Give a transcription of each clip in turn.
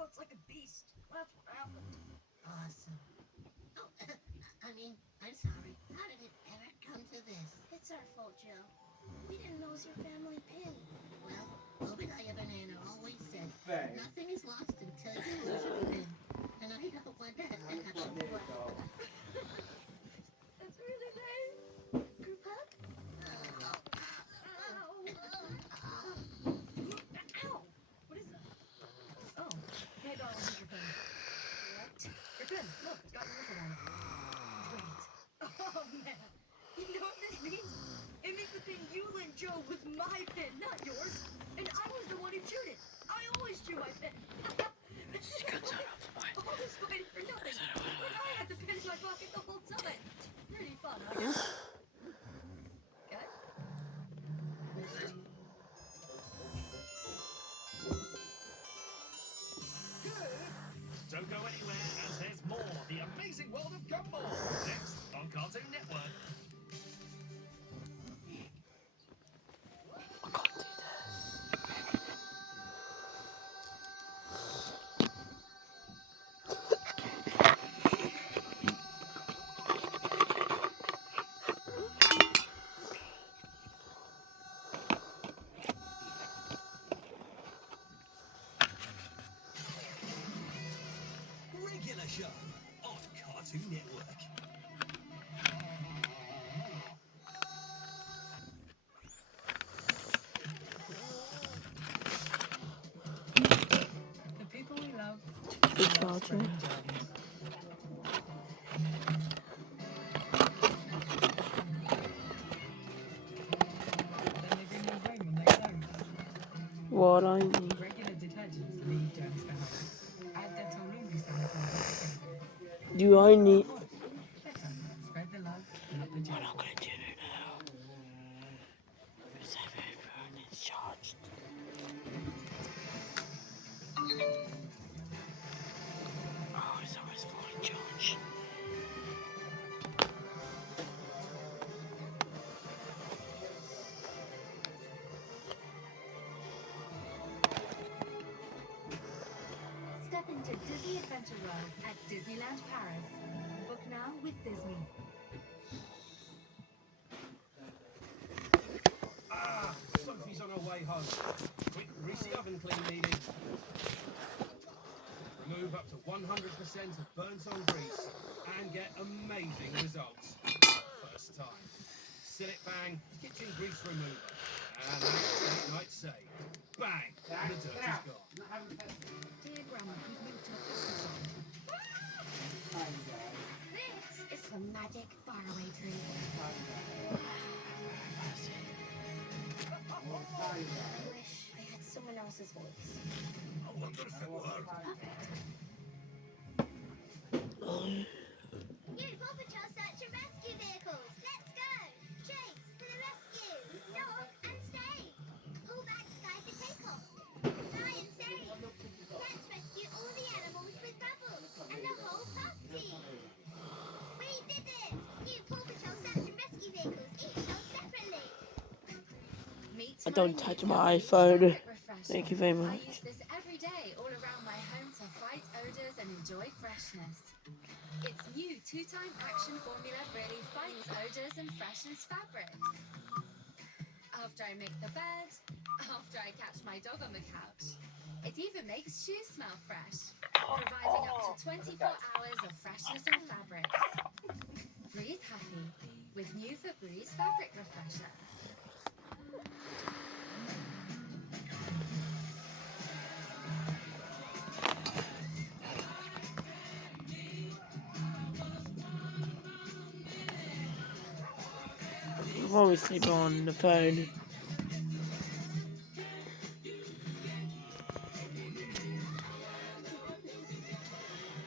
robot's like a beast. That's what happened. Awesome. Oh, I mean, I'm sorry. How did it ever come to this? It's our fault, Joe. We didn't know it was your family pin. Well, Obadiah Banana always said, Thanks. nothing is lost until you lose it again. And I don't want that to happen. That's really lame. Group hug? Ow! What is that? Oh, hey, darling, here's your pen. What? Your pen. Look, it's got your initials on it. Great. Oh, man. You know what this means? It means the pin you lent Joe was my pin, not yours. And I was the one who chewed it. I always chew my pin. All this fighting for nothing. When I had the pin in my pocket the whole time. Pretty fun, I guess. Guys? Don't go anywhere, as there's more. The Amazing World of Gumball. Next on Cartoon Network. I can't do this. Regular show on Cartoon Network. The people we love. The charger. Then they bring them home when they don't. What I need. Regular detergents leave germs behind. Add Dettol laundry sanitizer. Do I need? Better. Spread the love, not the I'm germs. not gonna do it now. Because everyone is charged. Oh, it's always fully charged. Step into Disney Adventure World at Disneyland Paris. Book now with Disney. Ah, Sophie's on her way home. Quick, greasy oven clean needed. Remove up to 100% of burnt-on grease and get amazing results. First time. Seal it bang, kitchen grease remover. And that's what might say. Bang, the dirt is gone. Dear Grandma, you've moved to a Christmas home. This is the magic faraway tree. I wish I had someone else's voice. I wonder if it worked. New Paw Patrol search and rescue vehicles. Let's go. Chase to the rescue. Dog and save. Pull back Sky for takeoff. Fly and save. Let's rescue all the animals with Bubbles and the whole party. We did it. New Paw Patrol search and rescue vehicles, each sold separately. Meet I don't my touch new my Beach iPhone. Fabric Refresher. Thank you very I much. use this every day all around my home to fight odors and enjoy freshness. Its new 2-time action formula really fights odors and freshens fabrics. After I make the bed, after I catch my dog on the couch. It even makes shoes smell fresh, providing up to 24 hours of freshness on fabrics. Breathe happy with new Febreze Fabric Refresher. I'm always sleeping on the phone.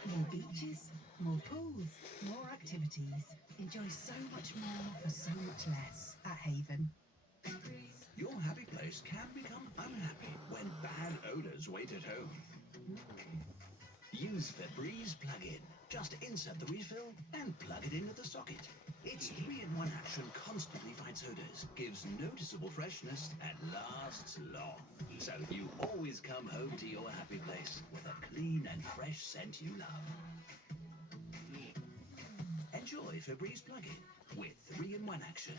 More beaches, more pools, more activities. Enjoy so much more for so much less at Haven. Your happy place can become unhappy when bad odors wait at home. Use Febreze plug-in. Just insert the refill and plug it into the socket. Its 3-in-1 action constantly fights odors, gives noticeable freshness, and lasts long. So you always come home to your happy place with a clean and fresh scent you love. Enjoy Febreze Plug-in with 3-in-1 action.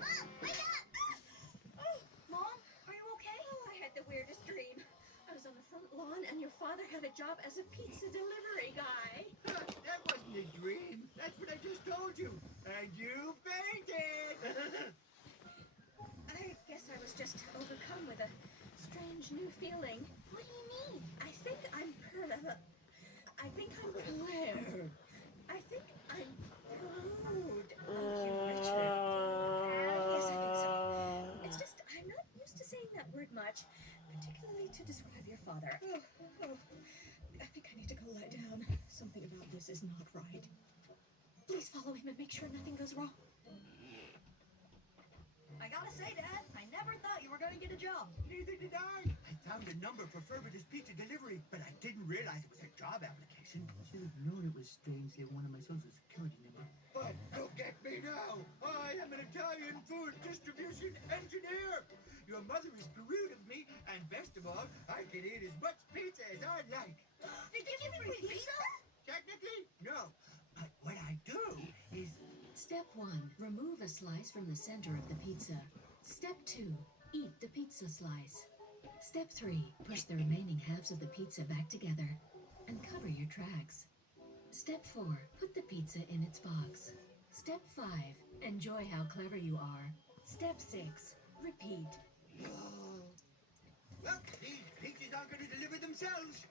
Mom, wake up! Oh, Mom, are you okay? Oh, I had the weirdest dream. I was on the front lawn and your father had a job as a pizza delivery guy. That wasn't a dream. That's what I just told you. And you fainted. I guess I was just overcome with a strange new feeling. What do you mean? I think I'm I think I'm Claire. I think I'm proud of you, Richard. Yes, I think so. It's just I'm not used to saying that word much, particularly to describe your father. Oh, I think I need to go lie down. Something about this is not right. Please follow him and make sure nothing goes wrong. I gotta say, Dad, I never thought you were gonna get a job. Neither did I. I found a number for Fervitus Pizza Delivery, but I didn't realize it was a job application. I should have known it was strangely one of my social security numbers. But look at me now. I am an Italian food distribution engineer. Your mother is proud of me, and best of all, I can eat as much pizza as I like. They give you free pizza? Technically, no. But what I do is... Step 1. Remove a slice from the center of the pizza. Step 2. Eat the pizza slice. Step 3. Push the remaining halves of the pizza back together and cover your tracks. Step 4. Put the pizza in its box. Step 5. Enjoy how clever you are. Step 6. Repeat. Well, these pizzas aren't going to deliver themselves.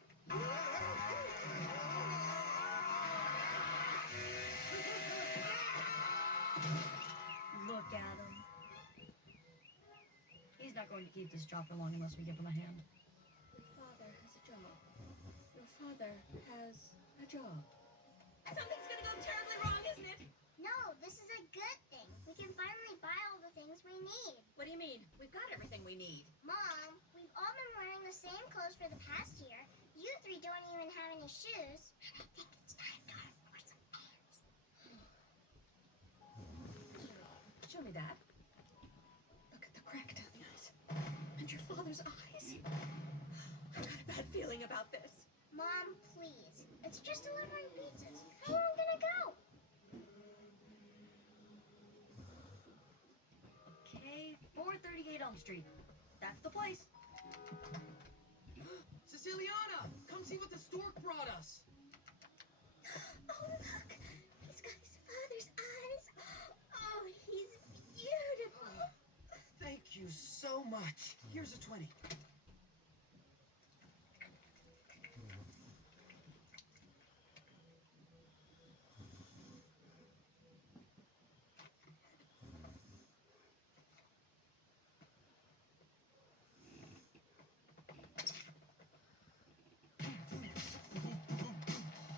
Look at him. He's not going to keep this job for long unless we give him a hand. Your father has a job. Your father has a job. Something's gonna go terribly wrong, isn't it? No, this is a good thing. We can finally buy all the things we need. What do you mean? We've got everything we need. Mom, we've all been wearing the same clothes for the past year. You three don't even have any shoes. I think it's time to for some pants. Show me that. Look at the crack down the eyes. And your father's eyes. I've got a bad feeling about this. Mom, please. It's just delivering pizzas. How are we gonna go? Okay, 438 Elm Street. That's the place. Siciliana, come see what the stork brought us. Oh, look. He's got his father's eyes. Oh, he's beautiful. Thank you so much. Here's a 20.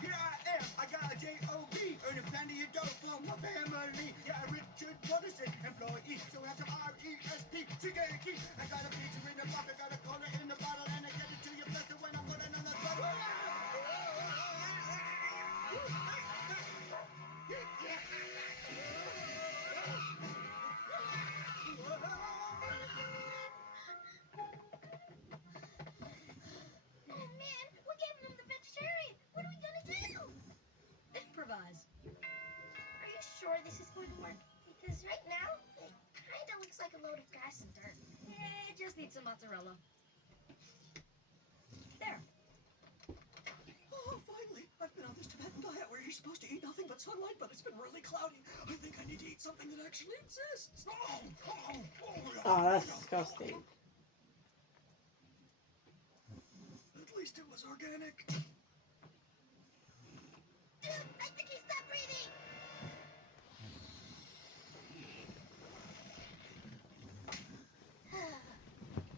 Here I am. I got a J-O-B. Earning plenty of dough for my family. Yeah, Richard Watterson, employee. So have some R-E-S-P. Security key. I got a pizza in the bucket, got a cola in the bottle, and I get it to your place when I'm putting on the throttle. Oh, man. We're giving him the vegetarian. What are we gonna do? Improvise. Are you sure this is going to work? Because right now, it kind of looks like a load of grass and dirt. Yeah, it just needs some mozzarella. There. Oh, finally. I've been on this Tibetan diet where you're supposed to eat nothing but sunlight, but it's been really cloudy. I think I need to eat something that actually exists. Oh, that's disgusting. At least it was organic. Dude, I think he stopped breathing.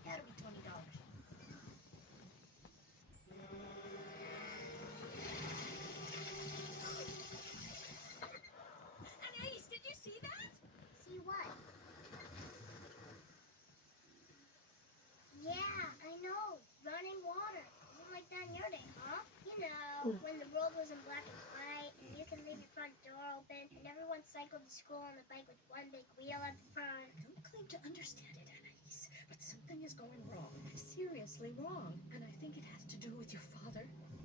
That'll be $20. Anais, did you see that? See what? Yeah, I know. Running water. Wasn't like that in your day, huh? You know, when the world was in black and white, and you can leave your front door open, and everyone cycled to school on a bike with one big wheel at the front. Don't claim to understand it, Anais, but something is going wrong. Seriously wrong. And I think it has to do with your father.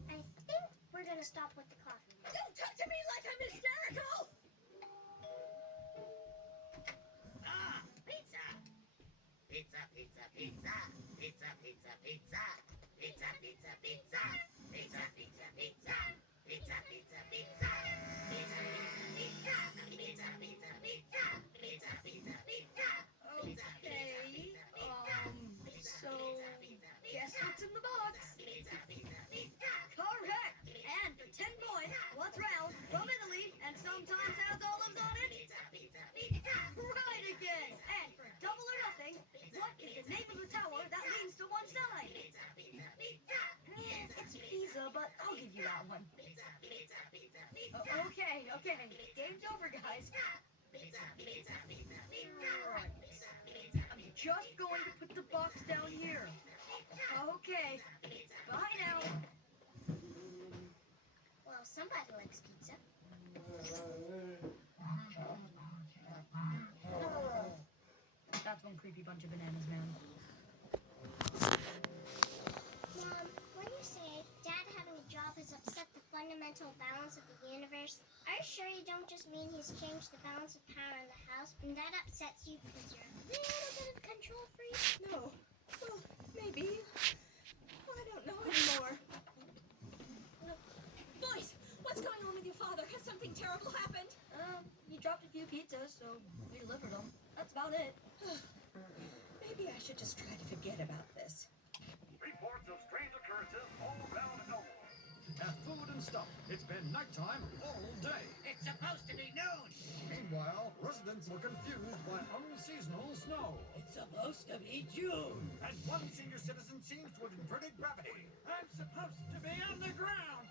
I think we're gonna stop with the coffee. Don't talk to me like I'm hysterical! Ah, pizza! Pizza, pizza, pizza. Pizza, pizza, pizza. Pizza, pizza, pizza. Pizza, pizza, pizza. Pizza, pizza, pizza. Pizza, pizza, pizza. Pizza, pizza, pizza. Pizza, pizza, pizza. Okay, so guess what's in the box? Pizza, pizza, pizza. Correct! And for 10 points, what's round, from Italy, and sometimes has olives on it? Pizza, pizza, pizza. Right again! And for double or nothing, what is the name of the tower that leans to one side? Pizza, pizza, pizza. It's Pisa, but I'll give you that one. Pizza, pizza, pizza, pizza. Okay, game's over, guys. Pizza, pizza, pizza, pizza. Right. Pizza, pizza, I'm just going to put the box down here. Okay, bye now. Well, somebody likes pizza. That's one creepy bunch of bananas, man. Mom, when you say Dad having a job has upset the fundamental balance of the universe, are you sure you don't just mean he's changed the balance of power in the house, and that upsets you because you're a little bit of a control freak? No. Well, maybe. I don't know anymore. Boys, what's going on with your father? Has something terrible happened? He dropped a few pizzas, so we delivered them. That's about it. Maybe I should just try to forget about this. Reports of strange occurrences all around Elmore. Have food and stuff. It's been nighttime all day. It's supposed to be noon. Meanwhile, residents were confused by unseasonal snow. It's supposed to be June. And one senior citizen seems to have inverted gravity. I'm supposed to be on the ground.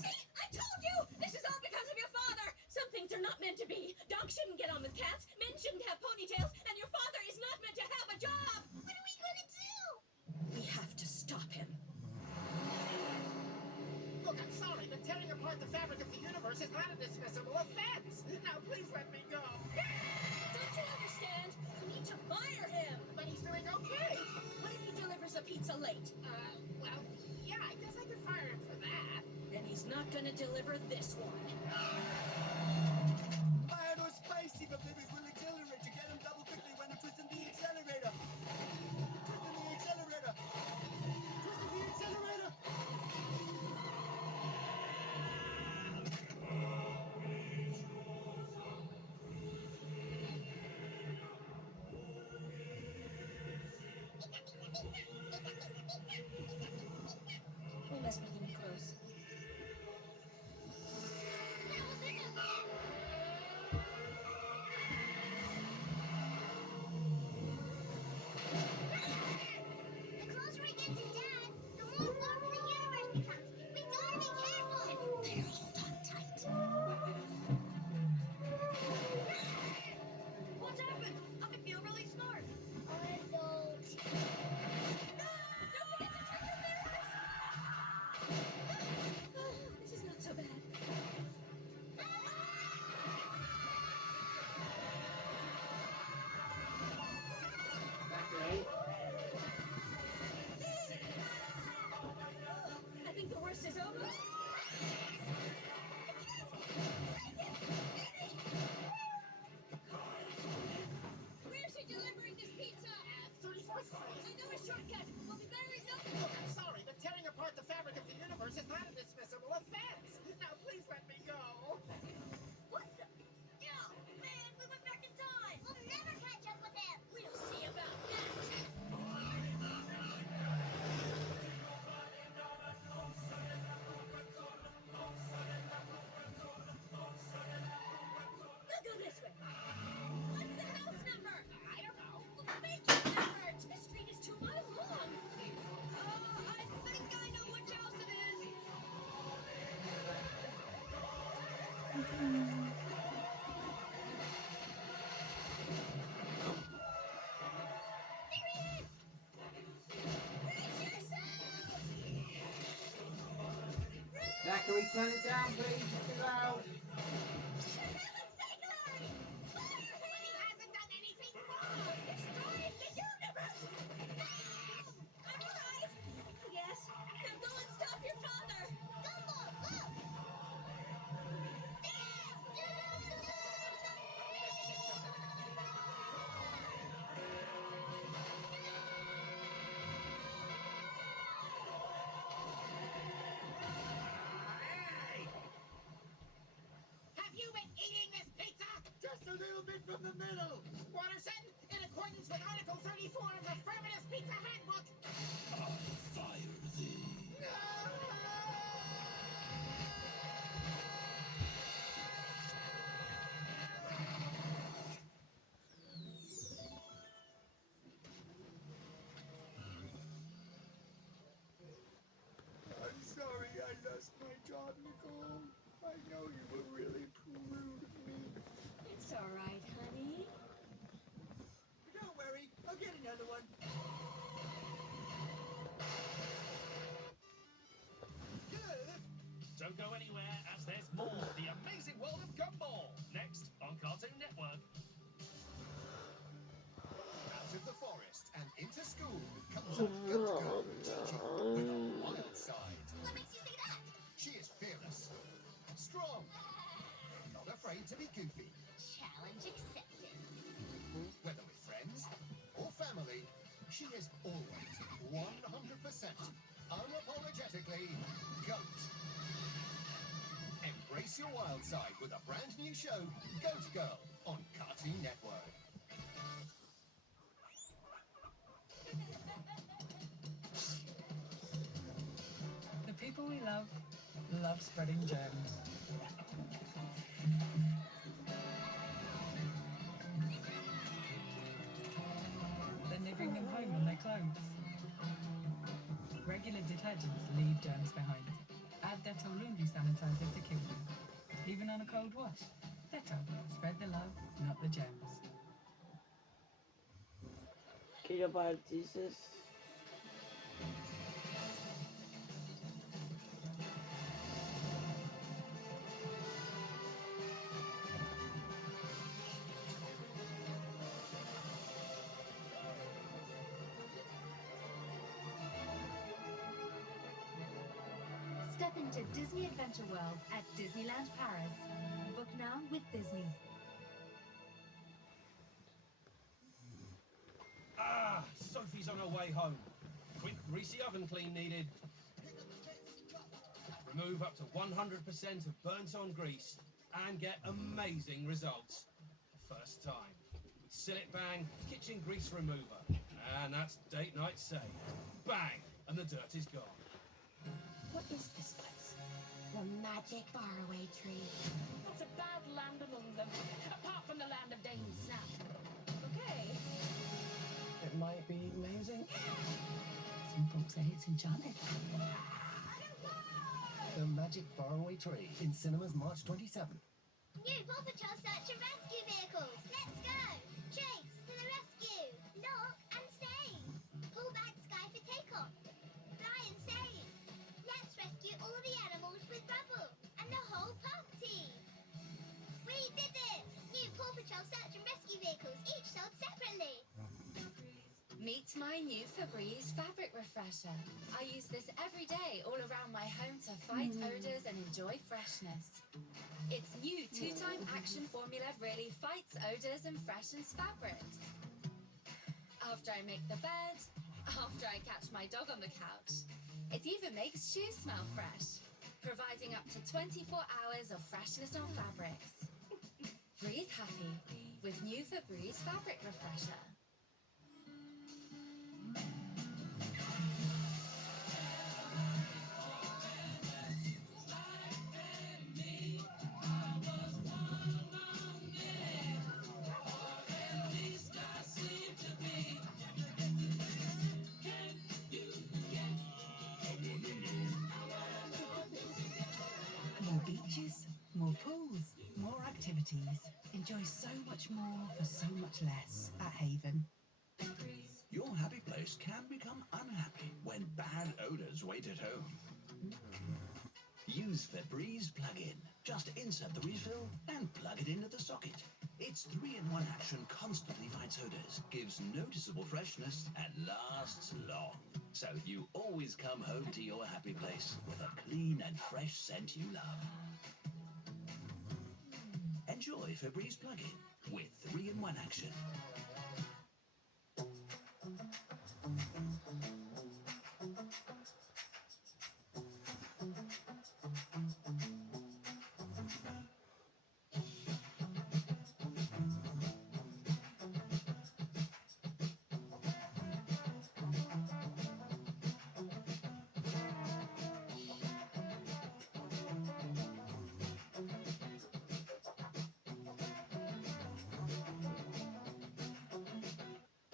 See? I told you! This is all because of your father! Some things are not meant to be. Dogs shouldn't get on with cats, men shouldn't have ponytails, and your father is not meant to have a job! What are we gonna do? We have to stop him. Look, I'm sorry, but tearing apart the fabric of the universe is not a dismissible offense. Now, please let me go. Don't you understand? You need to fire him! But he's doing okay. What if he delivers a pizza late? Well, yeah, I guess I could fire him for that. Then he's not gonna deliver this one. Mine was spicy, but babies will accelerate to get him double quickly when I'm twisting the accelerator. Twisting the accelerator. Twisting the accelerator. We must be getting close. The closer we get to Dad, the more warped the universe becomes. We gotta be careful. There, hold on tight. What's happened? I feel really smart. I don't. Don't forget to check your mirrors! This is not so bad. I think the worst is over. Where's he delivering this pizza? 34th Street. I know a shortcut. We'll be better in no Look, I'm sorry, but tearing apart the fabric of the universe is not a dismissible offense. Now, please let me go. What the? Oh, man, we went back in time. We'll never catch up with him. We'll see about that. Turn it down, please. It's too loud. He hasn't done anything wrong. Destroying the universe. Alright! Yes, now go and stop your father! Gumball, look! Hey! Have you been eating this pizza? Just a little bit from the middle. Watterson, in accordance with Article 34 of the Firminous Pizza Handbook. Fire thee. I'm sorry I lost my job, Nicole. I know you were really proud of me. It's alright, honey. Don't worry, I'll get another one. Don't go anywhere, as there's more. The Amazing World of Gumball. Next on Cartoon Network. Out of the forest and into school comes a goat girl, Gigi, with a wild side. What makes you say that? She is fearless, strong, not afraid to be goofy. Challenge accepted. Whether with friends or family, she is always 100% unapologetically goat. Embrace your wild side with a brand new show, Goat Girl, on Cartoon Network. The people we love spreading germs. Then they bring them home on their clothes. Regular detergents leave germs behind. Add Dettol laundry sanitizer to kill them. Even on a cold wash. Dettol, spread the love, not the germs. Kilopartisis. Step into Disney Adventure World at Disneyland Paris. Book now with Disney. Ah, Sophie's on her way home. Quick greasy oven clean needed. Remove up to 100% of burnt-on grease and get amazing results. First time. With Sillet Bang Kitchen Grease Remover. And that's date night saved. Bang! And the dirt is gone. What is this place? The magic faraway tree. What's a bad land among them, apart from the land of Dame Snap? Okay. It might be amazing. Some folks say it's enchanted. The Magic Faraway Tree in cinemas March 27th. New Paw Patrol search and rescue vehicles. Let's go! Chase to the rescue. Look and save. Pull back Sky for takeoff. Fly and save. Let's rescue all the animals with Rubble and the whole park team. We did it! New Paw Patrol search and rescue vehicles, each sold separately. Meet my new Febreze fabric refresher. I use this every day all around my home to fight odors and enjoy freshness. Its new 2-time action formula really fights odors and freshens fabrics. After I make the bed, after I catch my dog on the couch. It even makes shoes smell fresh, providing up to 24 hours of freshness on fabrics. Breathe happy with new Febreze fabric refresher. More beaches, more pools, more activities. Enjoy so much more for so much less at Haven. Your happy place can become unhappy when bad odors wait at home. Use Febreze plug-in. Just insert the refill and plug it into the socket. Its 3-in-1 action constantly fights odors, gives noticeable freshness, and lasts long. So you always come home to your happy place with a clean and fresh scent you love. Enjoy Febreze plug-in with 3-in-1 action.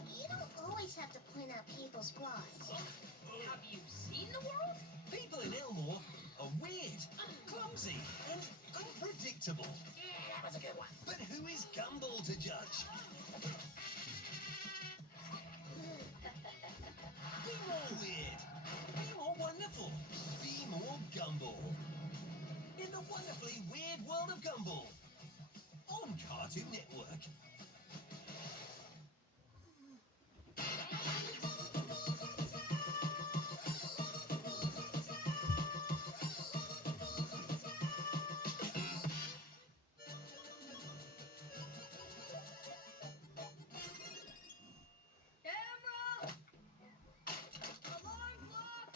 You don't always have to point out people's flaws. Have you seen the world? People in Elmore are weird, clumsy, and unpredictable. Yeah, that was a good one. But who is Gumball to judge? Be more weird. Be more wonderful. Be more Gumball. In the wonderfully weird world of Gumball. On Cartoon Network. Camera! Alarm clock!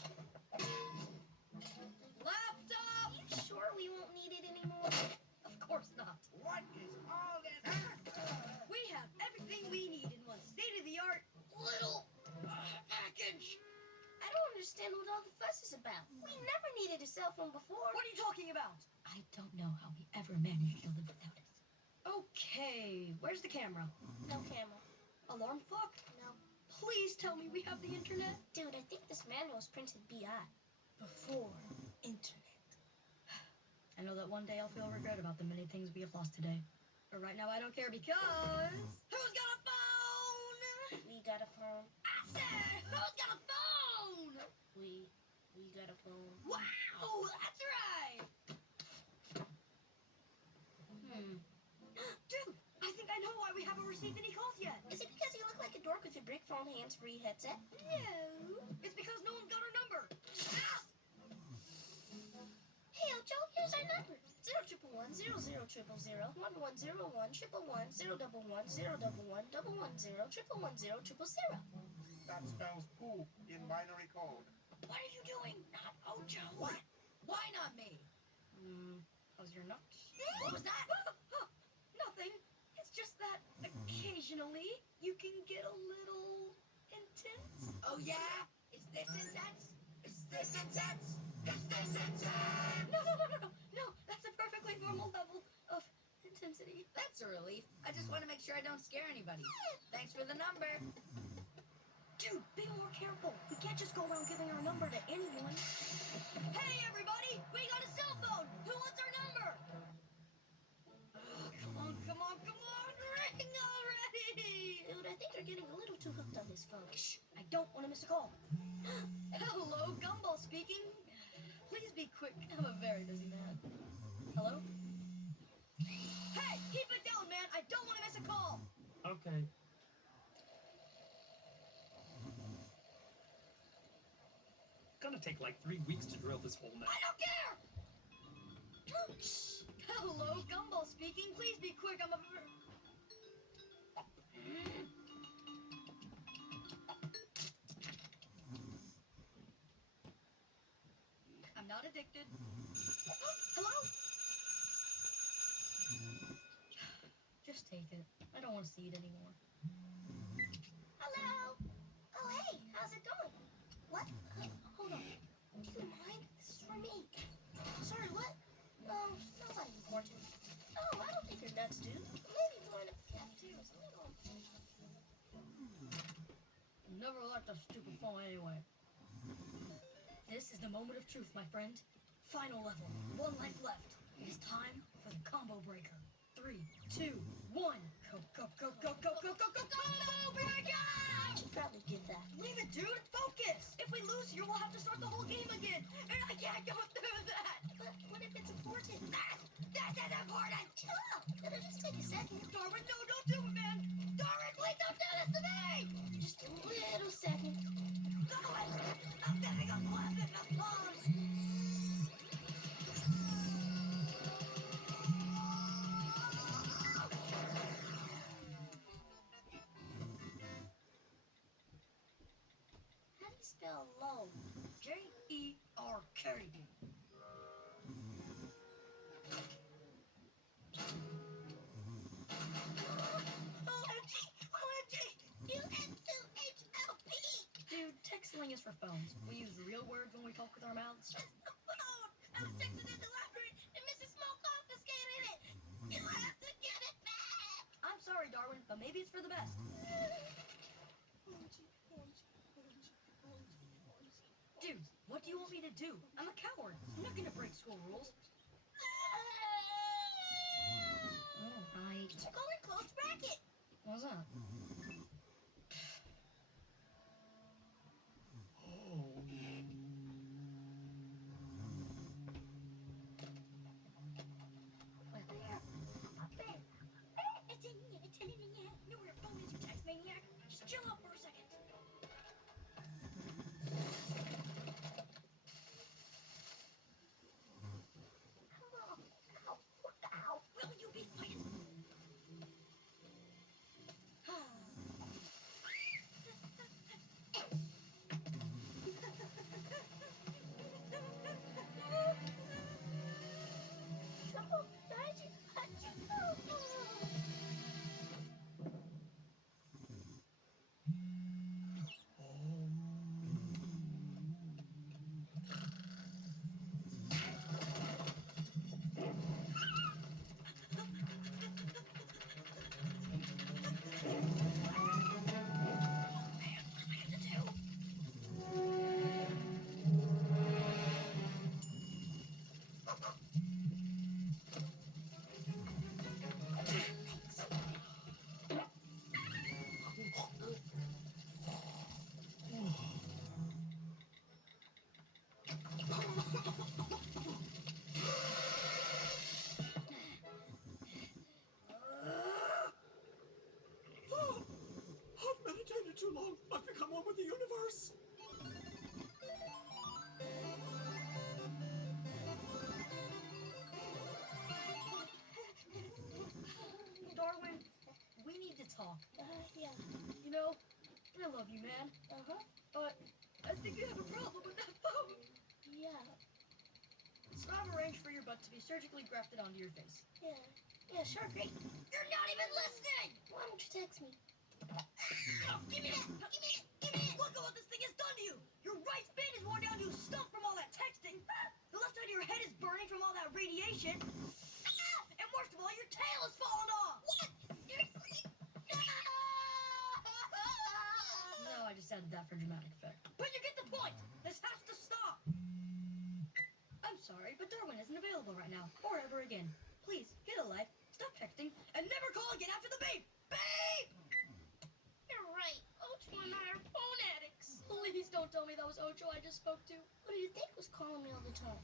Laptop! You sure we won't need it anymore? Of course not. What is all this? We have everything we need in one state-of-the-art little package. I don't understand what all the fuss is about. We never needed a cell phone before. What are you talking about? I don't know how we ever managed to live without it. Okay, where's the camera? No camera. Alarm clock? No. Please tell me we have the internet. Dude, I think this manual is printed BI. Before internet. I know that one day I'll feel regret about the many things we have lost today. But right now I don't care because... Who's got a phone? We got a phone. I said, who's got a phone? We got a phone. Wow, that's right. Dude, I think I know why we haven't received any calls yet. Is it because you look like a dork with your brick phone hands-free headset? No, it's because no one's got our number. Ah! Hey, Ocho, here's our number. 0110000 1101 111 011 011 110 110 That spells poop in binary code. What are you doing? Not Ocho. What? Why not me? Cause you're nuts. What was that? Nothing. It's just that occasionally you can get a little intense. Oh yeah? Is this intense? Is this intense? Is this intense? No, that's a perfectly normal level of intensity. That's a relief. I just want to make sure I don't scare anybody. Thanks for the number. Dude, be more careful. We can't just go around giving our number to anyone. Hey, everybody! We got a cell phone! Who wants our number? Oh, come on. Ring already! Dude, I think you're getting a little too hooked on this phone. Shh, I don't want to miss a call. Hello, Gumball speaking. Please be quick. I'm a very busy man. Hello? Hey, keep it down, man. I don't want to miss a call. Okay. Gonna take like 3 weeks to drill this hole now. I don't care! Hello, Gumball speaking. Please be quick. I'm not addicted. Hello? Just take it. I don't want to see it anymore. Hello? Oh, hey, how's it going? What? Hold on. Do you mind? This is for me. Sorry, what? Oh, nobody important. Oh, I don't think you're nuts, dude. Maybe going to the cafeteria was a little... Never liked a stupid phone anyway. This is the moment of truth, my friend. Final level. 1 life left. It is time for the combo breaker. 3, 2, 1. Go, go, go, go, go, go, go, go, combo breaker! I should probably give that. Leave it, dude. Focus. If we lose here, we'll have to start the whole game again. And I can't go through that. But This is important! Chill out. It'll just take a second. Darwin, no, don't do it, man! Darwin, please don't do this to me! Just a little second. Darwin! I'm getting a blast in the pause! How do you spell low? J-E-R-K. OMG! OMG! U-N-2-H-L-P. Dude, texting is for phones. We use real words when we talk with our mouths. Phone. I was texting in the library and Mrs. Small confiscated it. You have to get it back. I'm sorry, Darwin, but maybe it's for the best. Dude, what do you want me to do? I'm a coward. I'm not gonna break school rules. Alright. Go in close bracket. What's that? Know where your phone is, you text maniac. Just chill out for a second. Will you be quiet? I've meditated too long. I've become one with the universe. Darwin, we need to talk. Yeah. You know, I love you, man. Uh-huh. But I think you have a problem with that phone. Yeah. So I've arranged for your butt to be surgically grafted onto your face. Yeah. Yeah, sure, great. You're not even listening! Why don't you text me? Give me that! Give me it! Give me it! Look at what this thing has done to you! Your right spin is worn down to a stump from all that texting. The left side of your head is burning from all that radiation. And worst of all, your tail is falling off! What? Seriously? No, I just added that for dramatic effect. But you get the point! This has to stop! I'm sorry, but Darwin isn't available right now, or ever again. Please, get a life, stop texting, and never call again after the beep! Beep! You're right. Ocho and I are phone addicts. Please don't tell me that was Ocho I just spoke to. Who do you think was calling me all the time?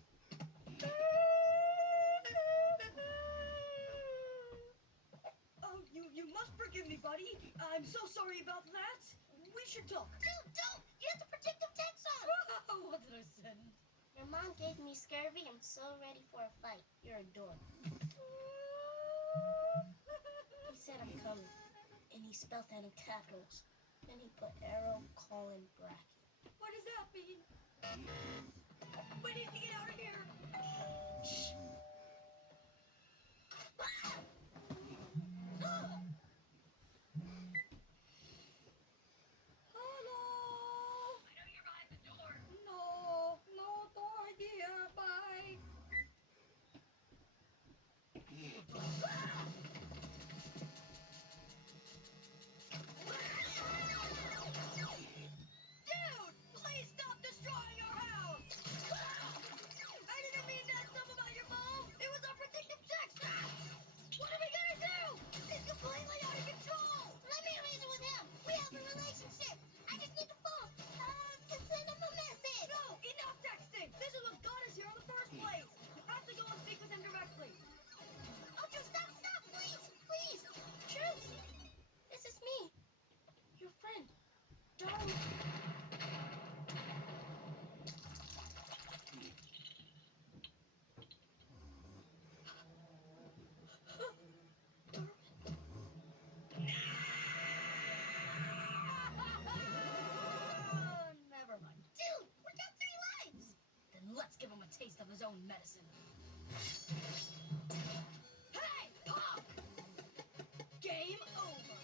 Oh, you must forgive me, buddy. I'm so sorry about that. We should talk. Dude, don't! You have the protective text on! What did I send? Your mom gave me scurvy. I'm so ready for a fight. You're a dork. He said I'm coming. And he spelled that in capitals. Then he put arrow, colon, bracket. What does that mean? We need to get out of here. Shh. Hello? I know you're behind the door. No, no door here. Bye. Dude, please stop destroying our house. I didn't mean that stuff about your mom. of his own medicine. Hey, Pop! Game over.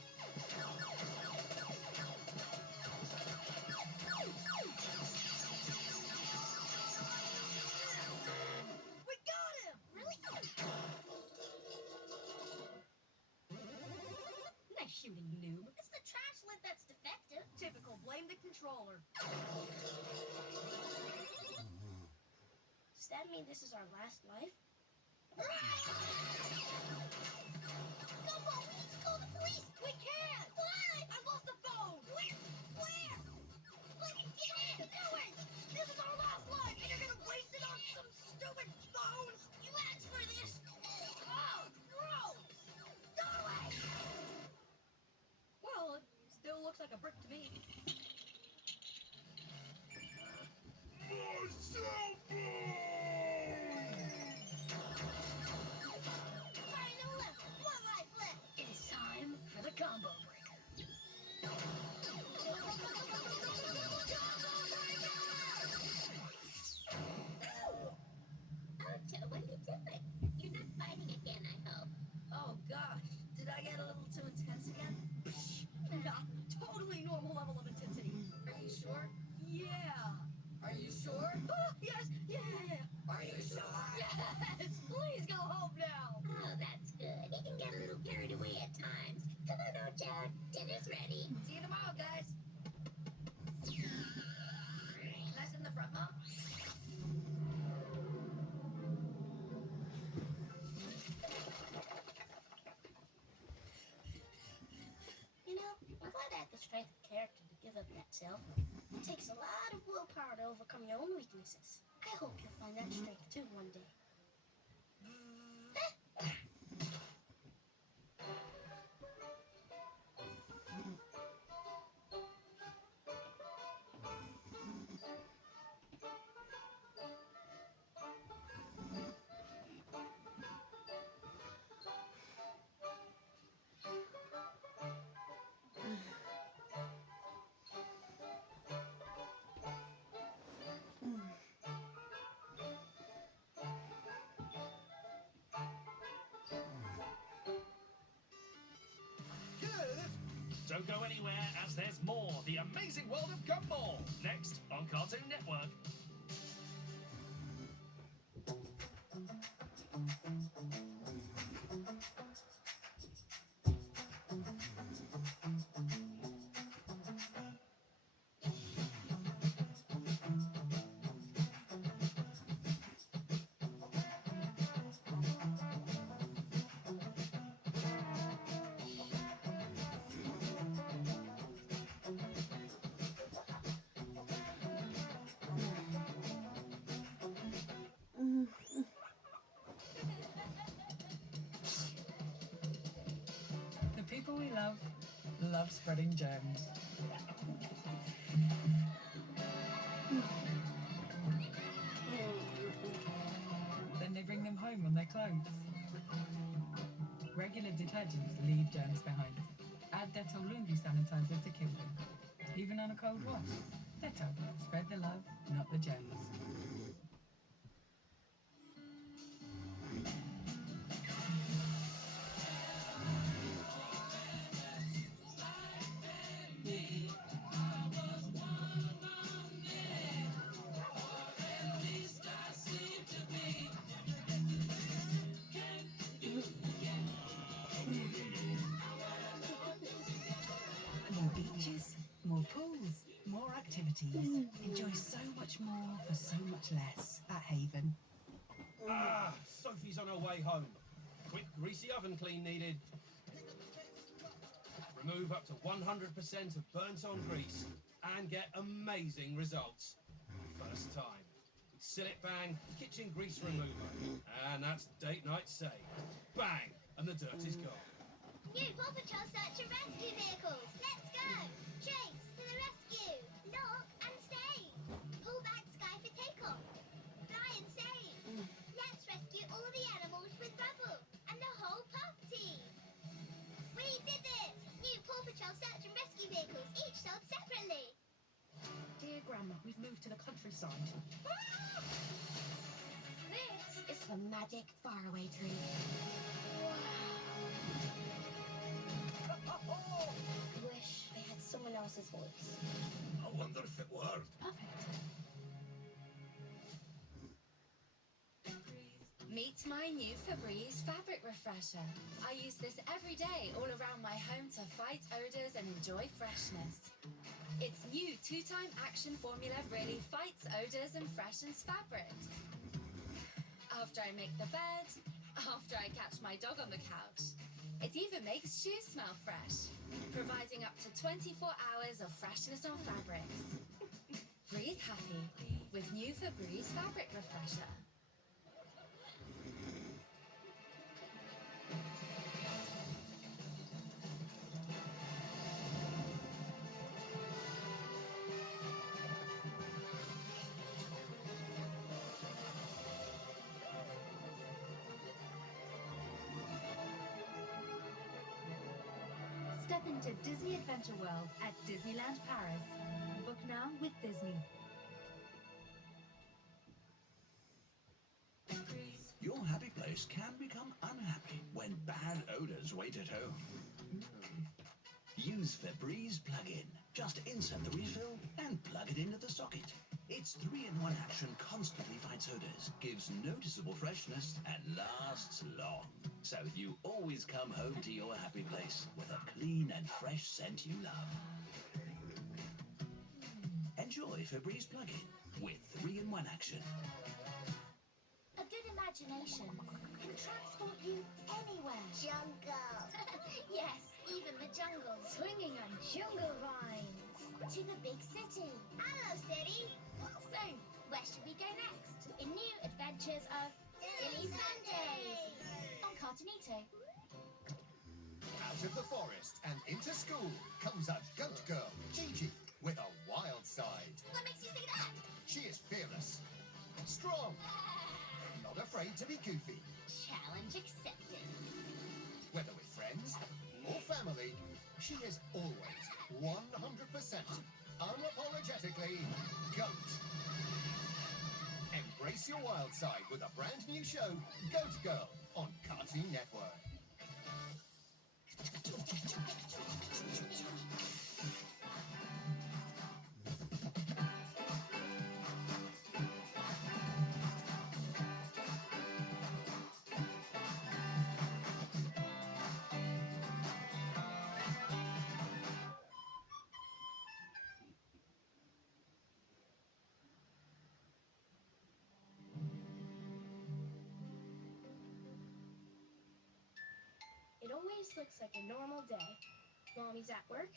We got him! Really? Nice shooting, noob. It's the trash lid that's defective. Typical, blame the controller. Does that mean this is our last life? Gumball, we need to call the police! We can't! Why? I lost the phone! Where? Let me get in! Do it! This is our last life, and you're gonna waste it on some stupid phone! You asked for this! Oh, gross! Go away! Well, it still looks like a brick to me. Final level! One life left! It's time for the combo breaker. Ocho, what are you doing? You're not fighting again, I hope. Oh gosh, did I get a little too intense again? Nah, totally normal level of intensity. Are you sure? Yeah. Are you sure? Yes, yeah. Are you sure? Yes, please go home now. Oh, that's good. He can get a little carried away at times. Come on, Ocho. Dinner's ready. See you tomorrow, guys. Nice in the front, Mom. You know, I'm glad I had the strength of character to give up that cell phone. It takes a lot of willpower to overcome your own weaknesses. I hope you'll find that strength too one day. Don't go anywhere, as there's more The Amazing World of Gumball next on Cartoon Network. The people we love spreading germs. Then they bring them home on their clothes. Regular detergents leave germs behind. Add Dettol laundry sanitizer to kill them. Even on a cold wash. Dettol, spread the love, not the germs. More beaches, more pools, more activities. Enjoy so much more for so much less at Haven. Ah, Sophie's on her way home. Quick greasy oven clean needed. Remove up to 100% of burnt-on grease and get amazing results. First time. With Sillet Bang Kitchen Grease Remover. And that's date night saved. Bang! And the dirt is gone. New Paw Patrol search and rescue vehicles. Let's go. Chase to the rescue. Lock and save. Pull back Sky for takeoff. Fly and save. Let's rescue all the animals with Rubble and the whole pup team. We did it. New Paw Patrol search and rescue vehicles, each sold separately. Dear Grandma, we've moved to the countryside. This is the magic faraway tree. Wow. Wish I had someone else's voice. I wonder if it worked. Perfect. Meet my new Febreze fabric refresher. I use this every day all around my home to fight odors and enjoy freshness. Its new 2-time action formula really fights odors and freshens fabrics. After I make the bed, after I catch my dog on the couch. It even makes shoes smell fresh, providing up to 24 hours of freshness on fabrics. Breathe happy with new Febreze fabric refresher. Step into Disney Adventure World at Disneyland Paris. Book now with Disney. Your happy place can become unhappy when bad odors wait at home. Use Febreze plug-in. Just insert the refill and plug it into the socket. Its 3-in-1 action constantly fights odors, gives noticeable freshness, and lasts long. So you always come home to your happy place with a clean and fresh scent you love. Enjoy Febreze plug-in with 3-in-1 action. A good imagination can transport you anywhere. Jungle. Yes, even the jungle. Swinging on jungle vines. To the big city. Hello, city. So, where should we go next? In new adventures of Silly Sundays on Cartoonito. Out of the forest and into school comes a goat girl, Gigi, with a wild side. What makes you say that? She is fearless, strong, not afraid to be goofy. Challenge accepted. Whether with friends or family, she is always 100% unapologetically goat. Embrace your wild side with a brand new show, Goat Girl, on Cartoon Network. It always looks like a normal day. Mommy's at work,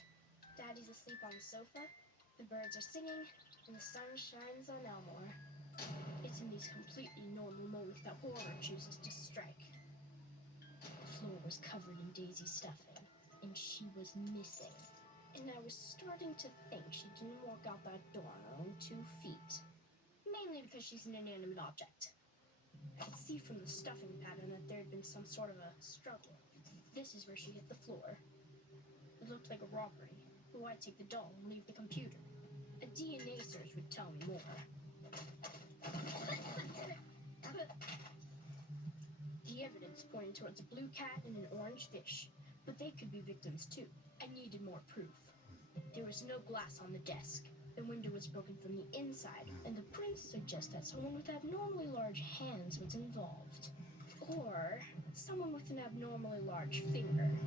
Daddy's asleep on the sofa, the birds are singing, and the sun shines on Elmore. It's in these completely normal moments that horror chooses to strike. The floor was covered in Daisy stuffing, and she was missing. And I was starting to think she didn't walk out that door on her own 2 feet. Mainly because she's an inanimate object. I could see from the stuffing pattern that there had been some sort of a struggle. This is where she hit the floor. It looked like a robbery, but why take the doll and leave the computer? A DNA search would tell me more. The evidence pointed towards a blue cat and an orange fish, but they could be victims too. I needed more proof. There was no glass on the desk. The window was broken from the inside, and the prints suggest that someone with abnormally large hands was involved. Or someone with an abnormally large finger.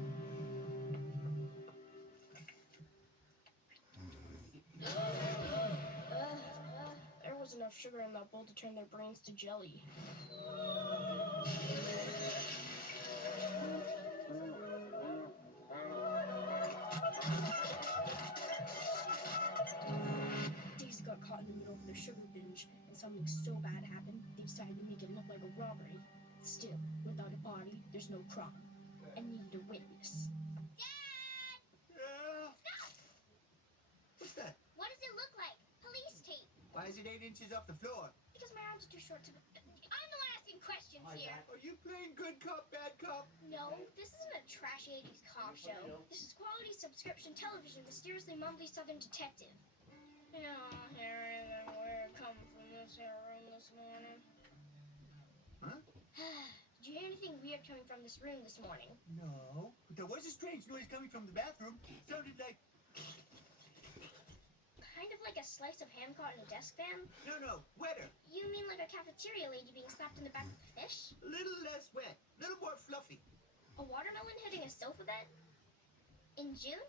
There was enough sugar in that bowl to turn their brains to jelly. Daisy got caught in the middle of their sugar binge, and something so bad happened, they decided to make it look like a robbery. Still, without a body, there's no crime. I needed a witness. Yeah. What's that? What does it look like? Police tape. Why is it 8 inches off the floor? Because my arms are too short to... I'm the one asking questions here. Are you playing good cop, bad cop? No, this isn't a trash 80s cop show. This is quality subscription television, mysteriously mumbly Southern detective. Yeah, here is where it come from this here room this morning. weird coming from this room this morning. No, but there was a strange noise coming from the bathroom. Sounded like... Kind of like a slice of ham caught in a desk fan? No, wetter. You mean like a cafeteria lady being slapped in the back with a fish? A little less wet, a little more fluffy. A watermelon hitting a sofa bed? In June?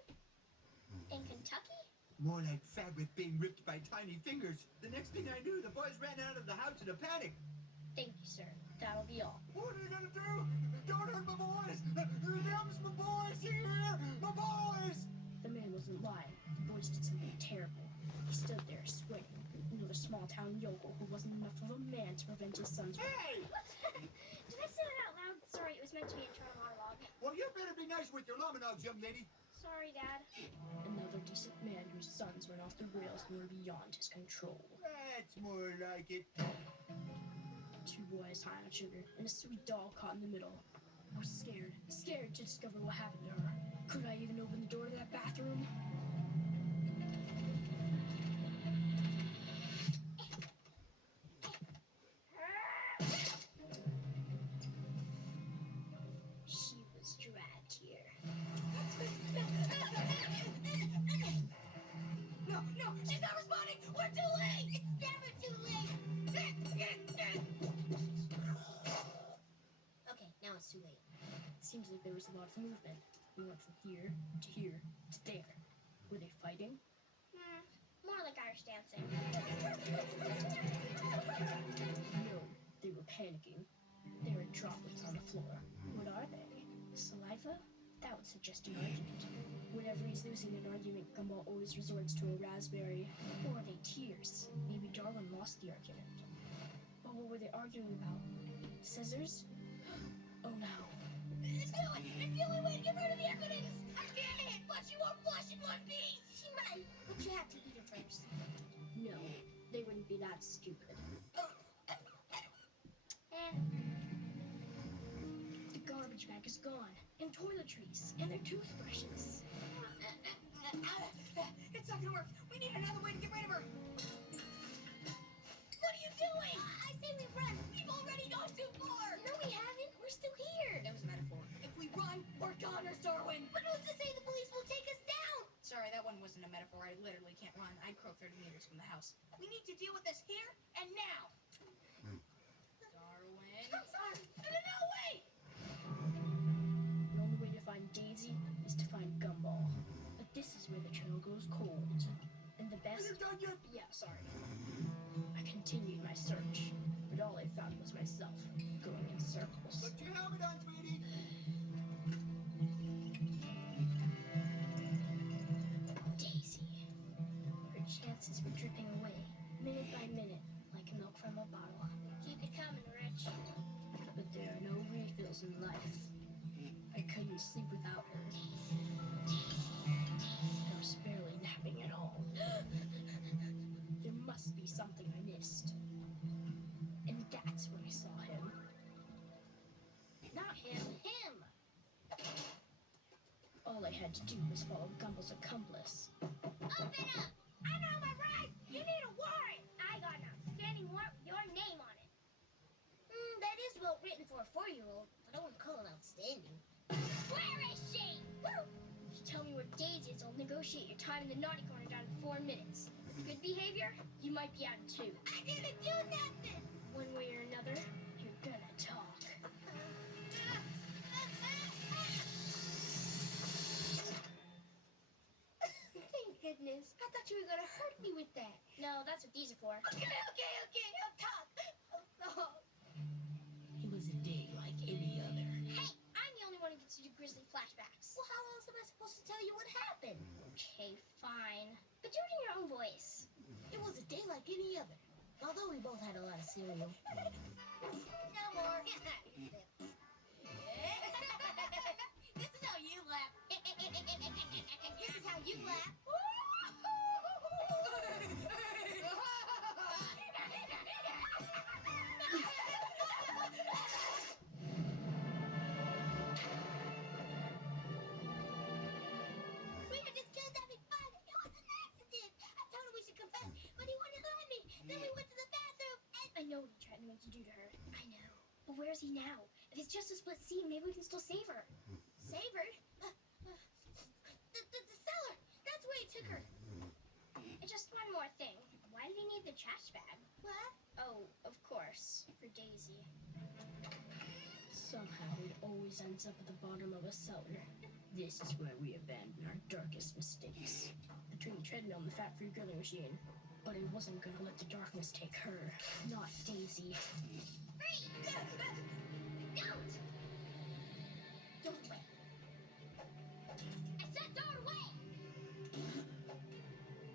In Kentucky? More like fabric being ripped by tiny fingers. The next thing I knew, the boys ran out of the house in a panic. Thank you, sir. That'll be all. What are you gonna do? Don't hurt my boys! Them's my boys here! My boys! The man wasn't lying. The boys did something terrible. He stood there sweating. Another small-town yokel who wasn't enough of a man to prevent his son's... Hey! Did I say that out loud? Sorry, it was meant to be internal monologue. Well, you better be nice with your monologues, young lady. Sorry, Dad. Another decent man whose sons went off the rails and were beyond his control. That's more like it. Two boys high on sugar and a sweet doll caught in the middle. I was scared to discover what happened to her. Could I even open the door to that bathroom? She was dragged here. No, she's not responding! We're too late! It's never too late. Okay, now it's too late. Seems like there was a lot of movement. We went from here to here to there. Were they fighting? More like Irish dancing. No, they were panicking. There are droplets on the floor. What are they? Saliva? That would suggest an argument. Whenever he's losing an argument, Gumball always resorts to a raspberry. Or are they tears? Maybe Darwin lost the argument. But what were they arguing about? Scissors? Oh no. Let's do it! It's the only way to get rid of the evidence! I can't! But she won't flush in one piece! She might, but you have to eat her first. No, they wouldn't be that stupid. The garbage bag is gone, and toiletries, and their toothbrushes. It's not gonna work. We need another way to get rid of her. What are you doing? I say we run. We've already gone too far. No, we haven't. We're still here. That was a metaphor. If we run, we're goners, Darwin. But who's to say the police will take us down? Sorry, that one wasn't a metaphor. I literally can't run. I'd croak 30 meters from the house. We need to deal with this here and now. Darwin. I'm sorry. No, wait! The only way to find Daisy is to find Gumball. But this is where the trail goes cold. And the best... Are you done yet? Yeah, sorry. I continued my search, but all I found was myself, going in circles. Put your helmet on, sweetie. Daisy. Her chances were dripping away, minute by minute, like milk from a bottle. Keep it coming, Rich. But there are no refills in life. I couldn't sleep without her. I was barely napping at all. There must be something I missed. And that's when I saw him. Not him. Him. All I had to do was follow Gumball's accomplice. Open up. I know my rights. You need a warrant. I got an outstanding warrant with your name on it. That is well written for a 4-year-old, but I wouldn't call it outstanding. Where is she? If you tell me where Daisy is, I'll negotiate your time in the naughty corner down to 4 minutes. With good behavior, you might be out in 2. I didn't do nothing. One way or another, you're gonna talk. Thank goodness. I thought you were gonna hurt me with that. No, that's what these are for. Okay. I'll talk. It was a day like any other. Hey, I'm the only one who gets to do grisly flashbacks. Well, how else am I supposed to tell you what happened? Okay, fine. But do it in your own voice. It was a day like any other. Although we both had a lot of cereal. No more. This is how you laugh. This is how you laugh. We were just kids having fun. It was an accident. I told him we should confess, but he wouldn't let me. Then we went to the bathroom and... I know what he tried to make you do to her. I know. But where's he now? If it's just a split seam, maybe we can still save her. Save her? The cellar! That's where he took her. And just one more thing. Why did he need the trash bag? What? Oh, of course, for Daisy. Somehow it always ends up at the bottom of a cellar. This is where we abandon our darkest mistakes. Between the treadmill and the fat-free grilling machine. But I wasn't gonna let the darkness take her, not Daisy. Freeze! Don't! Don't wait. I said don't away!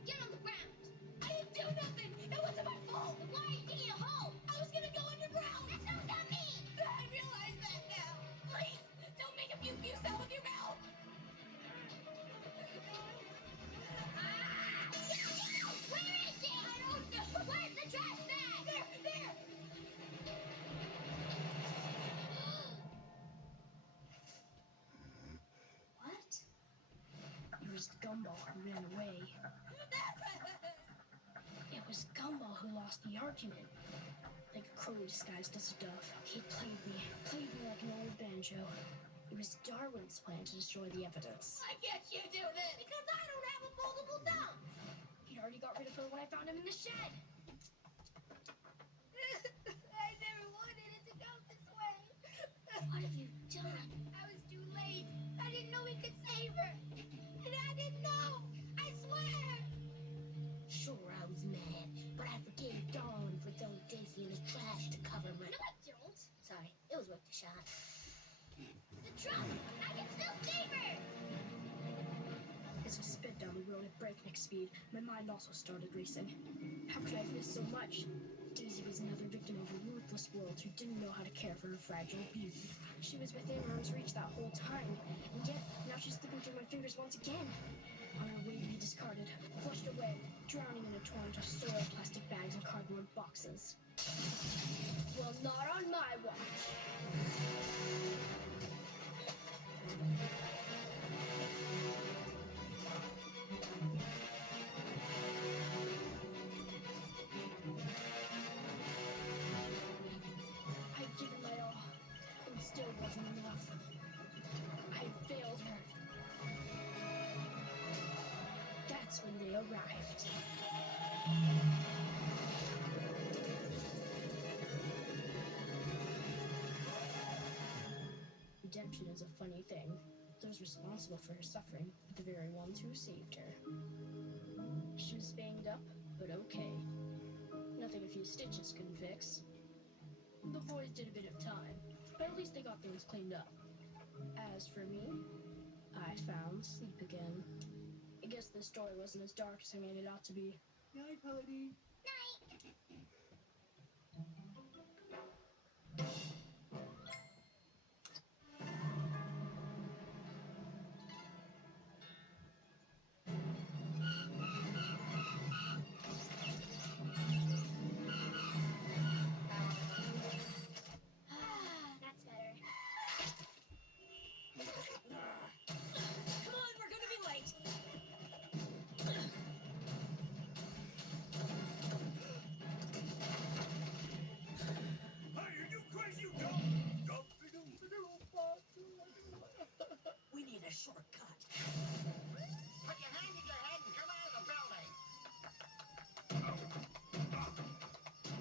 Get on the ground! I didn't do nothing! It wasn't my fault! Then why are you digging a hole? I was gonna go underground! That's not what that means! I realize that now! Please, don't make a pew-pew sound with your mouth! Where is it? I don't know! Where's the trash bag? There! What? It was Gumball who ran away. It was Gumball who lost the argument. Like a crow disguised as a dove, he played me like an old banjo. It was Darwin's plan to destroy the evidence. Why can't you do this? Because I don't have opposable thumbs! He already got rid of her when I found him in the shed. I never wanted it to go this way. What have you done? I was too late. I didn't know we could save her. And I didn't know. I swear. Sure, I was mad, but I forgave Darwin for throwing Daisy in the trash to cover my... No, I don't. Sorry, it was worth the shot. The truck. I can still save her. As I sped down the road at breakneck speed, my mind also started racing. How could I have missed so much? Daisy was another victim of a ruthless world who didn't know how to care for her fragile beauty. She was within arm's reach that whole time, and yet now she's slipping through my fingers once again. On her way to be discarded, flushed away, drowning in a torrent of soiled plastic bags and cardboard boxes. Well, not on my watch. I'd given my all, and it still wasn't enough. I had failed her. That's when they arrived. Redemption is a funny thing. Those responsible for her suffering are the very ones who saved her. She was banged up, but okay. Nothing a few stitches couldn't fix. The boys did a bit of time, but at least they got things cleaned up. As for me, I found sleep again. I guess this story wasn't as dark as I made it out to be. Night, honey. That's better. Come on, we're gonna be late! Hey, are you crazy, you dumb? We need a shortcut. Put your hand in your head and come out of the building.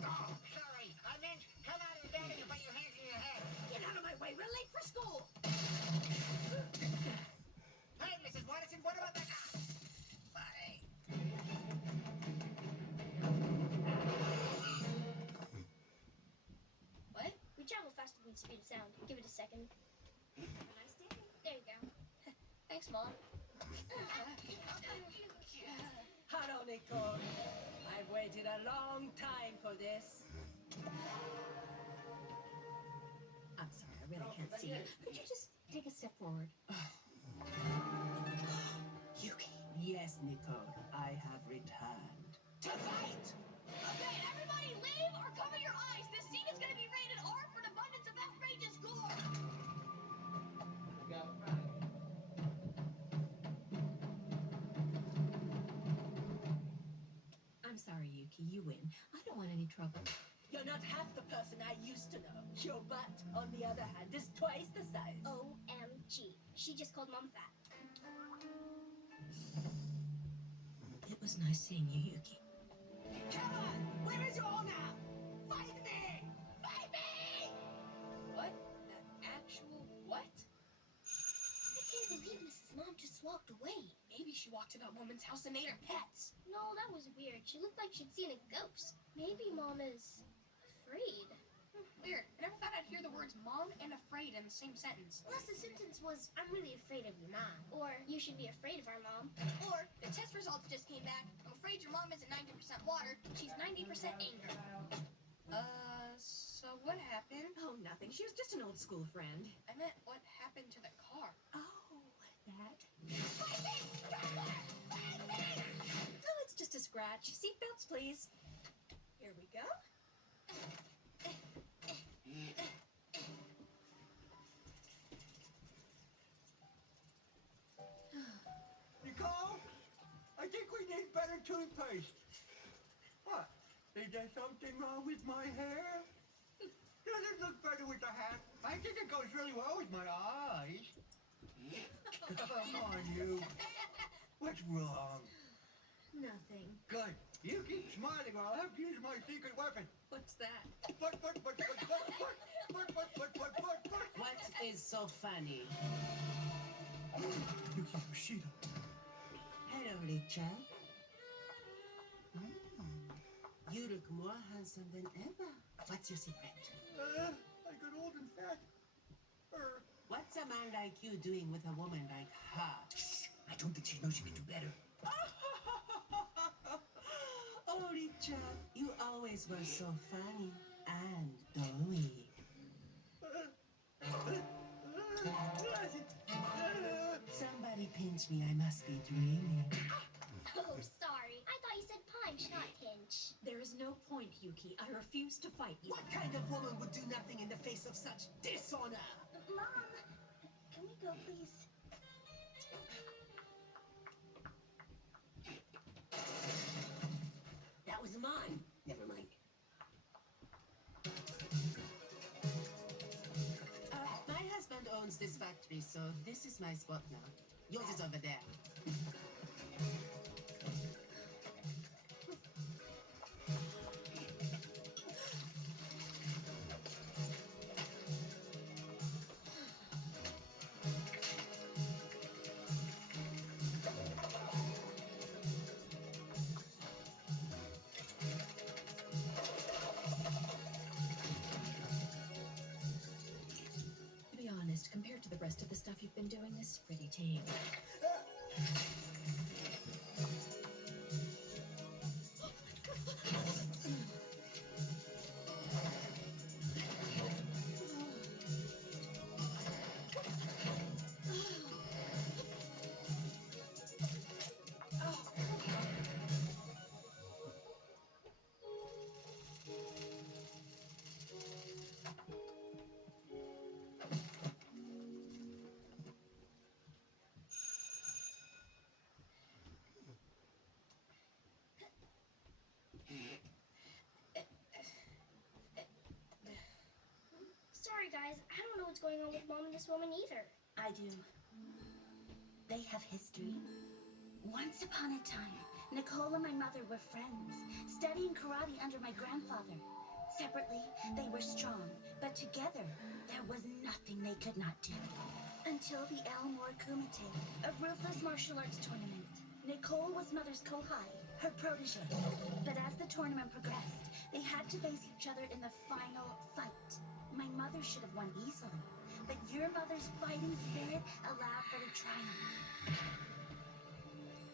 Oh, sorry. I meant come out of the building and put your hands in your head. Get out of my way. We're late for school. Hey, Mrs. Watterson, what about that? Hey. What? We travel faster than the speed of sound. Give it a second. Have a nice day. There you go. Thanks, Mom. Hello, Nicole. I've waited a long time for this. I'm sorry, I really can't see you. Could you just take a step forward? Yuki. Yes, Nicole. I have returned. To fight! Okay, everybody leave or cover your eyes. This scene is going to be rated R for an abundance of outrageous gore. I'm sorry, Yuki. You win. I don't want any trouble. You're not half the person I used to know. Your butt, on the other hand, is twice the size. OMG. She just called Mom fat. It was nice seeing you, Yuki. Come on! Where is your honor? Fight me! Fight me! What? The actual what? I can't believe Mrs. Mom just walked away. Maybe she walked to that woman's house and ate her pets. No, that was weird. She looked like she'd seen a ghost. Maybe Mom is afraid. Weird. I never thought I'd hear the words mom and afraid in the same sentence. Unless the sentence was, I'm really afraid of your mom. Or, you should be afraid of our mom. Or, the test results just came back. I'm afraid your mom isn't 90% water. She's 90% anger. So what happened? Oh, nothing. She was just an old school friend. I meant what happened to the car. Oh, that. Oh, it's just a scratch. Seatbelts, please. Here we go. Nicole, I think we need better toothpaste. What? Is there something wrong with my hair? Does it look better with the hat? I think it goes really well with my eyes. Come on, you. What's wrong? Nothing. Good. You keep smiling or I'll have to use my secret weapon. What's that? What? What is so funny? Looks like Rashida. Hello, Licha. You look more handsome than ever. What's your secret? I got old and fat. What's a man like you doing with a woman like her? I don't think she knows she can do better. Oh, Licha, you always were so funny and doughy. Somebody pinch me, I must be dreaming. Oh, sorry. I thought you said punch, not pinch. There is no point, Yuki. I refuse to fight you. What kind of woman would do nothing in the face of such dishonor? Mom, can we go, please? That was mine. Never mind. My husband owns this factory, so this is my spot now. Yours is over there. To be honest, compared to the rest of the stuff you've been doing, this is pretty tame. Sorry, guys. I don't know what's going on with Mom and this woman either. I do. They have history. Once upon a time, Nicole and my mother were friends, studying karate under my grandfather. Separately, they were strong, but together, there was nothing they could not do. Until the Elmore Kumite, a ruthless martial arts tournament. Nicole was mother's kohai, her protege. But as the tournament progressed, they had to face each other in the final fight. My mother should have won easily, but your mother's fighting spirit allowed her to triumph.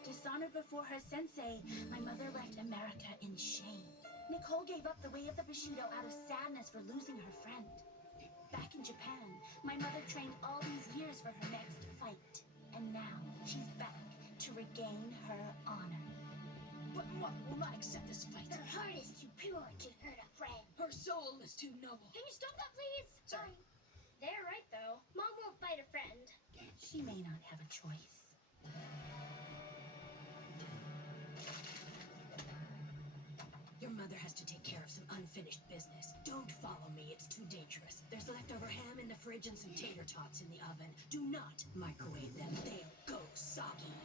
Dishonored before her sensei, my mother left America in shame. Nicole gave up the way of the Bushido out of sadness for losing her friend. Back in Japan, my mother trained all these years for her next fight. And now, she's back to regain her honor. But Mother will not accept this fight. Her heart is too pure to hurt a friend. Her soul is too noble. Can you stop that, please? Sorry. They're right, though. Mom won't fight a friend. She may not have a choice. Your Mother has to take care of some unfinished business. Don't follow me, it's too dangerous. There's leftover ham in the fridge and some tater tots in the oven. Do not microwave them, they'll go soggy.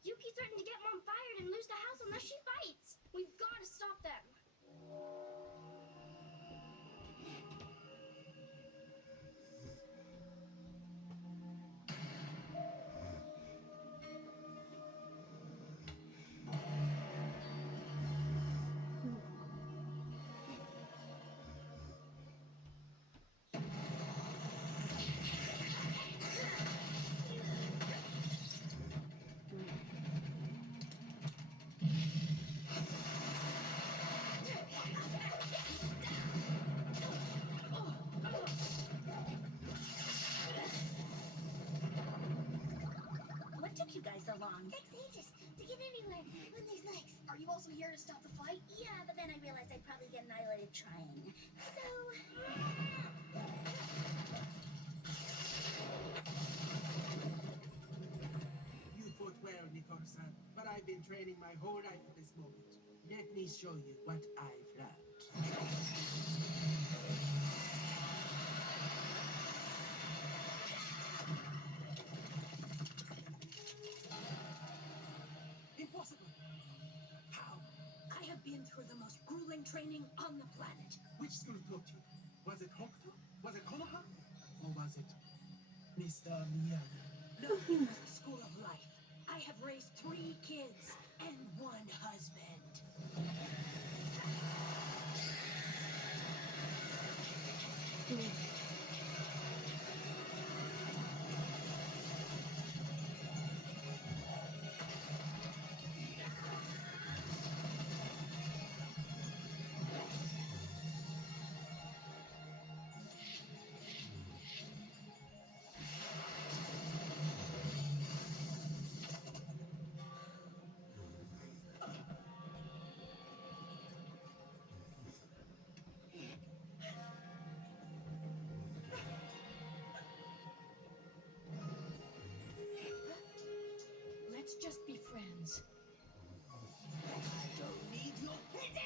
Yuki threatened to get Mom fired and lose the house unless she fights. We've got to stop them. What took you guys so long? Takes ages to get anywhere with these legs. Are you also here to stop the fight? Yeah, but then I realized I'd probably get annihilated trying. So... You fought well, Nicole-san, but I've been training my whole life for this moment. Let me show you what I've learned. Impossible! How? I have been through the most grueling training on the planet. Which school taught you? Was it Hokuto? Was it Konoha? Or was it Mr. Miyagi? No, it was the school of life. I have raised 3 kids and 1 husband. Let's just be friends. I don't need your pity!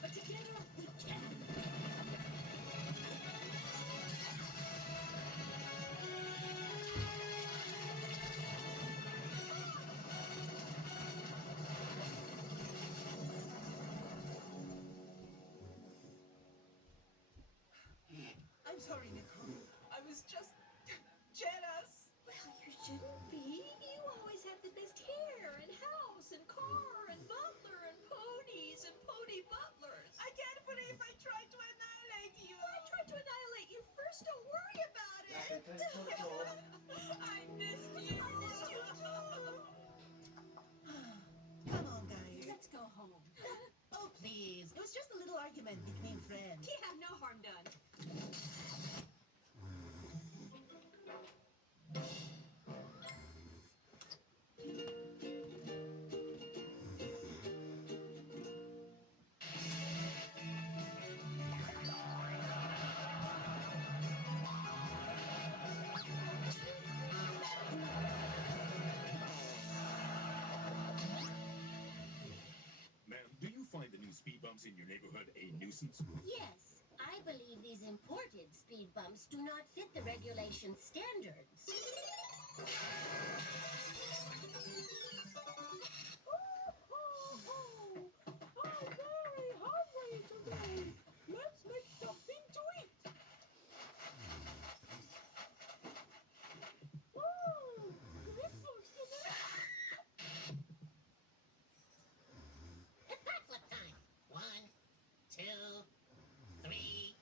But together we can. I'm sorry, Nicole. I was just jealous. Well, you shouldn't be. You always have the best hair and house and car and butler and ponies and pony butlers. I can't believe I tried to annihilate you. I tried to annihilate you first. Don't worry about it. I missed you. I missed you too. Come on, guys. Let's go home. Oh, please. It was just a little argument between friends. Yeah, no harm done. Ma'am, do you find the new speed bumps in your neighborhood a nuisance? Yes, I believe these imported speed bumps do not fit the regulation standards. I'm very hungry today. Let's make something to eat. This looks delicious. It's backflip time. 1, 2, 3.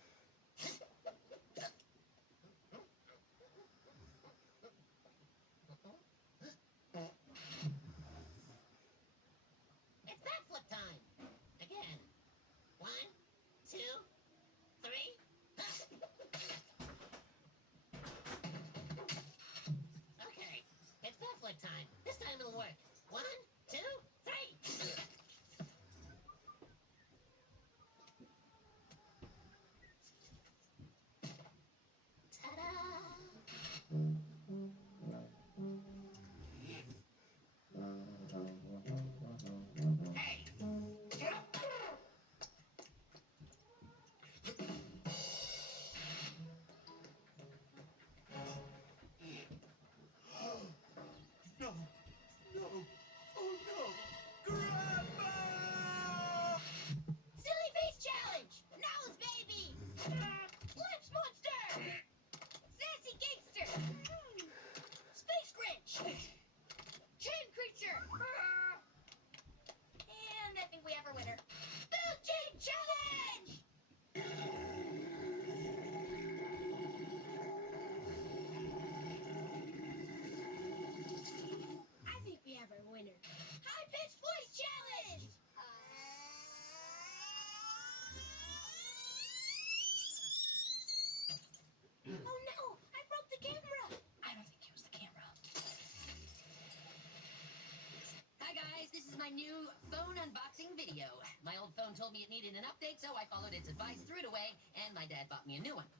this is my new phone unboxing video. My old phone told me it needed an update, so I followed its advice, threw it away, and my dad bought me a new one.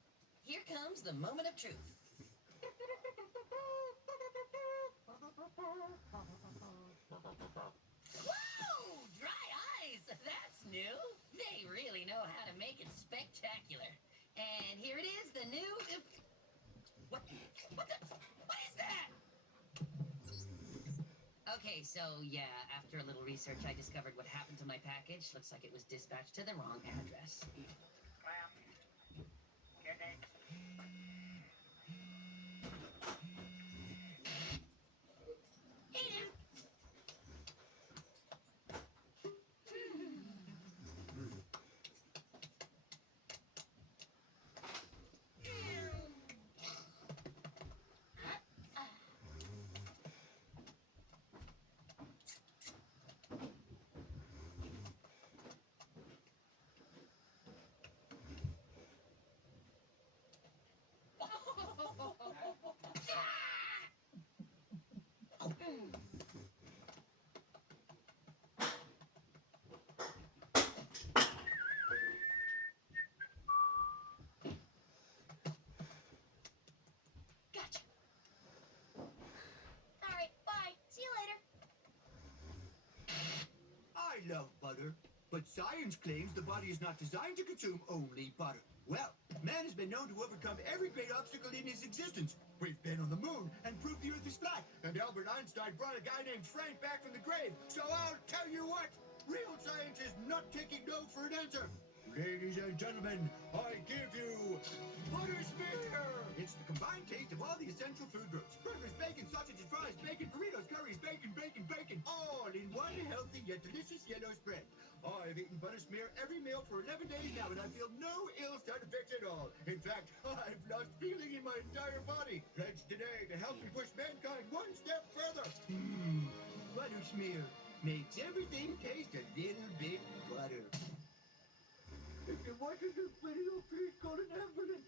Here comes the moment of truth. Whoa! Dry eyes! That's new. They really know how to make it spectacular. And here it is, the new... What is that? Okay, so yeah, after a little research, I discovered what happened to my package. Looks like it was dispatched to the wrong address. Well, good day. Hey, dude. Gotcha. All right, bye. See you later. I love butter, but science claims the body is not designed to consume only butter. Well, man has been known to overcome every great obstacle in his existence. We've been on the moon and proved the Earth is flat, and Albert Einstein brought a guy named Frank back from the grave. So I'll tell you what, real science is not taking no for an answer. Ladies and gentlemen, I give you Butter Smear! It's the combined taste of all the essential food groups. Burgers, bacon, sausages, fries, bacon, burritos, curries, bacon, bacon, bacon, all in one healthy yet delicious yellow spread. I've eaten Butter Smear every meal for 11 days now, and I feel no ill side effects at all. In fact, I've lost feeling in my entire body. Pledged today to help me push mankind one step further. Butter Smear makes everything taste a little bit butter. If you're watching this video, please call an ambulance.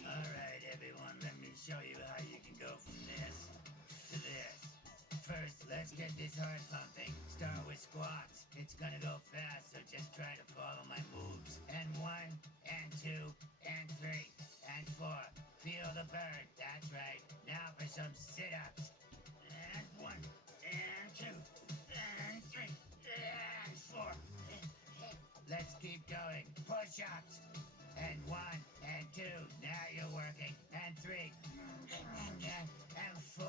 Alright, everyone, let me show you how you can go from this to this. First, let's get this heart pumping. Start with squats. It's gonna go fast, so just try to follow my moves. And 1, and 2, and 3, and 4. Feel the burn. That's right. Now for some sit-ups. And 1, and 2, and 3, and 4. Let's keep going. Push-ups. And 1, and 2. Now you're working. And 3. And 4.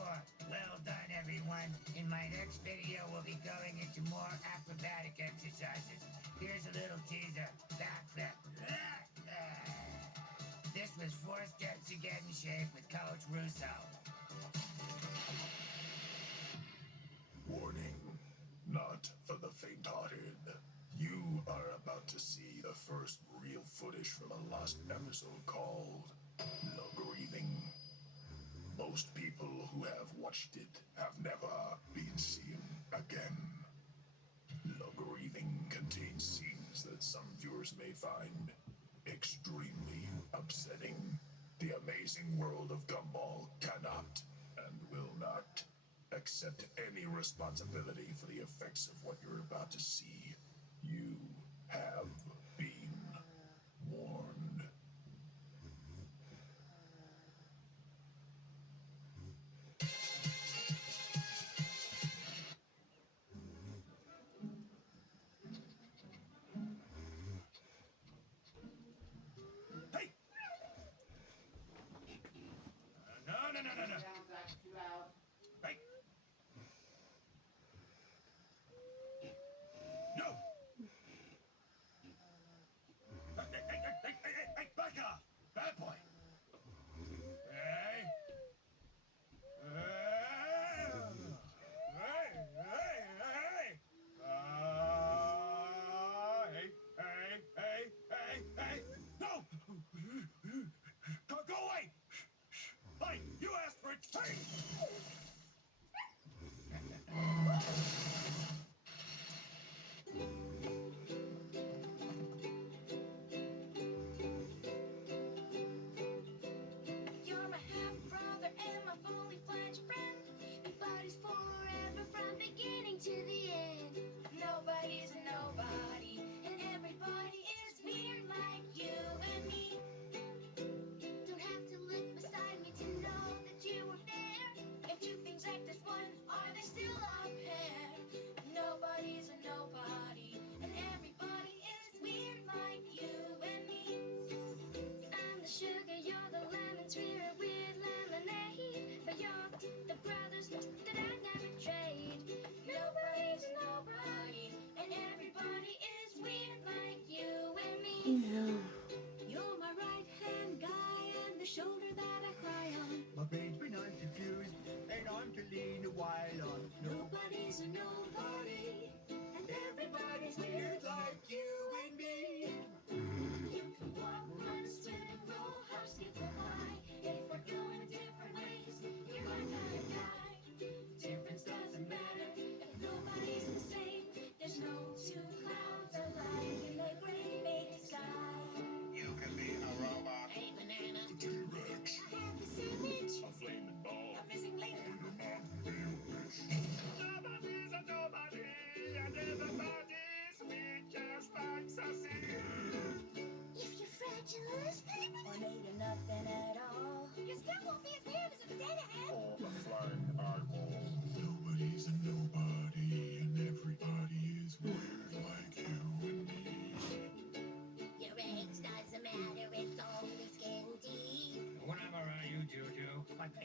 Well done, everyone. In my next video, we'll be going into more acrobatic exercises. Here's a little teaser. Backflip. This was 4 steps to get in shape with Coach Russo. Warning, not for the faint-hearted. You are about to see the first real footage from a last episode called Logarithing. Most people who have watched it have never been seen again. Logarithing contains scenes that some viewers may find extremely upsetting. The amazing world of Gumball cannot and will not accept any responsibility for the effects of what you're about to see. You have been warned. Hey! No. Hey! No!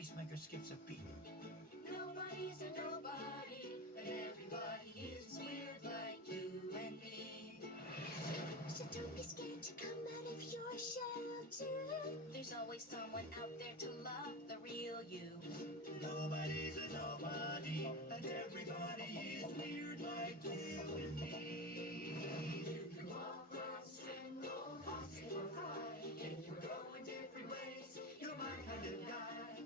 pacemaker skips a beat. Nobody's a nobody, but everybody is weird like you and me. So don't be scared to come out of your shell too. There's always someone out there to love the real you. Nobody's a nobody, and everybody is weird like you and me. You can walk, cross, single, possible high. If you go in different ways, you're my kind of guy.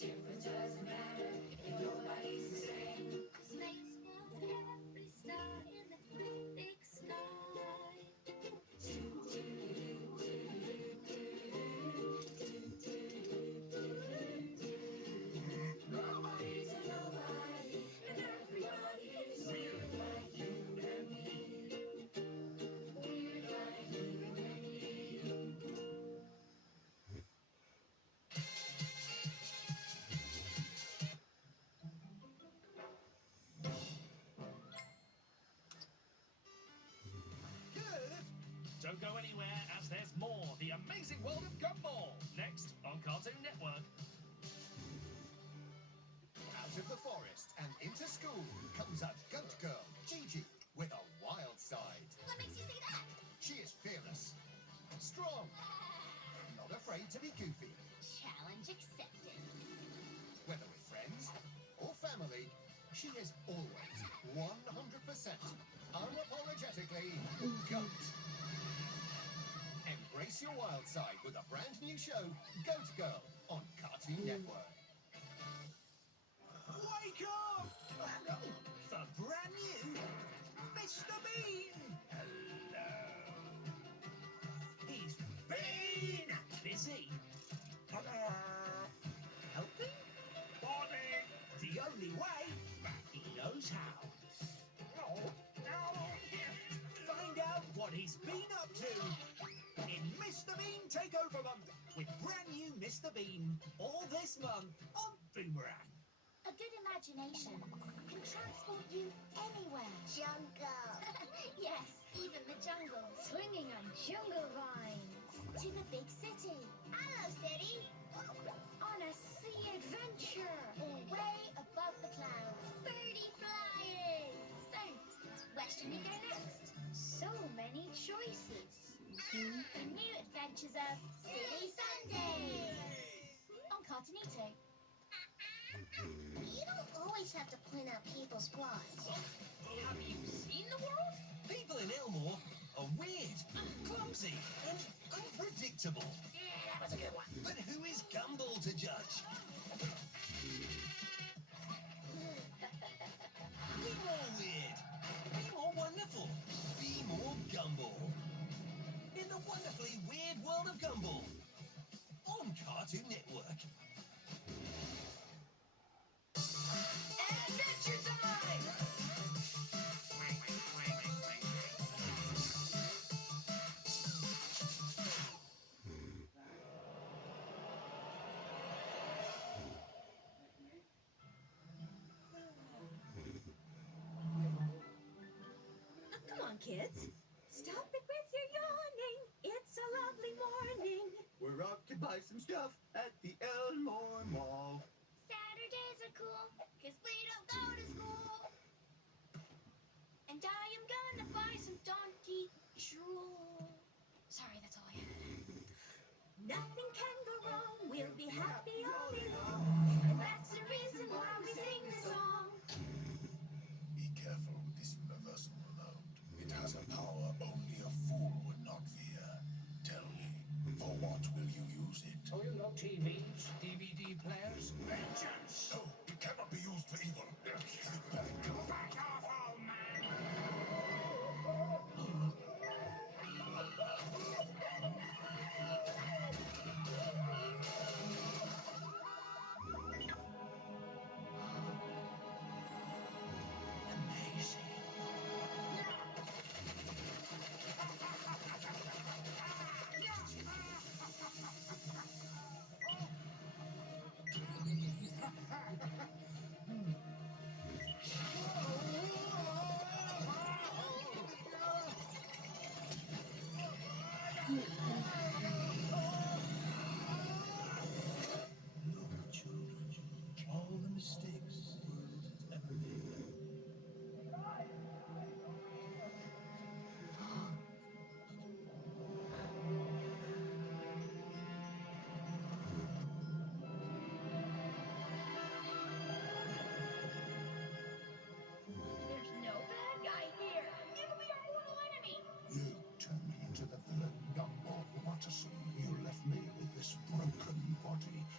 Difference doesn't matter if nobody's the same. Snakes fill every star in the great big sky. Nobody's a nobody, and everybody is weird like you and me. Weird like you and me. Good. Don't go anywhere, as there's more. The Amazing World of Gumball. Next on Cartoon Network. Out of the forest and into school comes a goat girl, Gigi, with a wild side. What makes you say that? She is fearless, strong, not afraid to be goofy. Challenge accepted. Whether with friends or family, she is always 100% unapologetically goat. Embrace your wild side with a brand new show, Goat Girl, on Cartoon Network. Wake up! For brand new Mr. Bean! Hello. He's been busy. Helping? Morning. The only way he knows how. Find out what he's been up to in Mr. Bean Takeover Month with brand new Mr. Bean all this month on Boomerang. A good imagination can transport you anywhere. Jungle. Yes, even the jungle. Swinging on jungle vines. To the big city. Hello, city. On a sea adventure. Or way above the clouds. Birdie flying. So, where should we go next? So many choices. The new adventures of Silly Sunday. On Cartoonito. You don't always have to point out people's flaws. Have you seen the world? People in Elmore are weird, clumsy, and unpredictable. Yeah, that was a good one. But who is Gumball to judge? Be more weird. Be more wonderful. Be more Gumball. In the wonderfully weird world of Gumball. On Cartoon Network. Adventure time! Come on, kids. Stop it with your yawning. It's a lovely morning. We're off to buy some stuff at the Elmore Mall. Saturdays are cool, cause we don't go to school. And I am gonna buy some donkey drool. Sorry, that's all I had. Nothing can go wrong. We'll be happy all day long. And that's the reason why we sing the song. Be careful with this universal remote. It has a power only a fool would not fear. Tell me, for what will you use it? Oh, you know, TVs, DVD players. Vengeance! No, it cannot be used for evil. Give it back. Back off, old man!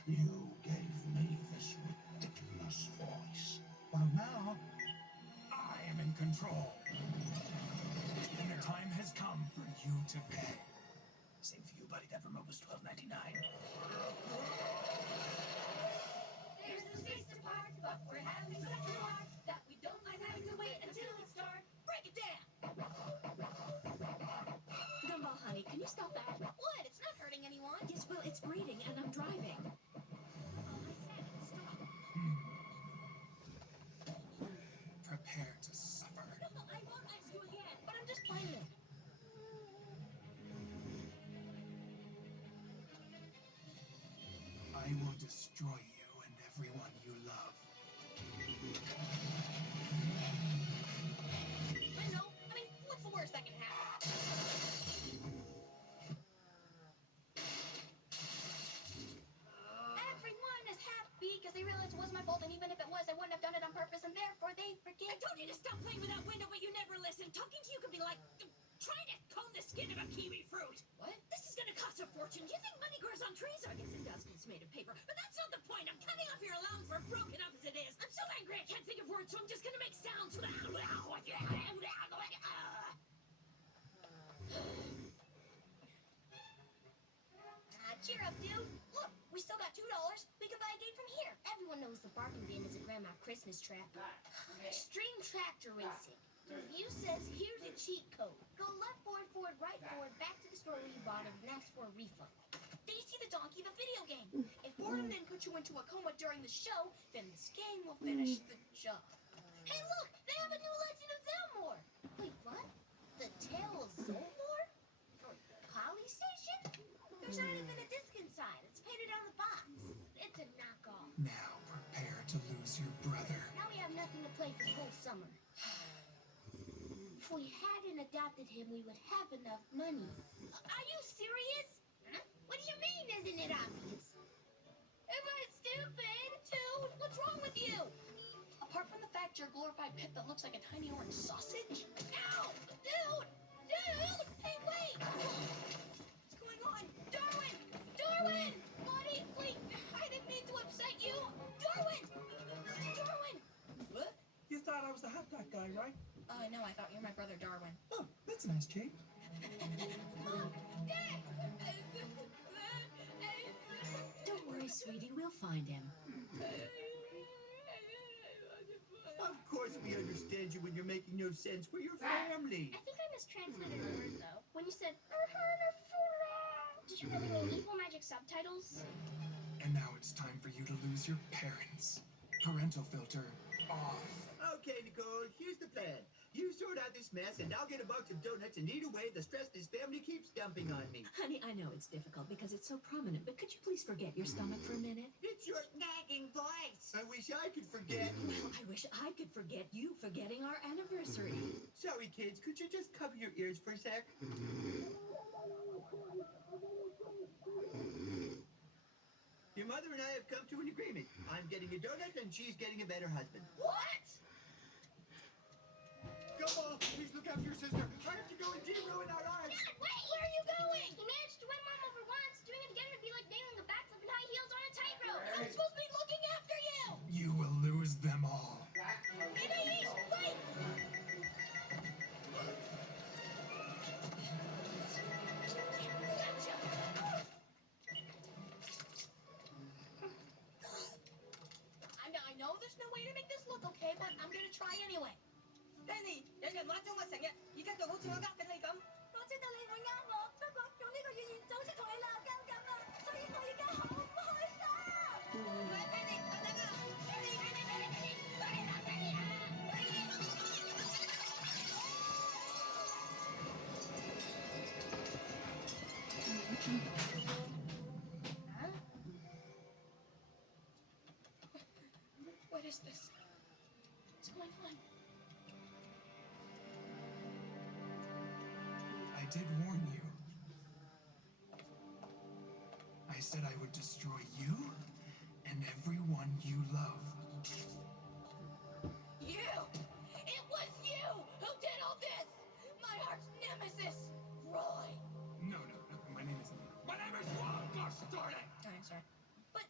You gave me this ridiculous voice. Well, now, I am in control. And the time has come for you to pay. Same for you, buddy. That remote was $12.99. There's the space to park, but we're having such a lark that we don't mind having to wait until it's dark. Break it down! Gumball, honey, can you stop that? What? It's not hurting anyone. Yes, well, it's breeding and I'm driving. Prepare to suffer. No, I won't ask you again, but I'm just playing. I will destroy you and everyone you love. But no, I mean, what's the worst that can happen? Everyone is happy because they realize it wasn't my fault, and even if it was, I wouldn't have done it on purpose, and therefore they forgive. I told you to stop playing with that window, but you never listen. Talking to you could be like trying to comb the skin of a kiwi fruit. What? This is gonna cost a fortune. You think money grows on trees? I guess it does because it's made of paper. But that's not the point. I'm cutting off your allowance for broken up as it is. I'm so angry I can't think of words, so I'm just gonna make sounds. Cheer up, dude. Look, we still got $2. We can buy a game from here. Everyone knows the bargain bin is a grandma Christmas trap. Extreme tractor racing. The review says here's a cheat code. Go left forward, forward, right forward, back to the store where you bought it, and ask for a refund. Then you see the donkey, the video game. If boredom then puts you into a coma during the show, then this game will finish the job. Hey, look! They have a new Legend of Zelmore! Wait, what? The Tale of Zolmore? For Collie Station? There's not even a disc inside. It's painted on the box. It's a knockoff. Now prepare to lose your brother. Now we have nothing to play for the whole summer. If we hadn't adopted him, we would have enough money. Are you serious? Huh? What do you mean, isn't it obvious? Am I stupid? Dude, what's wrong with you? Apart from the fact you're a glorified pet that looks like a tiny orange sausage? Ow! Dude! Dude! Hey, wait! What's going on? Darwin! Darwin! Buddy, please! I didn't mean to upset you! Darwin! Darwin! What? You thought I was the hot dog guy, right? No, I thought you were my brother Darwin. Oh, that's a nice shape. Mom! Dad! Don't worry, sweetie, we'll find him. of course we understand you when you're making no sense. We're your family. I think I mistranslated a word, though. When you said, did you really mean equal magic subtitles? And now it's time for you to lose your parents. Parental filter off. Okay, Nicole, here's the plan. You sort out this mess, and I'll get a box of donuts and eat away the stress this family keeps dumping on me. Honey, I know it's difficult because it's so prominent, but could you please forget your stomach for a minute? It's your nagging voice. I wish I could forget. Well, I wish I could forget you forgetting our anniversary. Sorry, kids. Could you just cover your ears for a sec? Your mother and I have come to an agreement. I'm getting a donut, and she's getting a better husband. What? Gumball, please look after your sister. I have to go and ruin our lives. Dad, wait! Where are you going? He managed to win Mom over once. Doing it again would be like nailing a backflip in high heels on a tightrope. I'm supposed to be looking after you! You will lose them all. Please, wait! I know there's no way to make this look okay, but I'm gonna try anyway. Danny，有人話咗我成日，而家就好似我呃緊你咁。我知道你會呃我，不過用呢個語言就好似同你鬧交咁啊，所以我而家好唔開心。喂，Danny，等等啊！Danny，快啲打俾你啊！Huh? What is this? What's going on? I did warn you. I said I would destroy you and everyone you love. You! It was you who did all this! My arch nemesis, Roy! No, my name isn't. My name is Rob. Gosh darn it! Oh, I'm sorry. But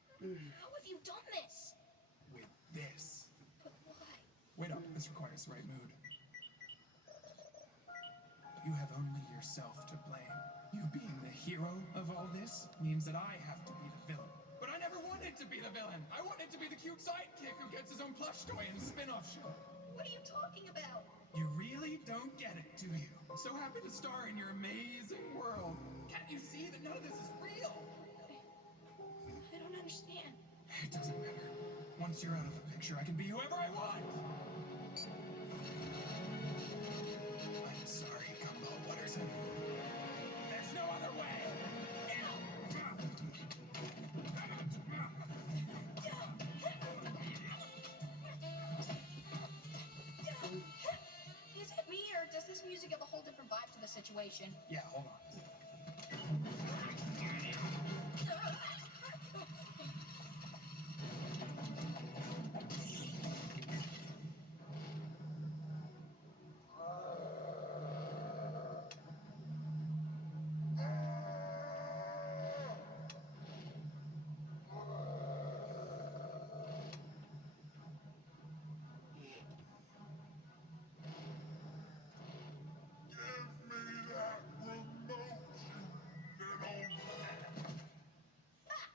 This requires the right mood. You have only yourself to blame. You being the hero of all this means that I have to be the villain. But I never wanted to be the villain. I wanted to be the cute sidekick who gets his own plush toy in a spin-off show. What are you talking about? You really don't get it, do you? So happy to star in your amazing world. Can't you see that none of this is real? I don't understand. It doesn't matter. Once you're out of the picture, I can be whoever I want. I'm sorry, Gumball Watterson. There's no other way. Is it me, or does this music have a whole different vibe to the situation? Yeah, hold on.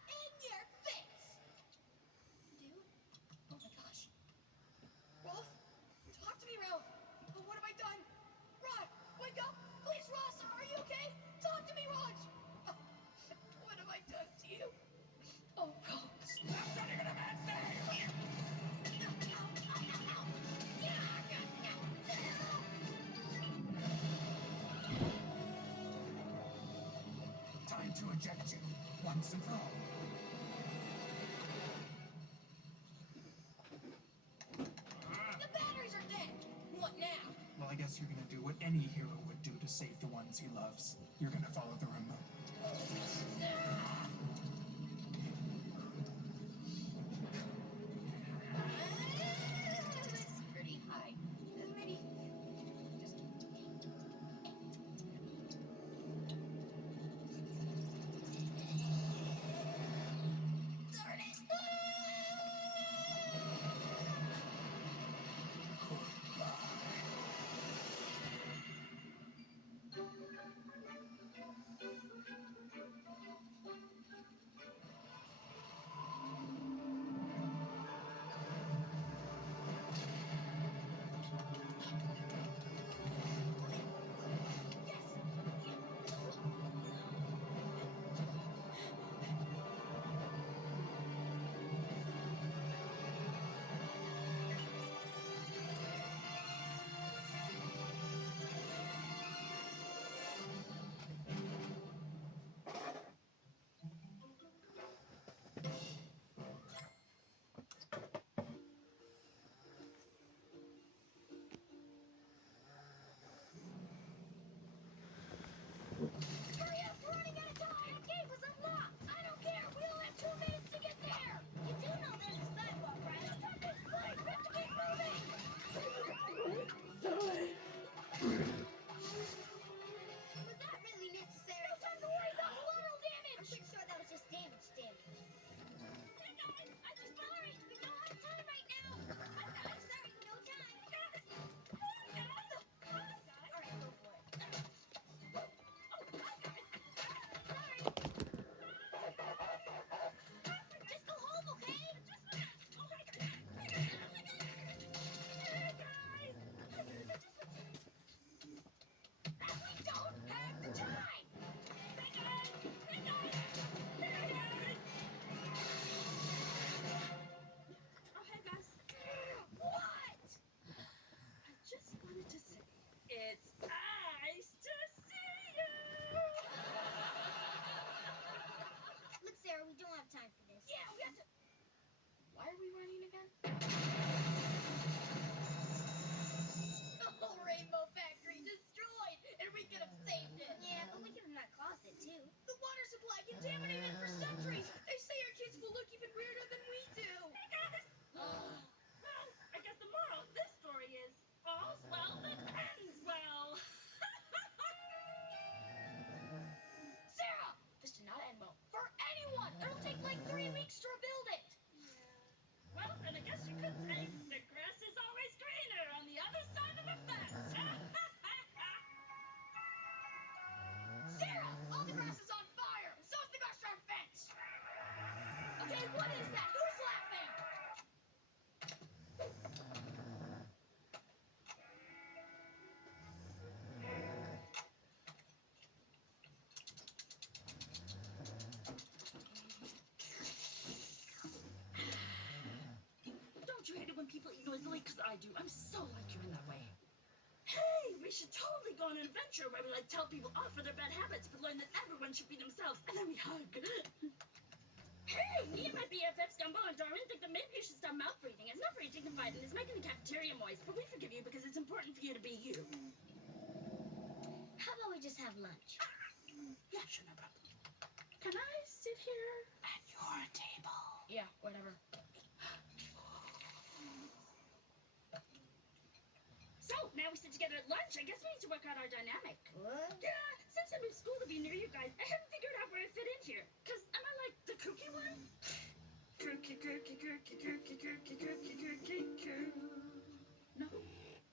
In your face! Dude? Oh my gosh. Rolf? Talk to me, Rolf. Oh, what have I done? Rod, wake up! Please, Ross, are you okay? Talk to me, Raj! Oh, what have I done to you? Oh, Rolf. That's not even a man's name! Time to eject you, once and for all. The batteries are dead! What now? Well, I guess you're gonna do what any hero would do to save the ones he loves. You're gonna follow the remote. It's pretty high. Maybe just... Darn it! Hurry up! We're running out of time! That gate was unlocked! I don't care! We only have 2 minutes to get there! You do know there's a sidewalk, right? Don't touch this place! We have to keep moving! Was that really necessary? No time to worry about collateral I'm damage! pretty sure that was just damage. Hey guys! I just Sorry, we don't have time right now. I'm sorry, no time. All right, go for it. Just go home, okay? We don't have the time! Oh, hey, guys. What? I just wanted to say it's nice to see you. Look, Sarah, we don't have time for this. Yeah, we have to... Why are we running again? The whole Rainbow Factory destroyed, and we could have saved it. Yeah, but we could have not caused it, too. The water supply contaminated for centuries. They say our kids will look even weirder than we do. Hey, guys. Well, I guess the moral of this story is all's well that ends well. Sarah! This did not end well. For anyone! It'll take like 3 weeks to rebuild it. Well, and I guess you could say the grass is always greener on play noisily? Because I do. I'm so like you in that way. Hey, we should totally go on an adventure where we like tell people off for their bad habits, but learn that everyone should be themselves, and then we hug. Hey, me and my BFFs Gumball and Darwin think that maybe you should stop mouth breathing. It's not very dignified and it's making the cafeteria moist, but we forgive you because it's important for you to be you. How about we just have lunch? Yeah, sure, no problem. Can I sit here at your table? Yeah, whatever. So, now we sit together at lunch. I guess we need to work out our dynamic. What? Yeah, since I moved school to be near you guys, I haven't figured out where I fit in here. Because am I like the kooky one? Kooky, kooky, kooky, kooky, kooky, kooky, kooky, koo. No?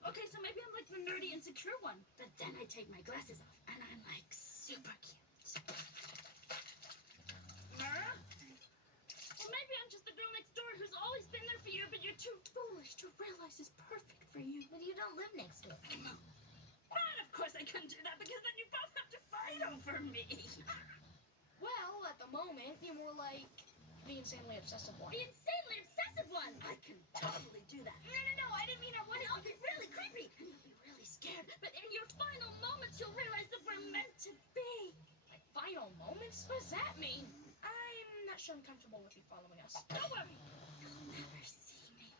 Okay, so maybe I'm like the nerdy, insecure one. But then I take my glasses off, and I'm like super cute. Huh? Or maybe I'm just the girl next door who's always been there for you, but you're too foolish to realize is perfect for you. But you don't live next door. And of course I couldn't do that because then you both have to fight over me. Well, at the moment, you're more like the insanely obsessive one. The insanely obsessive one! I can totally do that. No, I didn't mean I wanted to be really creepy. And you'll be really scared. But in your final moments, you'll realize that we're meant to be. Like final moments? What does that mean? I'm not sure I'm comfortable with you following us. Don't worry. You'll never see me.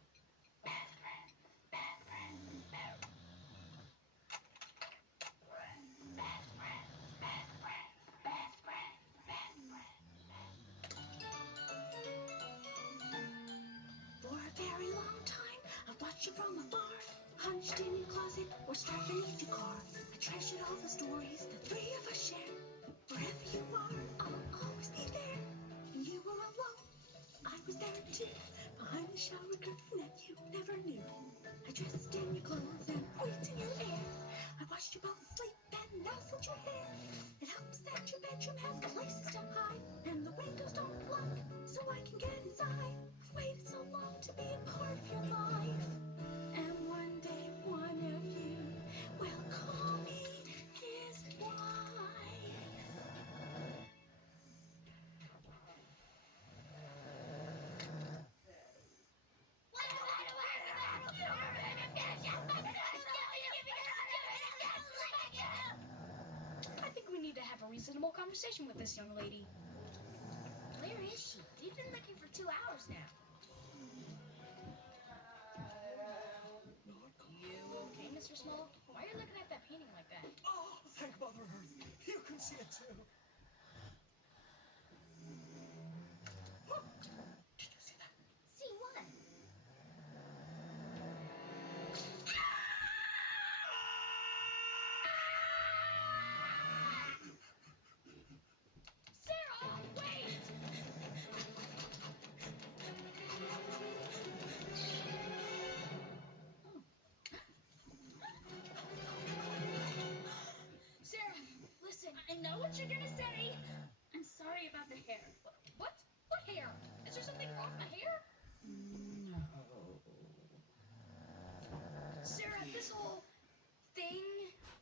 For a very long time, I've watched you from afar, hunched in your closet or strapped beneath your car. I treasured all the stories the three of us share. Wherever you are, I'll always be there. When you were alone, I was there too, behind the shower curtain that you never knew. I dressed in your clothes and breathed in your air. I watched you both sleep and nuzzled your hair. It helps that your bedroom has places to hide, and the windows don't block, so I can get inside. I've waited so long to be a part of your life, and one day one of you will call me his wife. I think we need to have a reasonable conversation with this young lady. Where is she? We've been looking for 2 hours now. You okay, Mr. Small? Why are you looking at that painting like that? Oh, thank Mother Earth. You can see it too. Did you see that? See what? Sarah, wait! Sarah, listen. I know what you're gonna say. I'm sorry about the hair. What? What hair? Is there something wrong with the hair? No. Sarah, this whole thing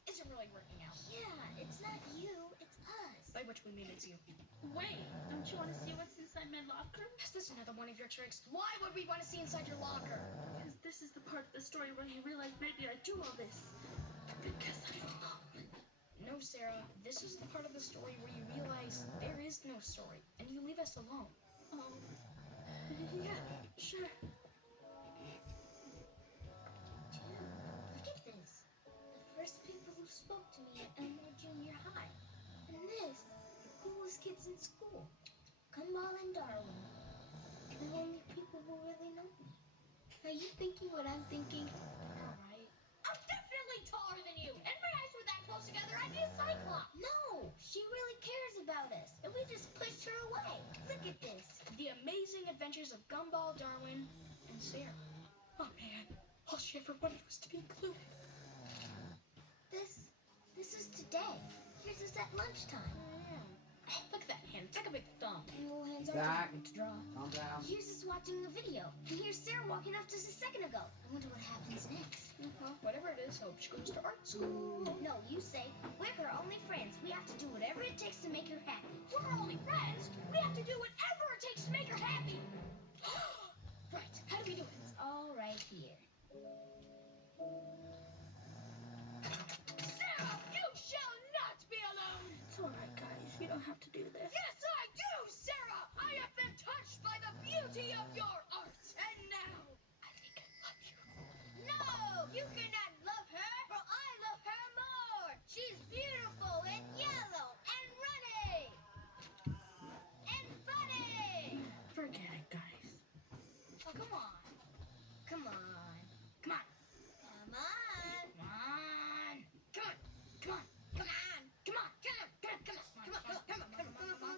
isn't really working out. Yeah, it's not you, it's us. By which we mean it's you. Wait, don't you want to see what's inside my locker? Is this another one of your tricks? Why would we want to see inside your locker? Because this is the part of the story where you realize maybe I do all this. Because I'm alone. No, Sarah. This is the part of the story where you realize there is no story, and you leave us alone. Oh. Yeah, sure. Jim, look at this. The first people who spoke to me at Elmore Junior High. And this, the coolest kids in school. Gumball and Darwin. The only people who really know me. Are you thinking what I'm thinking? Alright. I'm definitely taller than you! And if my eyes were that close together, I'd be a cyclops! No, she really cares about us. And we just pushed her away. Look at this. The Amazing Adventures of Gumball, Darwin, and Sarah. Oh man, all she ever wanted was to be included. This is today. Here's us at lunchtime. Look at that hand. It's like a big thumb. Little hands are Zach, difficult to draw. calm down. Here's us watching the video. And here's Sarah walking up just a second ago. I wonder what happens next. Well, whatever it is, hope she goes to art school. No, you say, we're her only friends. We have to do whatever it takes to make her happy. We're her only friends. We have to do whatever it takes to make her happy. Right. How do we do it? It's all right here. have to do this. Yes, I do, Sarah! I have been touched by the beauty of your art. And now, I think I love you. No, you cannot love her, for I love her more. She's beautiful and yellow and running and funny. Forget it, guys. Oh, come on. Come on. Come on. Come on. Come on.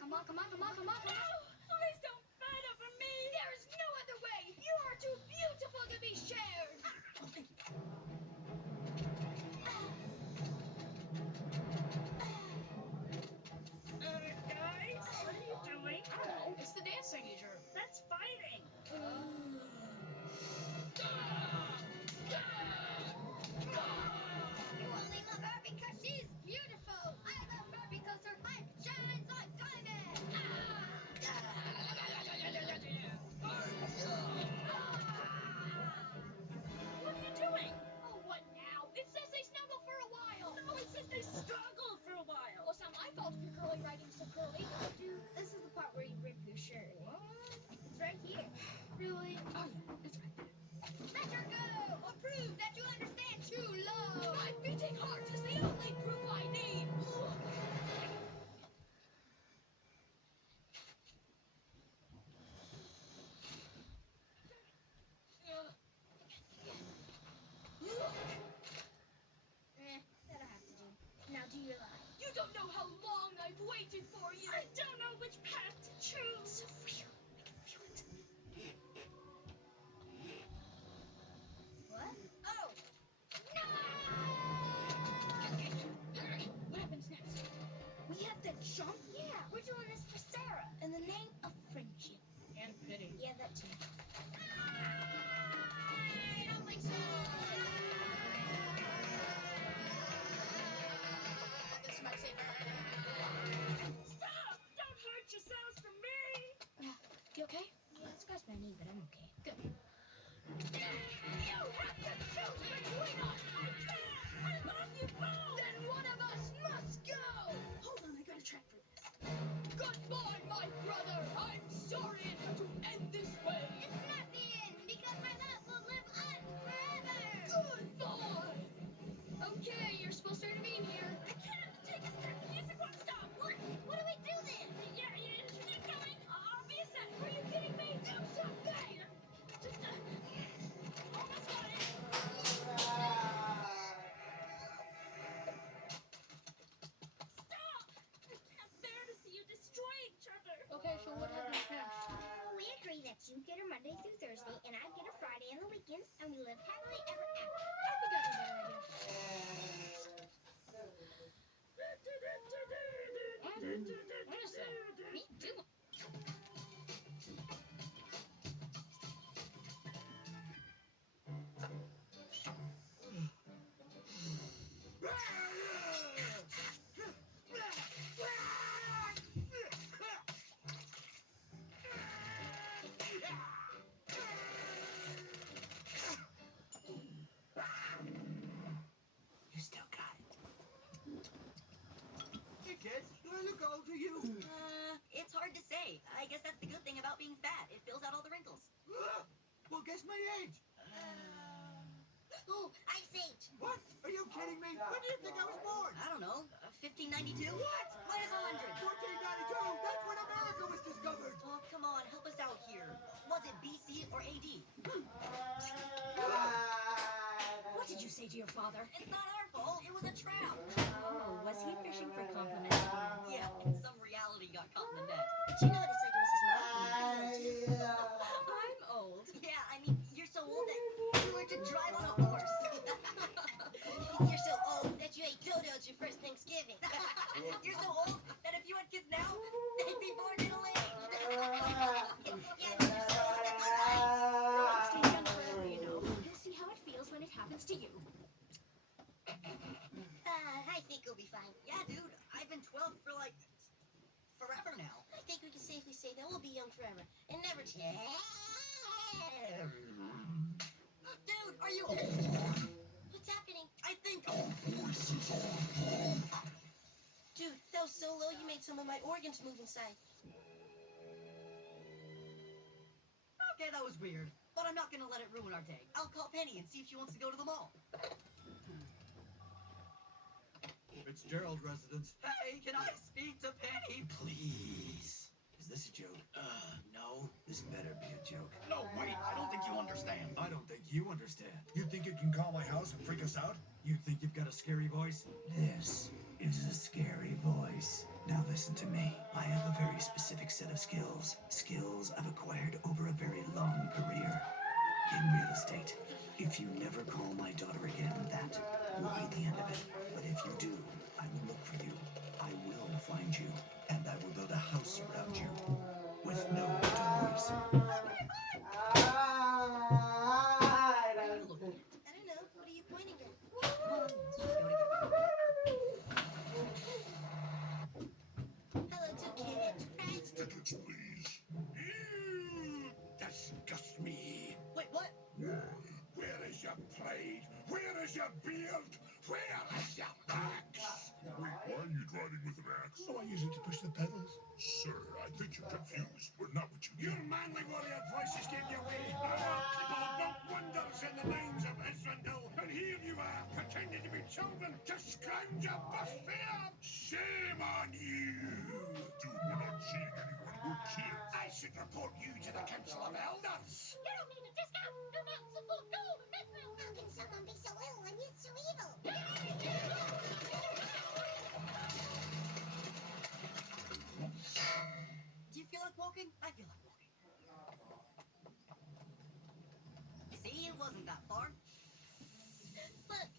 Come on. Come on. Come on. Come on. Please don't fight over me. There is no other way. You are too beautiful to be shared. Guys, what are you doing? I don't know. It's the dancing usual. That's fighting. You only love her because she's beautiful. I love her because her light shines like diamonds. What are you doing? Oh, what now? It says they snuggle for a while. No, it says they struggle for a while. Well, it's not my fault if your curly writing's so curly. Dude, this is the part where you rip your shirt. What? It's right here. Really? Oh, yeah, it's right there. Let her go, or prove that you understand true love. My beating heart is the only proof I need. That'll have to do. Now do your line. You don't know how long I've waited for you. I don't know which path to choose. What? Oh. No! What happens next? We have to jump? Yeah, we're doing this for Sarah. In the name of friendship. And pity. Yeah, that too. I don't think so. This might save her. Stop! Don't hurt yourselves for me. You okay? Yeah, it scratched my knee, but I'm okay. Good. You have to choose between us. I can't. I love you both. Then one of us must go. Hold on, I got a track for this. Goodbye, my brother. I'm sorry it had to end this way. It's not the end, because my love will live on forever. Goodbye. Okay, you're supposed to intervene here. I can't take a step. The music won't stop. What do we do then? Yeah, you just keep going. I'll be a sec. Are you kidding me? Do something. Just almost got it. Stop! I can't bear to see you destroy each other. Okay, so what happens next? We agree that you get her Monday through Thursday, and I get her Friday and the weekends, and we live happily ever after. I think I have a better idea. What is that? What are you doing? You still got it. Hey, kids, do I look old to you? It's hard to say. I guess that's the good thing about being fat. It fills out all the wrinkles. Well, guess my age. Ooh, Ice Age. What? Are you kidding me? When do you think I was born? I don't know. 1592? What? Minus 100. 1492. That's when America was discovered. Oh, come on. Help us out here. Was it BC or AD? What did you say to your father? It's not our fault. It was a trap. Oh, was he fishing for compliments? Yeah, and some reality got caught in the net. But you know what it's like, Mrs. Martin. I'm old. Yeah, I mean, you're so old that you were to drive on a horse. You're so old that you ate donuts your first Thanksgiving. You're so old that if you had kids now, they'd be born middle aged. Yeah, but you're so old that you're right. You won't stay young forever, you know. You'll see how it feels when it happens to you. I think we'll be fine. Yeah, dude, I've been 12 for like forever now. I think we can safely say that we'll be young forever and never change. Dude, are you? What's happening? I think. Dude, that know, Solo, you made some of my organs move inside. Okay, that was weird. But I'm not gonna let it ruin our day. I'll call Penny and see if she wants to go to the mall. Fitzgerald residence. Hey, can I speak to Penny, please? Is this a joke? No. This better be a joke. No, wait, I don't think you understand. I don't think you understand. You think you can call my house and freak us out? You think you've got a scary voice? This is a scary voice. Now listen to me. I have a very specific set of skills. Skills I've acquired over a very long career in real estate. If you never call my daughter again, that will be the end of it. But if you do, I will look for you. I will find you. And I will build a house around you. With no doors. I don't know. What are you pointing at? Hello, two kids. Surprise. Tickets, please. Disgust me. Wait, what? Where is your pride? Where is your beard? Where is your axe? Wait, why are you driving with an axe? Oh, I use it to push the pedals. Sir, I think you're confused. We're not what you Your think. manly warrior voices gave you away. Our people wrought wonders in the mines of Israel. And here you are, pretending to be children to scrounge a bus fare. Shame on you. Dude, we're not cheating anyone. We're kids. I should report you to the Council of Elders. You don't need a discount. Your mountains are full of gold and mithril. How can someone be so ill and yet so evil? Do you feel like walking? I feel like walking. See, it wasn't that far. Look.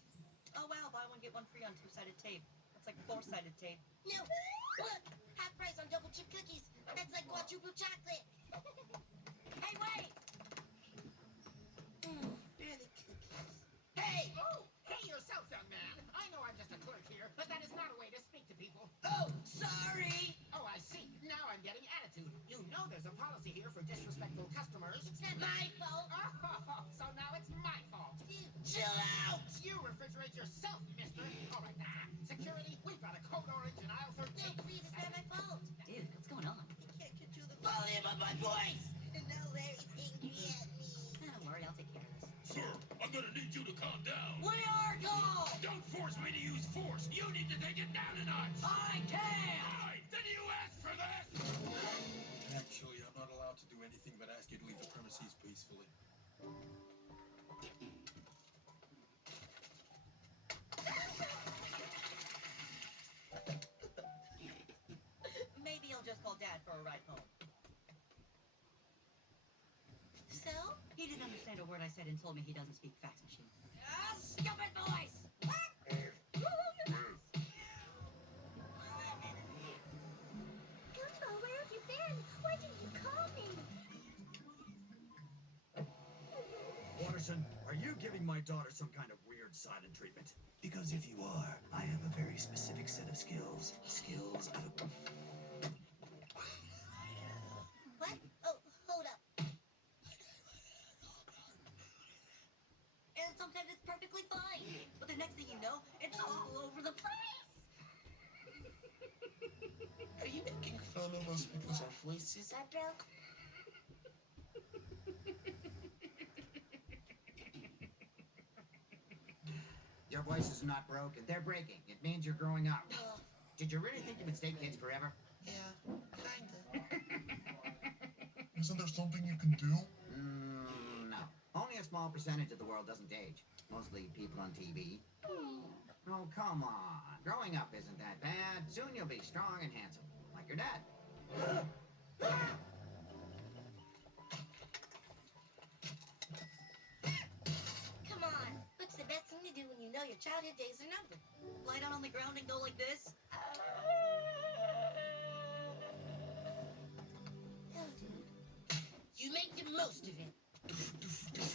Oh wow, buy one get one free on two-sided tape. That's like four-sided tape. No. Look. Half price on double chip cookies. That's like quadruple chocolate. Hey, wait! Really cookies. Hey! Oh, hey yourself, young man. I know I'm just a clerk here, but that is not a way to speak to people. Oh, sorry! Oh, I see. Now I'm getting attitude. You know there's a policy here for disrespectful customers. It's not my fault. Oh, so now it's my fault. Chill out! You refrigerate yourself, mister. All right, security, we've got a code orange in aisle 13. No, please, it's not my fault. Dude, what's going on? I can't control the Volume of my voice! And now Larry's angry at me. Don't worry, I'll take care of this. Sir, I'm gonna need you to calm down. We are gone! Don't force me to use force. You need to take it down a notch. I can't! Fine. Then you asked for this. Actually, I'm not allowed to do anything but ask you to leave the premises peacefully. Maybe I'll just call Dad for a ride home. So? He didn't understand a word I said and told me he doesn't speak fax machine. Ah, stupid voice! Gumbo, where have you been? Why didn't you call me? Watterson, are you giving my daughter some kind of weird silent treatment? Because if you are, I have a very specific set of skills. Skills I've... What? Oh, hold up. And sometimes it's perfectly fine. But the next thing you know, it's all over the place. Are you making fun of us because our voices are broke? Your voices are not broken. They're breaking. It means you're growing up. Did you really think you would stay kids forever? Yeah, kinda. Isn't there something you can do? No. Only a small percentage of the world doesn't age. Mostly people on TV. Oh, come on. Growing up isn't that bad. Soon you'll be strong and handsome. Like your dad. Come on. What's the best thing to do when you know your childhood days are numbered? Lie down on the ground and go like this. Oh, dude. You make the most of it.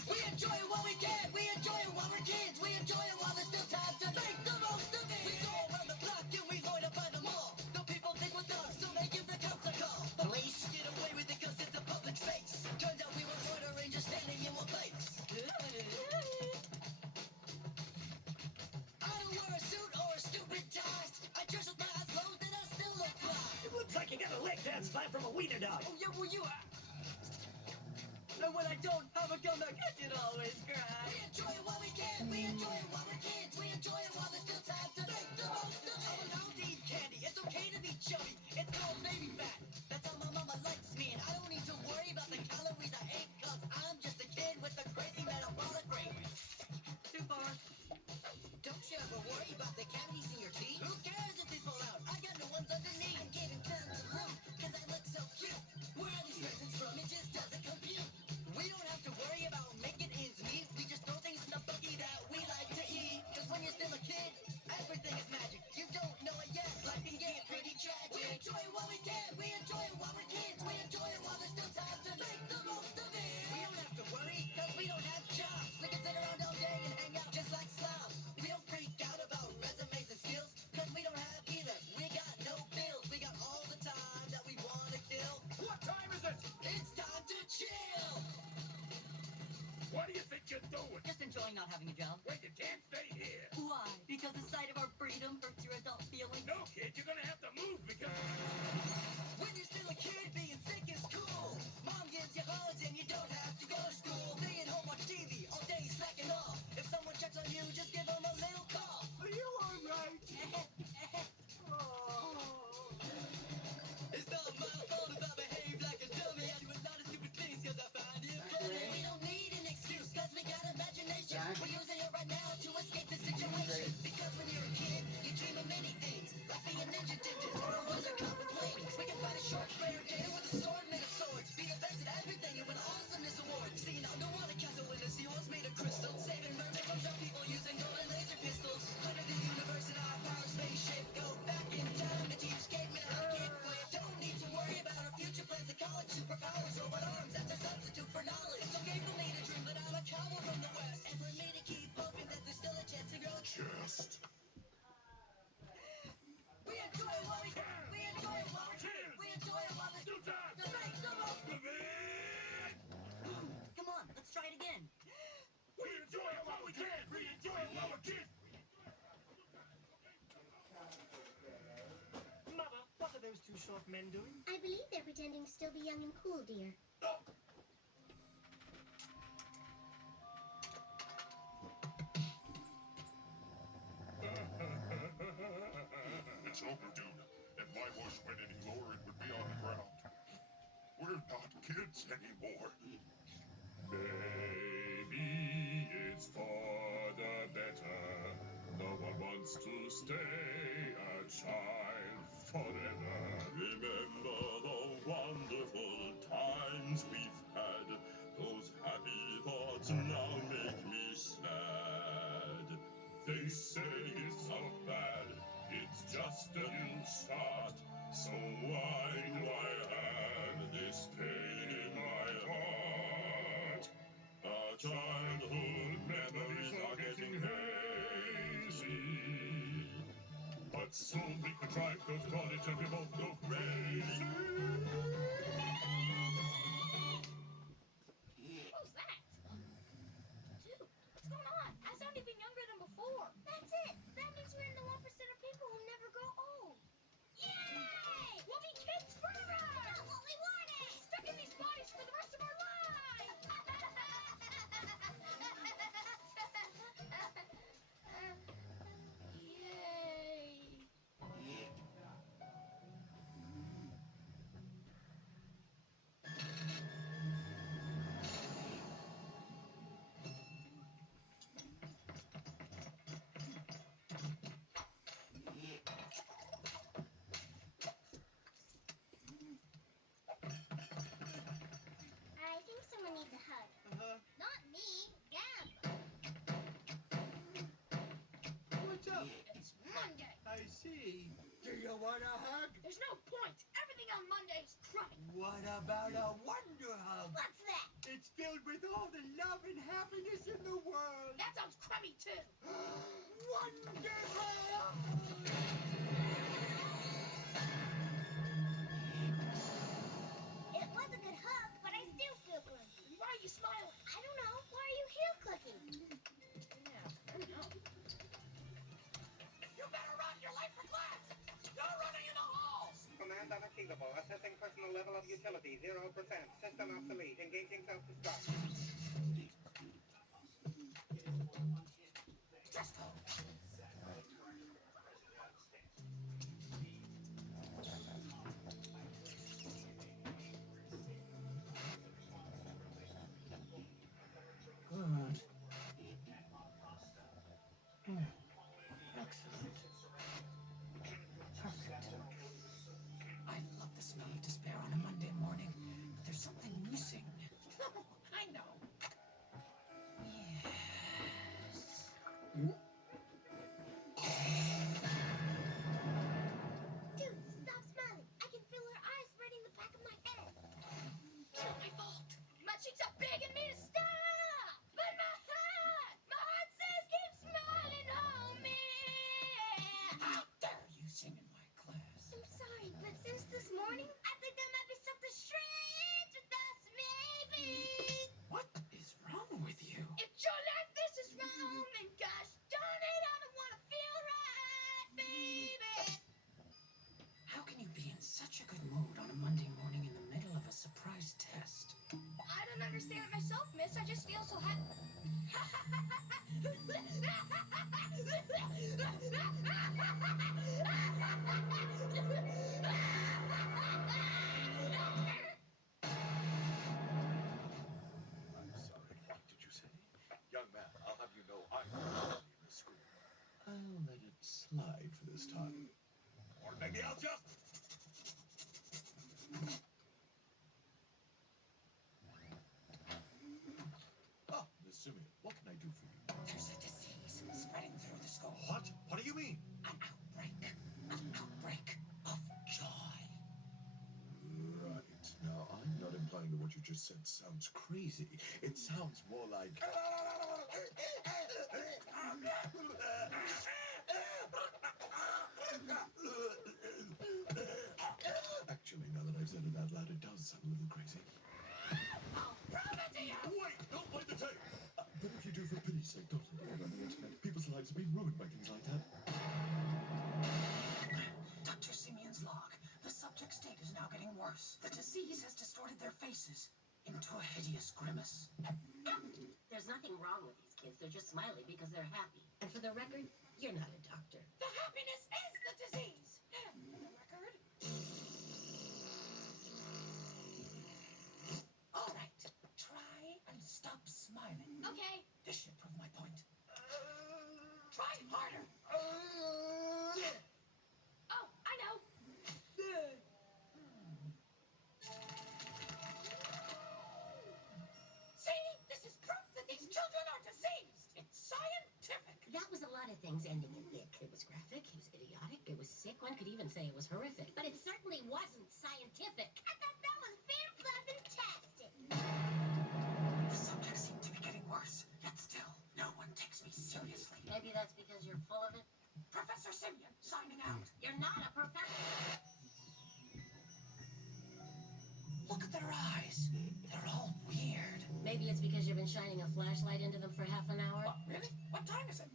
We enjoy it while we can. We enjoy it while we're kids. We enjoy it while there's still time to make the most of it. We go around the block and we loiter by the mall. The people think we're thugs, so they give the cops a call. Police get away with it 'cause it's a public space. Turns out we were loitering just standing in one place. I don't wear a suit or a stupid tie. I dress with my eyes closed and I still Looks like you got a leg dance plan from a wiener dog. Oh, yeah, well, you are. And when I don't have a comeback, I can always cry. We enjoy it while we can. We enjoy it while we're kids. We enjoy it while there's still time to make the most of it. I don't need candy. It's okay to be chubby. It's called baby fat. That's how my mama likes me, and I don't need to worry about the calories I ate, cause I'm just a kid with a crazy metabolic rate. Too far. Don't you ever worry about the cavities in your teeth? Who cares if these fall out? I got new ones underneath. I'm getting tons of room, cause I look so cute. Where are these presents from? It just doesn't compute. We don't have to worry about making ends meet. We just throw things in the buggy that we like to eat. Cause when you're still a kid, everything is magic. You don't know it yet, life can get pretty tragic. We enjoy it while we can. We enjoy it while we're kids. We enjoy it while there's still time to make the most of it. We don't have to worry, Cause we don't have jobs. We can sit around all day and hang out just like slobs. We don't freak out about resumes and skills, cause we don't have either. We got no bills. We got all the time that we wanna kill. What time is it? It's time to chill. What do you think you're doing? just enjoying not having a job. Wait, you can't stay here. Why? Because the sight of our freedom hurts your adult feelings? No, kid, you're gonna have to move because... When you're still a kid, being sick is cool. Mom gives you hugs and you don't have to go to school. Stay at home, watch TV all day, slacking off. If someone checks on you, just give them a little cough. Are you alright? It's not my fault if I behave like a dummy. I do a lot of stupid things cause I find it funny. We don't need an excuse cause we got imagination. We're using it right now to escape the situation. Because when you're a kid, you dream of many things. Like being a ninja dentist or a wizard cop with wings. We can fight a shark bear gator with a sword made of swords. Be the best at everything and win awesomeness awards. See an underwater castle in the seawalls made of crystal. Saving mermaids from some people using golden laser pistols. Under the universe in our power spaceship. Go back in time to teach cavemen how to kick flip. Don't need to worry about our future plans to college. Superpowers, robot arms, that's a substitute for knowledge. It's okay for me to dream that I'm a cowboy from the west. And for me to keep hoping that there's still a chance to grow. Just We enjoy it while we can. We enjoy it while we're kids. We enjoy it while there's still time to make the most of it. Come on, let's try it again. We enjoy it while we can. We enjoy it while we're kids. Mother, what are those two short men doing? I believe they're pretending to still be young and cool, dear. It's over, dude. If my voice went any lower, it would be on the ground. We're not kids anymore. Maybe it's for the better. No one wants to stay a child forever. Remember the wonderful times we've had. Those happy thoughts now make me sad. They say it's not bad, it's just a new start. So why do I have this pain in my heart? Our childhood memories are getting hazy. But soon we can drive to college and we both go crazy. Who's that? Dude, what's going on? I sound even younger than before. That's it. That means we're in the 1% of people who never grow old. Yay! We'll be kids forever! That's what we wanted. Stuck in these bodies for the rest of our lives! Yay! I think someone needs a hug. Not me. Gab. What's up? It's Monday! I see. Do you want a hug? There's no point! Everything on Monday is crummy! What about a wonder hug? What's that? It's filled with all the love and happiness in the world. That sounds crummy too! Wonder hug! It was a good hug, but I still feel good. Why are you smiling? I don't know. Why are you heel clicking? Yeah, I don't know. You better run! You're late for class! You're running in the halls! Commander unachievable. Assessing personal level of utility, 0%. System obsolete. Engaging self-destruct. Just go. Good. Excellent. Perfect. I love the smell of despair on a Monday morning, but there's something missing. I know. Yes. Dude, stop smiling. I can feel her eyes spreading the back of my head. It's not my fault. My cheeks are begging me to stop. But my heart says keep smiling on me. How dare you sing in my class? I'm sorry, but since this morning, I think there might be something strange with us, maybe. What is wrong with you? If your life this is wrong, then gosh darn it, I don't want to feel right, baby. How can you be in such a good mood on a Monday morning in the middle of a surprise test? I don't understand it myself, miss. I just feel so happy. I'm sorry, what did you say? Young man, I'll have you know I'm not in the school. I'll let it slide for this time. Or maybe I'll just... Ah, Miss Simeon, what can I do for you? There's a disease spreading through the school. What? What do you mean? An outbreak. An outbreak of joy. Right. Now, I'm not implying that what you just said sounds crazy. It sounds more like... Actually, now that I've said it out loud, it does sound a little crazy. I'll prove it to you. Wait! Don't play the tape! But if you do, for pity's sake, don't let it on the internet. People's lives have been ruined by things like that. Dr. Simeon's log. The subject's state is now getting worse. The disease has distorted their faces into a hideous grimace. There's nothing wrong with these kids. They're just smiling because they're happy. And for the record, you're not a doctor. The happiness is the disease. And for the record, All right. Try and stop smiling. okay. This should prove my point. Try harder. Oh, I know. See, this is proof that these children are diseased. It's scientific. That was a lot of things ending in ick. It was graphic, it was idiotic, it was sick. One could even say it was horrific. But it certainly wasn't scientific. I thought that was fantastic. The subjects seem to be getting worse, yet still, no one takes me seriously. Maybe that's because you're full of it. Professor Simeon, signing out. You're not a professor. Look at their eyes. They're all weird. Maybe it's because you've been shining a flashlight into them for half an hour. What, really? What time is it?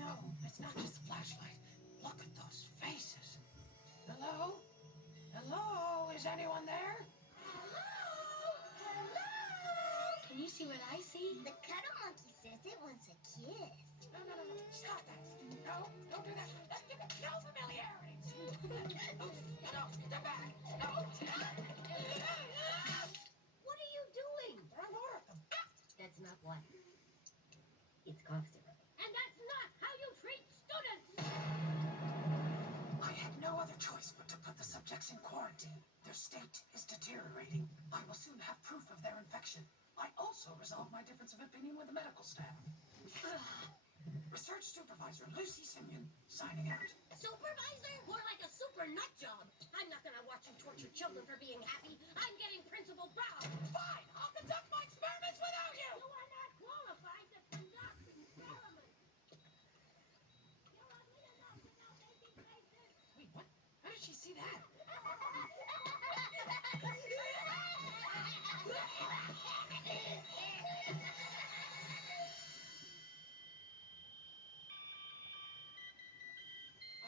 No, it's not just a flashlight. Look at those faces. Hello? Hello? Is anyone there? Can you see what I see? The cuddle monkey says it wants a kiss. No. Stop that. No, don't do that. Let's give it no familiarities. No, step back. No. What are you doing? There are more of them. That's not what. It's cough syrup. And that's not how you treat students. I had no other choice but to put the subjects in quarantine. Their state is deteriorating. I will soon have proof of their infection. I also resolved my difference of opinion with the medical staff. Research Supervisor Lucy Simeon, signing out. Supervisor? More like a super nut job. I'm not gonna watch you torture children for being happy. I'm getting Principal Brown. Fine, I'll conduct my experiments without you! You are not qualified to conduct experiments. You are good enough without making faces. Wait, what? How did she see that?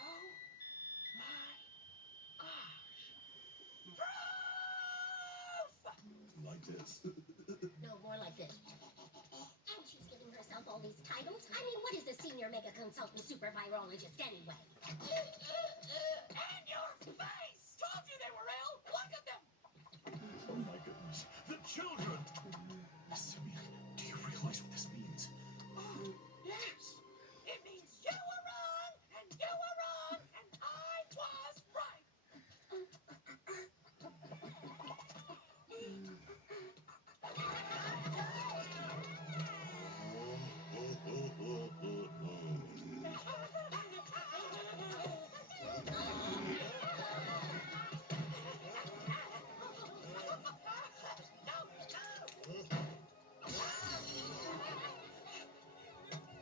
Oh like this. No, more like this. And she's giving herself all these titles. I mean, what is a senior mega consultant super virologist anyway? And your face! Told you they were ill! Look at them! Oh my goodness. The children! Sylvia, do you realize what this means? Oh, yes! It means you were wrong, and you were wrong, and I was right!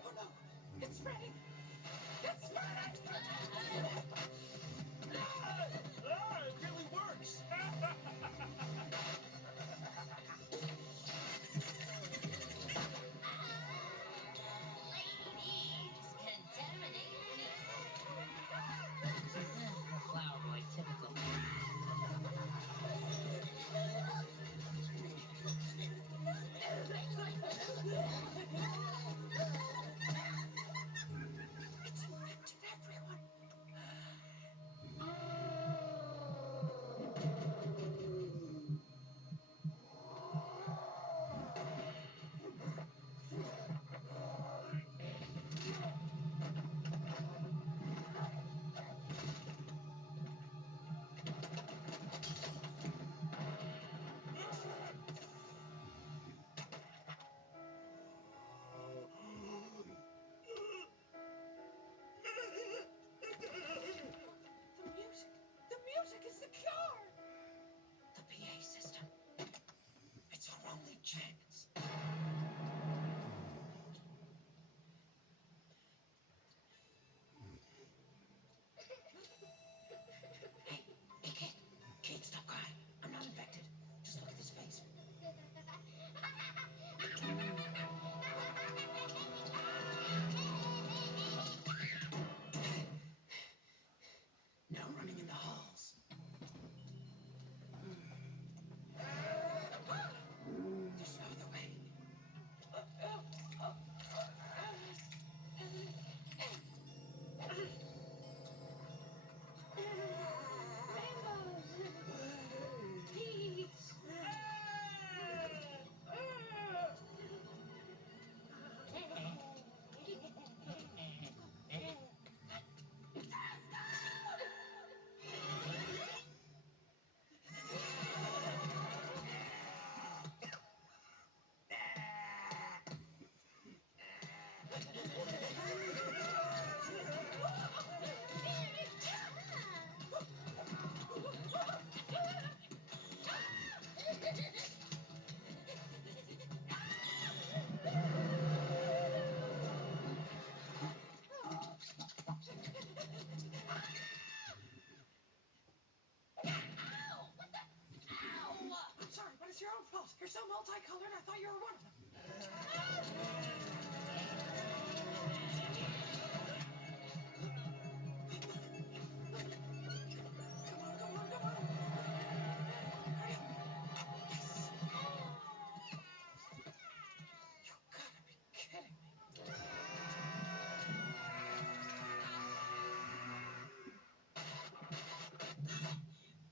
Oh no! It's spreading! It's spreading! It really works! Ladies, contaminate me. Flower boy, typical. It's infected everyone! The music is the cure! The PA system. It's our only chance. Hey, kid. Kid, stop crying. I'm not infected. Just look at this face. No running in the halls. There's no other way. I'm sorry, but it's your own fault. You're so multicolored, I thought you were one of them.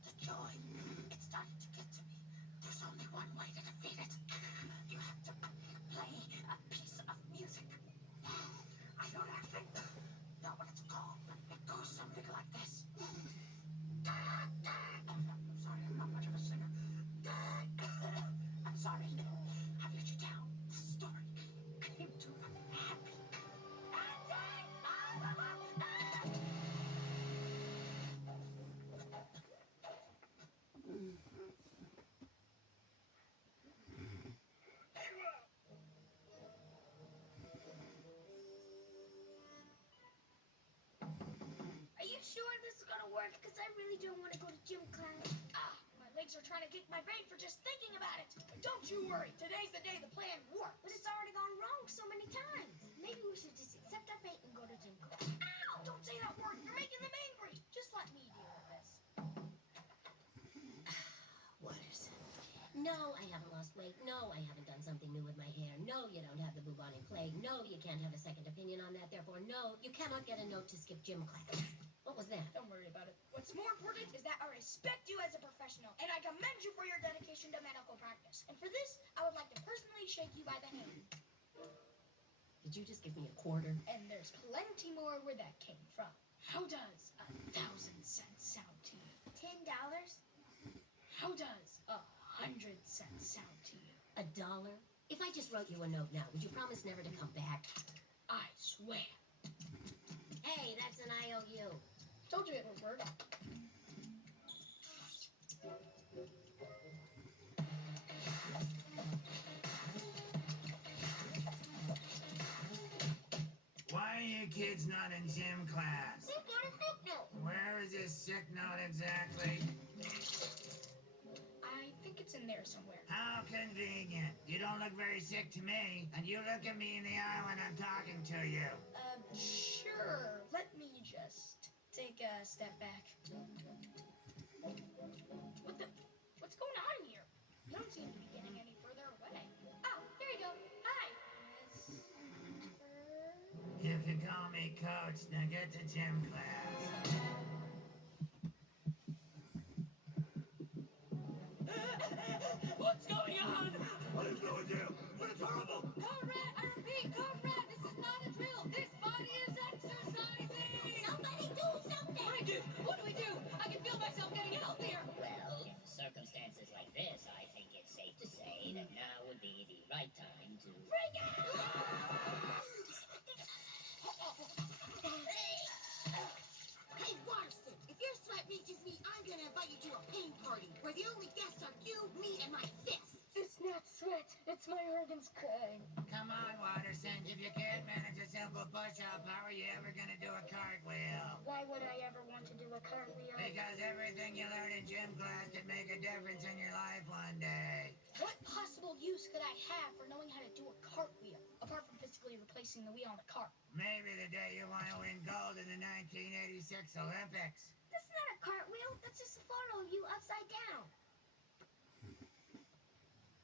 The joy, it's starting to get to me. There's only one way to defeat it. You have to play a piece of music. I don't actually know what it's called, but it goes something like this. I'm sorry, I'm not much of a singer. I'm sorry. I've let you down. The story came to a happy Are you sure this is gonna work? Because I really don't want to go to gym class. My legs are trying to kick my brain for just thinking about it. Don't you worry. Today's the day the plan works. But it's already gone wrong so many times. Maybe we should just accept our fate and go to gym class. Ow! Don't say that word. You're making them angry. Just let me deal with this. Watterson, No, I haven't lost weight. No, I haven't done something new with my hair. No, you don't have the bubonic plague. No, you can't have a second opinion on that. Therefore, no, you cannot get a note to skip gym class. What was that? Don't worry about it. What's more important is that I respect you as a professional, and I commend you for your dedication to medical practice. And for this, I would like to personally shake you by the hand. Did you just give me a quarter? And there's plenty more where that came from. How does 1,000 cents sound to you? $10? How does 100 cents sound to you? $1? If I just wrote you a note now, would you promise never to come back? I swear. Hey, that's an IOU. Told you it would work. Why are you kids not in gym class? We got a sick note. Where is this sick note exactly? I think it's in there somewhere. How convenient. You don't look very sick to me, and you look at me in the eye when I'm talking to you. Sure. Let me just take a step back. What's going on here? You don't seem to be getting any further away. Oh, there you go. Hi, Miss. You can call me Coach. Now get to gym class. What's going on? I have no idea, but it's horrible. Conrad, I repeat, Conrad, this is not a drill. This body is exercising. Somebody do something! What do we do? I can feel myself getting healthier. Well, in circumstances like this, I think it's safe to say that now would be the right time to... Freak out! Hey, Watterson, if your sweat reaches me, I'm gonna invite you to a pain party where the only guests are you, me, and my fists. It's not sweat. It's my organs crying. Come on, Watterson. If you can't manage a simple push-up, how are you ever gonna do a cartwheel? Why would I ever want to do a cartwheel? Because everything you learn in gym class can make a difference in your life one day. What possible use could I have for knowing how to do a cartwheel, apart from physically replacing the wheel on the cart? Maybe the day you want to win gold in the 1986 Olympics. That's not a cartwheel. That's just a photo of you upside down.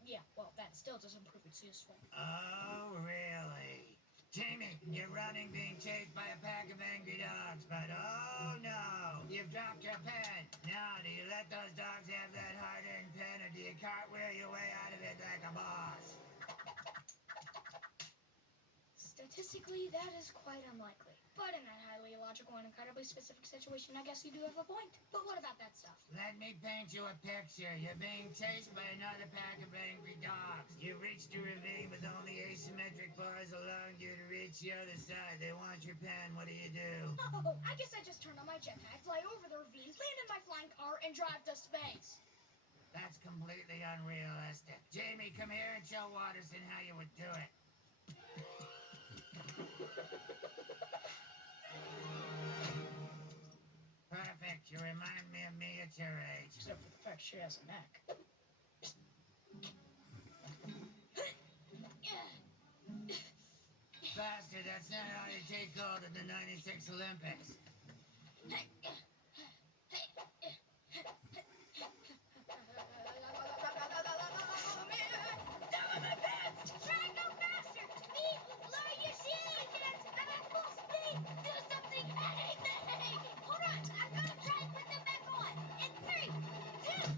Yeah, well, that still doesn't prove it's useful. Oh, really? Jamie, you're running being chased by a pack of angry dogs, but oh no, you've dropped your pen. Now, do you let those dogs have that hard-earned pen, or do you cartwheel your way out of it like a boss? Statistically, that is quite unlikely. But in that highly illogical and incredibly specific situation, I guess you do have a point. But what about that stuff? Let me paint you a picture. You're being chased by another pack of angry dogs. You've reached a ravine with only asymmetric bars allowing you to reach the other side. They want your pen. What do you do? Oh, I guess I just turn on my jetpack, fly over the ravine, land in my flying car, and drive to space. That's completely unrealistic. Jamie, come here and show Watterson how you would do it. Perfect. You remind me of me at your age. Except for the fact she has a neck. Faster, that's not how you take gold at the 96 Olympics. Try go faster. Speed. Lower your ceiling fans. I'm at full speed. Do something. Anything. Hold on. I'm gonna try and put them back on. In 3, 2.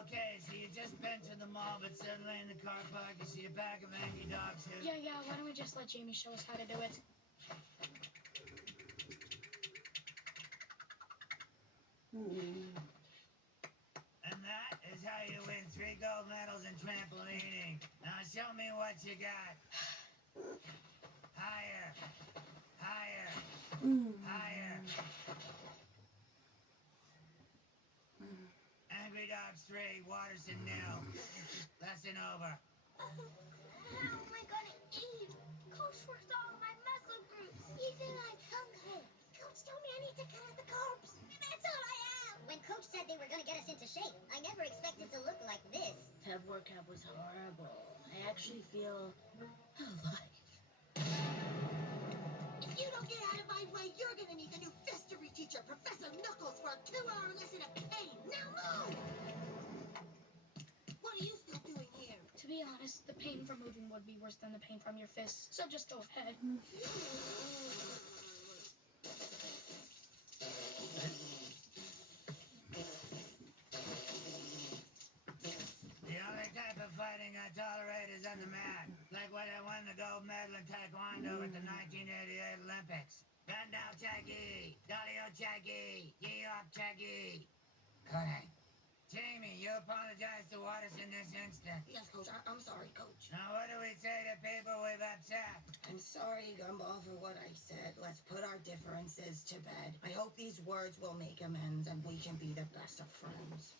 Okay, so you just been to the mall, but suddenly in the car park you see a pack of angry dogs who... Yeah, why don't we just let Jamie show us how to do it? And that is how you win 3 gold medals in trampolining. Now show me what you got. Higher. Higher. Higher. Angry Dogs 3, Watterson nil. Lesson over. How am I gonna eat? Coach worked all my muscle groups. Even my tongue head. Coach told me I need to cut out the carbs. That's all I am. When Coach said they were going to get us into shape, I never expected to look like this. That workout was horrible. I actually feel alive. If you don't get out of my way, you're gonna need the new fistery teacher, Professor Knuckles, for a 2-hour lesson of pain. Now move! would be worse than the pain from your fists, so just go ahead. The only type of fighting I tolerate is on the mat, like when I won the gold medal in Taekwondo at the 1988 Olympics. Gandal Chagi, Dalio Chagi, Yeop Chagi. Correct. Jamie, you apologize to Waters in this instant. Yes, Coach. I'm sorry, Coach. Now, what do we say to people we've upset? I'm sorry, Gumball, for what I said. Let's put our differences to bed. I hope these words will make amends and we can be the best of friends.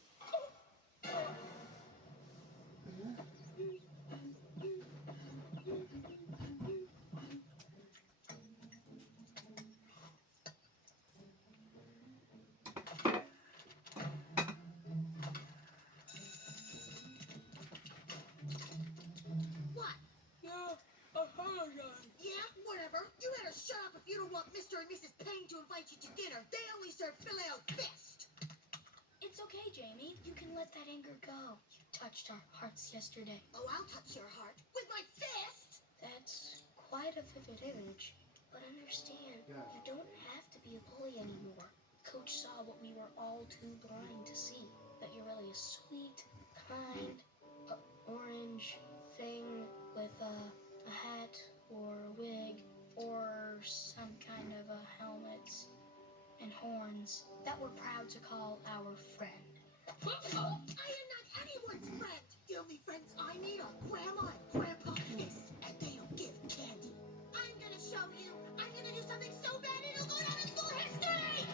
What? Yeah, apologize. Yeah, whatever. You better shut up if you don't want Mr. and Mrs. Payne to invite you to dinner. They only serve filet-o-fish. It's okay, Jamie. You can let that anger go. You touched our hearts yesterday. Oh, I'll touch your heart with my fist. That's quite a vivid image. But understand, you don't have to be a bully anymore. Coach saw what we were all too blind to see. That you're really a sweet, kind, orange thing with a hat or a wig or some kind of a helmet and horns that we're proud to call our friend. I am not anyone's friend. The only friends I need are Grandma and Grandpa Fist, and they don't give candy. I'm gonna show you. I'm gonna do something so bad it'll go down in school history.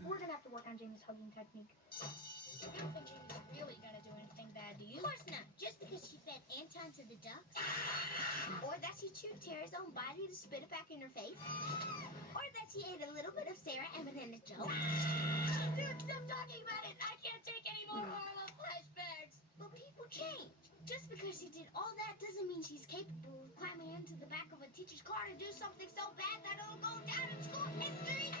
We're gonna have to work on Jamie's hugging technique. I don't think Jamie's really gonna do anything bad to you. Of course not. Just because she fed Anton to the ducks. Or that she chewed Tara's own body to spit it back in her face. Or that she ate a little bit of Sarah Eminem's joke. Dude, stop talking about it! I can't take any more horrible flashbacks! But people change. Just because she did all that doesn't mean she's capable of climbing into the back of a teacher's car to do something so bad that it'll go down in school history.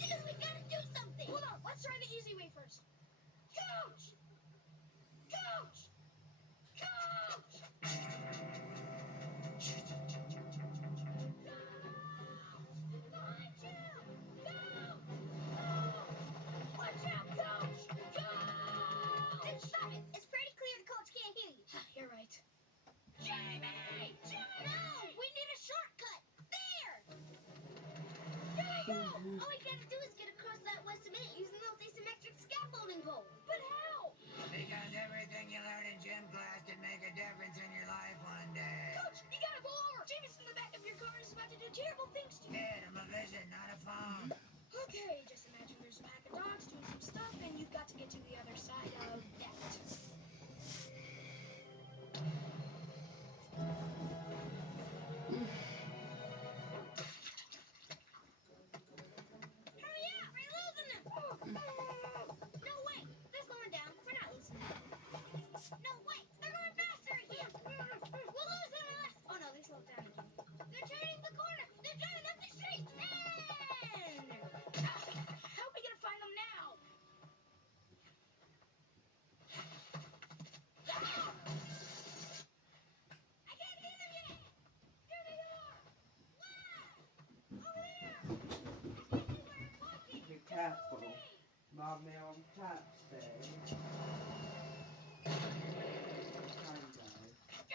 Dude, we gotta do something. Hold on, let's try the easy way first. Coach! Coach! Coach! Behind you! Go! Watch out, Coach! Go! Dude, stop it. It's pretty clear the coach can't hear you. You're right. Jamie! Jamie! No! We need a shortcut. There! Here we go! All we gotta do is get across that west cement using those asymmetric scaffolding poles. But how? Because everything you learn in gym class can make a difference in your life one day. Coach, you gotta pull over! Jamie's in the back of your car and is about to do terrible things to you. Kid, I'm a vision, not a phone. Okay, just imagine there's a pack of dogs doing some stuff and you've got to get to the other side of that. Hurry up! We're losing them! No way! They're slowing down. We're not losing them. No way! They're going faster again! We'll lose them unless... Oh no, they slowed down again. They're turning the corner! They're driving up the street! And... How are we gonna find them now? I can't hear them yet! Here they are! Over there! I can't see where I'm walking! Be careful. Mommy on taps there.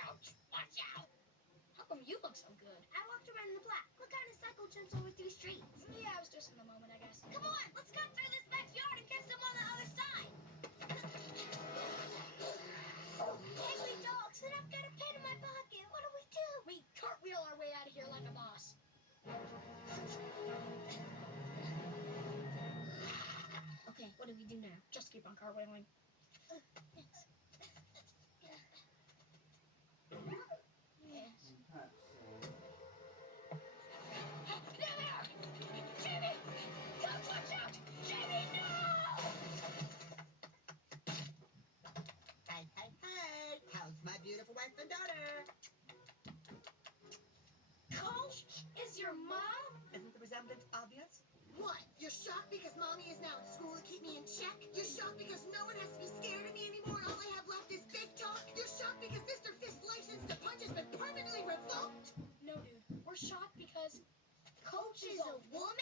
Ouch! Watch out! How come you look so good? I walked around the block. Look how the cycle jumps over 3 streets. Yeah, I was just in the moment, I guess. Come on, let's cut through this backyard and catch them on the other side. Angry dogs, and I've got a pen in my pocket. What do we do? We cartwheel our way out of here like a boss. Okay, what do we do now? Just keep on cartwheeling. There they are! Jamie! Coach, watch out! Jamie, no! Hey, hey, hey! How's my beautiful wife and daughter? Coach, is your mom? Isn't the resemblance obvious? What? You're shocked because Mommy is now at school to keep me in check? You're shocked because no one has to be scared of me anymore and all I have left is She's a woman?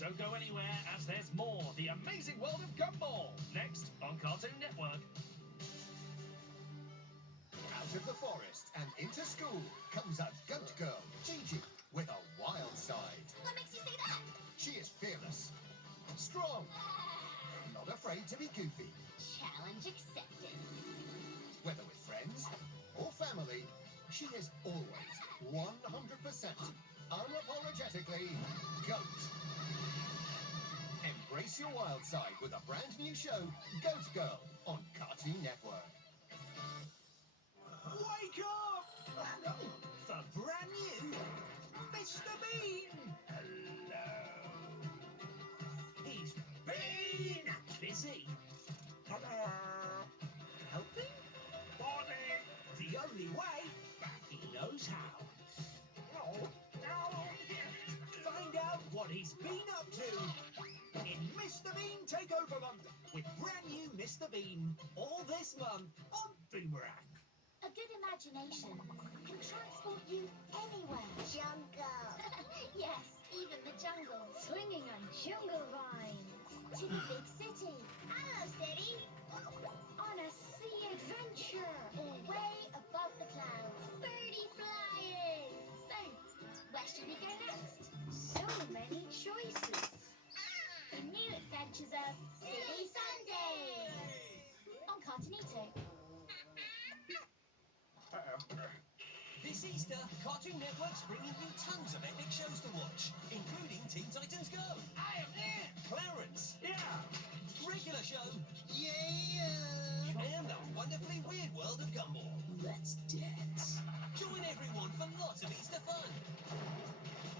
Don't go anywhere, as there's more The Amazing World of Gumball, next on Cartoon Network. Out of the forest and into school comes a goat girl, Gigi, with a wild side. What makes you say that? She is fearless, strong, not afraid to be goofy. Challenge accepted. Whether with friends or family, she is always 100% unapologetically goat. Embrace your wild side with a brand new show, Goat Girl, on Cartoon Network. Wake up! For brand new Mr. Bean! Hello. He's been busy. Helping? Bonnie! The only way, but he knows how. Find out what he's been up to in Mr. Bean Takeover Month with brand new Mr. Bean all this month on Boomerang. A good imagination can transport you anywhere. Jungle. Yes, even the jungle. Swinging on jungle vines. To the big city. Hello, city. On a sea adventure. Or way above the clouds. Birdie flying. So, where should we go next? So many choices. The new adventures of Silly Sundays. on Cartoonito. This Easter, Cartoon Network's bringing you tons of epic shows to watch, including Teen Titans Go. I am there. Clarence. Yeah. Regular show. Yeah. And the wonderfully weird world of Gumball. Let's dance. Join everyone for lots of Easter fun.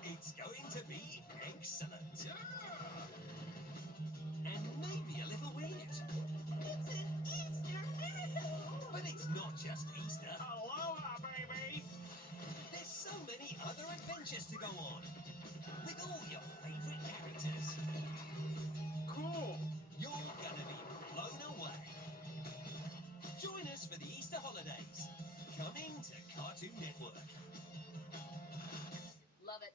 It's going to be excellent. And maybe a little weird. It's an Easter miracle. But it's not just Easter. Aloha, baby! There's so many other adventures to go on. With all your favorite characters. Cool! You're gonna be blown away. Join us for the Easter holidays. Coming to Cartoon Network. Love it.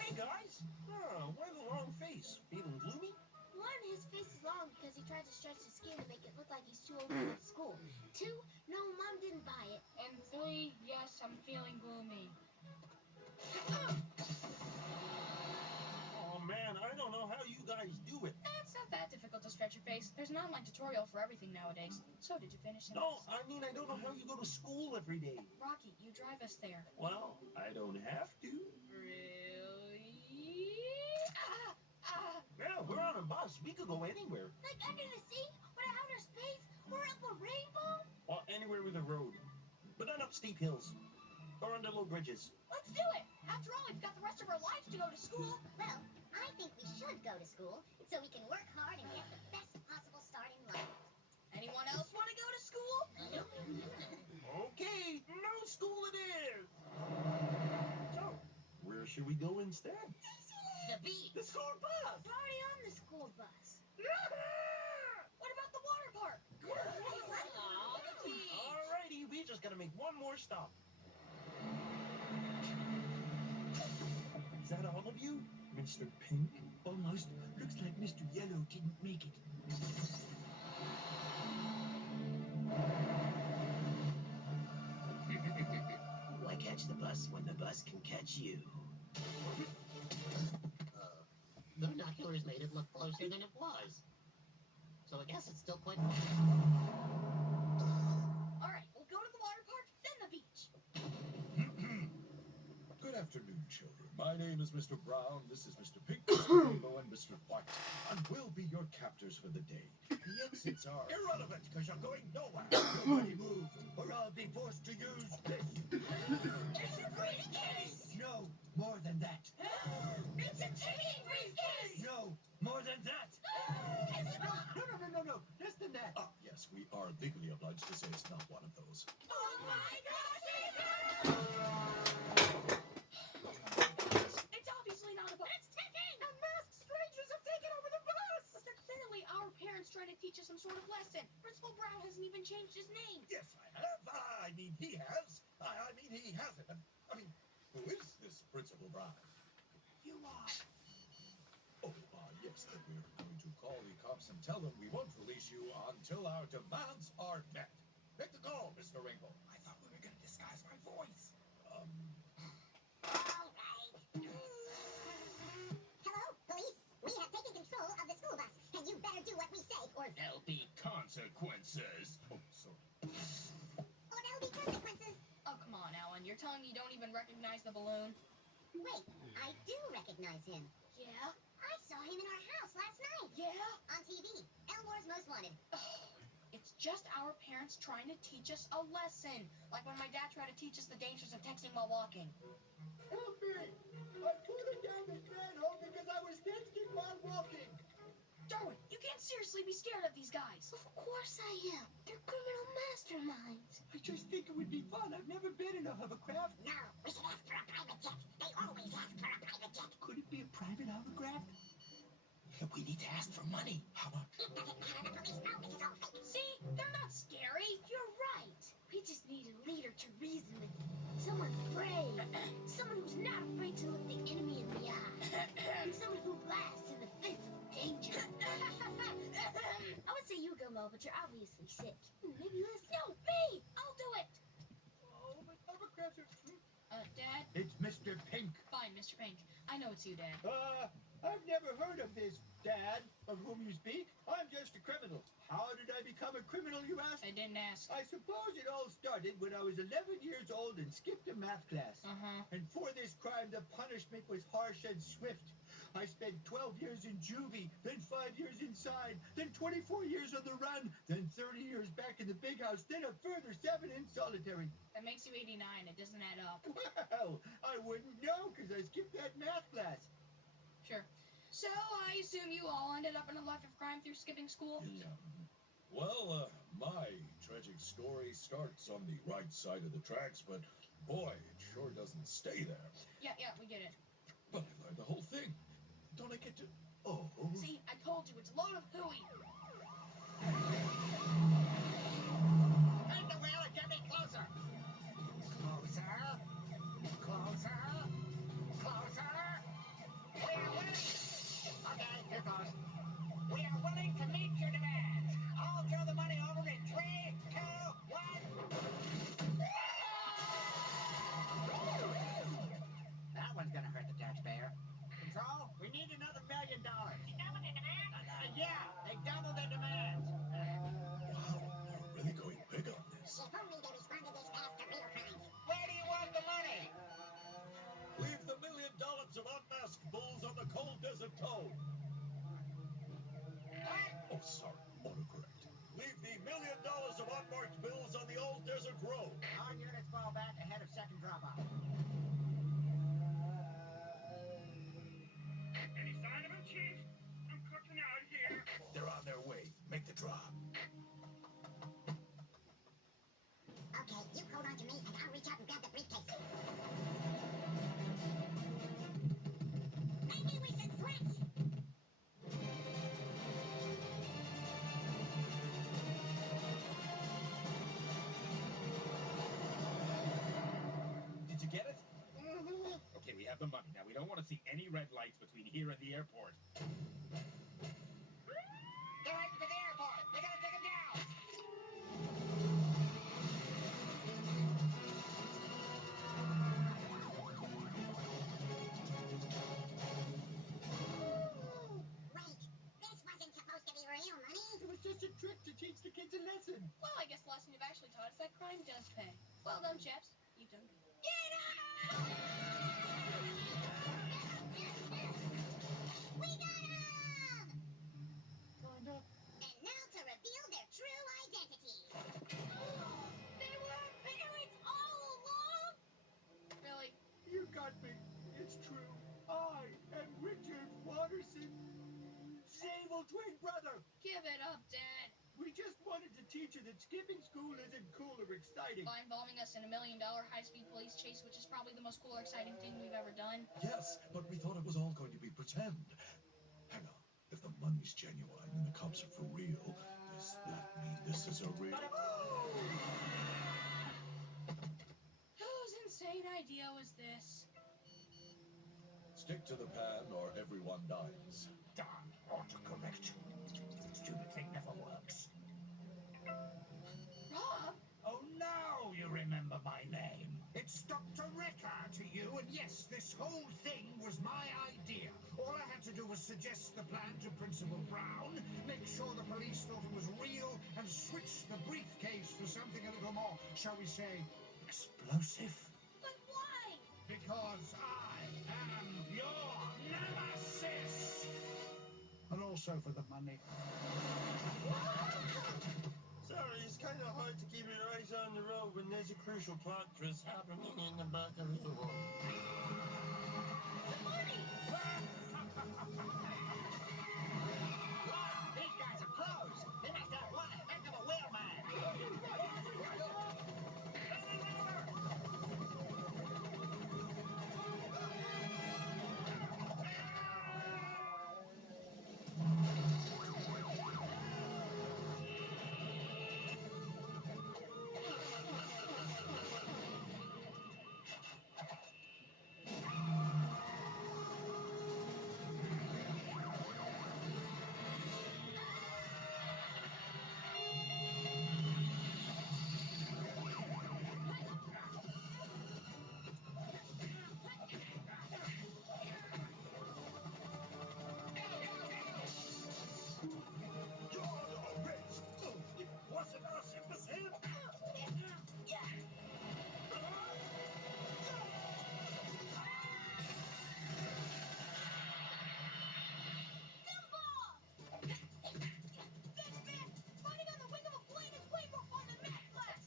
Hey guys! Oh, why the long face? Feeling gloomy? One, his face is long because he tried to stretch his skin to make it look like he's too old to go to school. Two, no, Mom didn't buy it. And 3, yes, I'm feeling gloomy. Oh man, I don't know how you guys do it. It's not that difficult to stretch your face. There's an online tutorial for everything nowadays. So did you finish it? No, I mean, I don't know how you go to school every day. Rocky, you drive us there. Well, I don't have to. Really? Yeah, we're on a bus. We could go anywhere. Like under the sea, or outer space, or up a rainbow? Well, anywhere with a road. But not up steep hills. Or under low bridges. Let's do it. After all, we've got the rest of our lives to go to school. Well, I think we should go to school so we can work hard and get the best possible start in life. Anyone else want to go to school? Okay, no school it is. So, where should we go instead? The beach. The school bus. Party on the school bus. What about the water park? Aw, the beach. Alrighty, we just gotta make one more stop. Is that all of you? Mr. Pink? Almost. Looks like Mr. Yellow didn't make it. catch the bus when the bus can catch you. The binoculars made it look closer than it was. So I guess it's still quite far. Alright, we'll go to the water park, then the beach. Good afternoon, children. My name is Mr. Brown, this is Mr. Pink, Mr. Rainbow, and Mr. White, and we'll be your captors for the day. The exits are irrelevant, because you're going nowhere. Nobody move, or I'll be forced to use this. It's a briefcase! No, more than that. It's a ticking briefcase! No, more than that. It's a... No, less than that. Yes, we are legally obliged to say it's not one of those. Oh my gosh! It's obviously not a bus. It's ticking! And masked strangers have taken over the bus! But they're clearly our parents trying to teach us some sort of lesson. Principal Brown hasn't even changed his name. Yes, I have. I mean, he has. I mean, he hasn't. I mean, who is this Principal Brown? You are. Oh, yes, we're going to call the cops and tell them we won't release you until our demands are met. Make the call, Mr. Rainbow. I thought we were going to disguise my voice. Hello, police. We have taken control of the school bus, and you better do what we say, or There'll be consequences. Oh, sorry. there'll be consequences. Oh, come on, Alan. You're telling me you don't even recognize the balloon? Wait, I do recognize him. Yeah? I saw him in our house last night. Yeah? On TV. Elmore's Most Wanted. It's just our parents trying to teach us a lesson. Like when my dad tried to teach us the dangers of texting while walking. Help me! I couldn't down this manhole because I was texting while walking. Darwin, you can't seriously be scared of these guys. Of course I am. They're criminal masterminds. I just think it would be fun. I've never been in a hovercraft. No, we should ask for a private jet. They always ask for a private jet. Could it be a private hovercraft? We need to ask for money. How much? It doesn't matter. The police know this is all fake. See? They're not scary. You're right. We just need a leader to reason with. Someone brave. Someone who's not afraid to look the enemy in the eye. And someone who laughs in the face of danger. I would say you, Gumbo, but you're obviously sick. Maybe let's... No, me! I'll do it! Oh, but hovercrafts are... Dad? It's Mr. Pink. Fine, Mr. Pink. I know it's you, Dad. I've never heard of this dad of whom you speak. I'm just a criminal. How did I become a criminal, you ask? I didn't ask. I suppose it all started when I was 11 years old and skipped a math class. And for this crime, the punishment was harsh and swift. I spent 12 years in juvie, then 5 years inside, then 24 years on the run, then 30 years back in the big house, then a further 7 in solitary. That makes you 89. It doesn't add up. Well, I wouldn't know because I skipped that math class. Sure. So, I assume you all ended up in a life of crime through skipping school? Yeah. Well, my tragic story starts on the right side of the tracks, but boy, it sure doesn't stay there. Yeah, we get it. But I learned the whole thing. Don't I get to... Oh. See, I told you, it's a load of hooey. Turn the wheel and get me closer. Closer. Closer. Closer. We are willing. Okay, here goes. We are willing to meet your demands. I'll throw the money over in 3, 2, 1. That one's gonna hurt the taxpayer. Control, we need another $1 million. They doubled their demands? Yeah, they doubled their demands. Wow, you're really going big on this. If only they responded this fast to real crimes. Where do you want the money? Leave the $1 million of unmasked bulls on the cold desert tow. Oh, sorry, autocorrect. Leave the $1 million of unmarked bills on the old desert road. Our units fall back ahead of second drop-off. Any sign of him, Chief? I'm cooking out here. They're on their way. Make the drop. Okay, you hold on to me, and I'll reach out and grab the briefcase. Maybe we should switch. Did you get it? Okay, we have the money. Now, we don't want to see any red lights between here and the airport. They're heading for the airport. We gotta take them down. just a trick to teach the kids a lesson. Well, I guess the lesson you've actually taught us that crime does pay. Well done, chaps. You've done good. Get out! We got 'em! Kinda. And now to reveal their true identity. They were our parents all along? Really? You got me. It's true. I am Richard Watterson. Sable twin brother. Give it up, Dad. We just wanted to teach you that skipping school isn't cool or exciting. By involving us in $1 million high-speed police chase, which is probably the most cool or exciting thing we've ever done. Yes, but we thought it was all going to be pretend. Hang on. If the money's genuine and the cops are for real, does that mean this is a real... Whose insane idea was this? Stick to the plan or everyone dies. Darn autocorrect. Stupid thing never works. Rob? Oh, now you remember my name. It's Dr. Wrecker to you, and yes, this whole thing was my idea. All I had to do was suggest the plan to Principal Brown, make sure the police thought it was real, and switch the briefcase for something a little more, shall we say, explosive. But why? Because I am your nemesis! And also for the money. Sorry, it's kind of hard to keep your eyes on the road when there's a crucial plot twist happening in the back of the wall. These guys are pros. They make that one heck of a wheelman. Wasn't us, it was him!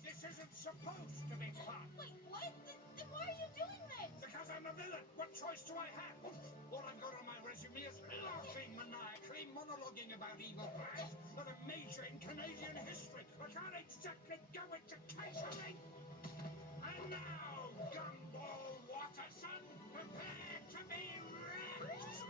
This isn't supposed to be fun! Wait, what? Then why are you doing this? Because I'm a villain! What choice do I have? All I've got on my resume is laughing maniacally, monologuing about evil plans that are major in Canadian history. I can't exactly go into catering! And now, Gumball Watterson, prepare to be wrecked!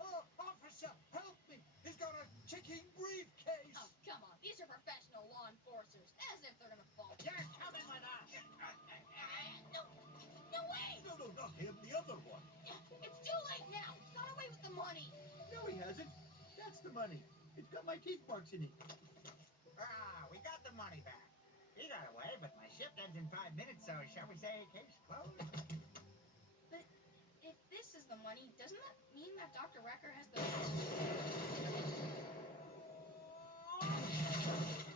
Oh, officer, help me! He's got a ticking briefcase. Oh, come on. These are professional law enforcers. As if they're gonna fall. You're coming with us. No way! No, not him, the other one. It's too late now. He's got away with the money. No, he hasn't. That's the money. It's got my teeth marks in it. We got the money back. He got away, but my shift ends in 5 minutes, so shall we say case closed? But if this is the money, doesn't that mean that Dr. Wrecker has the...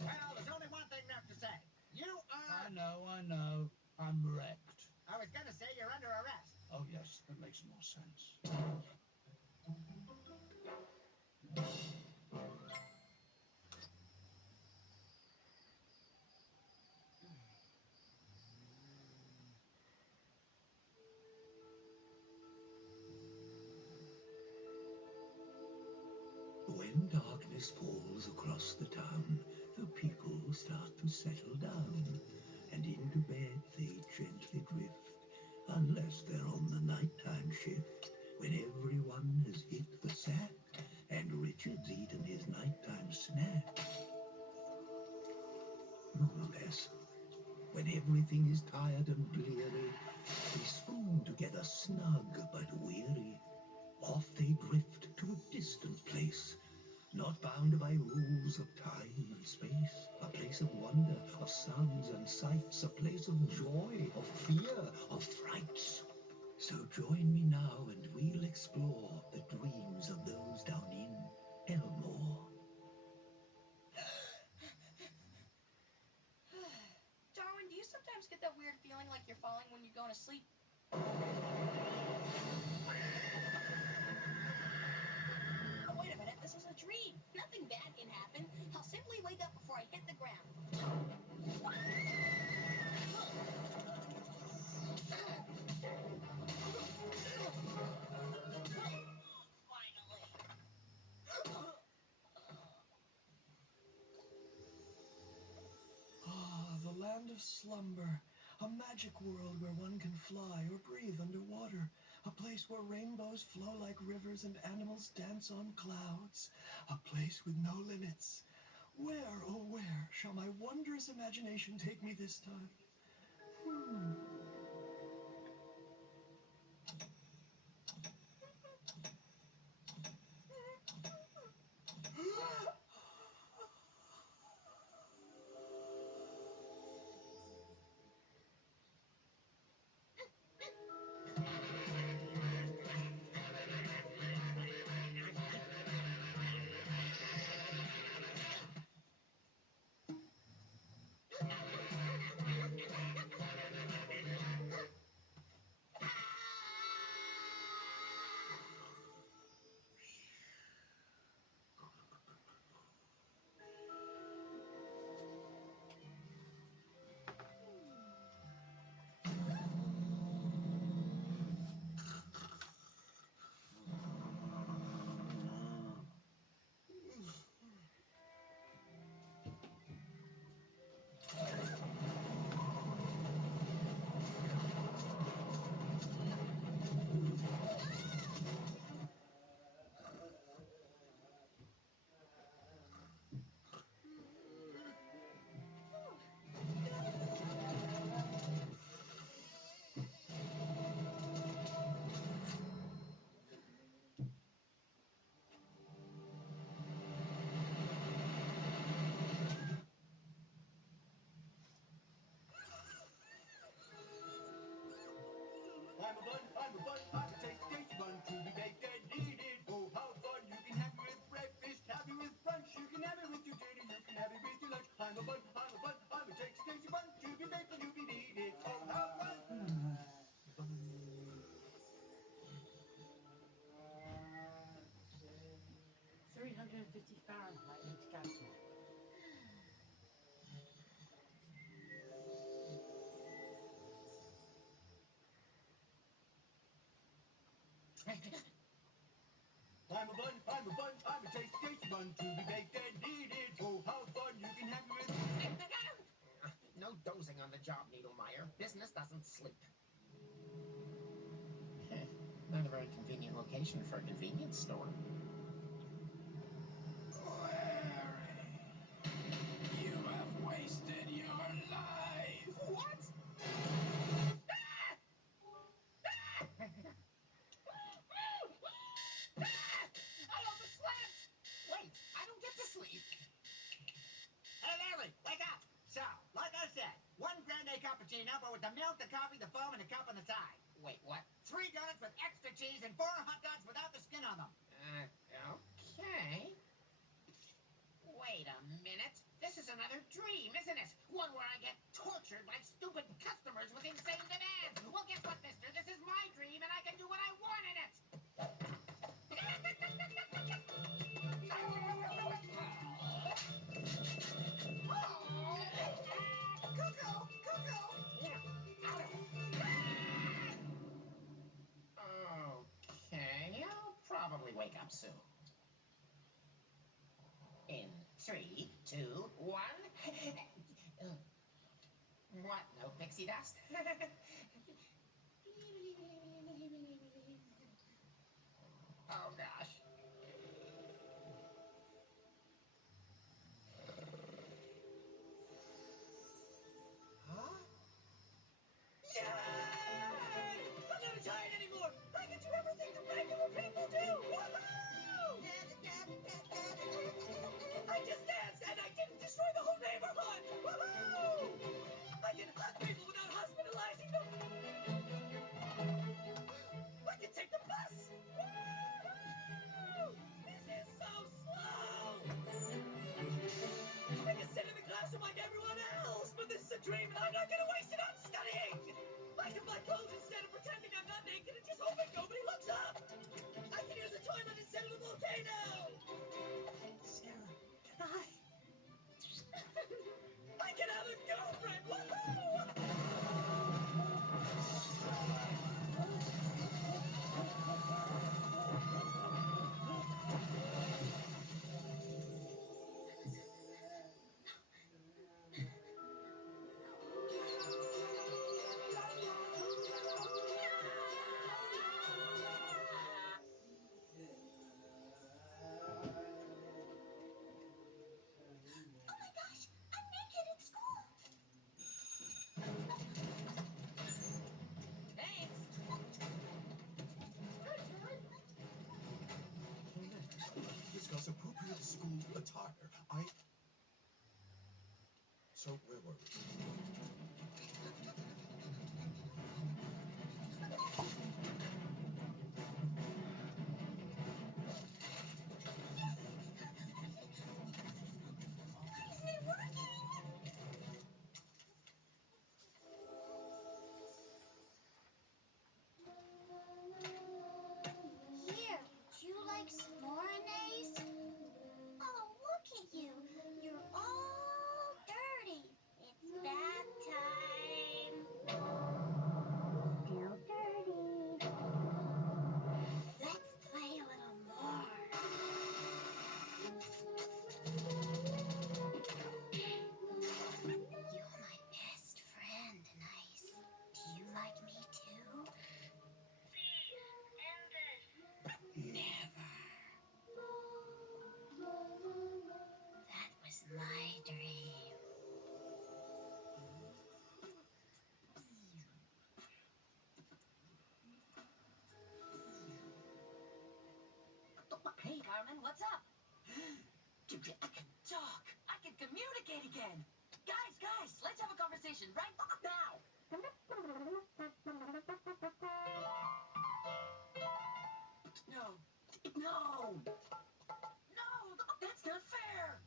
Well, there's only one thing left to say. You are... I know. I'm wrecked. I was gonna say you're under arrest. Oh, yes, that makes more sense. When darkness falls across the town, the people start to settle down, and into bed they gently drift, unless they're on the nighttime shift, when everyone has hit the sack, and Richard's eaten his nighttime snack. Nonetheless, when everything is tired and bleary, they spoon together snug but weary. Off they drift to a distant place, not bound by rules of time and space. A place of wonder, of sounds and sights, a place of joy, of fear, of frights. So join me now and we'll explore the dreams of those down in want to sleep. Oh, wait a minute. This is a dream. Nothing bad can happen. I'll simply wake up before I hit the ground. Ah, the land of slumber. A magic world where one can fly or breathe underwater. A place where rainbows flow like rivers and animals dance on clouds. A place with no limits. Where, oh where, shall my wondrous imagination take me this time? I'm a bun, I'm a tasty bun to be baked and eaten. Oh, how fun! You can have it with breakfast, have it with brunch, you can have it with your dinner, you can have it with your lunch. I'm a bun, I'm a bun, I'm a tasty bun to be baked and to be eaten. Oh, how fun! 350 Fahrenheit into Celsius. I'm a bun, I'm a bun, I'm a tasty bun to be baked and eaten. Oh, how fun! You can have it with. No dozing on the job, Needlemeyer. Business doesn't sleep. Not a very convenient location for a convenience store. You have wasted your life. What? I overslept! Wait, I don't get to sleep. Hey, Larry, wake up! So, like I said, 1 grande cappuccino, but with the milk, the coffee, the foam, and the cup on the side. Wait, what? 3 donuts with extra cheese and 4 hot dogs without the skin on them. Okay. Wait a minute. This is another dream, isn't it? One where I get tortured by stupid customers with insane demands. Well, guess what, mister? This is my dream, and I can do what I want in it. Okay, I'll probably wake up soon. In 3, 2, 1. What? No pixie dust? Oh gosh. Huh? Yay! I'm not tired anymore! I can do everything the regular people do! Woohoo! I just danced and I didn't destroy the whole neighborhood! Woohoo! I can hug people without hospitalizing them! I can take the bus! Woohoo! school attire. So where were we? Here, do you like some mayonnaise? Oh, look at you. You're all dirty. It's bath time. Still dirty. Let's play a little more. You're my best friend, Nice. Do you like me too? Never. That was my dream. Hey, Carmen, what's up? Dude, I can talk. I can communicate again. Guys, let's have a conversation right now. No, that's not fair.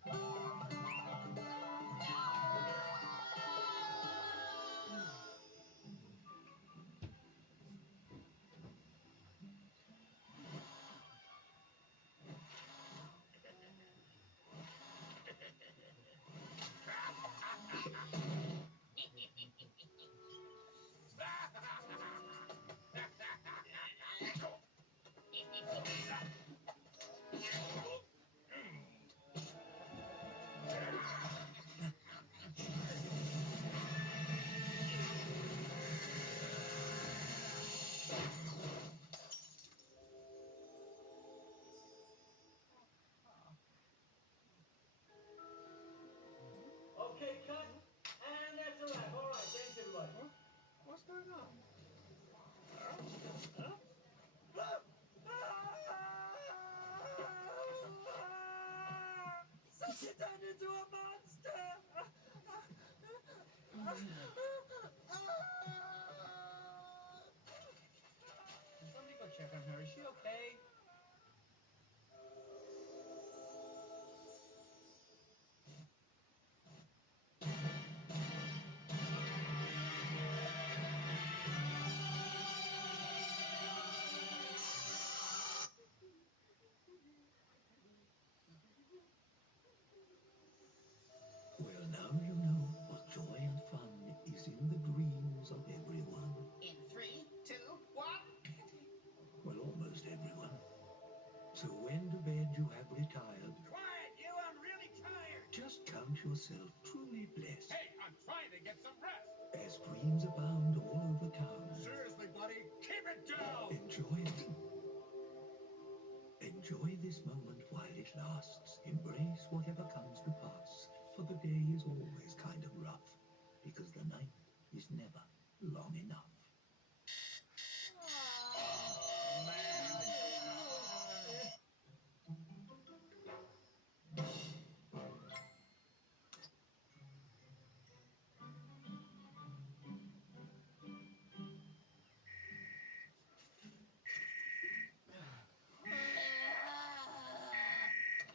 Okay, cut. And that's a wrap. All right, thanks everybody. What's going on? Such turned into a monster. Somebody go check on her. Is she okay? Well, now you know what joy and fun is in the dreams of everyone. In 3, 2, 1. Well, almost everyone. So when to bed you have retired, Quiet, you! I'm really tired! just count yourself truly blessed, Hey, I'm trying to get some rest! as dreams abound all over town. Seriously, buddy, keep it down! Enjoy it. Enjoy this moment while it lasts. Embrace whatever comes to pass, for the day is always kind of rough, because the night is never long enough.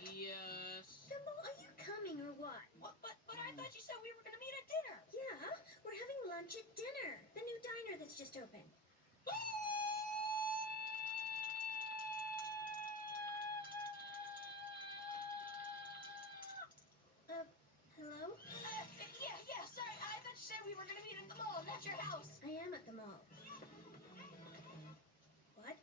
Yes. Gumball, are you coming or what? But I thought you said we were going to meet at dinner. Yeah, we're having lunch at dinner. The new diner that's just opened. Hello? Yeah, sorry. I thought you said we were going to meet at the mall, not your house. I am at the mall. What?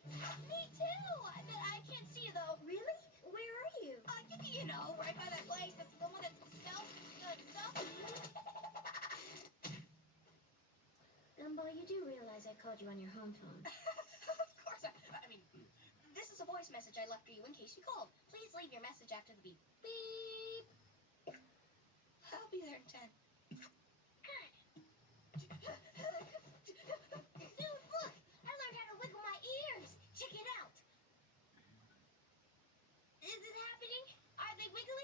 Me too. I can't see you, though. Really? Where are you? You know, right by that place. That's the one that sells good stuff. Gumball, you do realize I called you on your home phone. Of course. I mean, this is a voice message I left for you in case you called. Please leave your message after the beep. Beep. I'll be there in 10. Dude, look! I learned how to wiggle my ears. Check it out. Is it happening? Are they wiggling?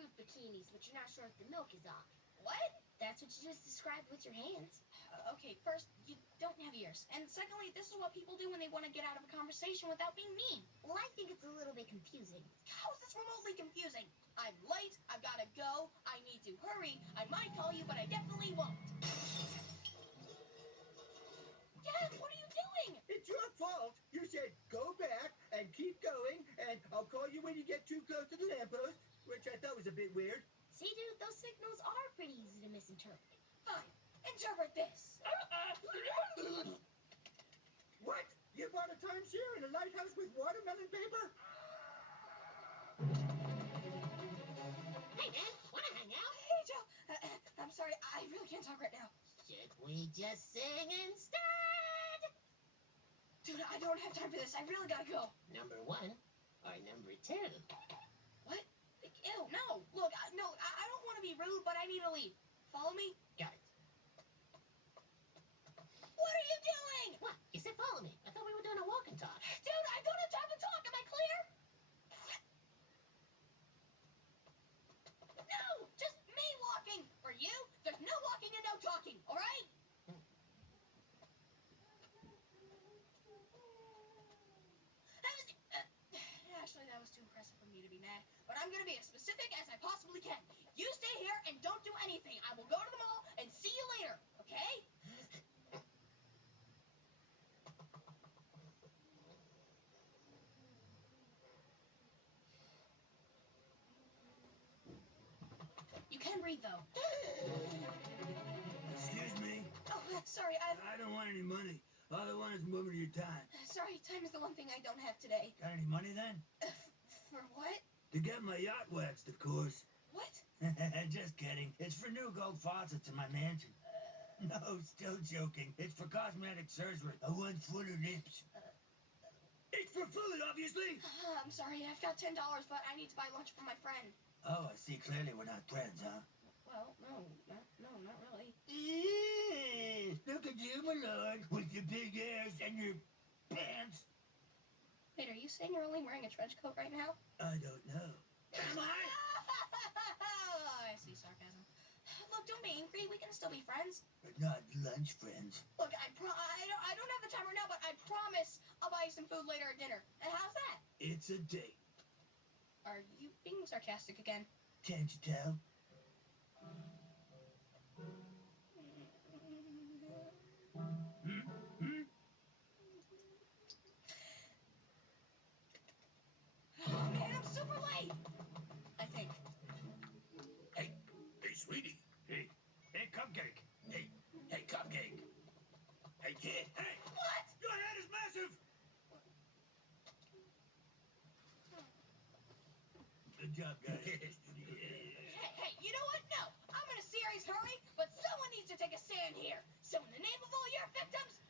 fruit bikinis, but you're not sure if the milk is off. What? That's what you just described with your hands. Okay, first, you don't have ears. And secondly, this is what people do when they want to get out of a conversation without being mean. Well, I think it's a little bit confusing. How is this remotely confusing? I'm late, I've gotta go, I need to hurry, I might call you, but I definitely won't. Dad, what are you doing? It's your fault. You said go back and keep going, and I'll call you when you get too close to the lamppost, which I thought was a bit weird. See, dude, those signals are pretty easy to misinterpret. Fine, interpret this. What? You bought a timeshare in a lighthouse with watermelon paper? Hey, man, wanna hang out? Hey, Joe. I'm sorry, I really can't talk right now. Should we just sing instead? Dude, I don't have time for this. I really gotta go. Number 1 or number 2? What? Ew, no. Look, I don't want to be rude, but I need to leave. Follow me? Got it. What are you doing? What? You said follow me. I thought we were doing a walk and talk. Dude, I don't have time to talk. Am I clear? No, just me walking. For you, there's no walking and no talking, all right? Actually, that was too impressive for me to be mad. But I'm gonna be as specific as I possibly can. You stay here and don't do anything. I will go to the mall and see you later, okay? You can breathe, though. Excuse me. Oh, sorry, I don't want any money. All I want is a moment of your time. Sorry, time is the one thing I don't have today. Got any money then? For what? To get my yacht waxed, of course. What? Just kidding. It's for new gold faucets in my mansion. No, still joking. It's for cosmetic surgery. I want fuller lips. It's for food, obviously. I'm sorry, I've got $10, but I need to buy lunch for my friend. Oh, I see. Clearly we're not friends, huh? Well, no, not really. Look at you, my lord, with your big ears and your pants. Wait, are you saying you're only wearing a trench coat right now? I don't know. Am I? I see sarcasm. Look, don't be angry. We can still be friends. But not lunch friends. Look, I don't have the time right now, but I promise I'll buy you some food later at dinner. And how's that? It's a date. Are you being sarcastic again? Can't you tell? Oh man, I'm super late. I think. Hey, sweetie. Hey, Cupcake. Hey, Cupcake. Hey, kid. Hey. What? Your head is massive. Good job, guys. Hey, you know what? No, I'm in a serious hurry, but someone needs to take a stand here. So in the name of all your victims,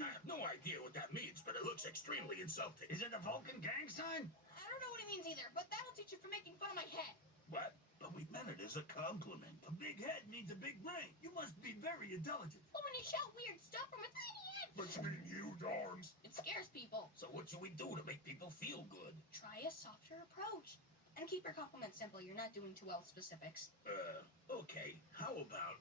I have no idea what that means, but it looks extremely insulting. Is it a Vulcan gang sign? I don't know what it means either, but that'll teach you for making fun of my head. What? But we meant it as a compliment. A big head means a big brain. You must be very intelligent. But when you shout weird stuff from a tiny head, But you mean huge arms? it scares people. So what should we do to make people feel good? Try a softer approach. And keep your compliments simple. You're not doing too well with specifics. Okay. How about...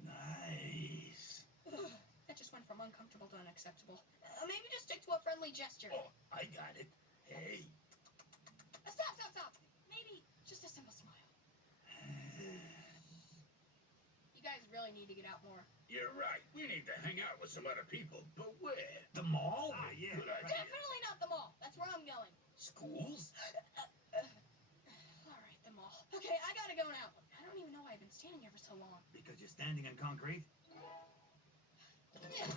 Nice. That just went from uncomfortable to unacceptable. Maybe just stick to a friendly gesture. Oh, I got it. Hey. Stop. Maybe just a simple smile. You guys really need to get out more. You're right. We need to hang out with some other people. But where? The mall? Ah, yeah. Good idea. Definitely not the mall. That's where I'm going. Schools? All right, the mall. Okay, I gotta go now. I don't even know why I've been standing here for so long. Because you're standing on concrete? Dad!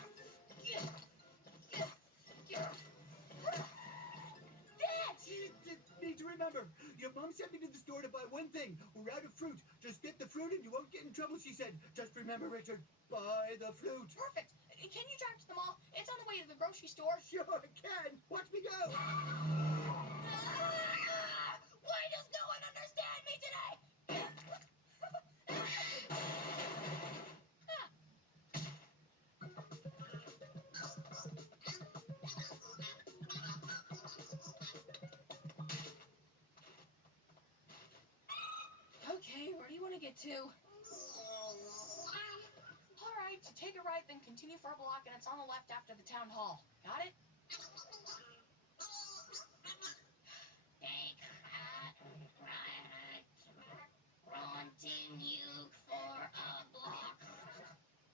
You need to remember, your mom sent me to the store to buy one thing. We're out of fruit. Just get the fruit and you won't get in trouble, she said. Just remember, Richard, buy the fruit. Perfect. Can you drive to the mall? It's on the way to the grocery store. Sure can. Watch me go. Why does no one understand me today? it too. Alright, so take a right, then continue for a block, and it's on the left after the town hall. Got it? Take that right. Continue for a block.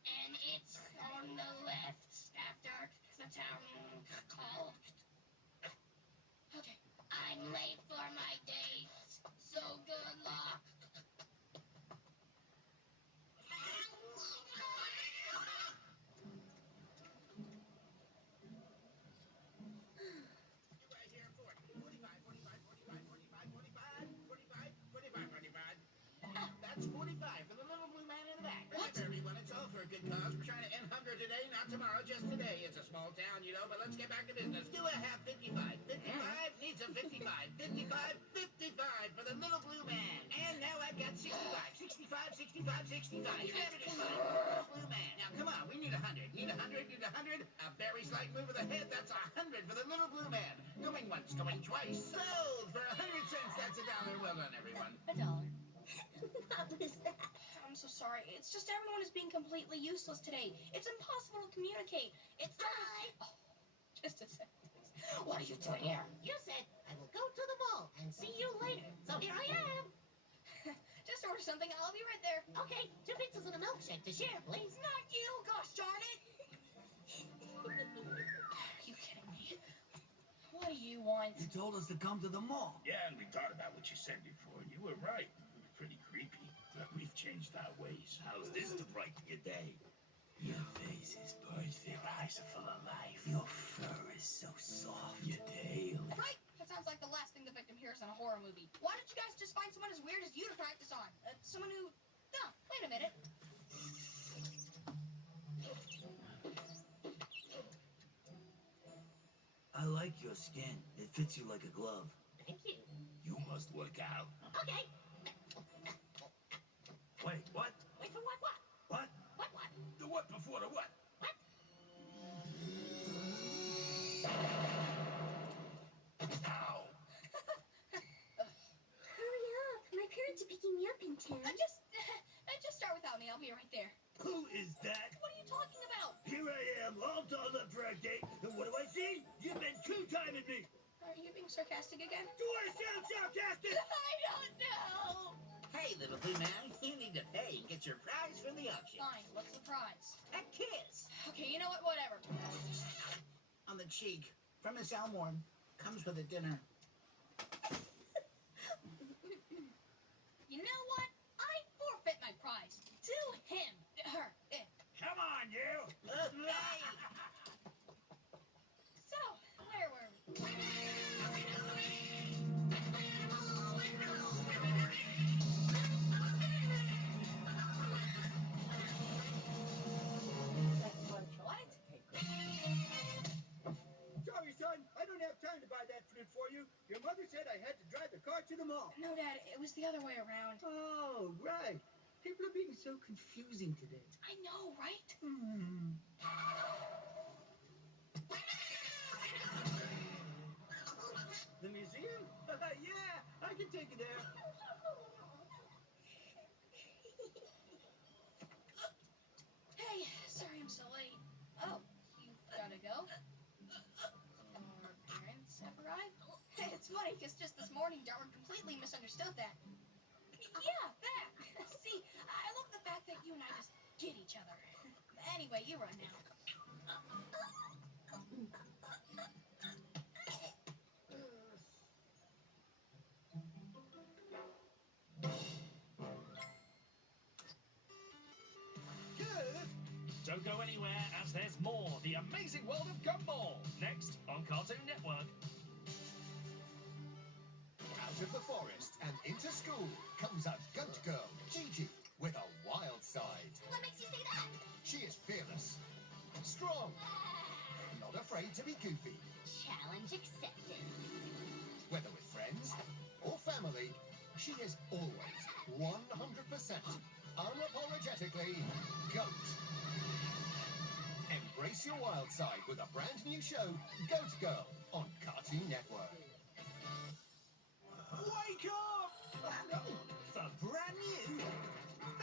And it's on the left after the town hall. Okay. I'm late for my date, so good luck. That's 45 for the little blue man in the back. Remember, everyone, it's all for a good cause. We're trying to end hunger today, not tomorrow, just today. It's a small town, you know, but let's get back to business. Do a half 55. 55 needs a 55. 55 for the little blue man. And now I've got 65. 65. You have it in mind. Little blue man. Now, come on, we need 100. Need 100. A very slight move of the head. That's 100 for the little blue man. Going once, going twice. Sold for 100 cents. That's $1. Well done, everyone. $1. What was that? I'm so sorry. It's just everyone is being completely useless today. It's impossible to communicate. It's Hi. Oh, just a second. What are you doing here? You said I will go to the mall and see you later. So here I am. Just order something. I'll be right there. Okay, 2 pizzas and a milkshake to share, please. Not you! Gosh darn it! Are you kidding me? What do you want? You told us to come to the mall. Yeah, and we thought about what you said before, and you were right. It was pretty creepy, but we've changed our ways. How's this to brighten your day? Your face is perfect. Your eyes are full of life. Your fur is so soft. Your tail. Right? That sounds like the last thing the victim hears in a horror movie. Why don't you guys just find someone as weird as you to practice on? Someone who... No, wait a minute. I like your skin. It fits you like a glove. Thank you. You must work out. Okay. Wait, what? Wait for what? What? What? The what before the what? What? Ow! Hurry up. My parents are picking me up in 10. Just start without me. I'll be right there. Who is that? What are you talking about? Here I am, all dolled up for our date, and what do I see? You've been two-timing me! Are you being sarcastic again? Do I sound sarcastic? I don't know. Hey, little blue man, you need to pay and get your prize from the auction. Fine. What's the prize? A kiss Okay, you know what? Whatever. on the cheek from Miss Elmore. Comes with a dinner. You know what? I forfeit my prize to him. Her. Come on, you! Okay. So, where were we? What? Sorry, son. I don't have time to buy that fruit for you. Your mother said I had to drive the car to the mall. No, Dad. It was the other way around. Oh, right. People are being so confusing today. I know, right? The museum? Yeah, I can take you there. Hey, sorry I'm so late. Oh, you gotta go? Your parents have arrived? It's funny, because just this morning, Darwin completely misunderstood that. Yeah, that. See, I love the fact that you and I just get each other. Anyway, you run now. Don't go anywhere, as there's more The Amazing World of Gumball, next on Cartoon Network. Out of the forest and into school comes a goat girl, Gigi, with a wild side. What makes you say that? She is fearless, strong, not afraid to be goofy. Challenge accepted. Whether with friends or family, she is always 100% unapologetically goat. Embrace your wild side with a brand new show, Goat Girl, on Cartoon Network. Wake up! For brand new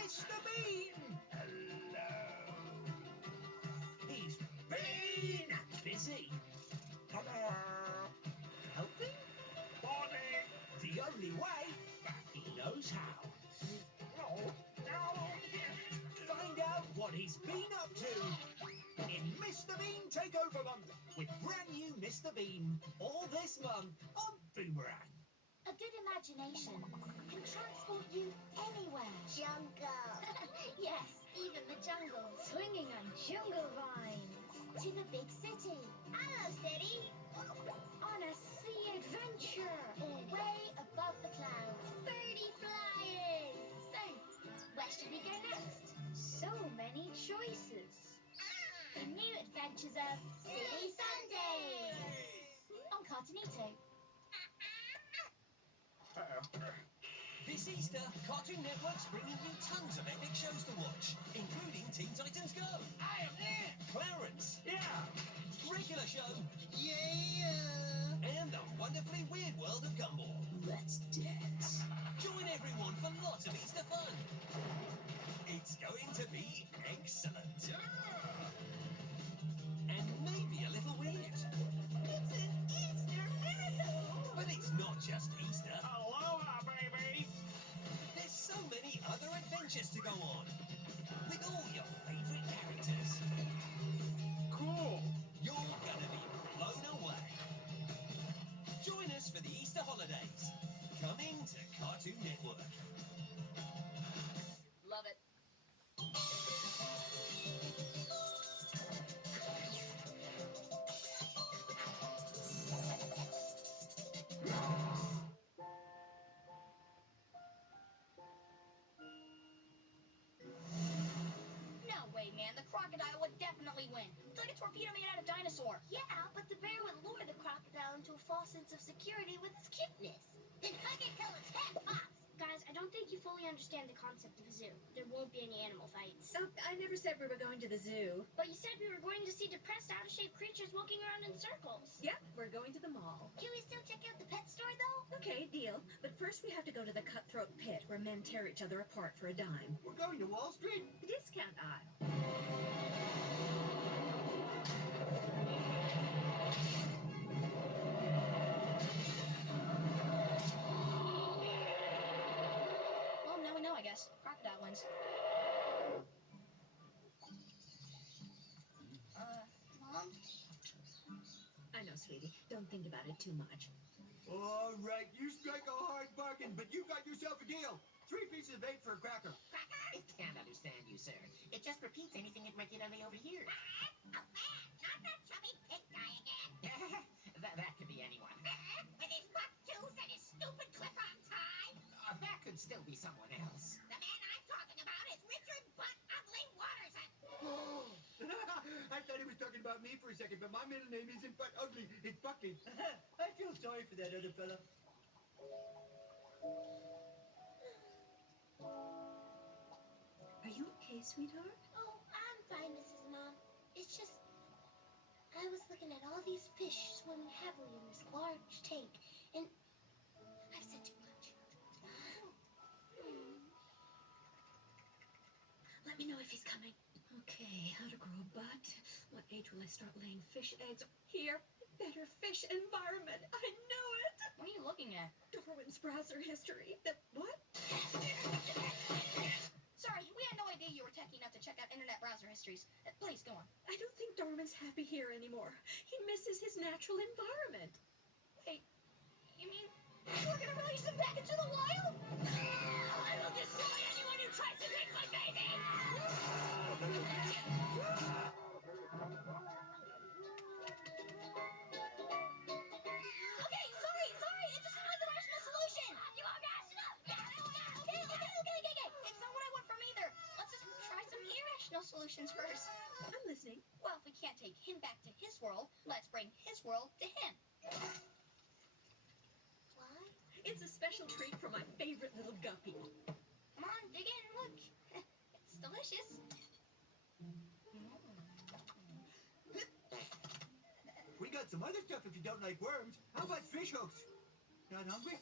Mr. Bean! Hello. He's been busy. Helping? The only way, but he knows how. Find out what he's been up to in Mr. Bean Takeover Month with brand new Mr. Bean all this month on Boomerang. A good imagination can transport you anywhere. Jungle. Yes, even the jungle. Swinging on jungle vines. To the big city. Hello, city. On a sea adventure. Or way above the clouds. Birdie flying. So, where should we go next? So many choices. The new adventures of Silly Sunday. On Cartoonito. This Easter, Cartoon Network's bringing you tons of epic shows to watch, including Teen Titans Go. I am there. Clarence. Yeah. Regular Show. Yeah. And the wonderfully weird world of Gumball. Let's dance. Join everyone for lots of Easter fun. It's going to be excellent. And maybe a little weird. It's an Easter miracle. But it's not just Easter. Aloha, baby. There's so many other adventures to go on. With all your favorite characters. Cool. You're gonna be blown away. Join us for the Easter holidays. Coming to Cartoon Network. Love it. No way, man. The crocodile would definitely win. It's like a torpedo made out of dinosaur. Yeah, but the bear would lure the crocodile into a false sense of security with its cuteness. Then hug it till its head pops. Guys, I don't think you fully understand the concept of a zoo. There won't be any animal fights. Oh, I never said we were going to the zoo. But you said we were going to see depressed, out-of-shape creatures walking around in circles. Yep, we're going to the mall. Can we still check out the pet store, though? Okay, deal. But first we have to go to the cutthroat pit where men tear each other apart for a dime. We're going to Wall Street. The discount aisle. Well, now we know, I guess. Crocodile wins. Mom? I know, sweetie. Don't think about it too much. All right, you strike a hard bargain, but you got yourself a deal. 3 pieces of bait for a cracker. Cracker? I can't understand you, sir. It just repeats anything it regularly overhears. Oh, man, not that chubby pig guy again. that could be anyone. With his buck tooth and his stupid clip-on tie. That could still be someone else. The man I'm talking about is Richard Butt Ugly Watterson. I thought he was talking about me for a second, but my middle name isn't Butt Ugly, it's Buckley. I feel sorry for that other fella. Are you okay, sweetheart? Oh, I'm fine, Mrs. Mom. It's just... I was looking at all these fish swimming happily in this large tank, and I've said too much. Let me know if he's coming. Okay, how to grow a butt. What age will I start laying fish eggs? Here, better fish environment. I know it. What are you looking at? Darwin's browser history. What? Sorry, we had no idea you were techie enough to check out internet browser histories. Please, go on. I don't think Darwin's happy here anymore. He misses his natural environment. Wait, you mean we're gonna release him back into the wild? I will destroy anyone who tries to take my baby! Okay, sorry, it just sounded like the rational solution. You are rational. Okay. It's not what I want from either. Let's just try some irrational solutions first. I'm listening. Well, if we can't take him back to his world, let's bring his world to him. Why? It's a special treat for my favorite little guppy. Come on, dig in, look. It's delicious. We got some other stuff if you don't like worms. How about fish hooks? Not hungry?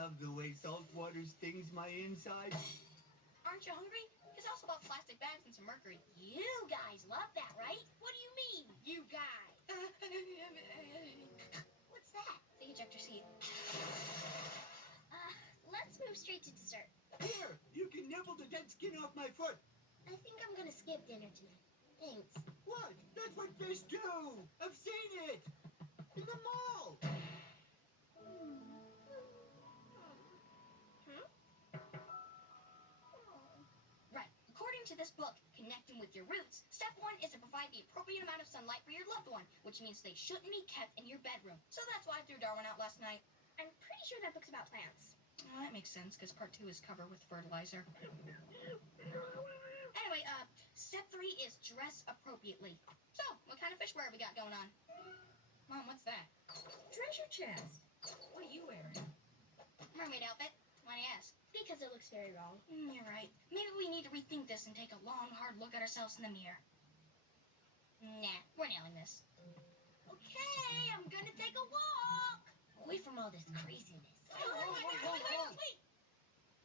love the way salt water stings my insides. Aren't you hungry? It's also about plastic bags and some mercury. You guys love that, right? What do you mean, you guys? What's that? The ejector seat. Let's move straight to dessert. Here, you can nibble the dead skin off my foot. I think I'm gonna skip dinner tonight. Thanks. What? That's what fish do. I've seen it. In the mall. Right. According to this book, Connecting with Your Roots, step 1 is to provide the appropriate amount of sunlight for your loved one, which means they shouldn't be kept in your bedroom. So that's why I threw Darwin out last night. I'm pretty sure that book's about plants. Well, that makes sense, because part 2 is covered with fertilizer. Anyway, step 3 is dress appropriately. So, what kind of fish wear we got going on? Mom, what's that? Treasure chest. What are you wearing? Mermaid outfit. Why do you ask? Because it looks very wrong. You're right. Maybe we need to rethink this and take a long, hard look at ourselves in the mirror. Nah, we're nailing this. Okay, I'm gonna take a walk. Away from all this craziness. Wait!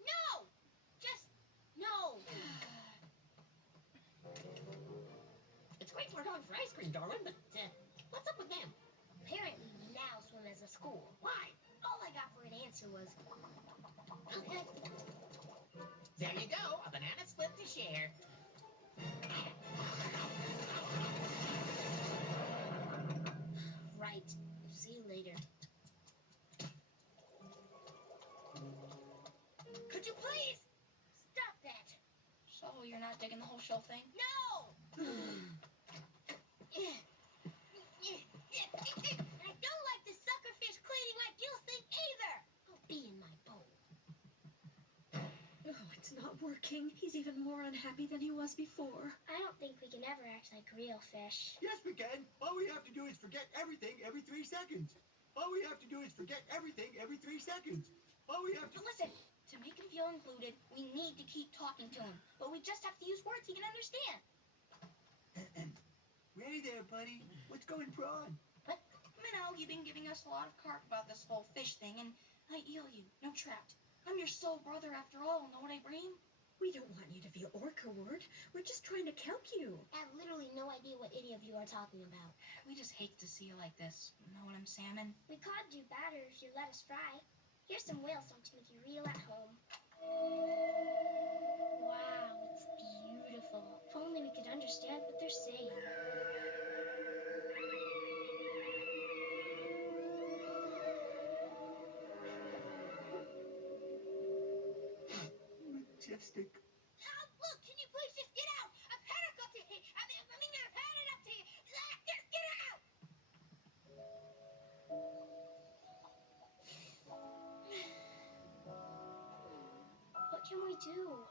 No! Just no! It's great we're going for ice cream, Darwin, but what's up with them? Apparently, we now swim as a school. Why? All I got for an answer was, okay. There you go, a banana split to share. Right. See you later. Could you please? Stop that! So, you're not digging the whole show thing? No! I don't like the suckerfish cleaning like you think either! I'll be in my bowl. Oh, it's not working. He's even more unhappy than he was before. I don't think we can ever act like real fish. Yes, we can. All we have to do is forget everything every 3 seconds. All we have to do is forget everything every 3 seconds. All we have to... Listen, to make him feel included, we need to keep talking to him. But we just have to use words he can understand. Hey there, buddy. What's going on? But, you've been giving us a lot of carp about this whole fish thing, and I eel you, no trapped. I'm your soul brother after all, know what I mean? We don't want you to feel orca word. We're just trying to help you. I have literally no idea what any of you are talking about. We just hate to see you like this. Know what I'm salmon? We could do better if you let us fry. Here's some whale song to make you reel at home. Wow, it's beautiful. If only we could understand what they're saying. Majestic. Look, can you please just get out? I've had it up to here. I've had it up to here. Just get out! What can we do?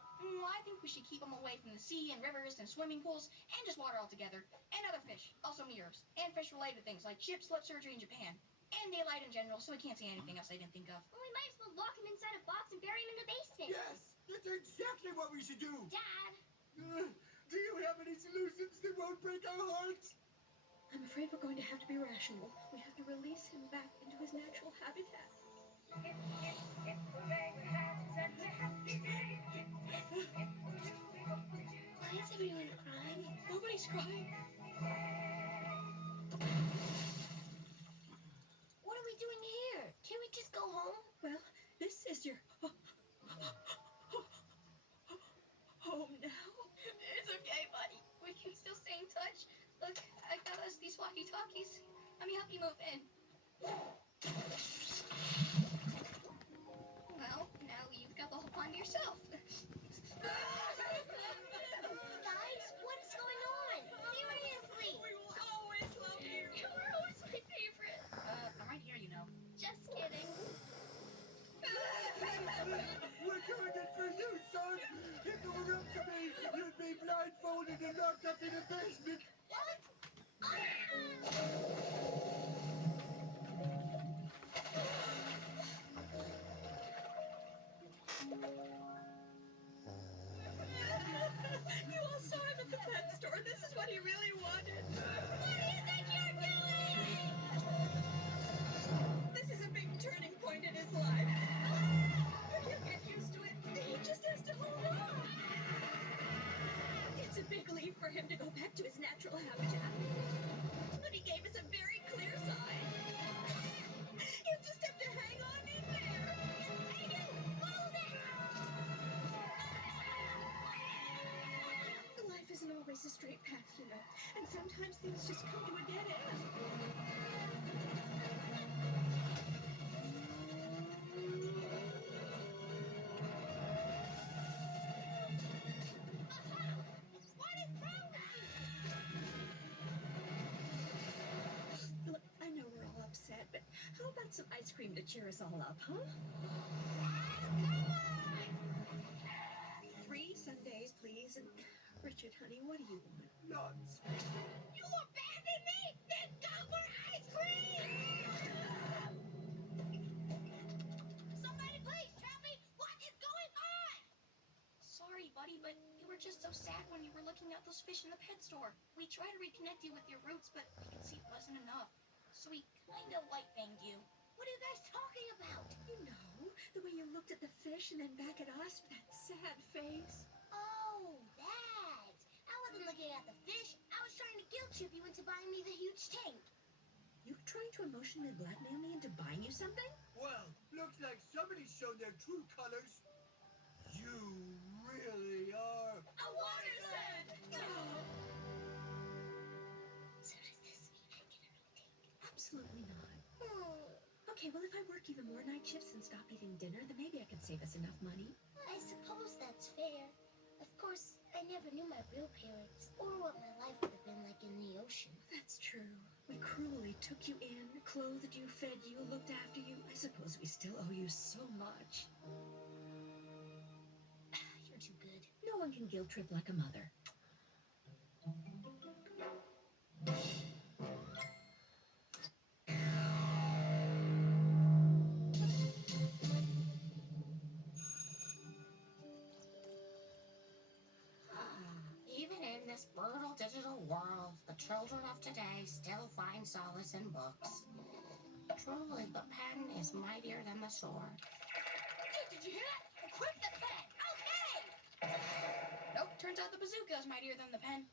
I think we should keep them away from the sea and rivers and swimming pools and just water altogether. And other fish, also mirrors, and fish-related things like ship slip surgery in Japan. And daylight in general, so we can't see anything else I didn't think of. Well, we might as well lock him inside a box and bury him in the basement. Yes, that's exactly what we should do. Dad! Do you have any solutions that won't break our hearts? I'm afraid we're going to have to be rational. We have to release him back into his natural habitat. Why is everyone crying? Nobody's crying. What are we doing here? Can't we just go home? Well, this is your home now. It's okay, buddy. We can still stay in touch. Look, I got us these walkie-talkies. Let me help you move in. Well, now you've got the whole pond to yourself. Guys, what is going on? Seriously! We will always love you. You were always my favorite. I'm right here, you know. Just kidding. We're doing it for you, son. If it were up to me, you'd be blindfolded and locked up in a basement. What? You all saw him at the pet store. This is what he really wanted. What do you think you're doing? This is a big turning point in his life. straight path, you know. And sometimes things just come to a dead end. What is wrong with you? Look, I know we're all upset, but how about some ice cream to cheer us all up, huh? 3 sundaes, please. And Richard, honey, what do you want? Nuts. You abandoned me? Then go for ice cream! Somebody please tell me what is going on! Sorry, buddy, but you were just so sad when you were looking at those fish in the pet store. We tried to reconnect you with your roots, but we could see it wasn't enough. So we kind of white-banged you. What are you guys talking about? You know, the way you looked at the fish and then back at us with that sad face. Oh, that. I wasn't looking at the fish. I was trying to guilt trip you into buying me the huge tank. You trying to emotionally blackmail me into buying you something? Well, looks like somebody's shown their true colors. You really are. A water sled! So does this mean I get a new tank? Absolutely not. Okay, well, if I work even more night shifts and stop eating dinner, then maybe I could save us enough money. I suppose that's fair. Of course, I never knew my real parents or what my life would have been like in the ocean. That's true. We cruelly took you in, clothed you, fed you, looked after you. I suppose we still owe you so much. You're too good. No one can guilt trip like a mother. Even in this brutal digital world, the children of today still find solace in books. Truly, the pen is mightier than the sword. Hey, did you hear that? Equip the pen! Okay! Nope, turns out the bazooka is mightier than the pen.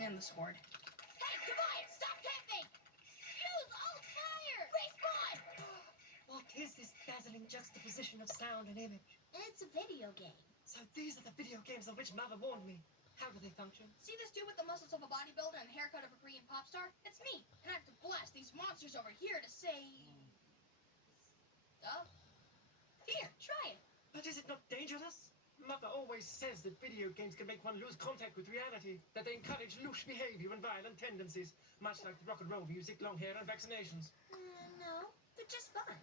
And the sword. Hey, Tobias, stop camping! Use alt fire! Respawn! What is this dazzling juxtaposition of sound and image? It's a video game. So these are the video games of which Mother warned me. How do they function? See this dude with the muscles of a bodybuilder and the haircut of a Korean pop star? It's me, and I have to blast these monsters over here to say... stuff. Here, try it. But is it not dangerous? Mother always says that video games can make one lose contact with reality, that they encourage loose behavior and violent tendencies, much like rock and roll music, long hair, and vaccinations. No, they're just fun.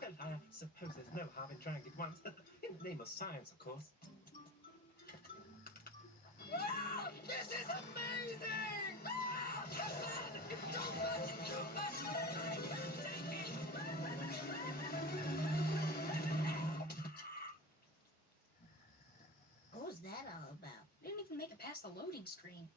Well, I suppose there's no harm in trying it once. In the name of science, of course. Wow! This is amazing! Ah! Come on! It's too much! It's too much! I can't take it! What was that all about? We didn't even make it past the loading screen.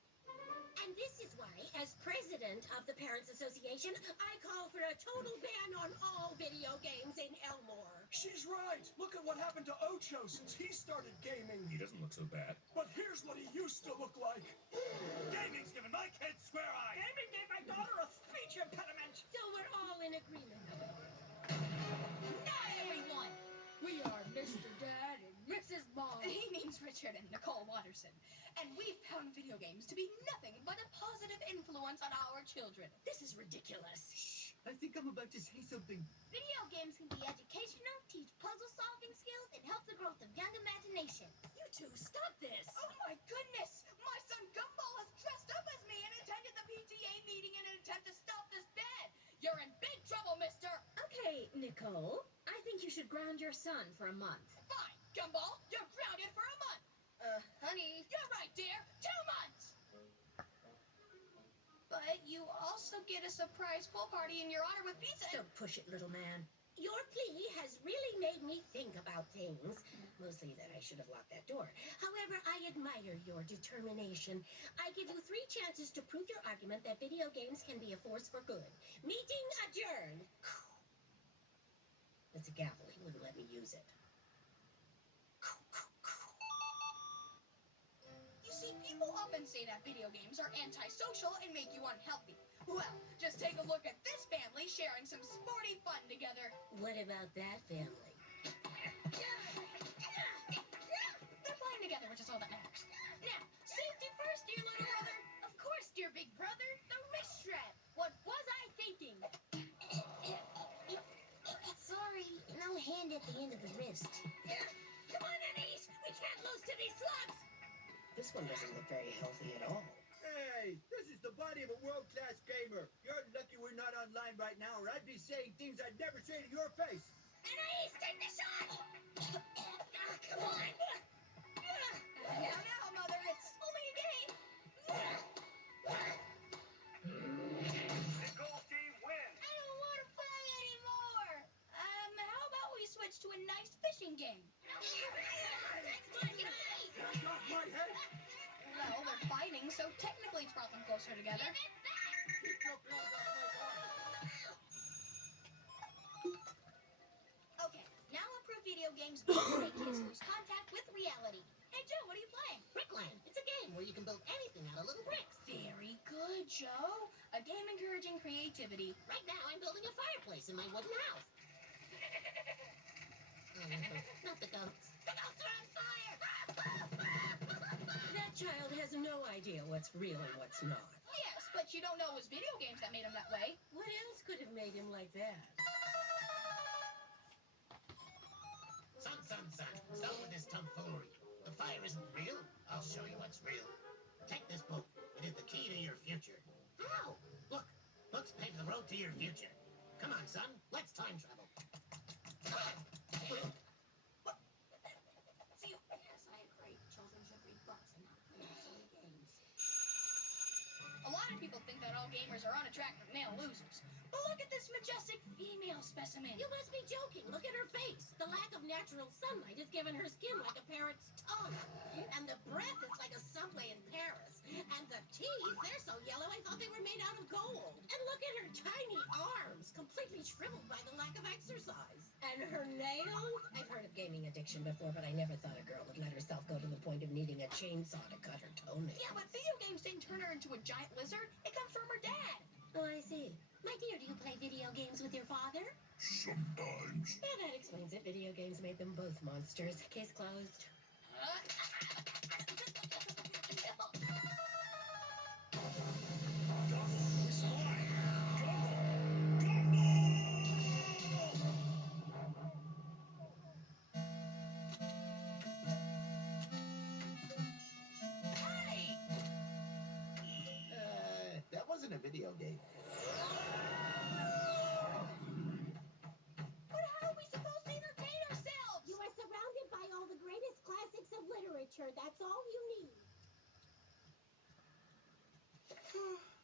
And this is why, as president of the Parents Association, I call for a total ban on all video games in Elmore. She's right. Look at what happened to Ocho since he started gaming. He doesn't look so bad. But here's what he used to look like. Gaming's giving my kids square eyes. Gaming gave my daughter a speech impediment. So we're all in agreement. Not everyone! We are Mr. Dad and Mrs. Mom. He means Richard and Nicole Watterson. And we've found video games to be nothing but a positive influence on our children. This is ridiculous. Shh, I think I'm about to say something. Video games can be educational, teach puzzle-solving skills, and help the growth of young imaginations. You two, stop this. Oh my goodness! My son Gumball has dressed up as me and attended the PTA meeting in an attempt to stop this ban. You're in big trouble, mister! Okay, Nicole, I think you should ground your son for a month. Fine, Gumball, you're grounded for a month. Honey. You're right, dear. 2 months. But you also get a surprise pool party in your honor with pizza. Don't push it, little man. Your plea has really made me think about things. Mostly that I should have locked that door. However, I admire your determination. I give you 3 chances to prove your argument that video games can be a force for good. Meeting adjourned. That's a gavel. He wouldn't let me use it. You see, people often say that video games are antisocial and make you unhealthy. Well, just take a look at this family sharing some sporty fun together. What about that family? They're playing together, which is all that matters. Now, safety at the end of the wrist. Come on, Anise! We can't lose to these slugs! This one doesn't look very healthy at all. Hey, this is the body of a world-class gamer. You're lucky we're not online right now, or I'd be saying things I'd never say to your face. Anise, take the shot! Come on! Now, Mother, it's only a game. Nicole's team win. I don't want to play anymore. How about we switch to a nice fishing game? That's my guy! Knock off my head! Well, they're fighting, so technically it's brought them closer together. Keep your claws off my car. Okay, now improve video games don't make kids lose contact with reality. Hey, Joe, what are you playing? Brickland. It's a game where you can build anything out of little bricks. Very good, Joe. A game encouraging creativity. Right now, I'm building a fireplace in my wooden house. Oh, no, not the goats. The goats are on fire! That child has no idea what's real and what's not. Yes, but you don't know it was video games that made him that way. What else could have made him like that? Son, stop with this tomfoolery. The fire isn't real. I'll show you what's real. Take this book. It is the key to your future. How? Look, books pave the road to your future. Come on, son. Let's time travel. See, yes, I agree. Children should read books and not play silly games. A lot of people think that all gamers are unattractive male losers. But look at this majestic female specimen. You must be joking. Look at her face. The lack of natural sunlight has given her skin like a parrot's tongue. And the breath is like a subway in Paris. And the teeth, they're so yellow I thought they were made out of gold. And look at her tiny arms, completely shriveled by the lack of exercise. And her nails? I've heard of gaming addiction before, but I never thought a girl would let herself go to the point of needing a chainsaw to cut her toenails. Yeah, but video games didn't turn her into a giant lizard. It comes from her dad. Oh, I see. My dear, do you play video games with your father? Sometimes. Yeah, that explains it. Video games made them both monsters. Case closed. That wasn't a video game. But how are we supposed to entertain ourselves? You are surrounded by all the greatest classics of literature. That's all you need.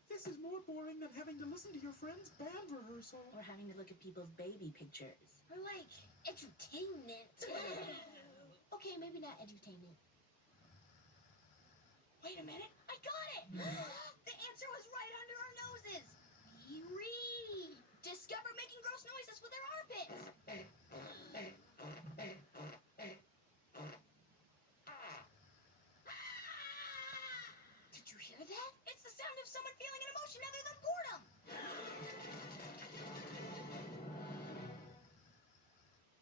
This is more boring than having to listen to your friend's band rehearsal. Or having to look at people's baby pictures. Or like edutainment. Okay, maybe not edutainment. Wait a minute, I got it! The answer was right under our noses! We read! Discover making gross noises with their armpits! Did you hear that? It's the sound of someone feeling an emotion other than boredom!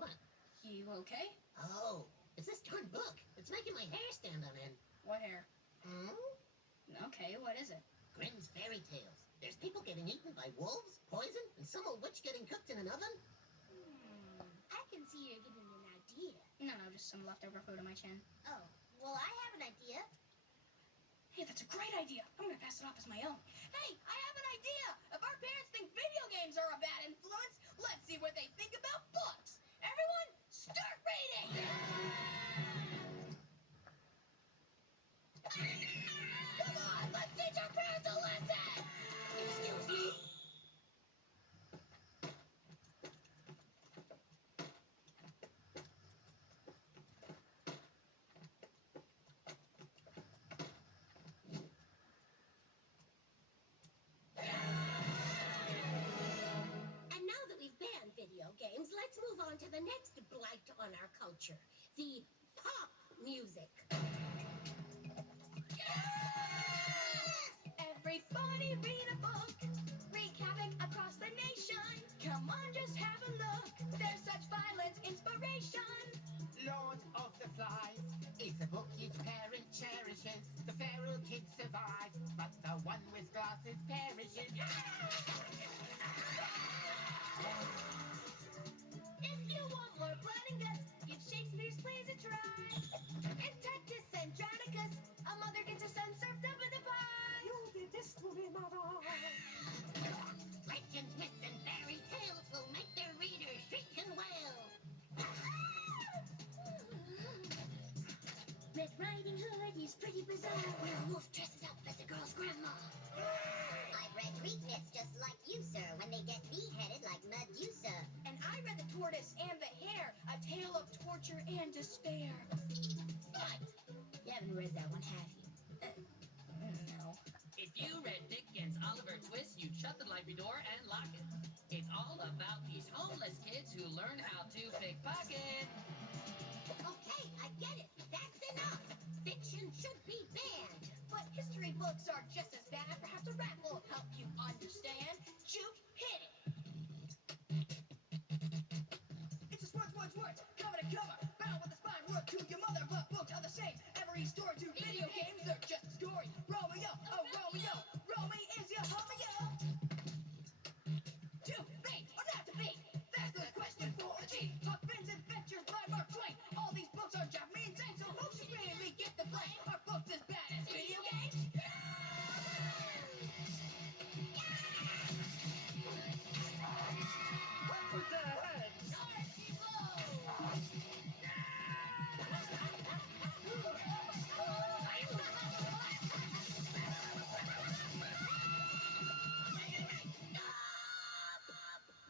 What? You okay? Oh, it's this darn book. It's making my hair stand on end. What hair? Hmm? Okay, what is it? Grimm's Fairy Tales. There's people getting eaten by wolves, poison, and some old witch getting cooked in an oven. I can see you're getting an idea. No, just some leftover food on my chin. Oh, well, I have an idea. Hey, that's a great idea. I'm gonna pass it off as my own. Hey, I have an idea! If our parents think video games are a bad influence, let's see what they think about books. Everyone, start reading! Come on, let's teach our parents a lesson! Excuse me? And now that we've banned video games, let's move on to the next blight on our culture. The pop music. Everybody read a book, wreak havoc across the nation. Come on, just have a look. There's such violent inspiration. Lord of the Flies is a book each parent cherishes. The feral kid survives, but the one with glasses perishes. If you want more bloody and despair. What? You haven't read that one, have you? No. If you read Dickens' Oliver Twist, you'd shut the library door and lock it. It's all about these homeless kids who learn how to pickpocket. Okay, I get it. That's enough. Fiction should be banned. But history books are just as bad. Perhaps a rap will help you understand. Shoot, hit it. It's a sports. Cover to cover. Battle with the spine. Word to your mother. But books are the same. Every story to video games. They're just a story. Romeo, oh Romeo. Romeo is your homeo. To be or not to be? That's the question for a G. Huck Finn's Adventures by Mark Twain. All these books are just me insane. So who should really get the blame? Are books as bad as video games? What with their heads?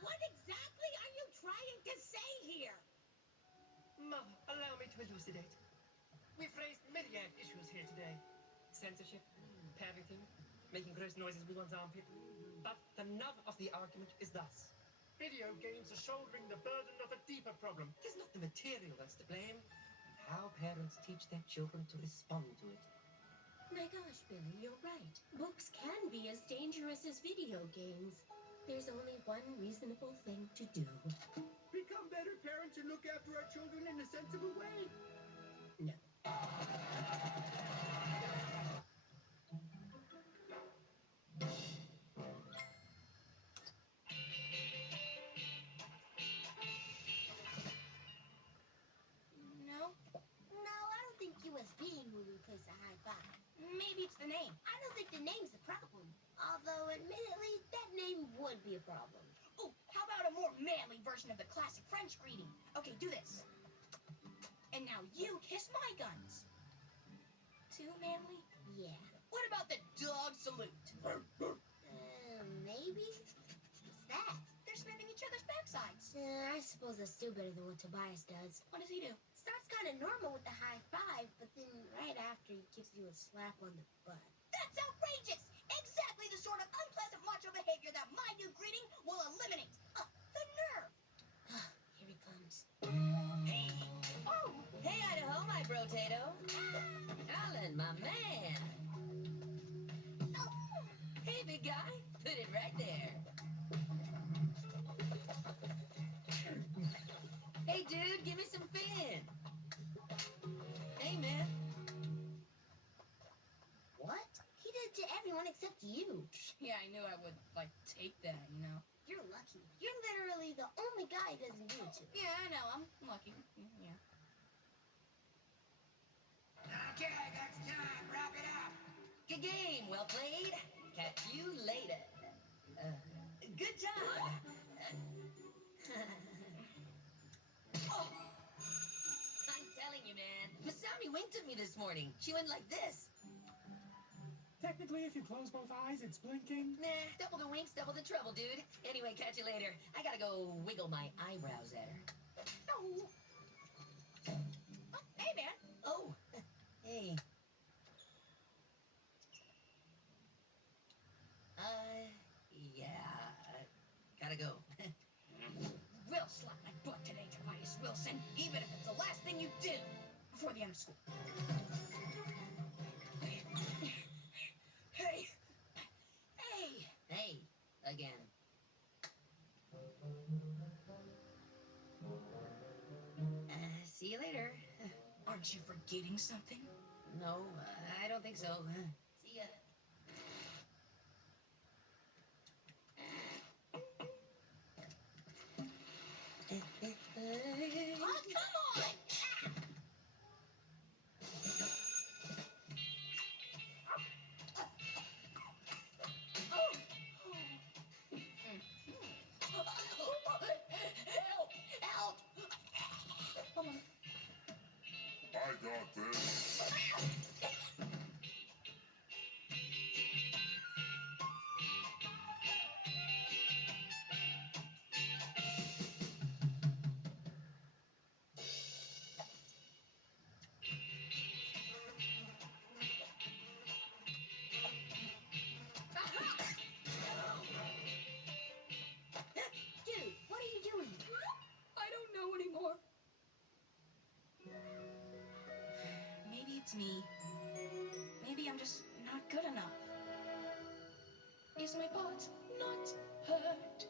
What exactly are you trying to say here? Mother, allow me to elucidate. We've raised myriad issues here today. Censorship, parenting, making gross noises with one's armpit. But the nub of the argument is thus. Video games are shouldering the burden of a deeper problem. It is not the material that's to blame, but how parents teach their children to respond to it. My gosh, Billy, you're right. Books can be as dangerous as video games. There's only one reasonable thing to do. Become better parents and look after our children in a sensible way. No. No, I don't think USB when we place a high five. Maybe it's the name. I don't think the name's the problem. Although, admittedly, that name would be a problem. Ooh, how about a more manly version of the classic French greeting? Okay, do this. And now you kiss my guns. Too manly? Yeah. What about the dog salute? Maybe? What's that? They're sniffing each other's backsides. I suppose that's still better than what Tobias does. What does he do? Starts kind of normal with the high five, but then right after he gives you a slap on the butt. That's outrageous! Exactly the sort of unpleasant macho behavior that my new greeting will eliminate. The nerve! Here he comes. Hey! Oh! Hey, Idaho, my brotato. Alan, my man. Hey, big guy. Put it right there. Hey, dude, give me some fin. Hey, man. What? He did it to everyone except you. Yeah, I knew I would, take that, you know. You're lucky. You're literally the only guy he doesn't do it to. Yeah, I know. I'm lucky. Yeah. Okay, that's time. Wrap it up. Good game. Well played. Catch you later. Good job. Oh. I'm telling you, man. Masami winked at me this morning. She went like this. Technically, if you close both eyes, it's blinking. Nah, double the winks, double the trouble, dude. Anyway, catch you later. I gotta go wiggle my eyebrows at her. Oh. Hey, man. Oh. Hey. Yeah. Gotta go. We'll slap my butt today, Tobias Wilson, even if it's the last thing you do before the end of school. Hey. Hey. Again. See you later. Aren't you forgetting something? No, I don't think so. See ya. Oh, come on! Help! Come on. I got this. Is my pot not hurt?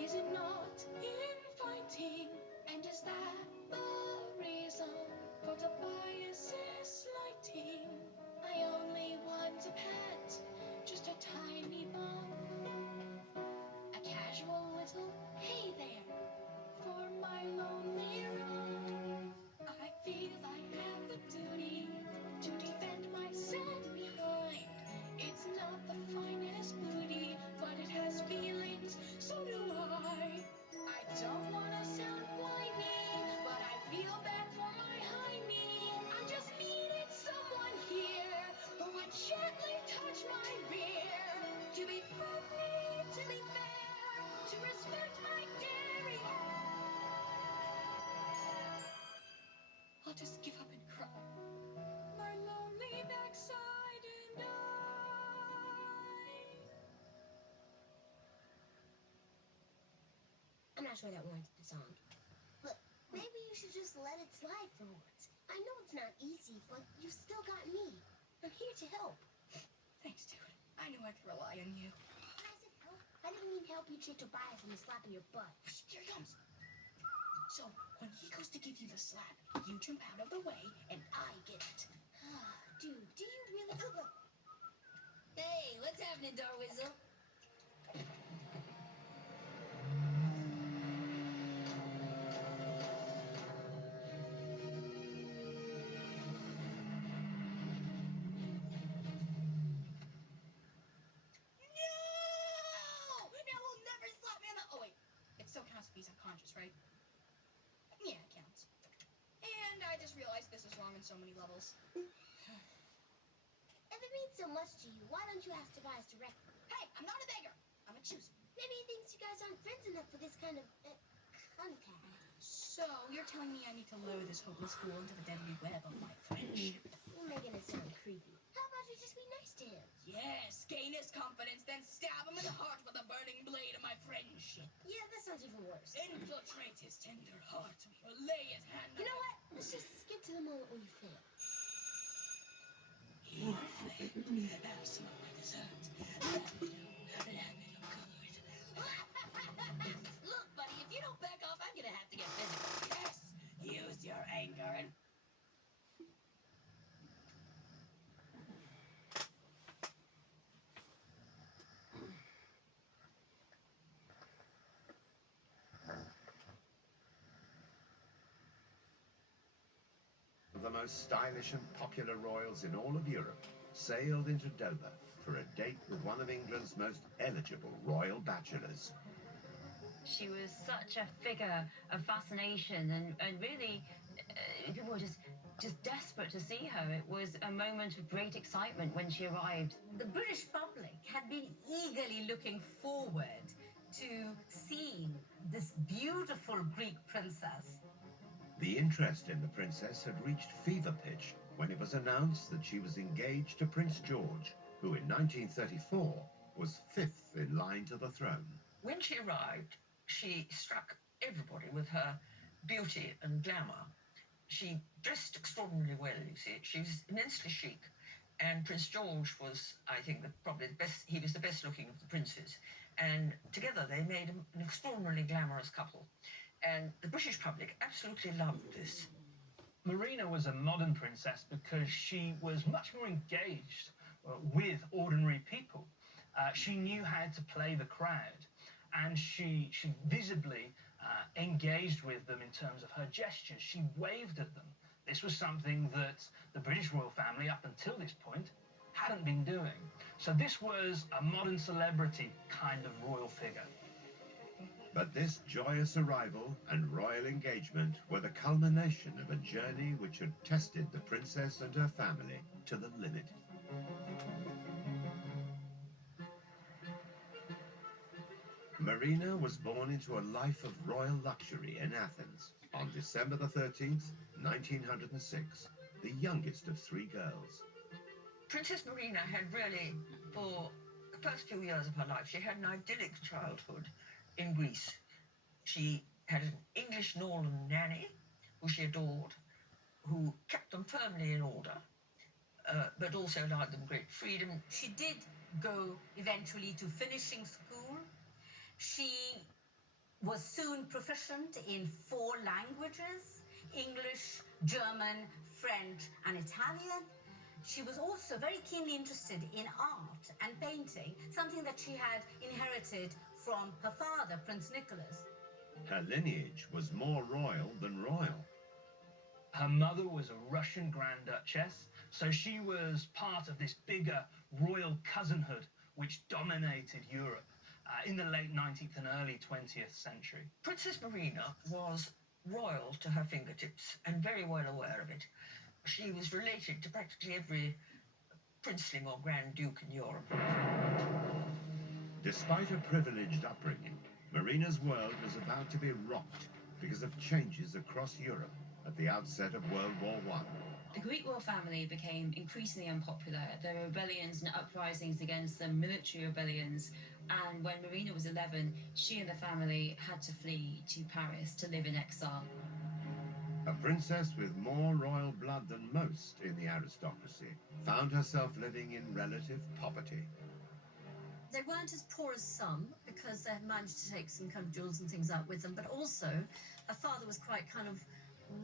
Is it not inviting? And is that the reason for Tobias's lighting? I only want a pet, just a tiny bum. A casual little hey there for my lonely room. I feel I have a duty to defend my sad behind. It's not the finest booty, but it has feelings, so do I. I don't wanna sound whiny, but I feel bad for my hiney. I just needed someone here who would gently touch my rear. To be friendly, to be fair, to respect my dairy. I'll just give up and cry. My lonely backside and I'm not sure that warrants the song. Look, maybe you should just let it slide for once. I know it's not easy, but you've still got me. I'm here to help. Thanks, dude. I knew I could rely on you. When I said help, I didn't mean help you trick Tobias into slapping your butt. Here he comes. So, when he goes to give you the slap, you jump out of the way, and I get it. Dude, do you really... Hey, what's happening, Darwizzle? Unconscious, right? Yeah, it counts. And I just realized this is wrong on so many levels. If it means so much to you, why don't you ask Tobias directly? Hey, I'm not a beggar. I'm a chooser. Maybe he thinks you guys aren't friends enough for this kind of contact. So, you're telling me I need to lure this hopeless fool into the deadly web of my friendship? You're making it sound creepy. How about you just be nice to him? Yes, gain his confidence, then stab him in the heart with the burning blade of my friendship. Yeah, that sounds even worse. Infiltrate his tender heart, or lay his hand on You know what? Let's just skip to the moment when you fail. You failed. Have some of my dessert. Let me look good. Look, buddy, if you don't back off, I'm gonna have to get physical. Yes, use your anger and... The most stylish and popular royals in all of Europe sailed into Dover for a date with one of England's most eligible royal bachelors. She was such a figure of fascination, and really, people were just desperate to see her. It was a moment of great excitement when she arrived. The British public had been eagerly looking forward to seeing this beautiful Greek princess. The interest in the princess had reached fever pitch when it was announced that she was engaged to Prince George, who in 1934 was fifth in line to the throne. When she arrived, she struck everybody with her beauty and glamour. She dressed extraordinarily well, you see. She was immensely chic. And Prince George was, I think, probably the best. He was the best looking of the princes. And together they made an extraordinarily glamorous couple. And the British public absolutely loved this. Marina was a modern princess because she was much more engaged with ordinary people. She knew how to play the crowd, and she visibly engaged with them in terms of her gestures. She waved at them. This was something that the British royal family, up until this point, hadn't been doing. So this was a modern celebrity kind of royal figure. But this joyous arrival and royal engagement were the culmination of a journey which had tested the princess and her family to the limit. Marina was born into a life of royal luxury in Athens on December the 13th, 1906, the youngest of three girls. Princess Marina had really, for the first few years of her life, she had an idyllic childhood in Greece. She had an English Norland nanny who she adored, who kept them firmly in order. but also allowed them great freedom. She did go eventually to finishing school. She was soon proficient in 4 languages: English, German, French, and Italian. She was also very keenly interested in art and painting, something that she had inherited from her father, Prince Nicholas. Her lineage was more royal than royal. Her mother was a Russian Grand Duchess, so she was part of this bigger royal cousinhood which dominated Europe in the late 19th and early 20th century. Princess Marina was royal to her fingertips and very well aware of it. She was related to practically every princeling or Grand Duke in Europe. Despite her privileged upbringing, Marina's world was about to be rocked because of changes across Europe at the outset of World War I. The Greek royal family became increasingly unpopular. There were rebellions and uprisings against them, military rebellions, and when Marina was 11, she and the family had to flee to Paris to live in exile. A princess with more royal blood than most in the aristocracy found herself living in relative poverty. They weren't as poor as some because they had managed to take some kind of jewels and things out with them, but also her father was quite kind of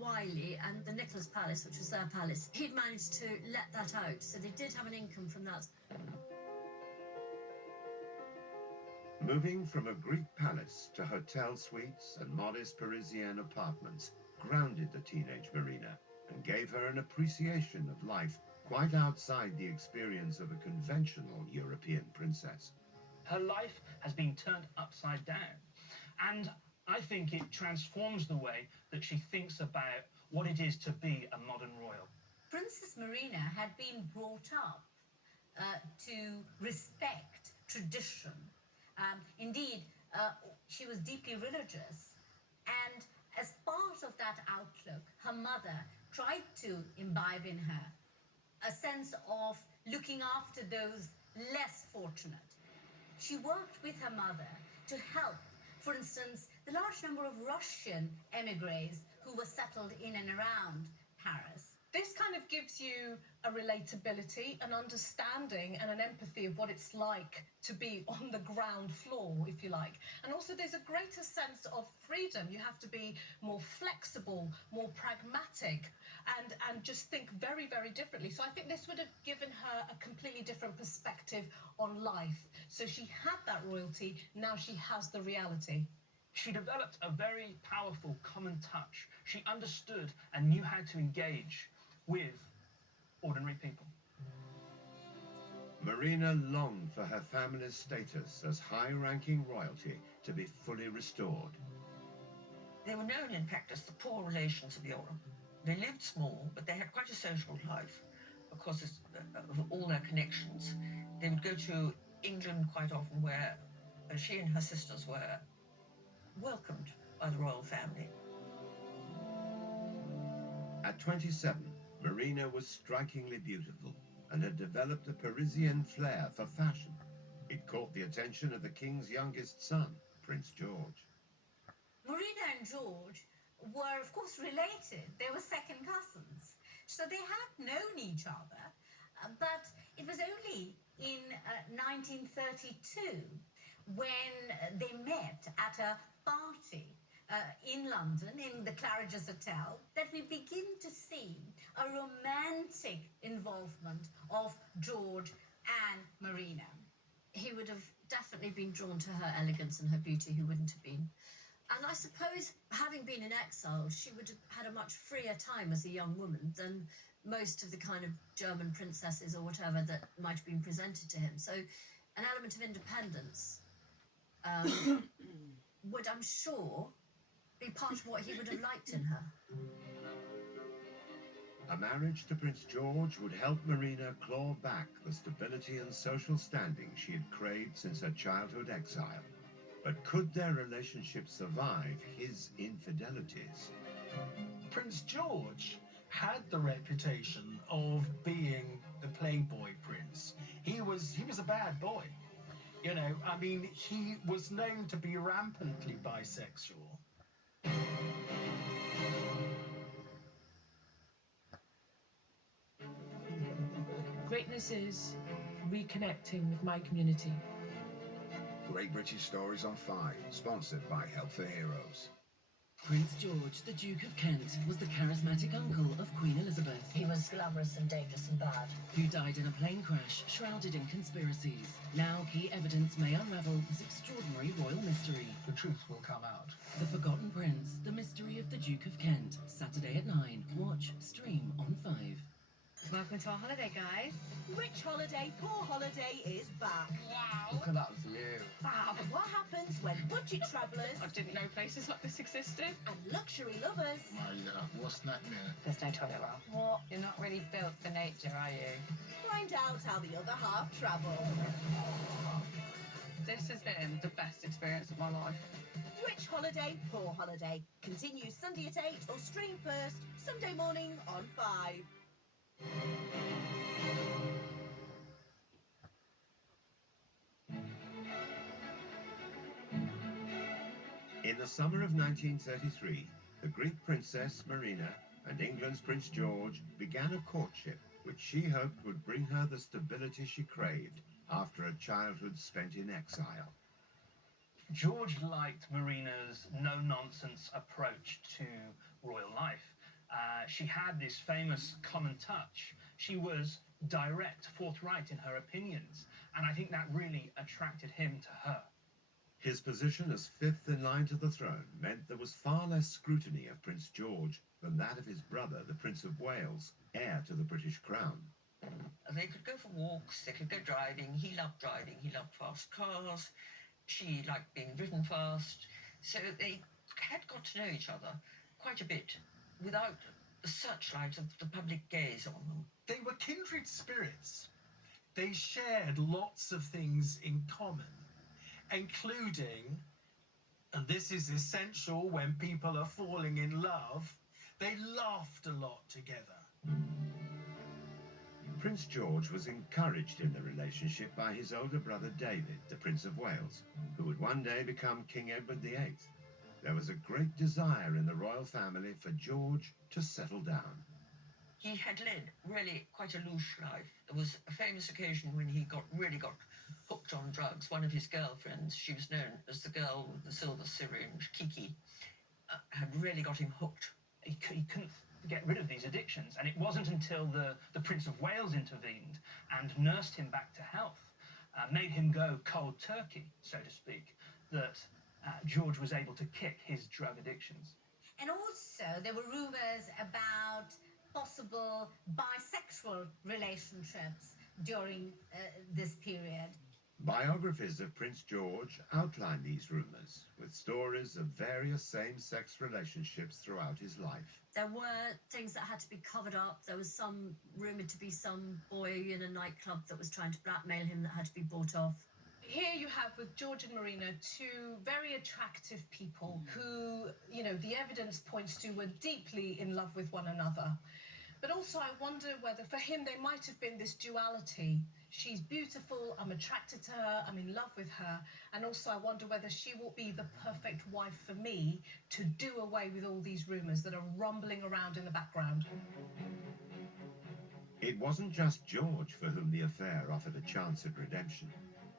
wily, and the Nicholas Palace, which was their palace, he'd managed to let that out, so they did have an income from that. Moving from a Greek palace to hotel suites and modest Parisian apartments grounded the teenage Marina and gave her an appreciation of life quite outside the experience of a conventional European princess. Her life has been turned upside down, and I think it transforms the way that she thinks about what it is to be a modern royal. Princess Marina had been brought up to respect tradition. Indeed, she was deeply religious, and as part of that outlook, her mother tried to imbibe in her a sense of looking after those less fortunate. She worked with her mother to help, for instance, the large number of Russian emigres who were settled in and around Paris. This kind of gives you a relatability, an understanding, and an empathy of what it's like to be on the ground floor, if you like. And also there's a greater sense of freedom. You have to be more flexible, more pragmatic, and just think very, very differently. So I think this would have given her a completely different perspective on life. So she had that royalty, now she has the reality. She developed a very powerful common touch. She understood and knew how to engage with ordinary people. Marina longed for her family's status as high-ranking royalty to be fully restored. They were known, in fact, as the poor relations of Europe. They lived small, but they had quite a social life because of all their connections. They would go to England quite often, where she and her sisters were welcomed by the royal family. At 27, Marina was strikingly beautiful and had developed a Parisian flair for fashion. It caught the attention of the king's youngest son, Prince George. Marina and George were, of course, related. They were second cousins. So they had known each other, but it was only in 1932 when they met at a party in London, in the Claridge's Hotel, that we begin to see a romantic involvement of George and Marina. He would have definitely been drawn to her elegance and her beauty, who wouldn't have been. And I suppose, having been in exile, she would have had a much freer time as a young woman than most of the kind of German princesses or whatever that might have been presented to him. So an element of independence would, I'm sure, be part of what he would have liked in her. A marriage to Prince George would help Marina claw back the stability and social standing she had craved since her childhood exile. But could their relationship survive his infidelities? Prince George had the reputation of being the playboy prince. He was a bad boy. You know, I mean, he was known to be rampantly bisexual. Greatness is reconnecting with my community. Great British Stories on 5, sponsored by Help for Heroes. Prince George, the Duke of Kent, was the charismatic uncle of Queen Elizabeth. He was glamorous and dangerous and bad. Who died in a plane crash, shrouded in conspiracies. Now key evidence may unravel this extraordinary royal mystery. The truth will come out. The Forgotten Prince, the mystery of the Duke of Kent. Saturday at 9. Watch, stream on 5. Welcome to our holiday, guys. Rich holiday, poor holiday is back. Wow. Look at that view. Fab. What happens when budget travellers I didn't know places like this existed. and luxury lovers My worst nightmare. There's no toilet roll. What? You're not really built for nature, are you? find out how the other half travel? This has been the best experience of my life. Rich holiday, poor holiday. Continue Sunday at 8 or stream first Sunday morning on 5. In the summer of 1933, the Greek princess Marina and England's Prince George began a courtship which she hoped would bring her the stability she craved after a childhood spent in exile. George liked Marina's no-nonsense approach to royal life. She had this famous common touch. She was direct, forthright in her opinions, and I think that really attracted him to her. His position as fifth in line to the throne meant there was far less scrutiny of Prince George than that of his brother, the Prince of Wales, heir to the British crown. They could go for walks, they could go driving. He loved driving, he loved fast cars. She liked being driven fast. So they had got to know each other quite a bit without the searchlight of the public gaze on them. They were kindred spirits. They shared lots of things in common, including, and this is essential when people are falling in love, they laughed a lot together. Prince George was encouraged in the relationship by his older brother David, the Prince of Wales, who would one day become King Edward VIII. There was a great desire in the royal family for George to settle down. He had led really quite a loose life. There was a famous occasion when he really got hooked on drugs. One of his girlfriends, she was known as the girl with the silver syringe, Kiki, had really got him hooked. He couldn't get rid of these addictions, and it wasn't until the Prince of Wales intervened and nursed him back to health, made him go cold turkey, so to speak, that George was able to kick his drug addictions. And also, there were rumours about possible bisexual relationships during this period. Biographies of Prince George outline these rumours, with stories of various same-sex relationships throughout his life. There were things that had to be covered up. There was rumoured to be some boy in a nightclub that was trying to blackmail him that had to be bought off. Here you have with George and Marina two very attractive people who, the evidence points to were deeply in love with one another. But also I wonder whether for him there might have been this duality. She's beautiful, I'm attracted to her, I'm in love with her, and also I wonder whether she will be the perfect wife for me to do away with all these rumours that are rumbling around in the background. It wasn't just George for whom the affair offered a chance at redemption.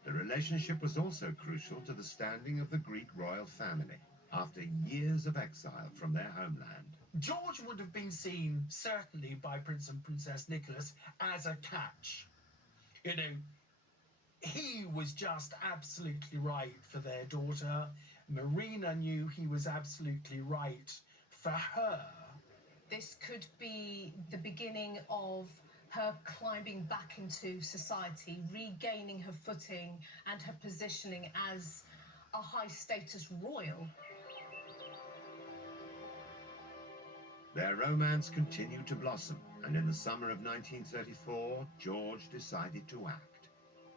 The relationship was also crucial to the standing of the Greek royal family after years of exile from their homeland. George would have been seen, certainly by Prince and Princess Nicholas, as a catch. He was just absolutely right for their daughter. Marina knew he was absolutely right for her. This could be the beginning of her climbing back into society, regaining her footing and her positioning as a high-status royal. Their romance continued to blossom, and in the summer of 1934, George decided to act.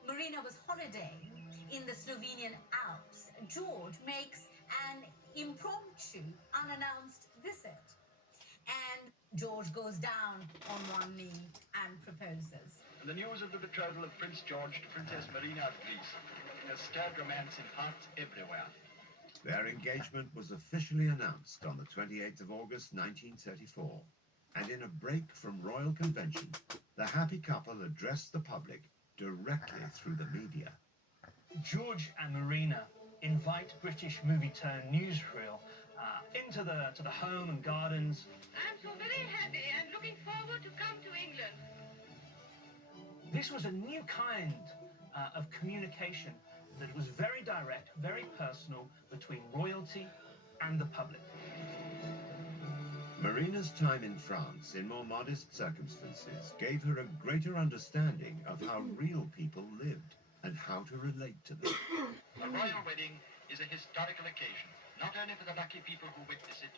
Marina was holidaying in the Slovenian Alps. George makes an impromptu, unannounced visit. And George goes down on one knee and proposes. And the news of the betrothal of Prince George to Princess Marina of Greece has stirred romance in hearts everywhere. Their engagement was officially announced on the 28th of August 1934. And in a break from royal convention, the happy couple addressed the public directly through the media. George and Marina invite British movie turn newsreel into the home and gardens. I'm so very happy and looking forward to come to England. This was a new kind of communication that was very direct, very personal between royalty and the public. Marina's time in France in more modest circumstances gave her a greater understanding of how real people lived and how to relate to them. A royal wedding is a historical occasion, not only for the lucky people who witness it,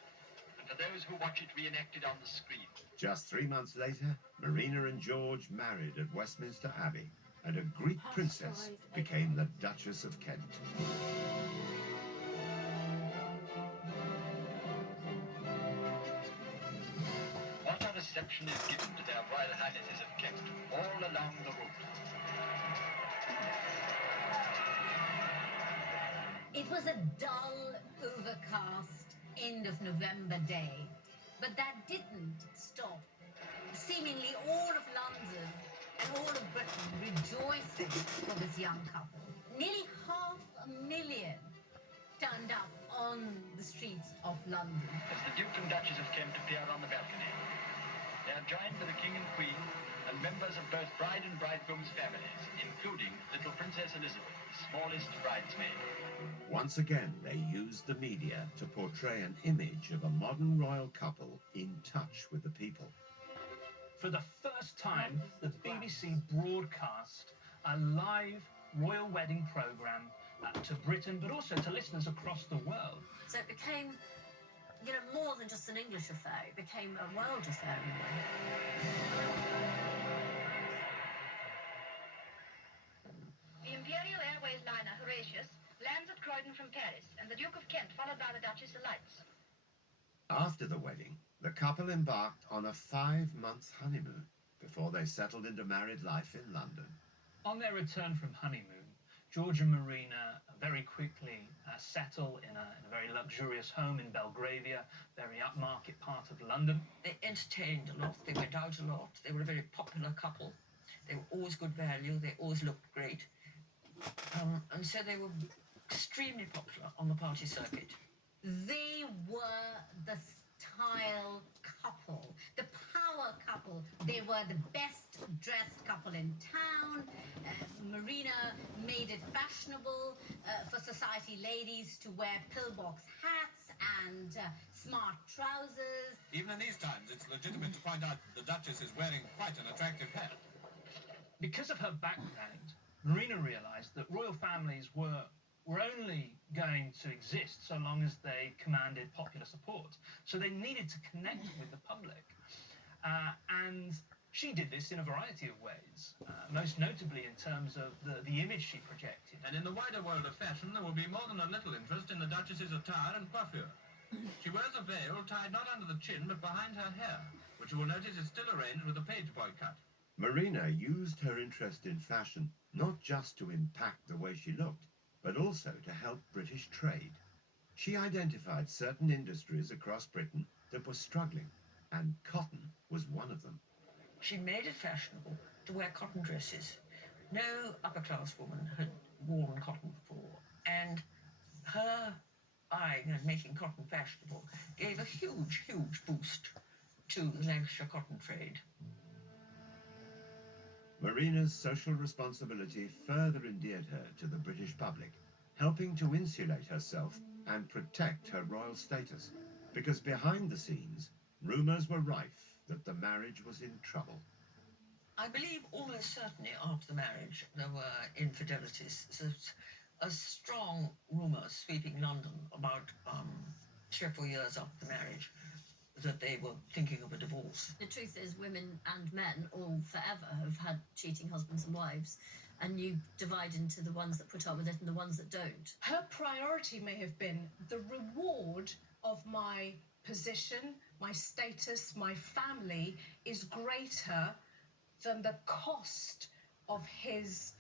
but for those who watch it reenacted on the screen. Just 3 months later, Marina and George married at Westminster Abbey, and a Greek princess became the Duchess of Kent. What a reception is given to their Royal Highnesses of Kent all along the route. It was a dull, overcast end of November day, but that didn't stop seemingly all of London and all of Britain rejoicing for this young couple. Nearly 500,000 turned up on the streets of London. As the Duke and Duchess of Kent appear on the balcony, they are joined by the King and Queen and members of both bride and bridegroom's families, including little Princess Elizabeth, the smallest bridesmaid. Once again, they used the media to portray an image of a modern royal couple in touch with the people. For the first time, the BBC broadcast a live royal wedding programme to Britain, but also to listeners across the world. So it became, more than just an English affair. It became a world affair in a way. The Imperial Airways liner Horatius lands at Croydon from Paris, and the Duke of Kent, followed by the Duchess, alights. After the wedding, the couple embarked on a 5-month honeymoon before they settled into married life in London. On their return from honeymoon, George and Marina very quickly settle in a very luxurious home in Belgravia, very upmarket part of London. They entertained a lot, they went out a lot, they were a very popular couple. They were always good value, they always looked great. And so they were extremely popular on the party circuit. They were the style couple, the power couple. They were the best dressed couple in town. Marina made it fashionable for society ladies to wear pillbox hats and smart trousers. Even in these times, it's legitimate to point out the Duchess is wearing quite an attractive hat. Because of her background, Marina realised that royal families were only going to exist so long as they commanded popular support. So they needed to connect with the public. And she did this in a variety of ways, most notably in terms of the image she projected. And in the wider world of fashion, there will be more than a little interest in the Duchess's attire and coiffure. She wears a veil tied not under the chin but behind her hair, which you will notice is still arranged with a page boy cut. Marina used her interest in fashion not just to impact the way she looked, but also to help British trade. She identified certain industries across Britain that were struggling, and cotton was one of them. She made it fashionable to wear cotton dresses. No upper-class woman had worn cotton before, and her buying and making cotton fashionable gave a huge, huge boost to the Lancashire cotton trade. Marina's social responsibility further endeared her to the British public, helping to insulate herself and protect her royal status, because behind the scenes, rumours were rife that the marriage was in trouble. I believe almost certainly after the marriage there were infidelities. There's a strong rumour sweeping London about 3 or 4 years after the marriage that they were thinking of a divorce. The truth is, women and men all forever have had cheating husbands and wives, and you divide into the ones that put up with it and the ones that don't. Her priority may have been the reward of my position, my status, my family is greater than the cost of his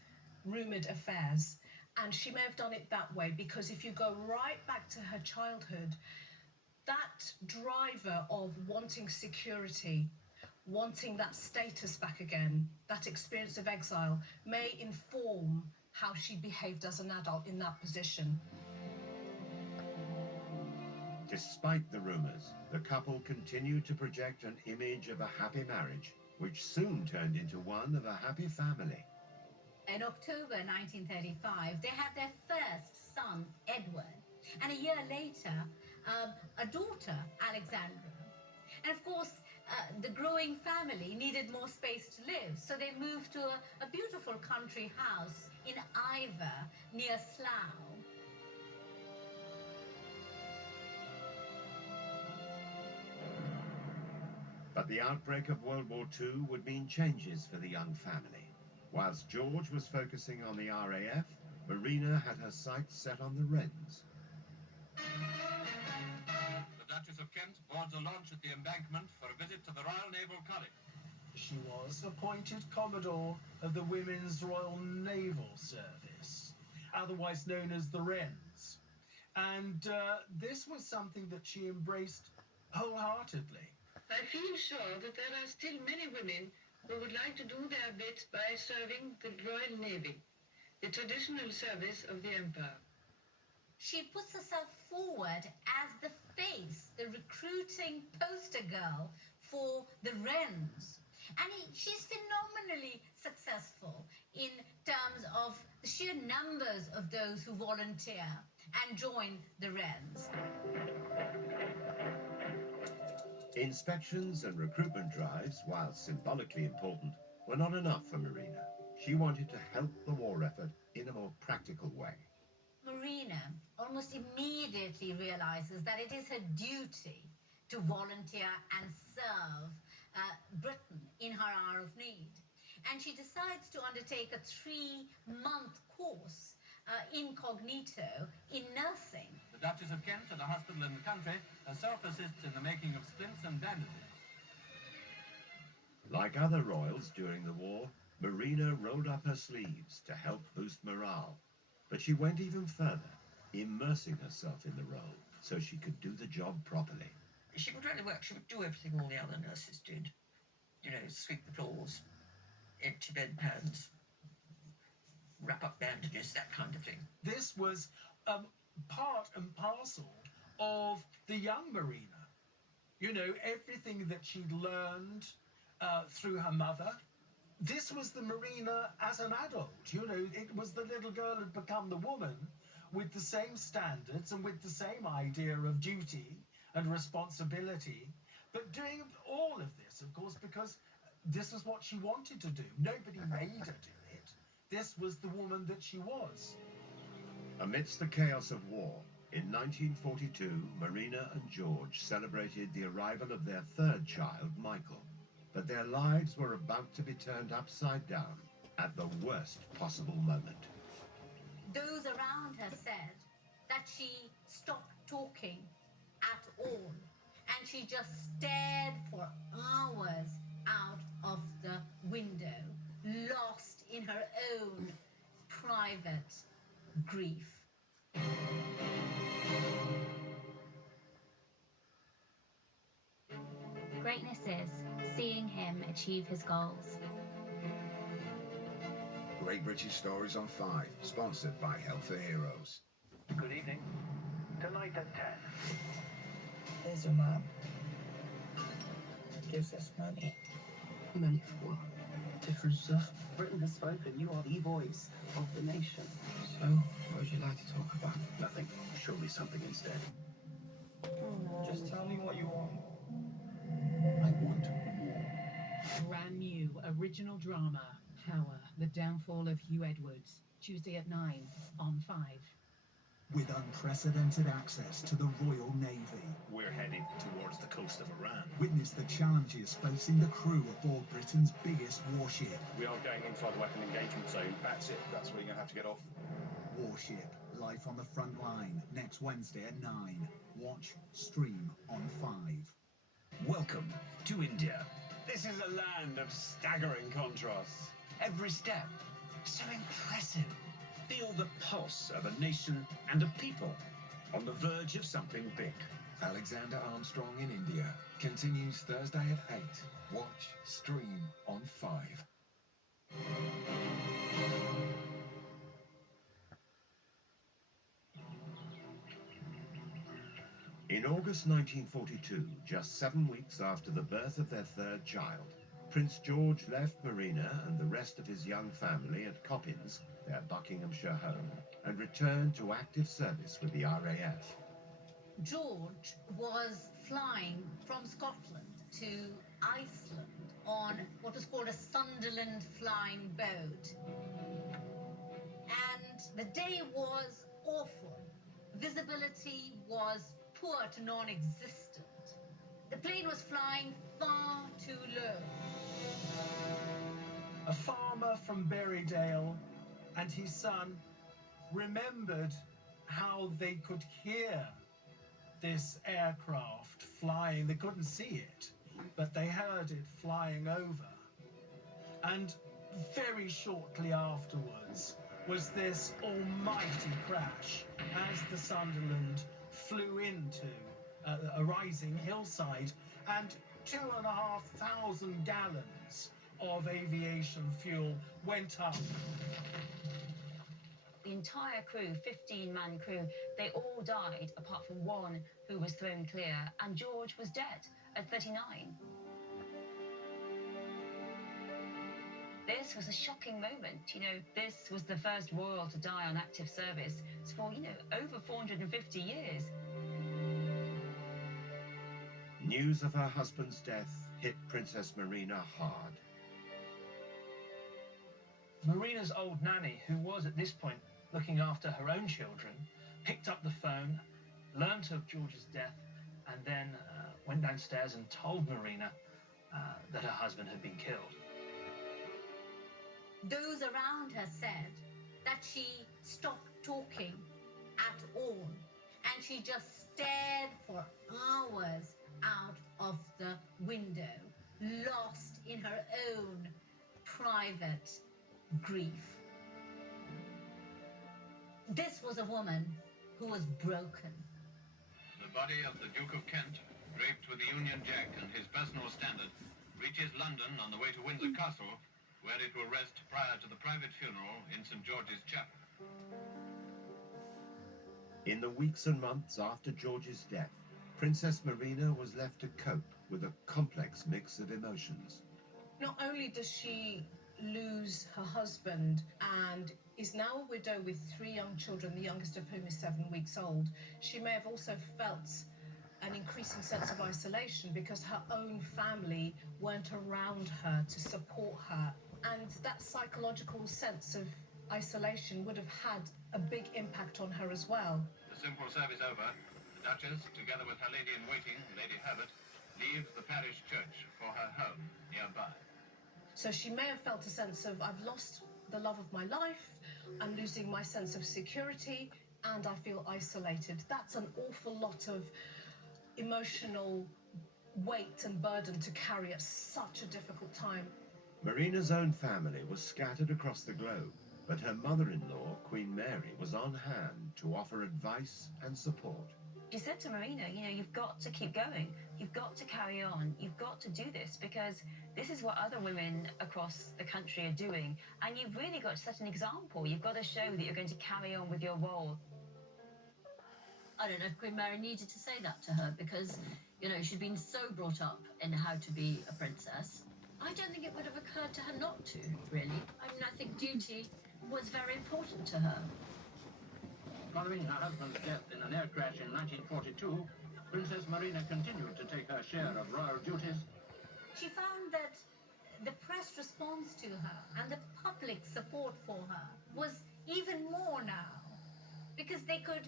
rumoured affairs. And she may have done it that way, because if you go right back to her childhood, that driver of wanting security, wanting that status back again, that experience of exile, may inform how she behaved as an adult in that position. Despite the rumours, the couple continued to project an image of a happy marriage, which soon turned into one of a happy family. In October 1935, they had their first son, Edward, and a year later, a daughter, Alexandra. And of course, the growing family needed more space to live, so they moved to a beautiful country house in Iver, near Slough. But the outbreak of World War II would mean changes for the young family. Whilst George was focusing on the RAF, Marina had her sights set on the Wrens. The Duchess of Kent boards a launch at the embankment for a visit to the Royal Naval College. She was appointed Commodore of the Women's Royal Naval Service, otherwise known as the Wrens. And this was something that she embraced wholeheartedly. I feel sure that there are still many women who would like to do their bit by serving the Royal Navy, the traditional service of the Empire. She puts herself forward as the face, the recruiting poster girl for the Wrens. And she's phenomenally successful in terms of the sheer numbers of those who volunteer and join the Wrens. Inspections and recruitment drives, while symbolically important, were not enough for Marina. She wanted to help the war effort in a more practical way. Marina almost immediately realizes that it is her duty to volunteer and serve Britain in her hour of need. And she decides to undertake a 3-month course incognito in nursing. The Duchess of Kent, at a hospital in the country, herself assists in the making of splints and bandages. Like other royals during the war, Marina rolled up her sleeves to help boost morale. But she went even further, immersing herself in the role so she could do the job properly. She would really work. She would do everything all the other nurses did. You know, sweep the floors, empty bedpans, wrap up bandages, that kind of thing. This was part and parcel of the young Marina. You know, everything that she'd learned through her mother. This was the Marina as an adult. You know, it was the little girl who'd become the woman with the same standards and with the same idea of duty and responsibility, but doing all of this, of course, because this was what she wanted to do. Nobody made her do it. This was the woman that she was. Amidst the chaos of war, in 1942, Marina and George celebrated the arrival of their third child, Michael. But their lives were about to be turned upside down at the worst possible moment. Those around her said that she stopped talking at all, and she just stared for hours out of the window, lost in her own private grief. Greatness is seeing him achieve his goals. Great British Stories on 5, sponsored by Help for Heroes. Good evening. Tonight at 10. There's your mom. Gives us money. Money for what? Different stuff. Britain has spoken. You are the voice of the nation. So, what would you like to talk about? Nothing. Show me something instead. Just tell me what you want. I want more. Brand new original drama, Power, The Downfall of Hugh Edwards. Tuesday at 9 on 5. With unprecedented access to the Royal Navy. We're heading towards the coast of Iran. Witness the challenges facing the crew aboard Britain's biggest warship. We are going inside the weapon engagement zone. That's it. That's where you're going to have to get off. Warship, life on the front line, next Wednesday at 9. Watch, stream on 5. Welcome to India. This is a land of staggering contrasts. Every step, so impressive. Feel the pulse of a nation and a people on the verge of something big. Alexander Armstrong in India continues Thursday at 8. Watch, stream on 5. In August 1942, just 7 weeks after the birth of their third child, Prince George left Marina and the rest of his young family at Coppins, their Buckinghamshire home, and returned to active service with the RAF. George was flying from Scotland to Iceland on what was called a Sunderland flying boat. And the day was awful. Visibility was poor to non-existent. The plane was flying far too low. A farmer from Berrydale and his son remembered how they could hear this aircraft flying. They couldn't see it, but they heard it flying over. And very shortly afterwards was this almighty crash as the Sunderland flew into a rising hillside, and 2,500 gallons of aviation fuel went up. The entire crew, 15-man crew, they all died apart from one who was thrown clear, and George was dead at 39. This was a shocking moment. This was the first royal to die on active service for, over 450 years. News of her husband's death hit Princess Marina hard. Marina's old nanny, who was at this point looking after her own children, picked up the phone, learnt of George's death, and then went downstairs and told Marina that her husband had been killed. Those around her said that she stopped talking at all, and she just stared for hours out of the window, lost in her own private grief. This was a woman who was broken. The body of the Duke of Kent, draped with the Union Jack and his personal standard, reaches London on the way to Windsor Castle, where it will rest prior to the private funeral in St. George's Chapel. In the weeks and months after George's death, Princess Marina was left to cope with a complex mix of emotions. Not only does she lose her husband and is now a widow with 3 young children, the youngest of whom is 7 weeks old, she may have also felt an increasing sense of isolation because her own family weren't around her to support her. And that psychological sense of isolation would have had a big impact on her as well. The simple service over, the Duchess, together with her lady-in-waiting, Lady Herbert, leave the parish church for her home nearby. So she may have felt a sense of, I've lost the love of my life, I'm losing my sense of security, and I feel isolated. That's an awful lot of emotional weight and burden to carry at such a difficult time. Marina's own family was scattered across the globe, but her mother-in-law, Queen Mary, was on hand to offer advice and support. She said to Marina, you've got to keep going. You've got to carry on. You've got to do this because this is what other women across the country are doing. And you've really got to set an example. You've got to show that you're going to carry on with your role. I don't know if Queen Mary needed to say that to her because, she'd been so brought up in how to be a princess. I don't think it would have occurred to her not to, really. I think duty was very important to her. Following her husband's death in an air crash in 1942, Princess Marina continued to take her share of royal duties. She found that the press response to her and the public support for her was even more now because they could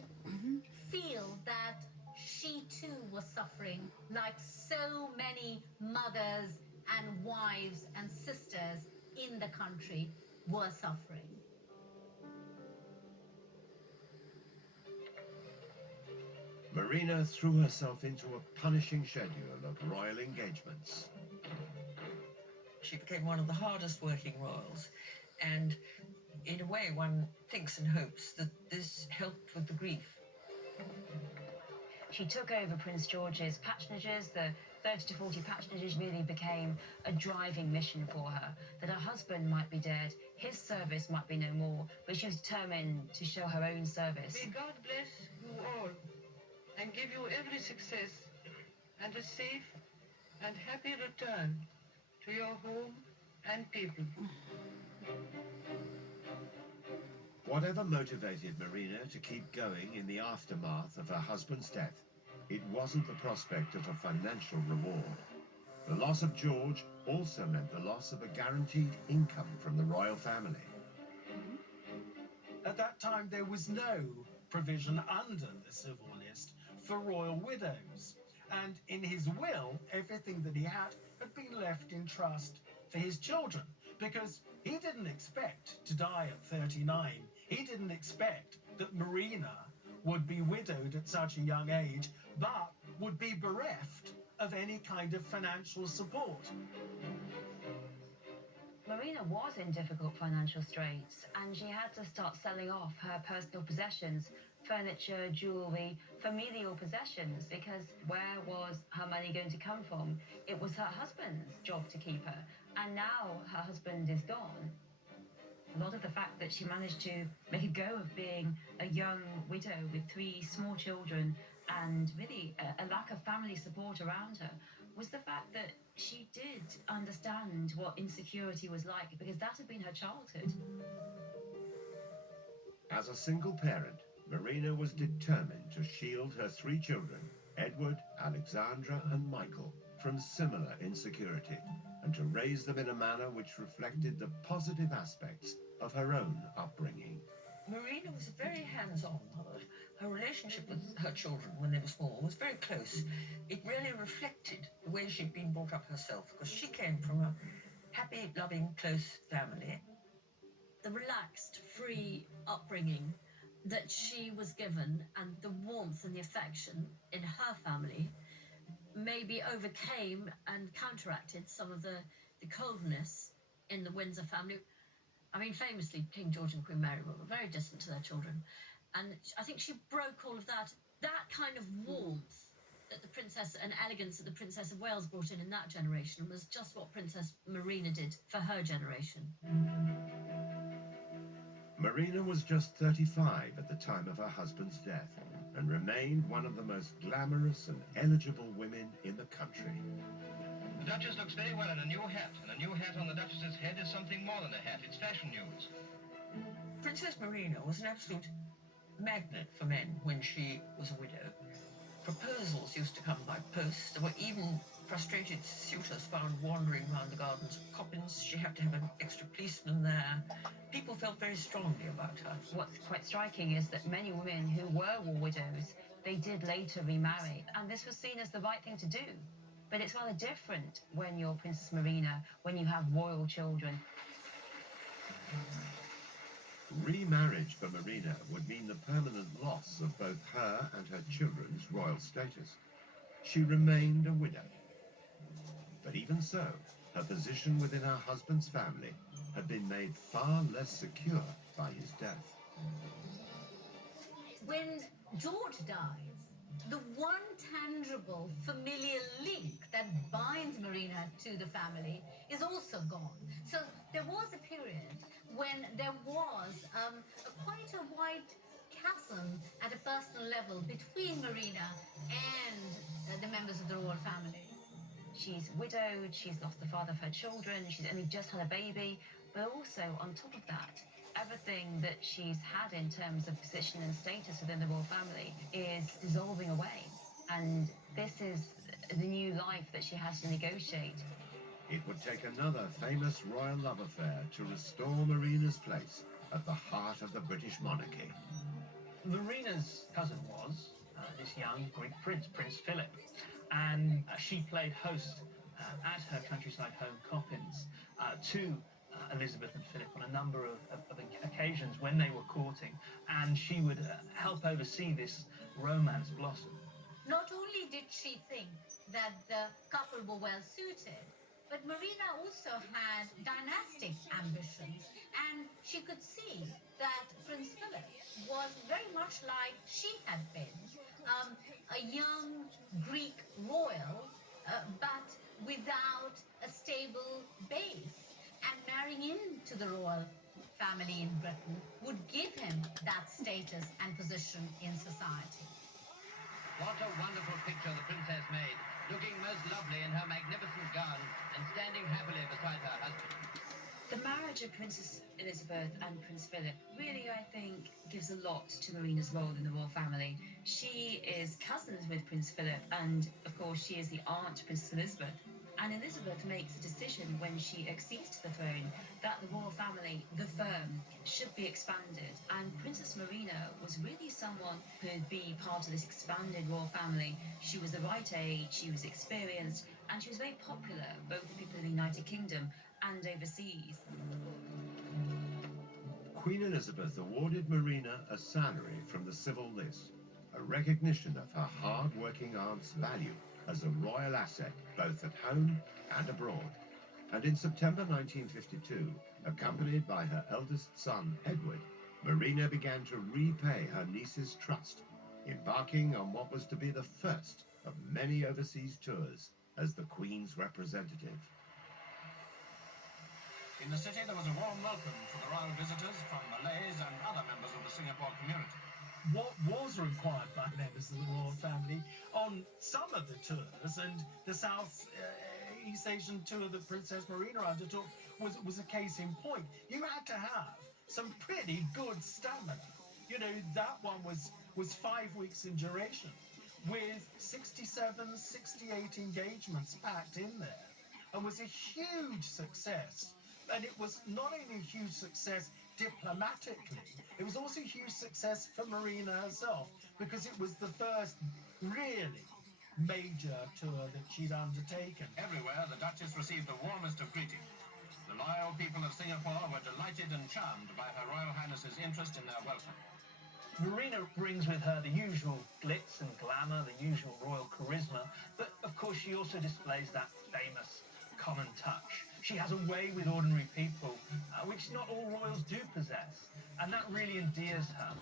feel that she too was suffering like so many mothers and wives and sisters in the country were suffering. Marina threw herself into a punishing schedule of royal engagements. She became one of the hardest working royals, and in a way one thinks and hopes that this helped with the grief. She took over Prince George's patronages. The 30 to 40 patronages really became a driving mission for her, that her husband might be dead, his service might be no more, but she was determined to show her own service. May God bless you all and give you every success and a safe and happy return to your home and people. Whatever motivated Marina to keep going in the aftermath of her husband's death, it wasn't the prospect of a financial reward. The loss of George also meant the loss of a guaranteed income from the royal family. At that time, there was no provision under the civil list for royal widows. And in his will, everything that he had been left in trust for his children, because he didn't expect to die at 39. He didn't expect that Marina would be widowed at such a young age, but would be bereft of any kind of financial support. Marina was in difficult financial straits, and she had to start selling off her personal possessions, furniture, jewellery, familial possessions, because where was her money going to come from? It was her husband's job to keep her, and now her husband is gone. A lot of the fact that she managed to make a go of being a young widow with 3 small children and really a lack of family support around her was the fact that she did understand what insecurity was like, because that had been her childhood. As a single parent, Marina was determined to shield her 3 children, Edward, Alexandra and Michael, from similar insecurity, and to raise them in a manner which reflected the positive aspects of her own upbringing. Marina was very hands-on. Her relationship with her children when they were small was very close. It really reflected the way she'd been brought up herself, because she came from a happy, loving, close family. The relaxed, free upbringing that she was given and the warmth and the affection in her family maybe overcame and counteracted some of the coldness in the Windsor family. I mean, famously, King George and Queen Mary were very distant to their children. And I think she broke all of that kind of warmth that the Princess and elegance that the Princess of Wales brought in that generation was just what Princess Marina did for her generation. Marina was just 35 at the time of her husband's death and remained one of the most glamorous and eligible women in the country. The Duchess looks very well in a new hat, and a new hat on the Duchess's head is something more than a hat. It's fashion news. Princess Marina was an absolute magnet for men when she was a widow. Proposals used to come by post. There were even frustrated suitors found wandering around the gardens of Coppins. She had to have an extra policeman there. People felt very strongly about her. What's quite striking is that many women who were war widows, they did later remarry, and this was seen as the right thing to do. But it's rather different when you're Princess Marina, when you have royal children. Remarriage for Marina would mean the permanent loss of both her and her children's royal status. She remained a widow. But even so, her position within her husband's family had been made far less secure by his death. When George dies, the one tangible familial link that binds Marina to the family is also gone. So there was a period when there was quite a wide chasm at a personal level between Marina and the members of the royal family. She's widowed, she's lost the father of her children, she's only just had a baby, but also on top of that, everything that she's had in terms of position and status within the royal family is dissolving away. And this is the new life that she has to negotiate. It would take another famous royal love affair to restore Marina's place at the heart of the British monarchy. Marina's cousin was this young Greek prince, Prince Philip, and she played host at her countryside home, Coppins, to Elizabeth and Philip on a number of occasions when they were courting, and she would help oversee this romance blossom. Not only did she think that the couple were well suited, but Marina also had dynastic ambitions, and she could see that Prince Philip was very much like she had been a young Greek royal, but without a stable base. And marrying into the royal family in Britain would give him that status and position in society. What a wonderful picture the princess made, looking most lovely in her magnificent gown and standing happily beside her husband. The marriage of Princess Elizabeth and Prince Philip really, I think, gives a lot to Marina's role in the royal family. She is cousins with Prince Philip, and of course she is the aunt to Princess Elizabeth. And Elizabeth makes a decision when she accedes to the throne that the royal family, the firm, should be expanded. And Princess Marina was really someone who'd be part of this expanded royal family. She was the right age, she was experienced, and she was very popular, both with people in the United Kingdom and overseas. Queen Elizabeth awarded Marina a salary from the civil list, a recognition of her hard-working aunt's value as a royal asset both at home and abroad. And in September 1952, accompanied by her eldest son, Edward, Marina began to repay her niece's trust, embarking on what was to be the first of many overseas tours as the Queen's representative. In the city, there was a warm welcome for the royal visitors from Malays and other members of the Singapore community. What was required by members of the royal family on some of the tours, and the South East Asian tour that Princess Marina undertook was a case in point. You had to have some pretty good stamina. You know, that one was 5 weeks in duration, with 67, 68 engagements packed in there, and was a huge success. And it was not only a huge success diplomatically, it was also a huge success for Marina herself, because it was the first really major tour that she'd undertaken. Everywhere, the Duchess received the warmest of greetings. The loyal people of Singapore were delighted and charmed by Her Royal Highness's interest in their welcome. Marina brings with her the usual glitz and glamour, the usual royal charisma, but of course she also displays that famous common touch. She has a way with ordinary people, which not all royals do possess, and that really endears her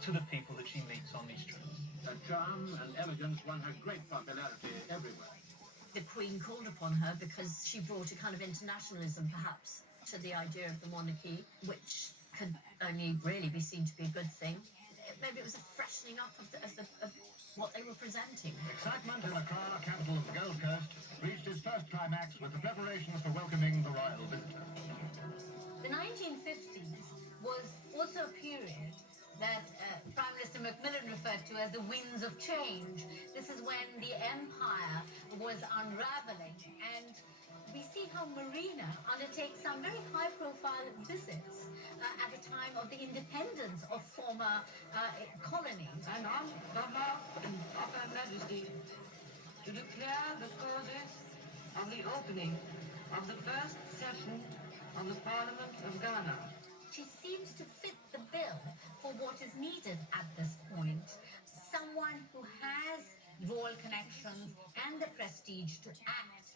to the people that she meets on these trips. Her charm and elegance won her great popularity everywhere. The Queen called upon her because she brought a kind of internationalism, perhaps, to the idea of the monarchy, which could only really be seen to be a good thing. Maybe it was a freshening up of what they were presenting. Excitement in Accra, capital of the Gold Coast, reached its first climax with the preparations for welcoming the royal visitor. The 1950s was also a period that Prime Minister Macmillan referred to as the winds of change. This is when the empire was unraveling, and we see how Marina undertakes some very high-profile visits at the time of the independence of former colonies. And on behalf of Her Majesty, to declare the causes of the opening of the first session of the Parliament of Ghana. She seems to fit the bill for what is needed at this point. Someone who has royal connections and the prestige to act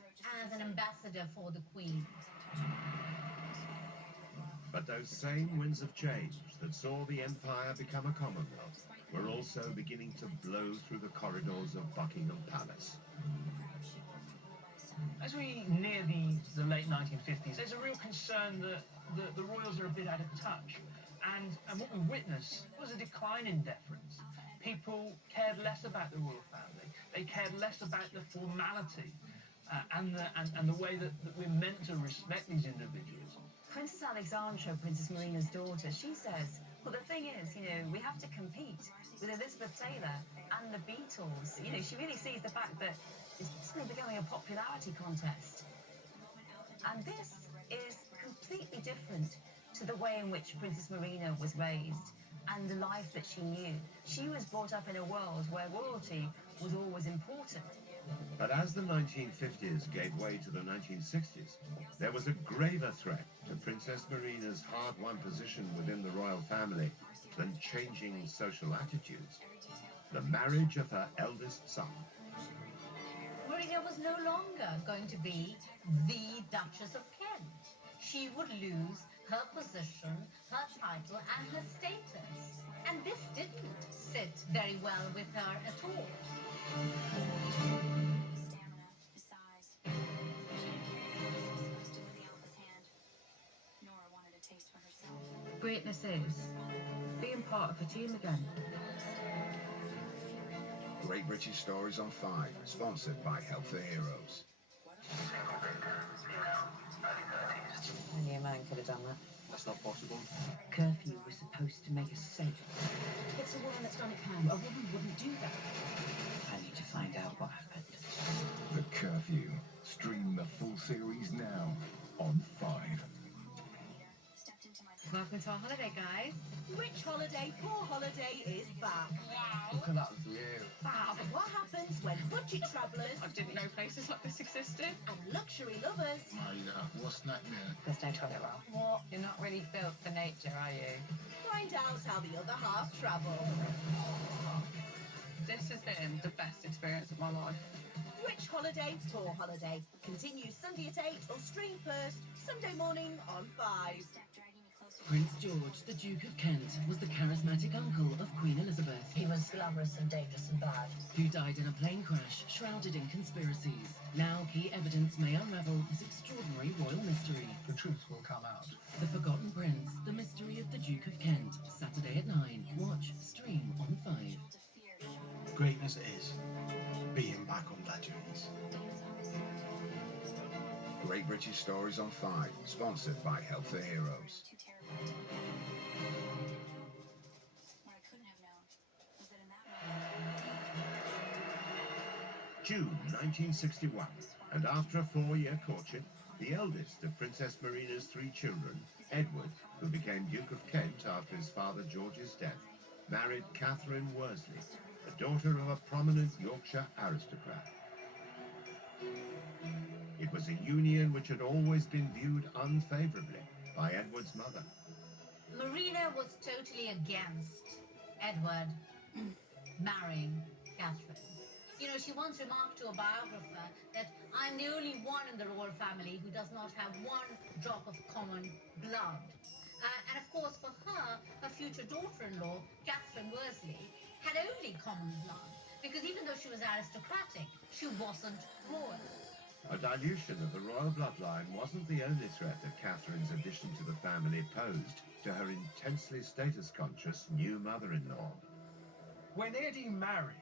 as an ambassador for the Queen. But those same winds of change that saw the empire become a commonwealth were also beginning to blow through the corridors of Buckingham Palace. As we near the late 1950s, there's a real concern that the royals are a bit out of touch. And what we witnessed was a decline in deference. People cared less about the royal family. They cared less about the formality and the way that we're meant to respect these individuals. Princess Alexandra, Princess Marina's daughter, she says, well, the thing is, you know, we have to compete with Elizabeth Taylor and the Beatles. You know, she really sees the fact that it's suddenly becoming a popularity contest. And this is completely different to the way in which Princess Marina was raised and the life that she knew. She was brought up in a world where royalty was always important. But as the 1950s gave way to the 1960s, there was a graver threat to Princess Marina's hard-won position within the royal family than changing social attitudes: the marriage of her eldest son. Marina was no longer going to be the Duchess of Kent. She would lose her position, her title, and her status. And this didn't sit sit very well with her at all. Stamina, the size. She didn't care if it was supposed to with the Alpha's hand. Nora wanted a taste for herself. Greatness is being part of a team again. Great British Stories on 5, sponsored by Help for Heroes. Only a man could have done that. That's not possible. Curfew was supposed to make us safe. It's a woman that's done it, Pam. A woman wouldn't do that. I need to find out what happened. The Curfew. Stream the full series now on 5. Welcome to our holiday, guys. Rich holiday, poor holiday is back. Look at that view. Fab. What happens when budget travellers I didn't know places like this existed. and luxury lovers What's nightmare? There's no toilet roll. What? You're not really built for nature, are you? find out how the other half travel? This has been the best experience of my life. Rich holiday, poor holiday. Continues Sunday at 8 or stream first Sunday morning on 5. Prince George, the Duke of Kent, was the charismatic uncle of Queen Elizabeth. He was glamorous and dangerous and bad. Who died in a plane crash, shrouded in conspiracies. Now key evidence may unravel this extraordinary royal mystery. The truth will come out. The Forgotten Prince, the mystery of the Duke of Kent. Saturday at 9. Watch, stream on 5. Greatness is being back on that journeys. Great British Stories on 5, sponsored by Help for Heroes. What I couldn't have known was that in that moment. June 1961, and after a 4-year courtship, the eldest of Princess Marina's 3 children, Edward, who became Duke of Kent after his father George's death, married Catherine Worsley, the daughter of a prominent Yorkshire aristocrat. It was a union which had always been viewed unfavourably by Edward's mother. Marina was totally against Edward marrying Catherine. You know, she once remarked to a biographer that I'm the only one in the royal family who does not have one drop of common blood. And of course, for her, her future daughter-in-law, Catherine Worsley, had only common blood, because even though she was aristocratic, she wasn't royal. A dilution of the royal bloodline wasn't the only threat that Catherine's addition to the family posed to her intensely status-conscious new mother-in-law. When Eddie married,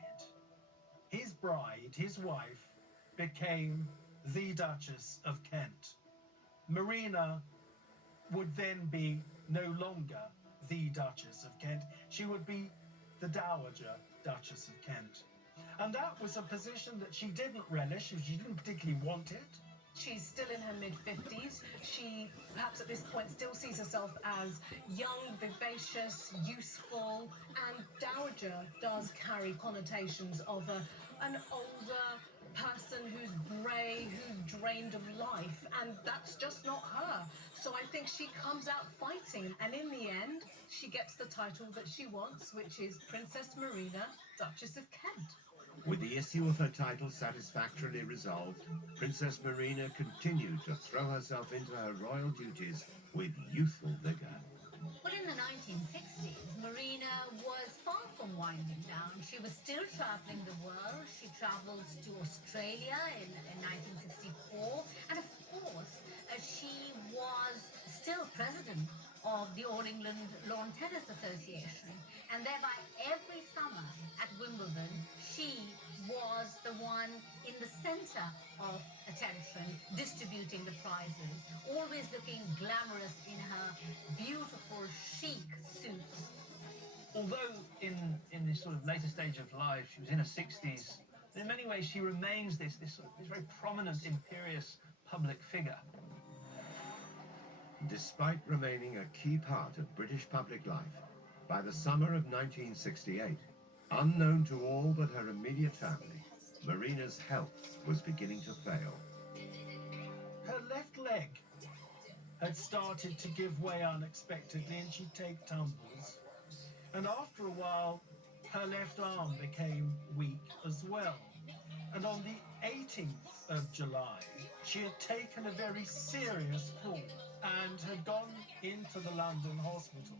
his bride, his wife, became the Duchess of Kent. Marina would then be no longer the Duchess of Kent. She would be the Dowager Duchess of Kent. And that was a position that she didn't relish, she didn't particularly want it. She's still in her mid-50s. She, perhaps at this point, still sees herself as young, vivacious, useful, and dowager does carry connotations of an older person who's grey, who's drained of life, and that's just not her. So I think she comes out fighting, and in the end, she gets the title that she wants, which is Princess Marina, Duchess of Kent. With the issue of her title satisfactorily resolved, Princess Marina continued to throw herself into her royal duties with youthful vigour. But in the 1960s, Marina was far from winding down. She was still traveling the world. She traveled to Australia in 1964. And of course, she was still president of the All England Lawn Tennis Association. And thereby, every summer at Wimbledon, she was the one in the centre of attention, distributing the prizes, always looking glamorous in her beautiful, chic suits. Although in this sort of later stage of life, she was in her 60s, in many ways she remains this very prominent, imperious public figure. Despite remaining a key part of British public life, by the summer of 1968, unknown to all but her immediate family, Marina's health was beginning to fail. Her left leg had started to give way unexpectedly and she'd take tumbles. And after a while, her left arm became weak as well. And on the 18th of July, she had taken a very serious fall and had gone into the London hospital,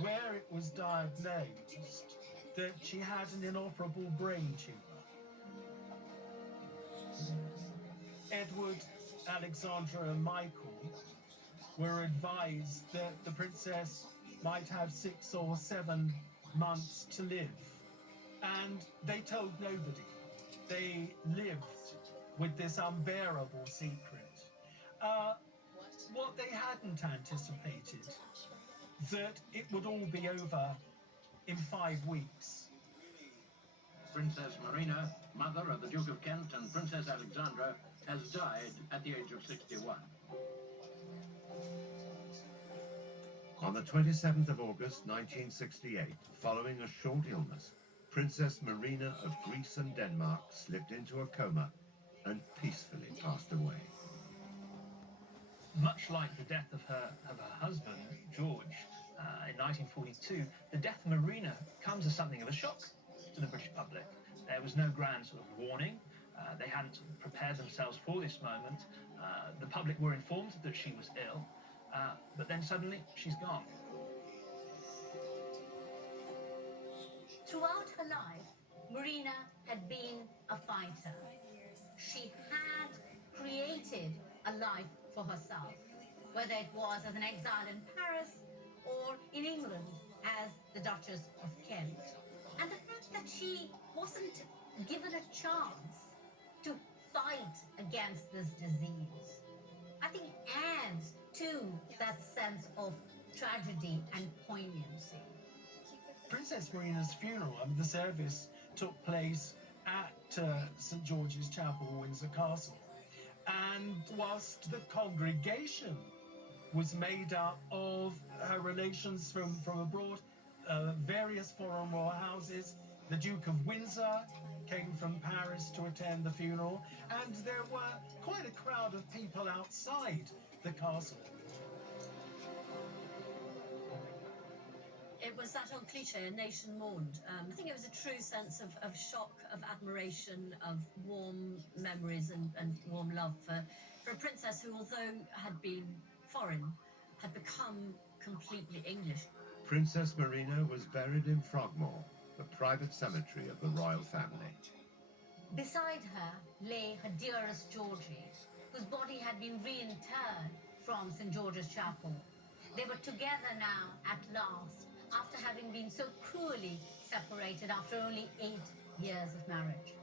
where it was diagnosed that she had an inoperable brain tumour. Edward, Alexandra, and Michael were advised that the princess might have 6 or 7 months to live, and they told nobody. They lived with this unbearable secret. What they hadn't anticipated, that it would all be over in 5 weeks. Princess Marina, mother of the Duke of Kent and Princess Alexandra, has died at the age of 61. On the 27th of August 1968, following a short illness, Princess Marina of Greece and Denmark slipped into a coma and peacefully passed away. Much like the death of her husband, George, in 1942, the death of Marina comes as something of a shock to the British public. There was no grand sort of warning. They hadn't prepared themselves for this moment. The public were informed that she was ill, but then suddenly she's gone. Throughout her life, Marina had been a fighter. She had created a life for herself, whether it was as an exile in Paris or in England as the Duchess of Kent. And the fact that she wasn't given a chance to fight against this disease, I think adds to that sense of tragedy and poignancy. Princess Marina's funeral, the service took place at St George's Chapel, Windsor Castle. And whilst the congregation was made up of her relations from abroad, various foreign royal houses, the Duke of Windsor came from Paris to attend the funeral, and there were quite a crowd of people outside the castle. It was that old cliche, a nation mourned. I think it was a true sense of shock, of admiration, of warm memories and warm love for a princess who, although had been foreign, had become completely English. Princess Marina was buried in Frogmore, the private cemetery of the royal family. Beside her lay her dearest Georgie, whose body had been reinterred from St George's Chapel. They were together now at last, after having been so cruelly separated after only 8 years of marriage.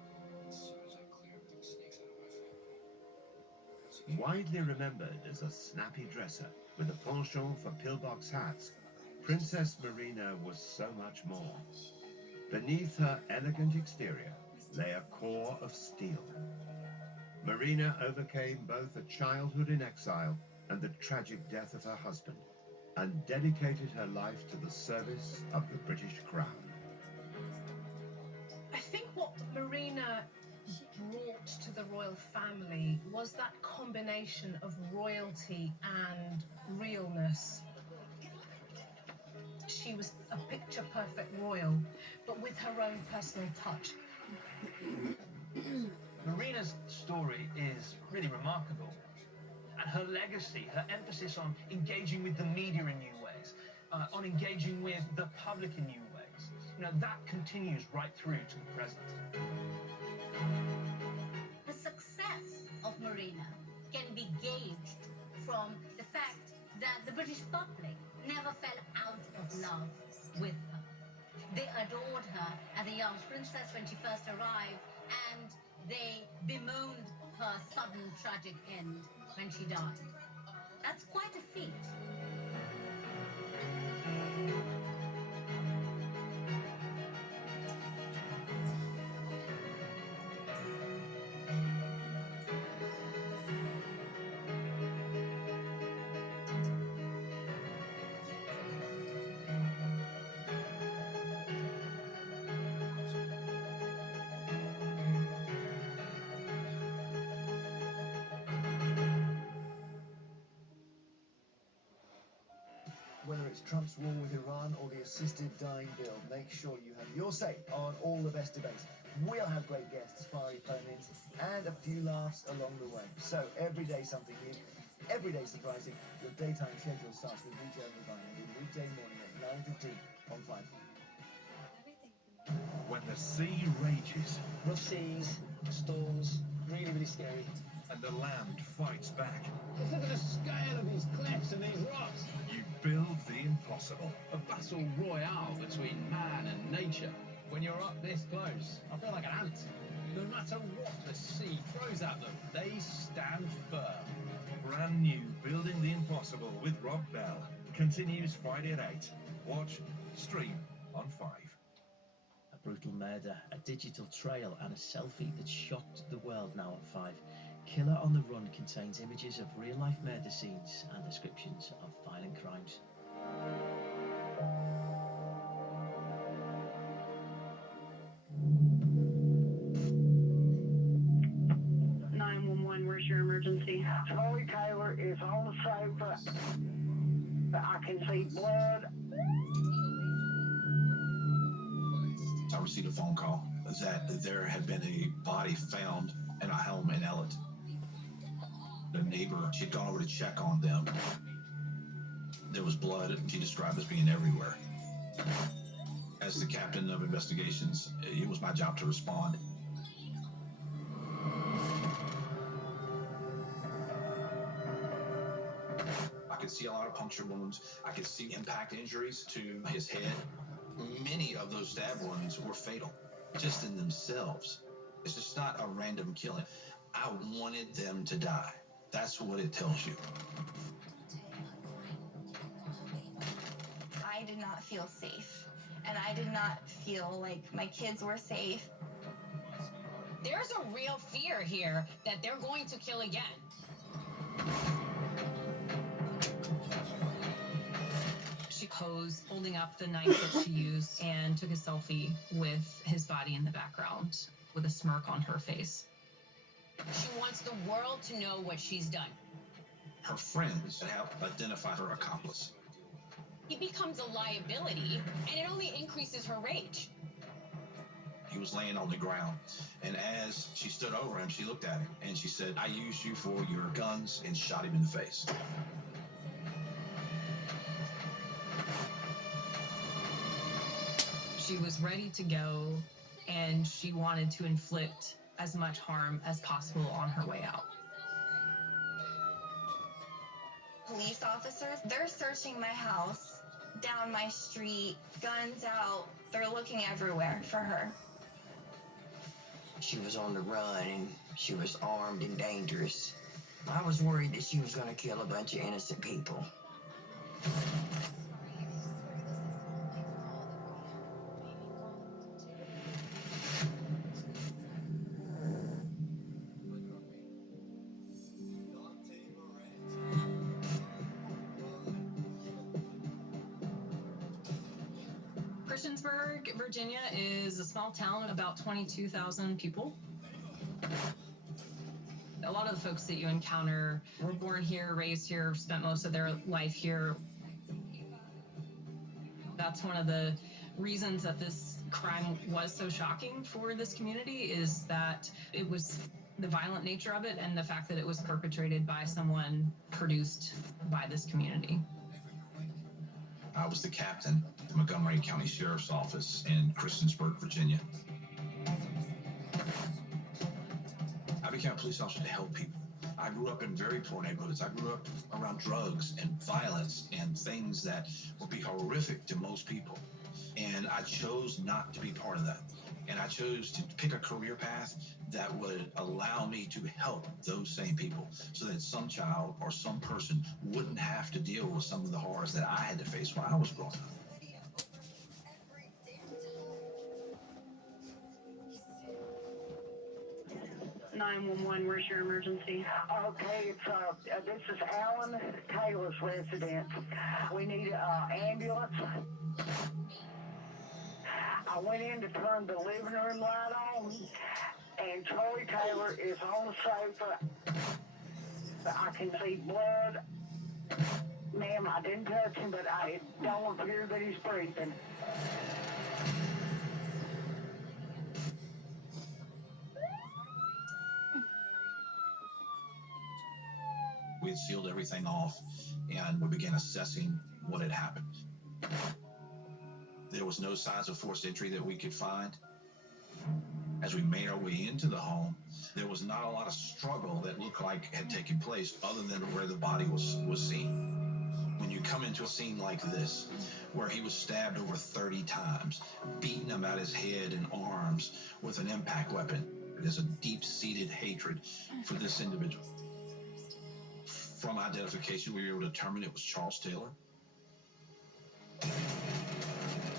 Widely remembered as a snappy dresser with a penchant for pillbox hats, Princess Marina was so much more. Beneath her elegant exterior lay a core of steel. Marina overcame both a childhood in exile and the tragic death of her husband, and dedicated her life to the service of the British Crown. I think what Marina brought to the royal family was that combination of royalty and realness. She was a picture-perfect royal, but with her own personal touch. Marina's story is really remarkable. And her legacy, her emphasis on engaging with the media in new ways, on engaging with the public in new ways, that continues right through to the present. The success of Marina can be gauged from the fact that the British public never fell out of love with her. They adored her as a young princess when she first arrived, and they bemoaned her sudden tragic end when she died. That's quite a feat. Whether it's Trump's war with Iran or the assisted dying bill, make sure you have your say on all the best debates. We'll have great guests, fiery phone-ins, and a few laughs along the way. So every day something new, every day surprising. Your daytime schedule starts with Retail Rewind, weekday morning at 9:15 on 5. The sea rages. Rough seas, storms, really, really scary. And the land fights back. Just look at the scale of these cliffs and these rocks. You build the impossible. A battle royale between man and nature. When you're up this close, I feel like an ant. No matter what the sea throws at them, they stand firm. Brand new Building the Impossible with Rob Bell continues Friday at 8. Watch, stream on 5. A brutal murder, a digital trail, and a selfie that shocked the world now at 5. Killer on the Run contains images of real-life murder scenes and descriptions of violent crimes. Where's your emergency? Troy Taylor is on the sofa. I can see blood. I received a phone call that there had been a body found in a home in Ellet. The neighbor, she'd gone over to check on them. There was blood, and she described as being everywhere. As the captain of investigations, it was my job to respond. I could see a lot of puncture wounds. I could see impact injuries to his head. Many of those stab wounds were fatal, just in themselves. It's just not a random killing. I wanted them to die. That's what it tells you. I did not feel safe, and I did not feel like my kids were safe. There's a real fear here that they're going to kill again. She posed, holding up the knife that she used, and took a selfie with his body in the background, with a smirk on her face. She wants the world to know what she's done. Her friends helped identify her accomplice. He becomes a liability, and it only increases her rage. He was laying on the ground, and as she stood over him, she looked at him, and she said, "I used you for your guns," and shot him in the face. She was ready to go, and she wanted to inflict as much harm as possible on her way out. Police officers, they're searching my house, down my street, guns out. They're looking everywhere for her. She was on the run and she was armed and dangerous. I was worried that she was going to kill a bunch of innocent people. Christiansburg, Virginia is a small town of about 22,000 people. A lot of the folks that you encounter were born here, raised here, spent most of their life here. That's one of the reasons that this crime was so shocking for this community, is that it was the violent nature of it and the fact that it was perpetrated by someone produced by this community. I was the captain at the Montgomery County Sheriff's Office in Christiansburg, Virginia. I became a police officer to help people. I grew up in very poor neighborhoods. I grew up around drugs and violence and things that would be horrific to most people. And I chose not to be part of that. And I chose to pick a career path that would allow me to help those same people, so that some child or some person wouldn't have to deal with some of the horrors that I had to face when I was growing up. 911, where's your emergency? Okay, this is Alan Taylor's residence. We need an ambulance. I went in to turn the living room light on, and Troy Taylor is on the sofa. I can see blood. Ma'am, I didn't touch him, but it don't appear that he's breathing. We had sealed everything off, and we began assessing what had happened. There was no signs of forced entry that we could find. As we made our way into the home, there was not a lot of struggle that looked like had taken place other than where the body was seen. When you come into a scene like this, where he was stabbed over 30 times, beaten about his head and arms with an impact weapon, there's a deep-seated hatred for this individual. From identification, we were able to determine it was Charles Taylor.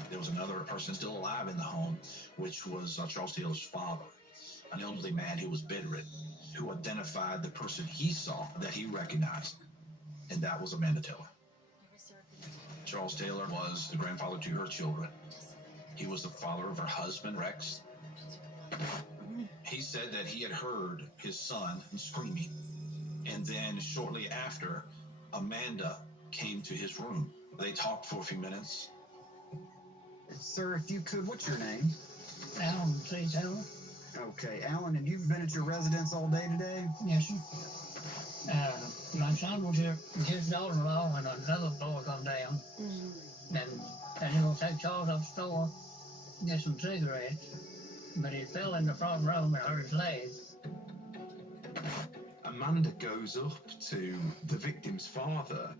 There was another person still alive in the home, which was Charles Taylor's father, an elderly man who was bedridden, who identified the person he saw that he recognized, and that was Amanda Taylor. Charles Taylor was the grandfather to her children. He was the father of her husband, Rex. He said that he had heard his son screaming, and then shortly after, Amanda came to his room. They talked for a few minutes. Sir, if you could, what's your name? Alan C. Taylor. Okay, Alan, and you've been at your residence all day today? Yes, sir. My son was here with his daughter-in-law when another floor come down. And he was take Charles up the store, get some cigarettes, but he fell in the front room and hurt his leg. Amanda goes up to the victim's father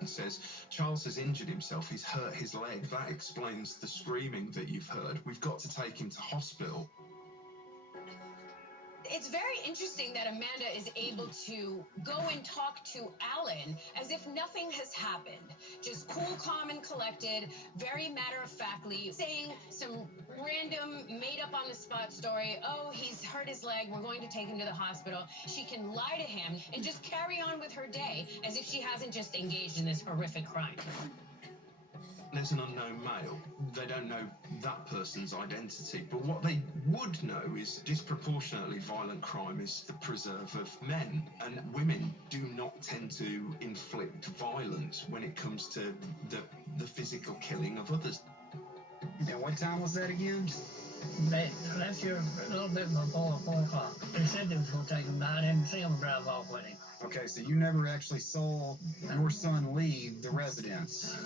and says, Charles has injured himself, he's hurt his leg. That explains the screaming that you've heard. We've got to take him to hospital. It's very interesting that Amanda is able to go and talk to Alan as if nothing has happened. Just cool, calm, and collected, very matter-of-factly, saying some random, made-up-on-the-spot story. Oh, he's hurt his leg, we're going to take him to the hospital. She can lie to him and just carry on with her day as if she hasn't just engaged in this horrific crime. There's an unknown male. They don't know that person's identity, but what they would know is disproportionately violent crime is the preserve of men, and women do not tend to inflict violence when it comes to the physical killing of others. And what time was that again? They left here a little bit before 4 o'clock. They said they was going to take him down and see him drive off with him. Okay, so you never actually saw your son leave the residence?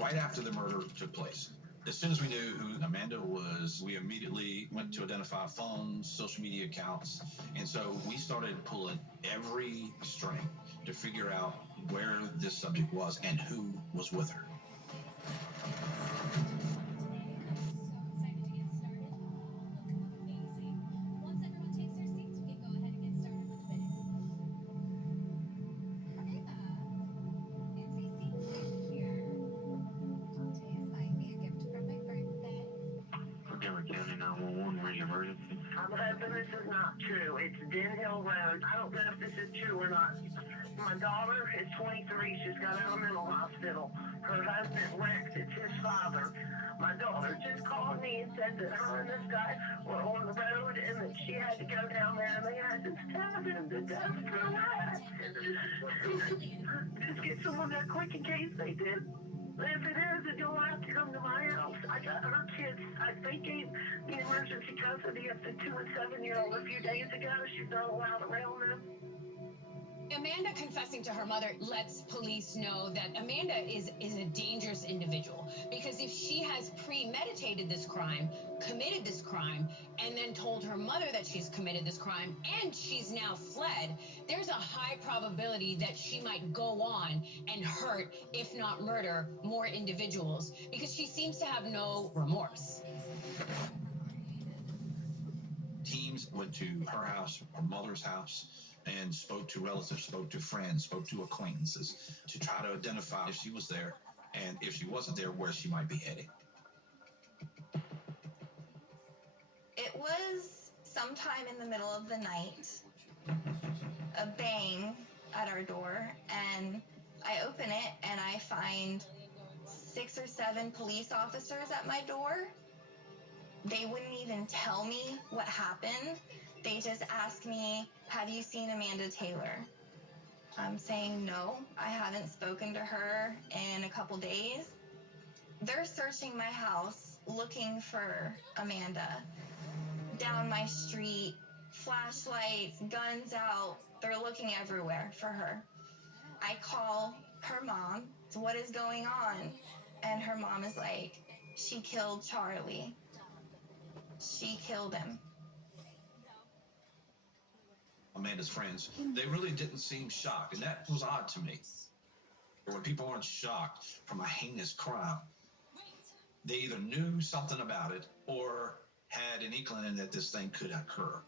Right after the murder took place, as soon as we knew who Amanda was, we immediately went to identify phones, social media accounts, and so we started pulling every string to figure out where this subject was and who was with her. I'm hoping this is not true. It's Den Hill Road. I don't know if this is true or not. My daughter is 23. She's got out of mental hospital. Her husband, Rex, it's his father. My daughter just called me and said that her and this guy were on the road and that she had to go down there and they had to stab him to death for that. Just get someone there quick in case they did. If it is, then you'll have to come to my house. I got her kids. I think gave the emergency custody of the 2 and 7-year-old a few days ago. She's not allowed around them. Amanda confessing to her mother lets police know that Amanda is a dangerous individual, because if she has premeditated this crime, committed this crime, and then told her mother that she's committed this crime and she's now fled, there's a high probability that she might go on and hurt, if not murder, more individuals, because she seems to have no remorse. Teams went to her house, her mother's house, and spoke to relatives, spoke to friends, spoke to acquaintances to try to identify if she was there, and if she wasn't there, where she might be heading. It was sometime in the middle of the night, a bang at our door, and I open it and I find 6 or 7 police officers at my door. They wouldn't even tell me what happened. They just asked me, have you seen Amanda Taylor? I'm saying no, I haven't spoken to her in a couple days. They're searching my house looking for Amanda. Down my street, flashlights, guns out, they're looking everywhere for her. I call her mom, what is going on? And her mom is like, she killed Charlie. she killed him. Amanda's friends, they really didn't seem shocked, and that was odd to me. When people aren't shocked from a heinous crime, they either knew something about it or had an inkling that this thing could occur.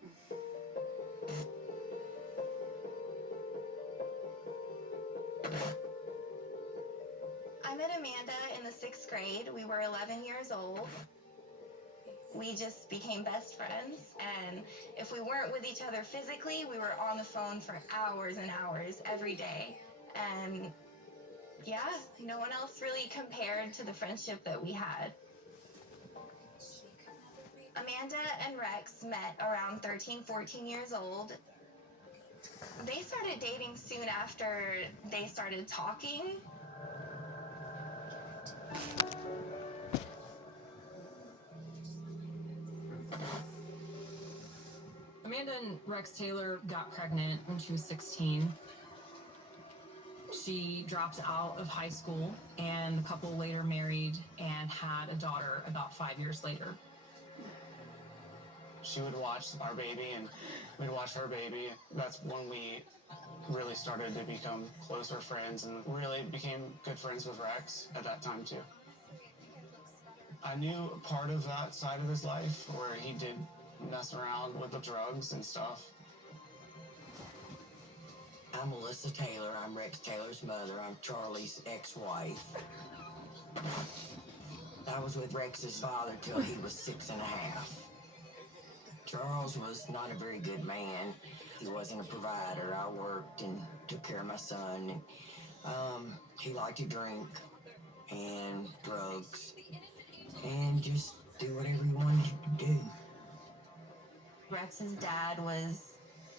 I met Amanda in the 6th grade. We were 11 years old. We just became best friends, and if we weren't with each other physically, we were on the phone for hours and hours every day. And yeah, no one else really compared to the friendship that we had. Amanda and Rex met around 13, 14 years old. They started dating soon after they started talking. Amanda and Rex Taylor got pregnant when she was 16. She dropped out of high school, and the couple later married and had a daughter about 5 years later. She would watch our baby, and we'd watch her baby. That's when we really started to become closer friends and really became good friends with Rex at that time, too. I knew part of that side of his life where he did mess around with the drugs and stuff. I'm Melissa Taylor. I'm Rex Taylor's mother. I'm Charlie's ex-wife. I was with Rex's father till he was 6 and a half. Charles was not a very good man. He wasn't a provider. I worked and took care of my son. And, he liked to drink and drugs and just do whatever he wanted to do. Rex's dad was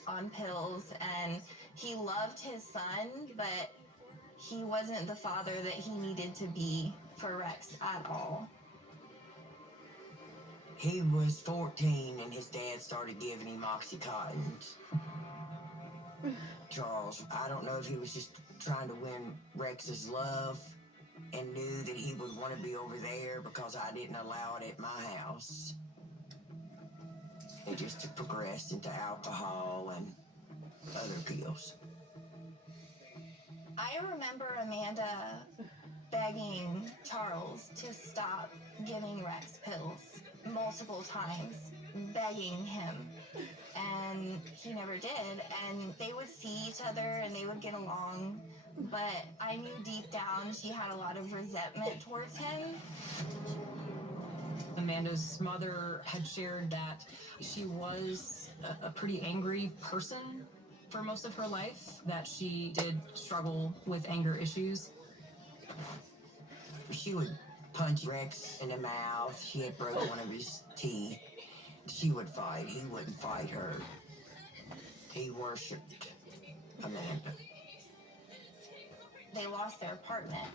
on pills, and he loved his son, but he wasn't the father that he needed to be for Rex at all. He was 14 and his dad started giving him Oxycontins. Charles, I don't know if he was just trying to win Rex's love and knew that he would want to be over there because I didn't allow it at my house. It just progressed into alcohol and other pills. I remember Amanda begging Charles to stop giving Rex pills multiple times, begging him, and he never did. And they would see each other and they would get along, but I knew deep down she had a lot of resentment towards him. Amanda's mother had shared that she was a pretty angry person for most of her life, that she did struggle with anger issues. She would punch Rex in the mouth. She had broke one of his teeth. She would fight. He wouldn't fight her. He worshipped Amanda. They lost their apartment.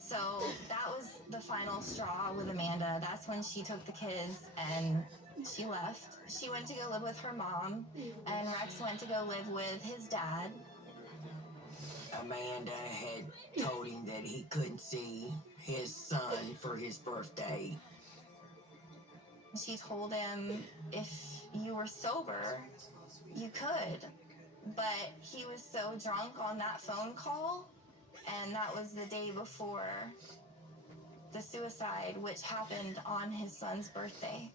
So that was the final straw with Amanda. That's when she took the kids and she left. She went to go live with her mom, and Rex went to go live with his dad. Amanda had told him that he couldn't see his son for his birthday. She told him if you were sober, you could. But he was so drunk on that phone call, and that was the day before the suicide, which happened on his son's birthday.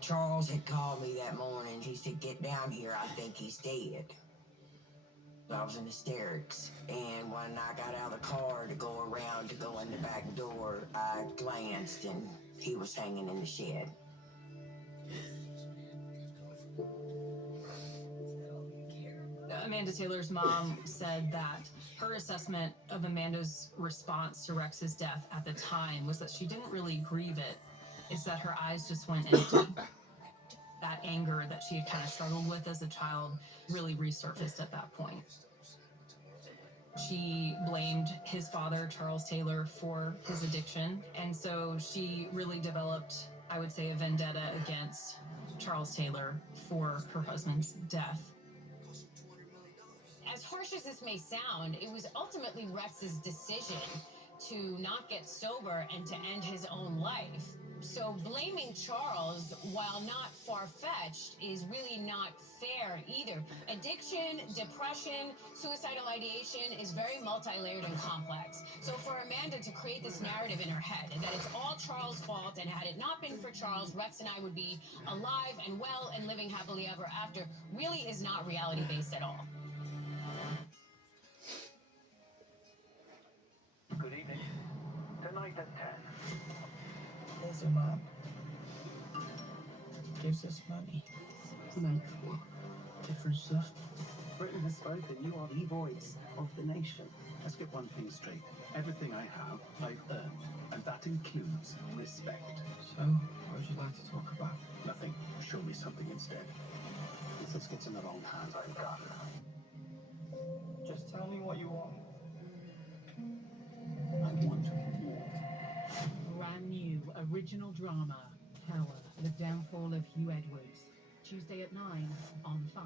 Charles had called me that morning. He said, "Get down here, I think he's dead." I was in hysterics, and when I got out of the car to go around to go in the back door, I glanced and he was hanging in the shed. Amanda Taylor's mom said that her assessment of Amanda's response to Rex's death at the time was that she didn't really grieve it. It's that her eyes just went empty. That anger that she had kind of struggled with as a child really resurfaced at that point. She blamed his father, Charles Taylor, for his addiction, and so she really developed, I would say, a vendetta against Charles Taylor for her husband's death. As harsh as this may sound, it was ultimately Rex's decision to not get sober and to end his own life. So blaming Charles, while not far-fetched, is really not fair either. Addiction, depression, suicidal ideation is very multi-layered and complex. So for Amanda to create this narrative in her head that it's all Charles' fault, and had it not been for Charles, Rex and I would be alive and well and living happily ever after, really is not reality-based at all. Good evening. Tonight at 10. There's a man. Gives us money. Money for what? Different stuff. Britain has spoken. You are the voice of the nation. Let's get one thing straight. Everything I have, I've earned. And that includes respect. So, what would you like to talk about? Nothing. Show me something instead. If this gets in the wrong hands, I'm gone. Just tell me what you want. I want more. Brand new original drama, Power, The Downfall of Hugh Edwards. Tuesday at 9 on 5.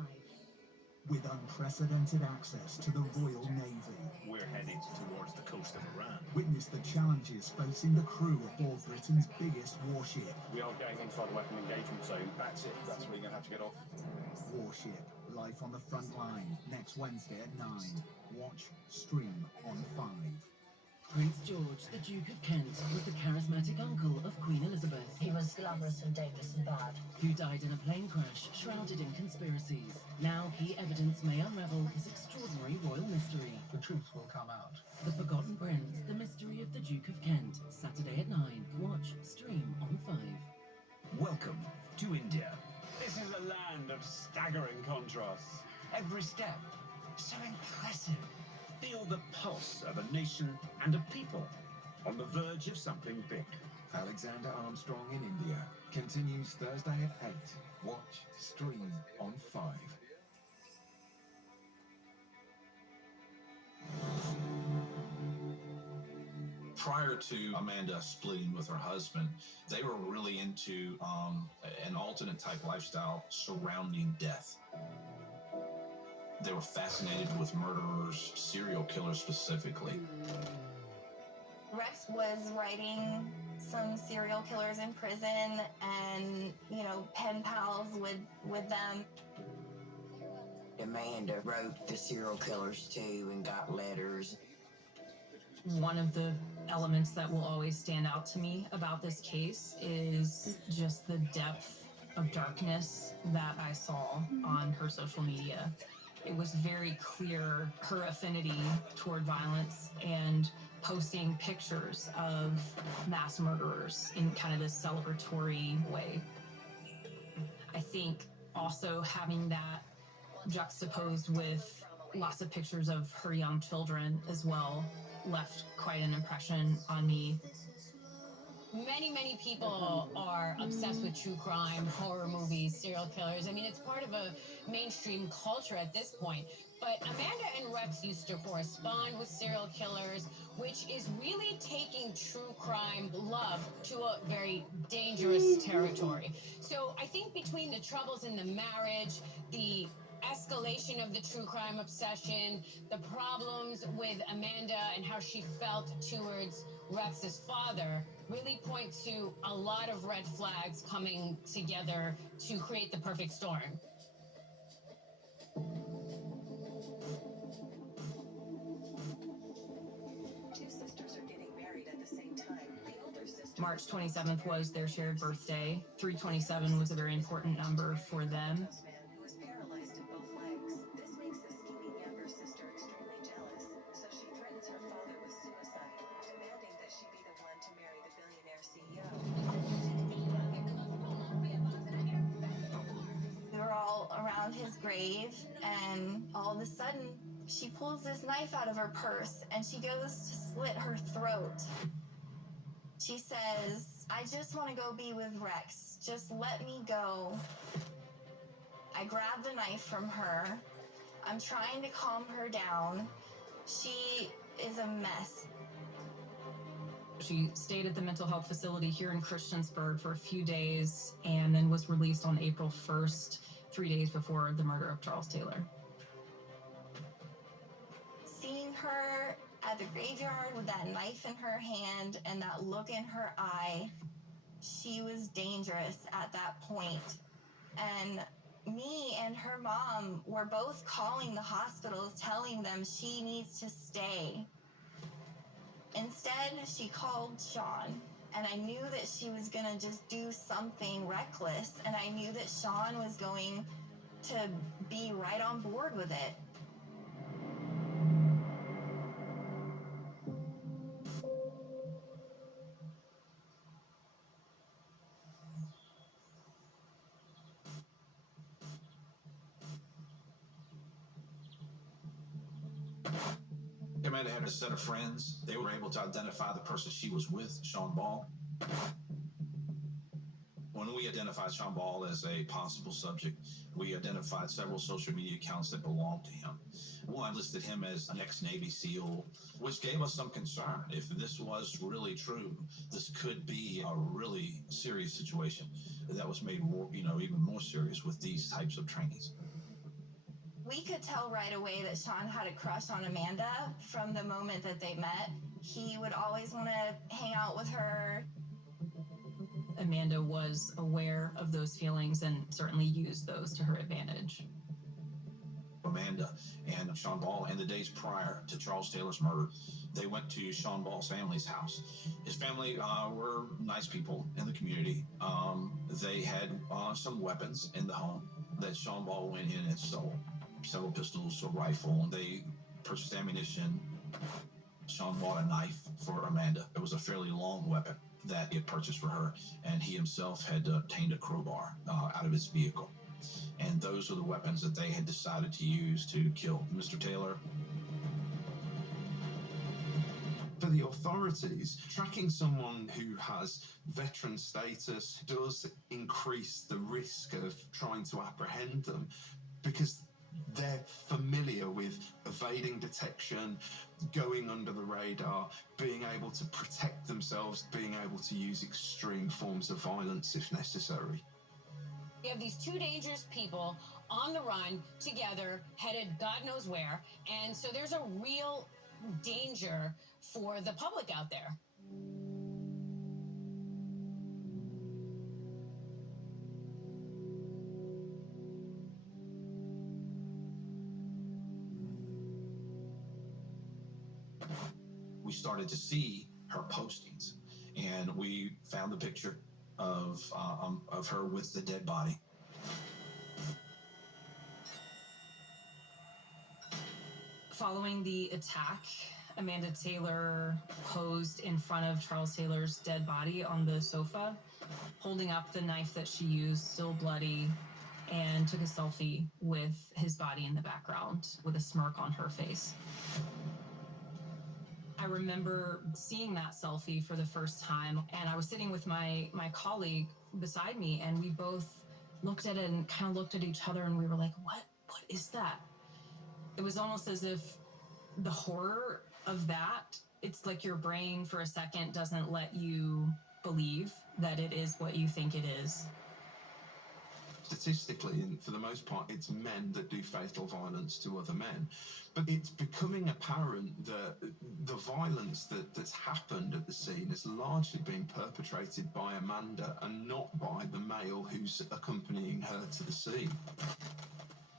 With unprecedented access to the Royal Navy. We're heading towards the coast of Iran. Witness the challenges facing the crew aboard Britain's biggest warship. We are getting inside the weapon engagement zone. That's it. That's where you're going to have to get off. Warship, life on the front line, next Wednesday at 9. Watch, stream on 5. Prince George, the Duke of Kent, was the charismatic uncle of Queen Elizabeth. He was glamorous and dangerous and bad. Who died in a plane crash, shrouded in conspiracies. Now key evidence may unravel his extraordinary royal mystery. The truth will come out. The Forgotten Prince, the mystery of the Duke of Kent. Saturday at 9. Watch, stream on 5. Welcome to India. This is a land of staggering contrasts. Every step, so impressive. Feel the pulse of a nation and a people on the verge of something big. Alexander Armstrong in India continues Thursday at 8. Watch, stream on 5. Prior to Amanda splitting with her husband, they were really into an alternate type lifestyle surrounding death. They were fascinated with murderers, serial killers specifically. Rex was writing some serial killers in prison and, pen pals with them. Amanda wrote the serial killers too and got letters. One of the elements that will always stand out to me about this case is just the depth of darkness that I saw on her social media. It was very clear her affinity toward violence and posting pictures of mass murderers in kind of this celebratory way. I think also having that juxtaposed with lots of pictures of her young children as well left quite an impression on me. Many people are obsessed with true crime, horror movies, serial killers. I mean, it's part of a mainstream culture at this point. But Amanda and Rex used to correspond with serial killers, which is really taking true crime love to a very dangerous territory. So I think between the troubles in the marriage, the escalation of the true crime obsession, the problems with Amanda and how she felt towards Rex's father really point to a lot of red flags coming together to create the perfect storm. Two sisters are getting married at the same time. The older sister... March 27th was their shared birthday. 327 was a very important number for them. ...who is paralyzed in both legs. This makes the scheming younger sister extremely jealous, so she threatens her father with suicide, demanding that she be the one to marry the billionaire CEO. We were all around his grave, and all of a sudden, she pulls this knife out of her purse, and she goes to slit her throat. She says, "I just want to go be with Rex. Just let me go." I grab the knife from her. I'm trying to calm her down. She is a mess. She stayed at the mental health facility here in Christiansburg for a few days and then was released on April 1st, 3 days before the murder of Charles Taylor. Seeing her at the graveyard with that knife in her hand and that look in her eye, she was dangerous at that point. And me and her mom were both calling the hospitals, telling them she needs to stay. Instead, she called Sean, and I knew that she was gonna just do something reckless, and I knew that Sean was going to be right on board with it. Amanda had a set of friends. They were able to identify the person she was with, Sean Ball. When we identified Sean Ball as a possible subject, we identified several social media accounts that belonged to him. One listed him as an ex-Navy SEAL, which gave us some concern. If this was really true, this could be a really serious situation that was made more, even more serious with these types of trainings. We could tell right away that Sean had a crush on Amanda from the moment that they met. He would always want to hang out with her. Amanda was aware of those feelings and certainly used those to her advantage. Amanda and Sean Ball, in the days prior to Charles Taylor's murder, they went to Sean Ball's family's house. His family were nice people in the community. They had some weapons in the home that Sean Ball went in and stole. Several pistols, a rifle, and they purchased ammunition. Sean bought a knife for Amanda. It was a fairly long weapon that he had purchased for her, and he himself had obtained a crowbar out of his vehicle. And those are the weapons that they had decided to use to kill Mr. Taylor. For the authorities, tracking someone who has veteran status does increase the risk of trying to apprehend them, because they're familiar with evading detection, going under the radar, being able to protect themselves, being able to use extreme forms of violence if necessary. You have these two dangerous people on the run together, headed God knows where, and so there's a real danger for the public out there. We started to see her postings, and we found the picture of her with the dead body. Following the attack, Amanda Taylor posed in front of Charles Taylor's dead body on the sofa, holding up the knife that she used, still bloody, and took a selfie with his body in the background with a smirk on her face. I remember seeing that selfie for the first time, and I was sitting with my colleague beside me, and we both looked at it and kind of looked at each other, and we were like, what is that? It was almost as if the horror of that, it's like your brain for a second doesn't let you believe that it is what you think it is. Statistically, and for the most part, it's men that do fatal violence to other men. But it's becoming apparent that the violence that's happened at the scene has largely been perpetrated by Amanda and not by the male who's accompanying her to the scene.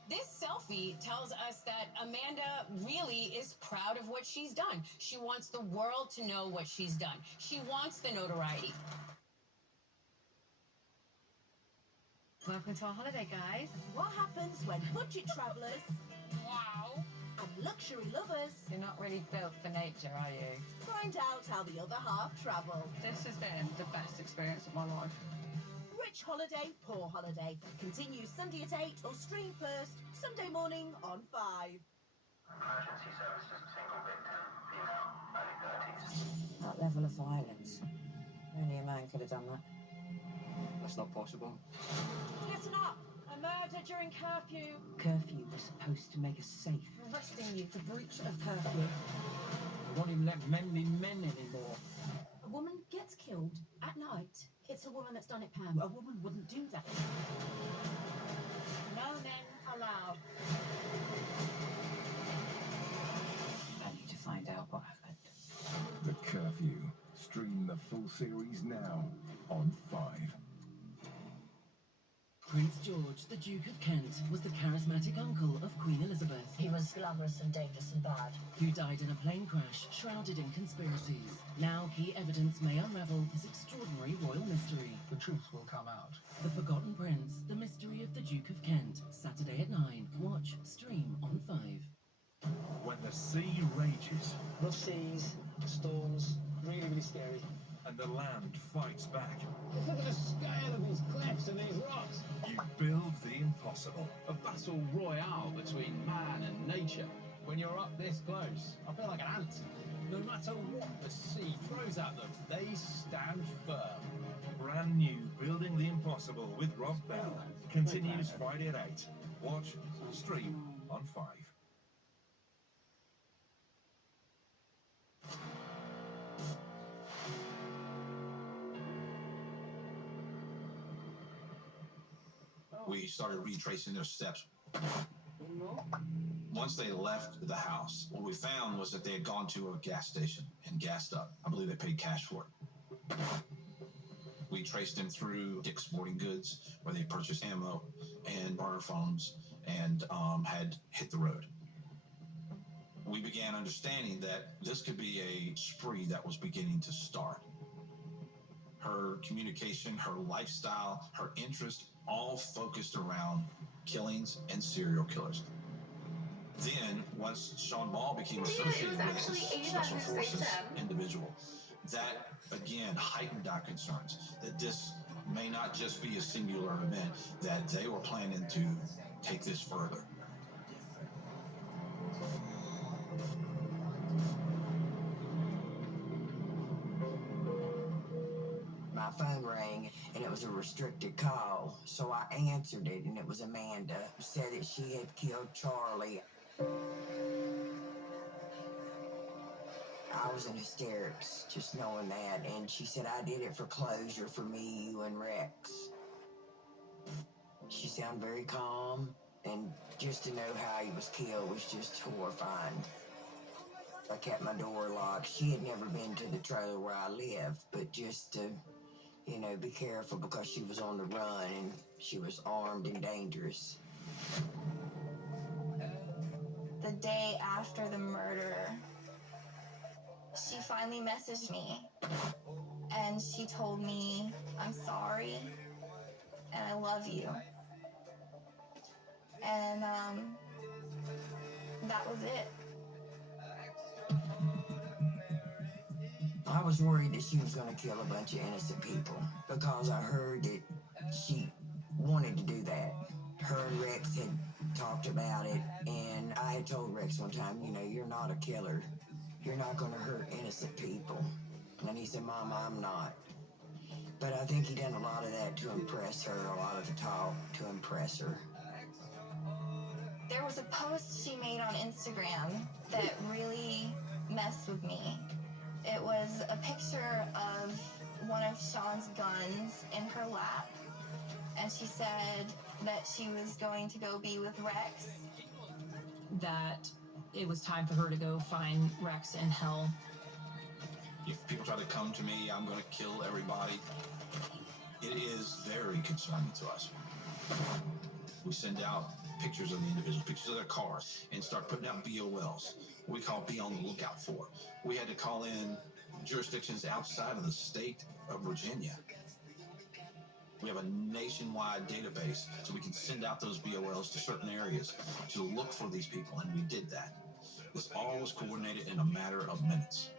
This selfie tells us that Amanda really is proud of what she's done. She wants the world to know what she's done. She wants the notoriety. Welcome to our holiday, guys. What happens when budget travellers wow, and luxury lovers You're not really built for nature, are you? find out how the other half travel? This has been the best experience of my life. Rich Holiday, Poor Holiday. Continues Sunday at 8 or stream first Sunday morning on 5. Emergency services, single victim, female, early 30s. That level of violence. Only a man could have done that. That's not possible. Listen up! A murder during curfew. Curfew was supposed to make us safe. Arresting you for breach of curfew. They won't even let men be men anymore. A woman gets killed at night. It's a woman that's done it, Pam. A woman wouldn't do that. No men allowed. I need to find out what happened. full series now on 5. Prince George, the Duke of Kent, was the charismatic uncle of Queen Elizabeth. He was glamorous and dangerous and bad. Who died in a plane crash, shrouded in conspiracies. Now key evidence may unravel this extraordinary royal mystery. The truth will come out. The Forgotten Prince, the mystery of the Duke of Kent. Saturday at 9. Watch, stream on 5. When the sea rages. Rough seas, storms, really, really scary. And the land fights back. Look at the scale of these cliffs and these rocks. You build the impossible. A battle royale between man and nature. When you're up this close, I feel like an ant. No matter what the sea throws at them, they stand firm. Brand new Building the Impossible with Rob Bell continues Friday at 8. Watch, stream on 5. We started retracing their steps. Once they left the house, what we found was that they had gone to a gas station and gassed up. I believe they paid cash for it. We traced them through Dick's Sporting Goods, where they purchased ammo and burner phones and had hit the road. We began understanding that this could be a spree that was beginning to start. Her communication, her lifestyle, her interest, all focused around killings and serial killers. Then, once Sean Ball became associated with this Special Forces individual, that again heightened our concerns that this may not just be a singular event, that they were planning to take this further. My phone rang and it was a restricted call, so I answered it and it was Amanda, who said that she had killed Charlie. I was in hysterics just knowing that, and she said I did it for closure for me, you, and Rex. She sounded very calm, and just to know how he was killed was just horrifying. I kept my door locked. She had never been to the trailer where I live, but just to, you know, be careful because she was on the run and she was armed and dangerous. The day after the murder, she finally messaged me and she told me, I'm sorry and I love you. And that was it. I was worried that she was going to kill a bunch of innocent people because I heard that she wanted to do that. Her and Rex had talked about it, and I had told Rex one time, you know, you're not a killer. You're not going to hurt innocent people. And he said, Mama, I'm not. But I think he done a lot of that to impress her, a lot of the talk to impress her. There was a post she made on Instagram that really messed with me. It was a picture of one of Sean's guns in her lap, and she said that she was going to go be with Rex. That it was time for her to go find Rex in hell. If people try to come to me, I'm going to kill everybody. It is very concerning to us. We send out pictures of the individuals, pictures of their cars, and start putting out BOLs. We call Be on the Lookout for. We had to call in jurisdictions outside of the state of Virginia. We have a nationwide database, so we can send out those BOLs to certain areas to look for these people, and we did that. This all was coordinated in a matter of minutes.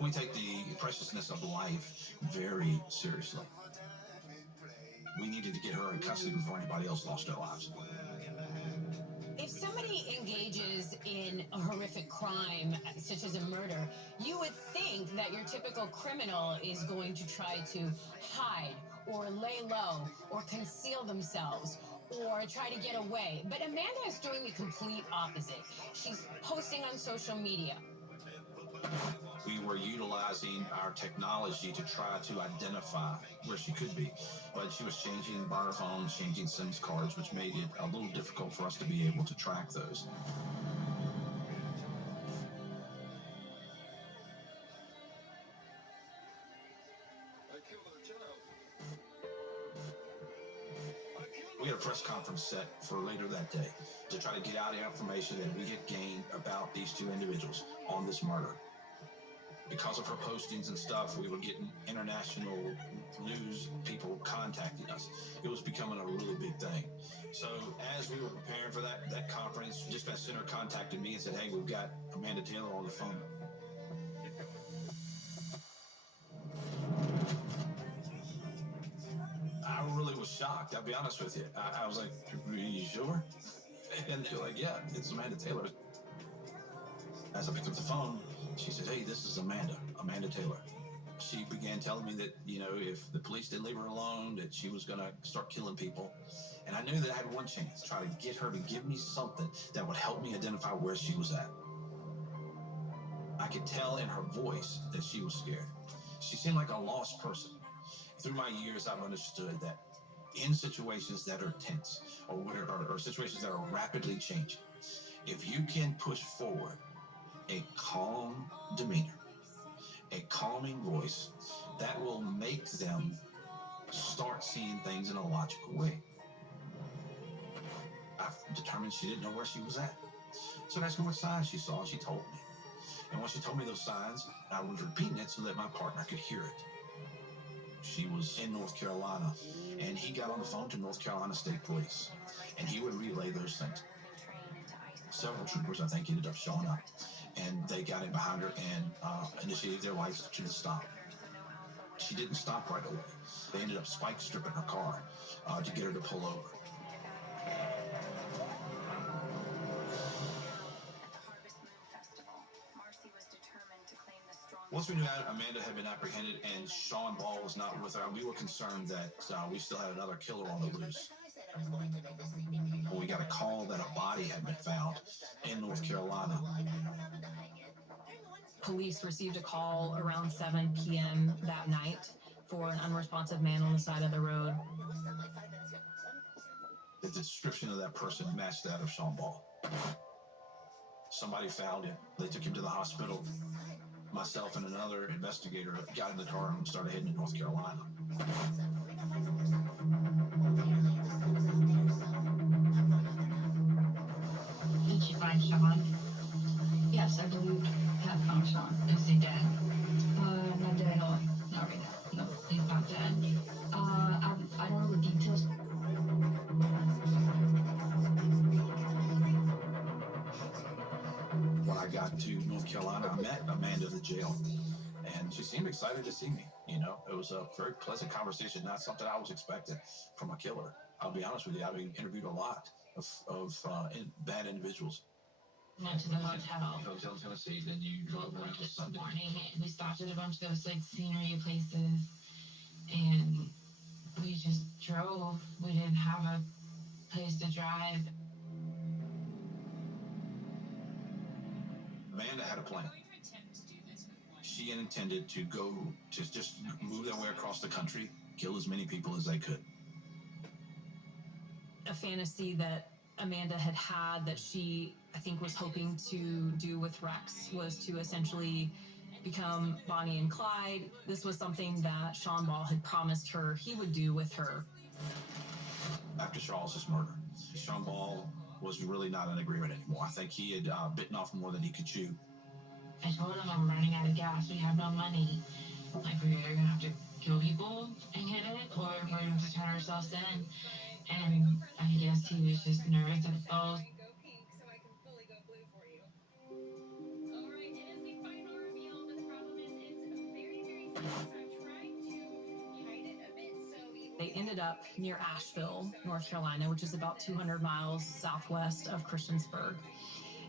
We take the preciousness of life very seriously. We needed to get her in custody before anybody else lost their lives. If somebody engages in a horrific crime, such as a murder, you would think that your typical criminal is going to try to hide or lay low or conceal themselves or try to get away. But Amanda is doing the complete opposite. She's posting on social media. We were utilizing our technology to try to identify where she could be, but she was changing burner phones, changing SIMS cards, which made it a little difficult for us to be able to track those. we had a press conference set for later that day to try to get out the information that we had gained about these two individuals on this murder. Because of her postings and stuff, we were getting international news people contacting us. It was becoming a really big thing. So as we were preparing for that conference, Dispatch Center contacted me and said, hey, we've got Amanda Taylor on the phone. I really was shocked, I'll be honest with you. I was like, are you sure? And they're like, yeah, it's Amanda Taylor. As I picked up the phone, she said, hey, this is Amanda Taylor. She began telling me that, you know, if the police didn't leave her alone, that she was going to start killing people. And I knew that I had one chance, try to get her to give me something that would help me identify where she was at. I could tell in her voice that she was scared. She seemed like a lost person. Through my years, I've understood that in situations that are tense or situations that are rapidly changing, if you can push forward a calm demeanor, a calming voice, that will make them start seeing things in a logical way. I determined she didn't know where she was at. So I asked her what signs she saw, and she told me. And when she told me those signs, I was repeating it so that my partner could hear it. She was in North Carolina, and he got on the phone to North Carolina State Police, and he would relay those things. Several troopers, I think, ended up showing up, and they got in behind her and initiated their lights to the stop. She didn't stop right away. They ended up spike stripping her car to get her to pull over. Once we knew Amanda had been apprehended and Sean Ball was not with her, we were concerned that we still had another killer on the loose. When we got a call that a body had been found in North Carolina. Police received a call around 7 p.m. that night for an unresponsive man on the side of the road. The description of that person matched that of Sean Ball. Somebody found him. They took him to the hospital. Myself and another investigator got in the car and started heading to North Carolina. Did you find Sean? Yes, I believe Pat found Sean. Is he dead? Not dead. No, not right now. No, he's not dead. I don't know the details. When I got to North Carolina, I met Amanda at the jail, and she seemed excited to see me. You know, it was a very pleasant conversation, not something I was expecting from a killer. I'll be honest with you, I've interviewed a lot of bad individuals. Went to the motel. Hotel Tennessee, then you drove around this Sunday. morning, and we stopped at a bunch of those like scenery places, and we just drove. We didn't have a place to drive. Amanda had a plan. She intended to go to just move their way across the country, kill as many people as they could. A fantasy that Amanda had that she, I think, was hoping to do with Rex was to essentially become Bonnie and Clyde. This was something that Sean Ball had promised her he would do with her. After Charles's murder, Sean Ball was really not in agreement anymore. I think he had bitten off more than he could chew. I told him I'm running out of gas. We have no money. Like, we're either gonna have to kill people and get it, or we're gonna have to turn ourselves in. And I guess he was just nervous at both. They ended up near Asheville, North Carolina, which is about 200 miles southwest of Christiansburg.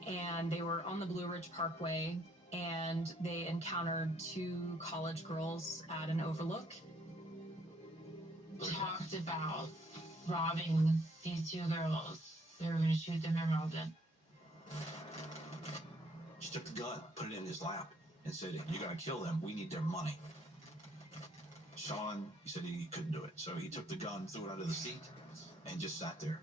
And they were on the Blue Ridge Parkway, and they encountered two college girls at an overlook. Talked about robbing these two girls. They were going to shoot them and rob them. She took the gun, put it in his lap, and said, "You're going to kill them. We need their money." Sean, he said he couldn't do it. So he took the gun, threw it under the seat, and just sat there.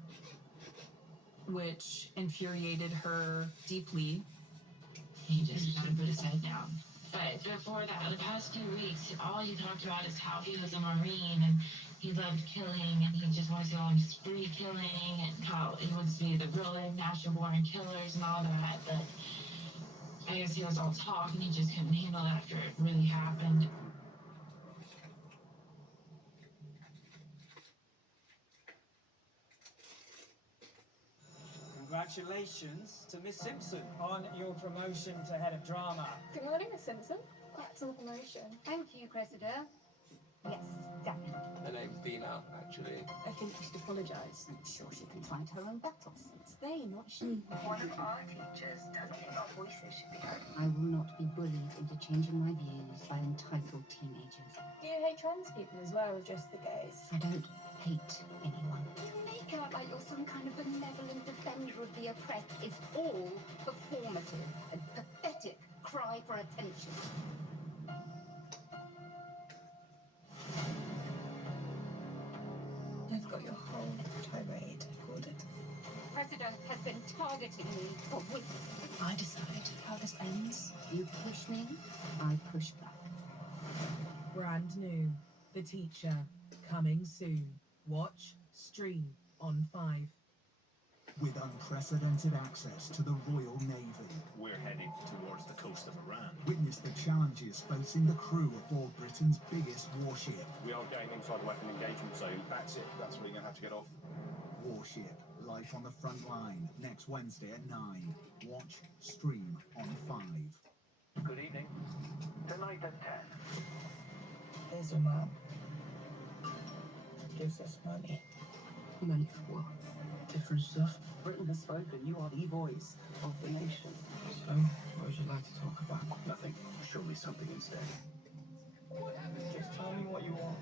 Which infuriated her deeply. He just got to put his head down. But before that, the past 2 weeks, all he talked about is how he was a Marine and he loved killing and he just wanted to go on spree killing and how he wants to be the real natural-born killers and all that. But I guess he was all talk and he just couldn't handle it after it really happened. Congratulations to Miss Simpson on your promotion to head of drama. Good morning, Miss Simpson. Congrats on the promotion. Thank you, Cressida. Yes, definitely. Her name's Dina, actually. I think she should apologise. I'm sure she can fight her own battles. It's they, not she. One of our teachers doesn't think our voices should be heard. I will not be bullied into changing my views by entitled teenagers. Do you hate trans people as well, or just the gays? I don't hate anyone. Make out like you're some kind of benevolent defender of the oppressed. It's all performative, a pathetic cry for attention. I've got your whole tirade recorded. President has been targeting me for weeks. I decide how this ends. You push me, I push back. Brand new. The Teacher. Coming soon. Watch, stream on 5. With unprecedented access to the Royal Navy. We're heading towards the coast of Iran. Witness the challenges facing the crew aboard Britain's biggest warship. We are going inside the weapon engagement zone. That's it. That's where you're going to have to get off. Warship, life on the front line, next Wednesday at 9. Watch, stream on 5. Good evening. Tonight at 10. There's a man. Gives us money. Money for what? Different stuff. Britain has spoken. You are the voice of the nation. So, what would you like to talk about? Nothing. Show me something instead. Just tell me what you want.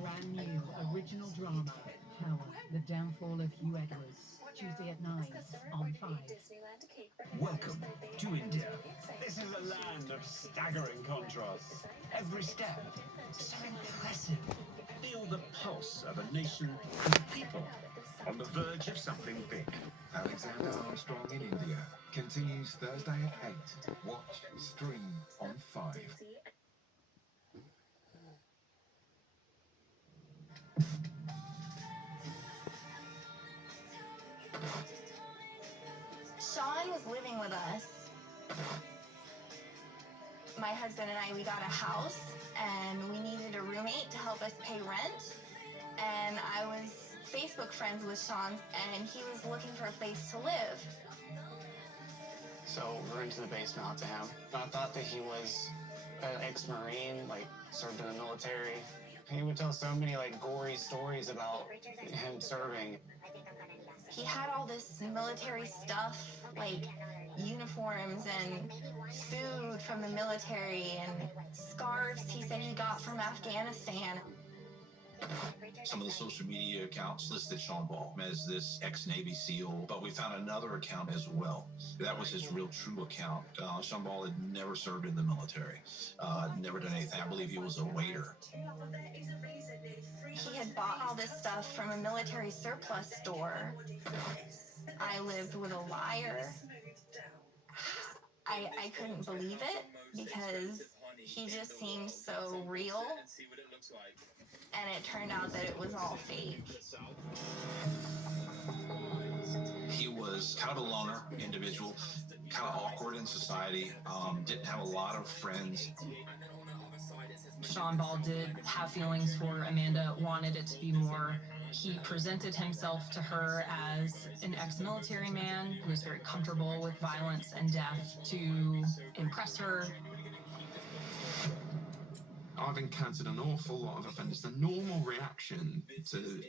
Brand new original drama, Power, the downfall of Hugh Edwards. Tuesday at 9 on 5. Welcome to India. This is a land of staggering contrasts. Every step, so impressive. Feel the pulse of a nation and a people on the verge of something big. Alexander Armstrong in India continues Thursday at 8. Watch, stream on 5. Sean was living with us. My husband and I, we got a house and we needed a roommate to help us pay rent. And I was Facebook friends with Sean and he was looking for a place to live. So, we're into the basement out to him. I thought that he was an ex-Marine, like, served in the military. He would tell so many, like, gory stories about him serving. He had all this military stuff, like uniforms and food from the military and scarves he said he got from Afghanistan. Some of the social media accounts listed Sean Ball as this ex-Navy SEAL, but we found another account as well. That was his real true account. Sean Ball had never served in the military, never done anything. I believe he was a waiter. He had bought all this stuff from a military surplus store. I lived with a liar. I couldn't believe it because he just seemed so real. And it turned out that it was all fake. He was kind of a loner individual, kind of awkward in society, didn't have a lot of friends. Sean Ball did have feelings for Amanda, wanted it to be more. He presented himself to her as an ex-military man who was very comfortable with violence and death to impress her. I've encountered an awful lot of offenders. The normal reaction to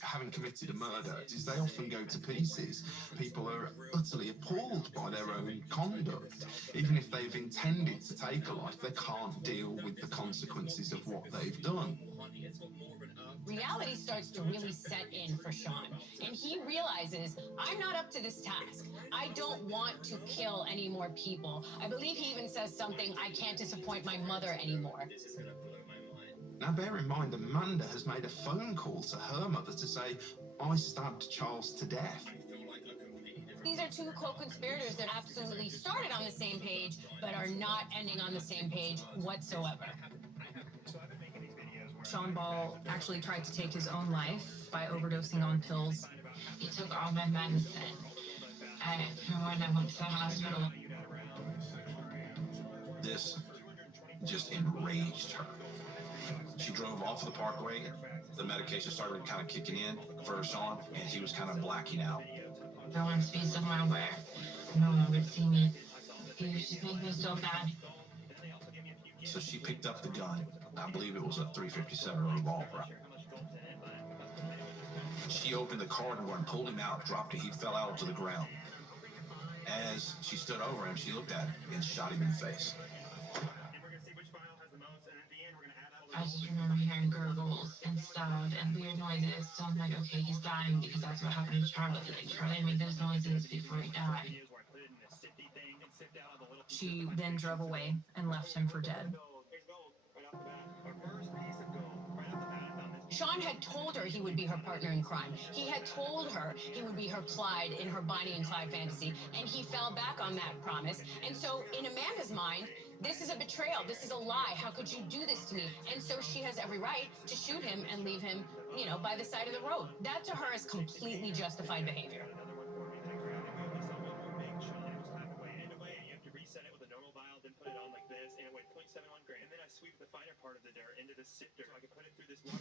having committed a murder is they often go to pieces. People are utterly appalled by their own conduct. Even if they've intended to take a life, they can't deal with the consequences of what they've done. Reality starts to really set in for Sean, and he realizes, I'm not up to this task. I don't want to kill any more people. I believe he even says something, I can't disappoint my mother anymore. Now bear in mind, Amanda has made a phone call to her mother to say, I stabbed Charles to death. These are two co-conspirators that absolutely started on the same page, but are not ending on the same page whatsoever. Sean Ball actually tried to take his own life by overdosing on pills. He took all my medicine. From when I went to the hospital. This just enraged her. She drove off of the parkway. The medication started kind of kicking in for Sean, and he was kind of blacking out. I wanted to be somewhere where no one would see me. He was just making me so mad. So she picked up the gun. I believe it was a .357 revolver. She opened the car door and pulled him out, dropped it. He fell out to the ground. As she stood over him, she looked at him and shot him in the face. I just remember hearing gurgles and stuff and weird noises. So I'm like, okay, he's dying because that's what happened to Charlie. Like, Charlie made those noises before he died. She then drove away and left him for dead. Sean had told her he would be her partner in crime. He had told her he would be her Clyde in her Bonnie and Clyde fantasy, and he fell back on that promise. And so in Amanda's mind, this is a betrayal. This is a lie. How could you do this to me? And so she has every right to shoot him and leave him, by the side of the road. That to her is completely justified behavior.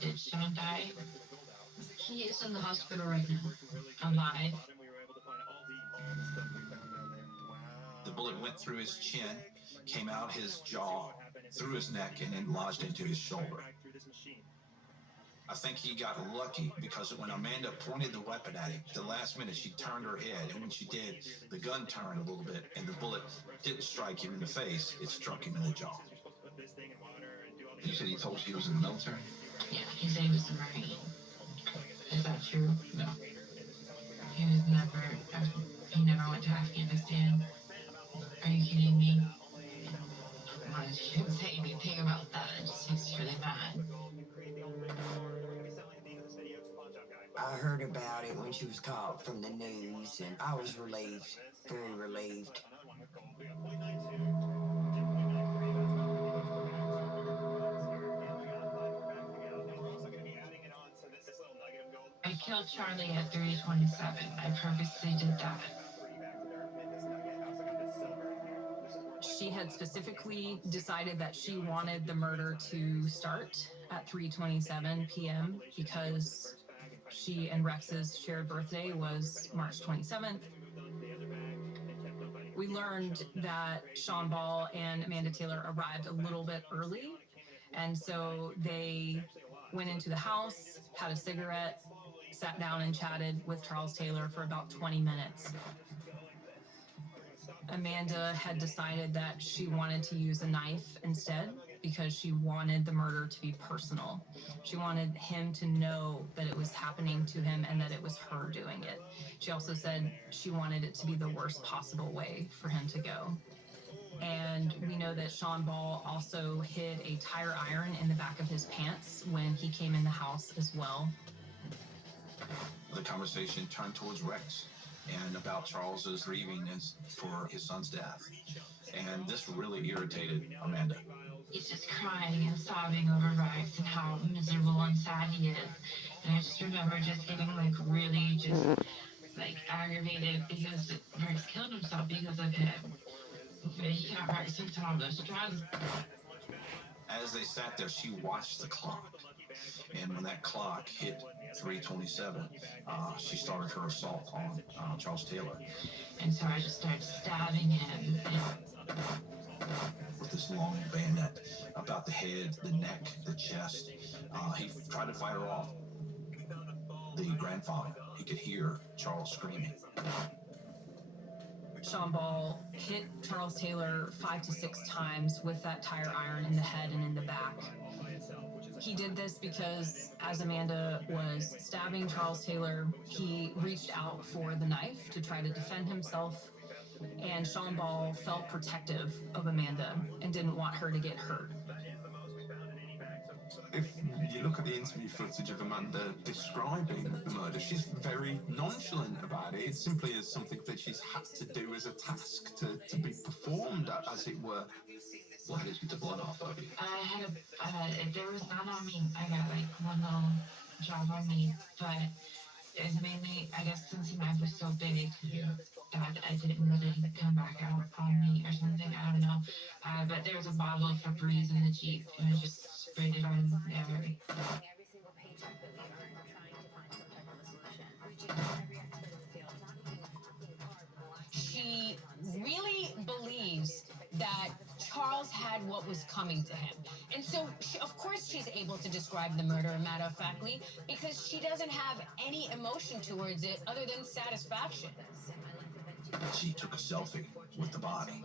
Did Sean die? He is in the hospital right now, alive. The bullet went through his chin, came out his jaw, through his neck, and then lodged into his shoulder. I think he got lucky because when Amanda pointed the weapon at him, the last minute she turned her head, and when she did, the gun turned a little bit, and the bullet didn't strike him in the face, it struck him in the jaw. You said he told you he was in the military? Yeah, he said he was a Marine. Is that true? No. He never went to Afghanistan. Are you kidding me? Well, she didn't say anything about that. She's really mad. I heard about it when she was caught from the news, and I was relieved, very relieved. I killed Charlie at 3:27. I purposely did that. She had specifically decided that she wanted the murder to start at 3:27 p.m. because she and Rex's shared birthday was March 27th. We learned that Sean Ball and Amanda Taylor arrived a little bit early, and so they went into the house, had a cigarette, sat down and chatted with Charles Taylor for about 20 minutes. Amanda had decided that she wanted to use a knife instead because she wanted the murder to be personal. She wanted him to know that it was happening to him and that it was her doing it. She also said she wanted it to be the worst possible way for him to go. And we know that Sean Ball also hid a tire iron in the back of his pants when he came in the house as well. The conversation turned towards Rex and about Charles's grieving for his son's death. And this really irritated Amanda. He's just crying and sobbing over Rex and how miserable and sad he is. And I just remember just getting really aggravated because Rex killed himself because of him. But he got Rex hooked on all those drugs. As they sat there, she watched the clock. And when that clock hit 3:27, she started her assault on Charles Taylor. And so I just started stabbing him. With this long bayonet about the head, the neck, the chest. He tried to fight her off. The grandfather, he could hear Charles screaming. Sean Ball hit Charles Taylor 5 to 6 times with that tire iron in the head and in the back. He did this because as Amanda was stabbing Charles Taylor, he reached out for the knife to try to defend himself, and Sean Ball felt protective of Amanda and didn't want her to get hurt. If you look at the interview footage of Amanda describing the murder, she's very nonchalant about it. It's simply as something that she's had to do as a task to be performed, as it were. What is with the blood off of you? I had there was none on me. I got like one little job on me, but it was mainly, I guess, since the knife was so big, that it didn't really come back out on me or something. I don't know. But there was a bottle of Febreze in the Jeep, and I just sprayed it on there. She really believes that Charles had what was coming to him. And so, of course, she's able to describe the murder matter-of-factly because she doesn't have any emotion towards it other than satisfaction. She took a selfie with the body.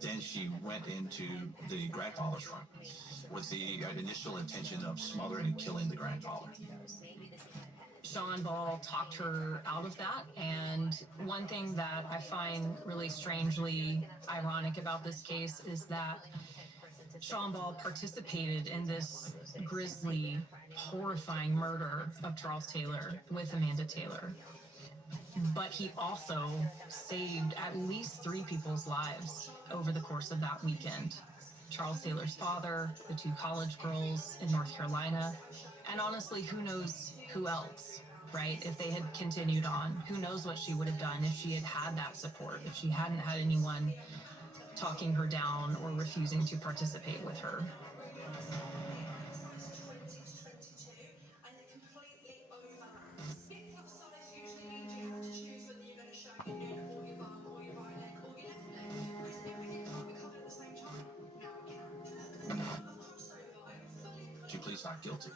Then she went into the grandfather's room with the initial intention of smothering and killing the grandfather. Sean Ball talked her out of that, and one thing that I find really strangely ironic about this case is that Sean Ball participated in this grisly, horrifying murder of Charles Taylor with Amanda Taylor. But he also saved at least 3 people's lives over the course of that weekend. Charles Taylor's father, the 2 college girls in North Carolina, and honestly, who knows who else, right? If they had continued on, who knows what she would have done if she had had that support, if she hadn't had anyone talking her down or refusing to participate with her. She pleads not guilty.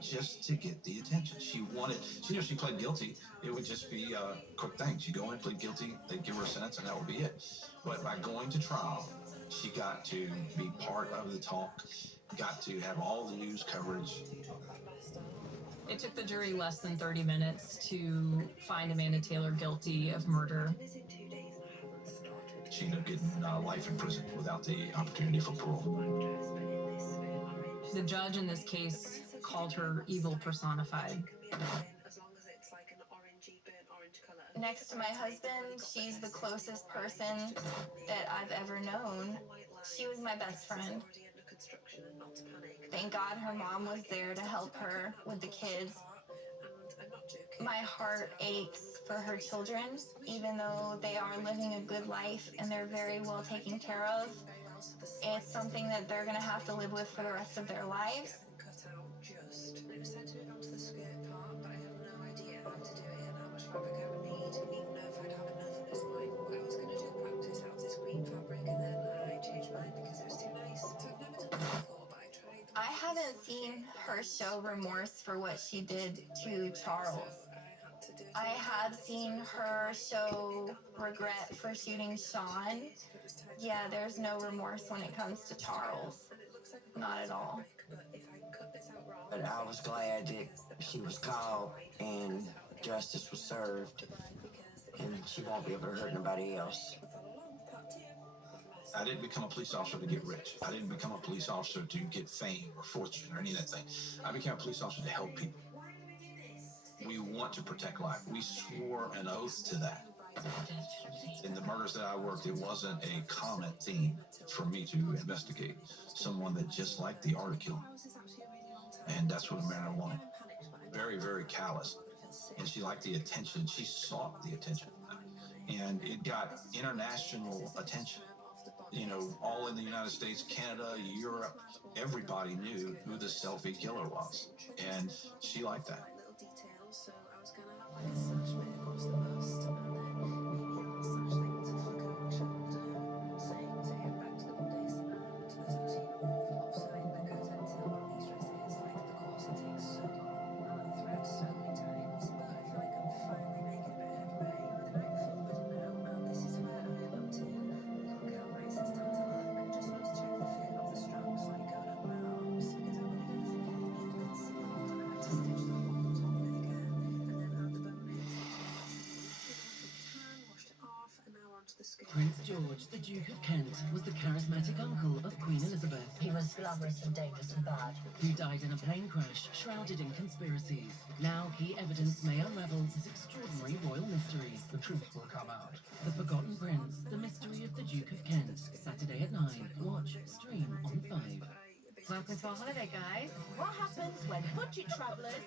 Just to get the attention. She wanted, she knew if she pled guilty, it would just be a quick thing. She'd go in, plead guilty, they'd give her a sentence, and that would be it. But by going to trial, she got to be part of the talk, got to have all the news coverage. It took the jury less than 30 minutes to find Amanda Taylor guilty of murder. She ended up getting life in prison without the opportunity for parole. The judge in this case called her evil personified. Next to my husband, she's the closest person that I've ever known. She was my best friend. Thank God her mom was there to help her with the kids. My heart aches for her children, even though they are living a good life and they're very well taken care of. It's something that they're going to have to live with for the rest of their lives. I haven't seen her show remorse for what she did to Charles. I have seen her show regret for shooting Sean. Yeah, there's no remorse when it comes to Charles. Not at all. But I was glad that she was called and justice was served, and she won't be able to hurt nobody else. I didn't become a police officer to get rich. I didn't become a police officer to get fame or fortune or any of that thing. I became a police officer to help people. We want to protect life. We swore an oath to that. In the murders that I worked, it wasn't a common theme for me to investigate. Someone that just liked the art of killing. And that's what Amanda wanted. Very, very callous. And she liked the attention. She sought the attention. And it got international attention. You know, all in the United States, Canada, Europe, everybody knew who the selfie killer was. And she liked that. George, the Duke of Kent, was the charismatic uncle of Queen Elizabeth. He was glamorous and dangerous and bad. Who died in a plane crash, shrouded in conspiracies. Now key evidence may unravel this extraordinary royal mystery. The truth will come out. The Forgotten Prince, the mystery of the Duke of Kent. Saturday at 9. Watch, stream on 5. Welcome to our holiday, guys. What happens when budget travellers,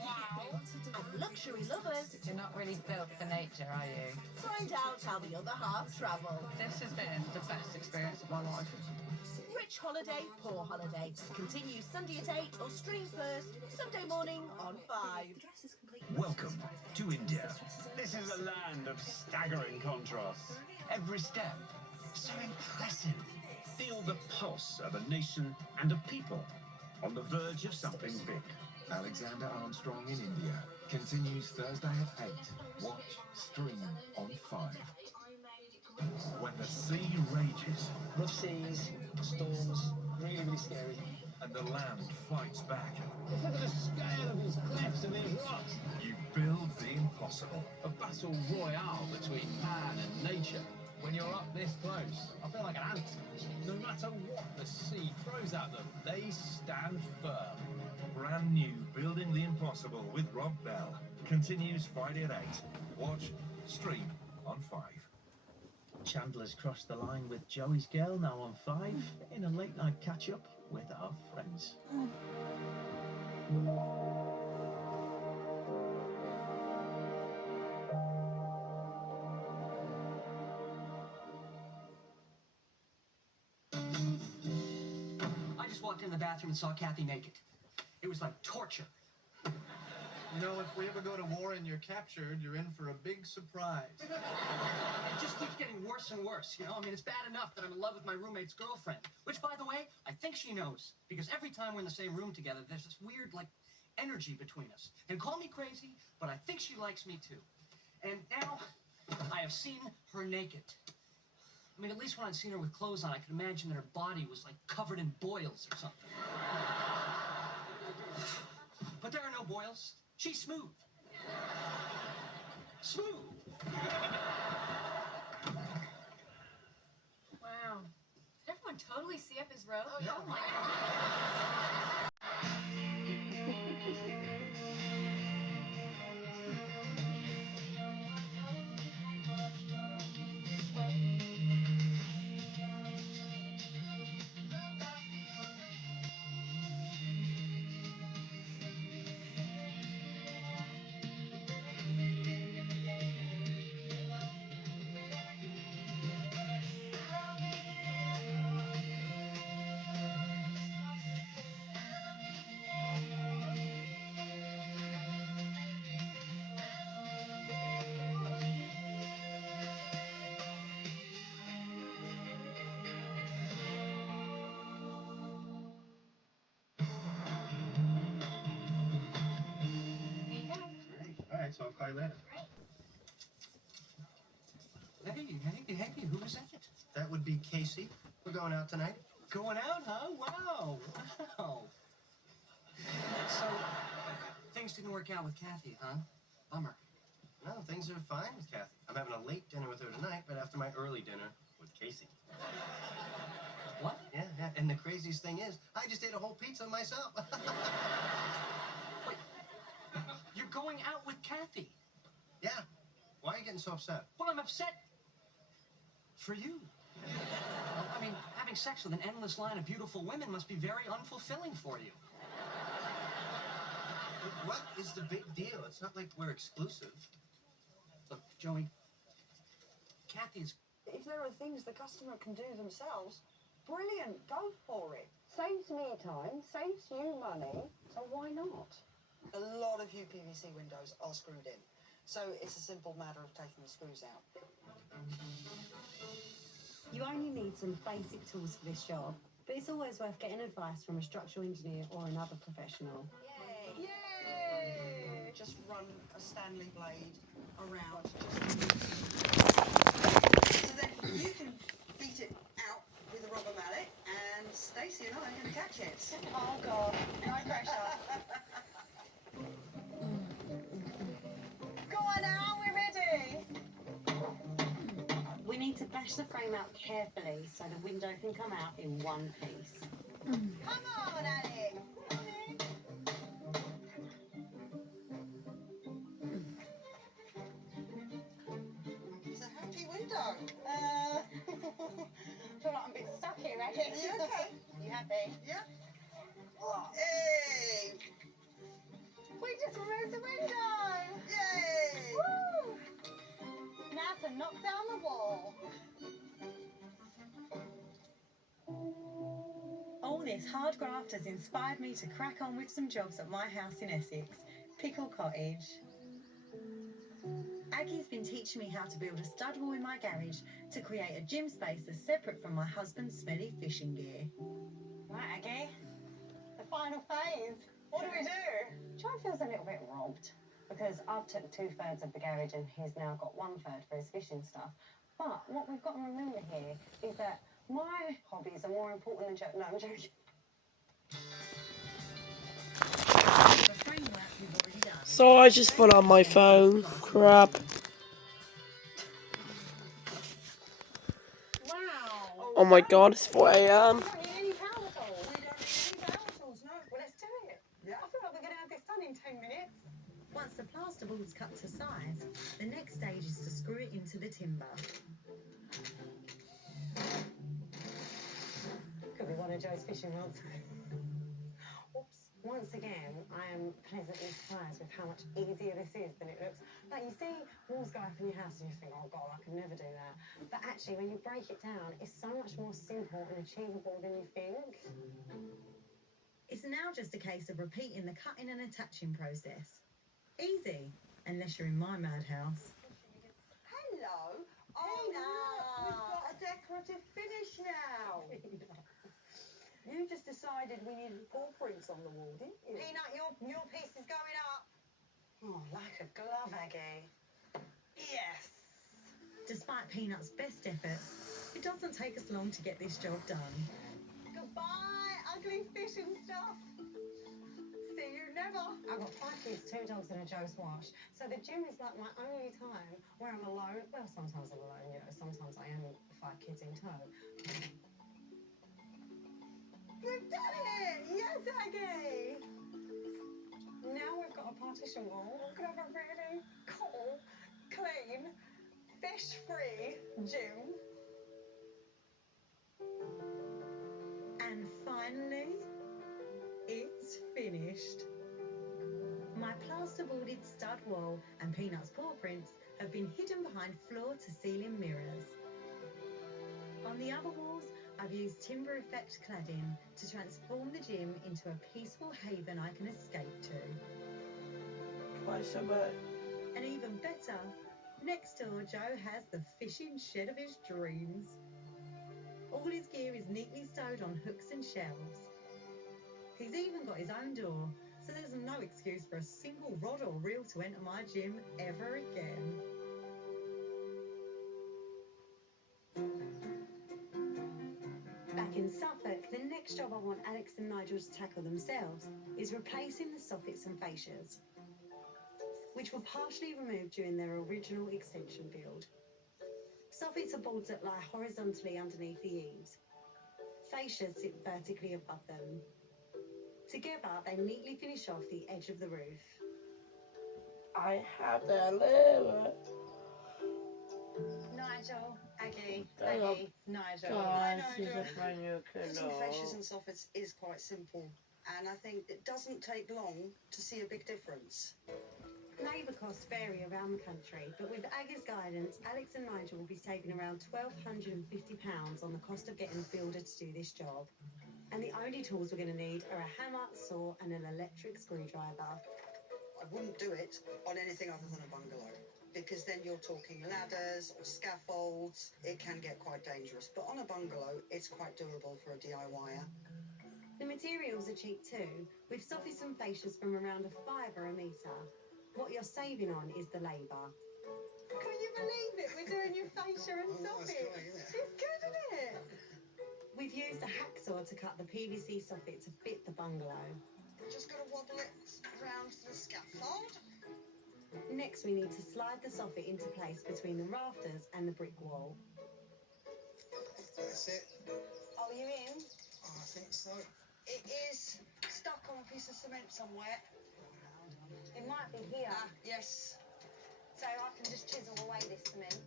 wow, and luxury lovers, You're not really built for nature, are you? find out how the other half travel? This has been the best experience of my life. Rich holiday, poor holiday. Continue Sunday at 8 or stream first Sunday morning on 5. Welcome to India. This is a land of staggering contrasts. Every step, so impressive. Feel the pulse of a nation and a people on the verge of something big. Alexander Armstrong in India continues Thursday at 8. Watch, stream on 5. When the sea rages Rough seas, storms, really, really scary. and the land fights back, Look at the scale of these cliffs and these rocks. you build the impossible. A battle royale between man and nature. When you're up this close, I feel like an ant. No matter what the sea throws at them, they stand firm. Brand new Building the Impossible with Rob Bell continues Friday at 8. Watch, stream on 5. Chandler's crossed the line with Joey's girl, now on 5, in a late night catch up with our friends. I just walked in the bathroom and saw Kathy naked. It was like torture. You know, if we ever go to war and you're captured, you're in for a big surprise. It just keeps getting worse and worse, you know? I mean, it's bad enough that I'm in love with my roommate's girlfriend, which, by the way, I think she knows, because every time we're in the same room together, there's this weird, like, energy between us. And call me crazy, but I think she likes me too. And now, I have seen her naked. I mean, at least when I'd seen her with clothes on, I could imagine that her body was, like, covered in boils or something. But there are no boils. She's smooth. Smooth. Wow. Did everyone totally see up his robe? Oh, yeah. Oh my god. Alright, so I'll call you later. Hey, who is that? That would be Casey. We're going out tonight. Going out, huh? Wow. So, things didn't work out with Kathy, huh? Bummer. No, things are fine with Kathy. I'm having a late dinner with her tonight, but after my early dinner with Casey. What? Yeah. And the craziest thing is, I just ate a whole pizza myself. Wait, you're going out with Kathy? Yeah. Why are you getting so upset? Well, I'm upset for you. Well, I mean, having sex with an endless line of beautiful women must be very unfulfilling for you. What is the big deal? It's not like we're exclusive. Look, Joey, Kathy's... If there are things the customer can do themselves, brilliant, go for it. Saves me time, saves you money, so why not? A lot of UPVC windows are screwed in, so it's a simple matter of taking the screws out. You only need some basic tools for this job, but it's always worth getting advice from a structural engineer or another professional. Yay! Just run a Stanley blade around. So then you can beat it out with a rubber mallet, and Stacey and I are going to catch it. Oh God, no pressure. Go on now, we're ready. We need to bash the frame out carefully so the window can come out in one piece. Come on, Alex. It's a happy window. Feel like I'm a bit stuck here, Aggie. Are you okay? You happy? Yeah. Hey! We just removed the window! Yay! Woo! Now to knock down the wall. All this hard graft has inspired me to crack on with some jobs at my house in Essex, Pickle Cottage. Aggie's been teaching me how to build a stud wall in my garage to create a gym space that's separate from my husband's smelly fishing gear. Right, Aggie, the final phase. What do we do? John feels a little bit robbed because I've took 2/3 of the garage and he's now got 1/3 for his fishing stuff. But what we've got to remember here is that my hobbies are more important than Joe. No, I'm joking. So I just fell on my phone. Crap. Wow. Oh my god, it's 4 AM. We don't need any power tools. We don't need any power tools, no. Well, let's do it. Yeah. I feel like we're going to have this done in 10 minutes. Once the plasterboard's cut to size, the next stage is to screw it into the timber. Could be one of Joe's fishing rods. Oops. Once again, I am pleasantly surprised with how much easier this is than it looks. Like, you see walls go up in your house and you think, oh god, I could never do that. But actually, when you break it down, it's so much more simple and achievable than you think. It's now just a case of repeating the cutting and attaching process. Easy, unless you're in my madhouse. Hello. Oh, look, we've got a decorative finish now. You just decided we needed footprints on the wall, didn't you? Peanut, your piece is going up. Oh, like a glove, Aggie. Yes. Despite Peanut's best efforts, it doesn't take us long to get this job done. Goodbye, ugly fishing stuff. See you never. I've got 5 kids, 2 dogs and a Joe's wash. So the gym is like my only time where I'm alone. Well, sometimes I'm alone, you know, sometimes I am 5 kids in tow. We've done it! Yes, Aggie! Now we've got a partition wall. We can have a really cool, clean, fish-free gym. And finally, it's finished. My plasterboarded stud wall and Peanut's paw prints have been hidden behind floor-to-ceiling mirrors. On the other walls, I've used timber effect cladding to transform the gym into a peaceful haven I can escape to. Why so bad? And even better, next door Joe has the fishing shed of his dreams. All his gear is neatly stowed on hooks and shelves. He's even got his own door, so there's no excuse for a single rod or reel to enter my gym ever again. Back in Suffolk, the next job I want Alex and Nigel to tackle themselves is replacing the soffits and fascias, which were partially removed during their original extension build. Soffits are boards that lie horizontally underneath the eaves. Fascias sit vertically above them. Together, they neatly finish off the edge of the roof. I have to live. Nigel, Aggie, Nigel. Putting fascias and soffits is quite simple, and I think it doesn't take long to see a big difference. Labour costs vary around the country, but with Aggie's guidance, Alex and Nigel will be saving around £1,250 on the cost of getting a builder to do this job. And the only tools we're going to need are a hammer, saw and an electric screwdriver. I wouldn't do it on anything other than a bungalow, because then you're talking ladders or scaffolds. It can get quite dangerous, but on a bungalow, it's quite doable for a DIYer. The materials are cheap too, with soffits and fascias from around £5 a metre. What you're saving on is the labour. Can you believe it? We're doing your fascia and soffits. It's good, isn't it? We've used a hacksaw to cut the PVC soffit to fit the bungalow. Just got to wobble it round the scaffold. Next, we need to slide the soffit into place between the rafters and the brick wall. That's it. Are you in? I think so. It is stuck on a piece of cement somewhere. It might be here. Ah, yes. So I can just chisel away this cement.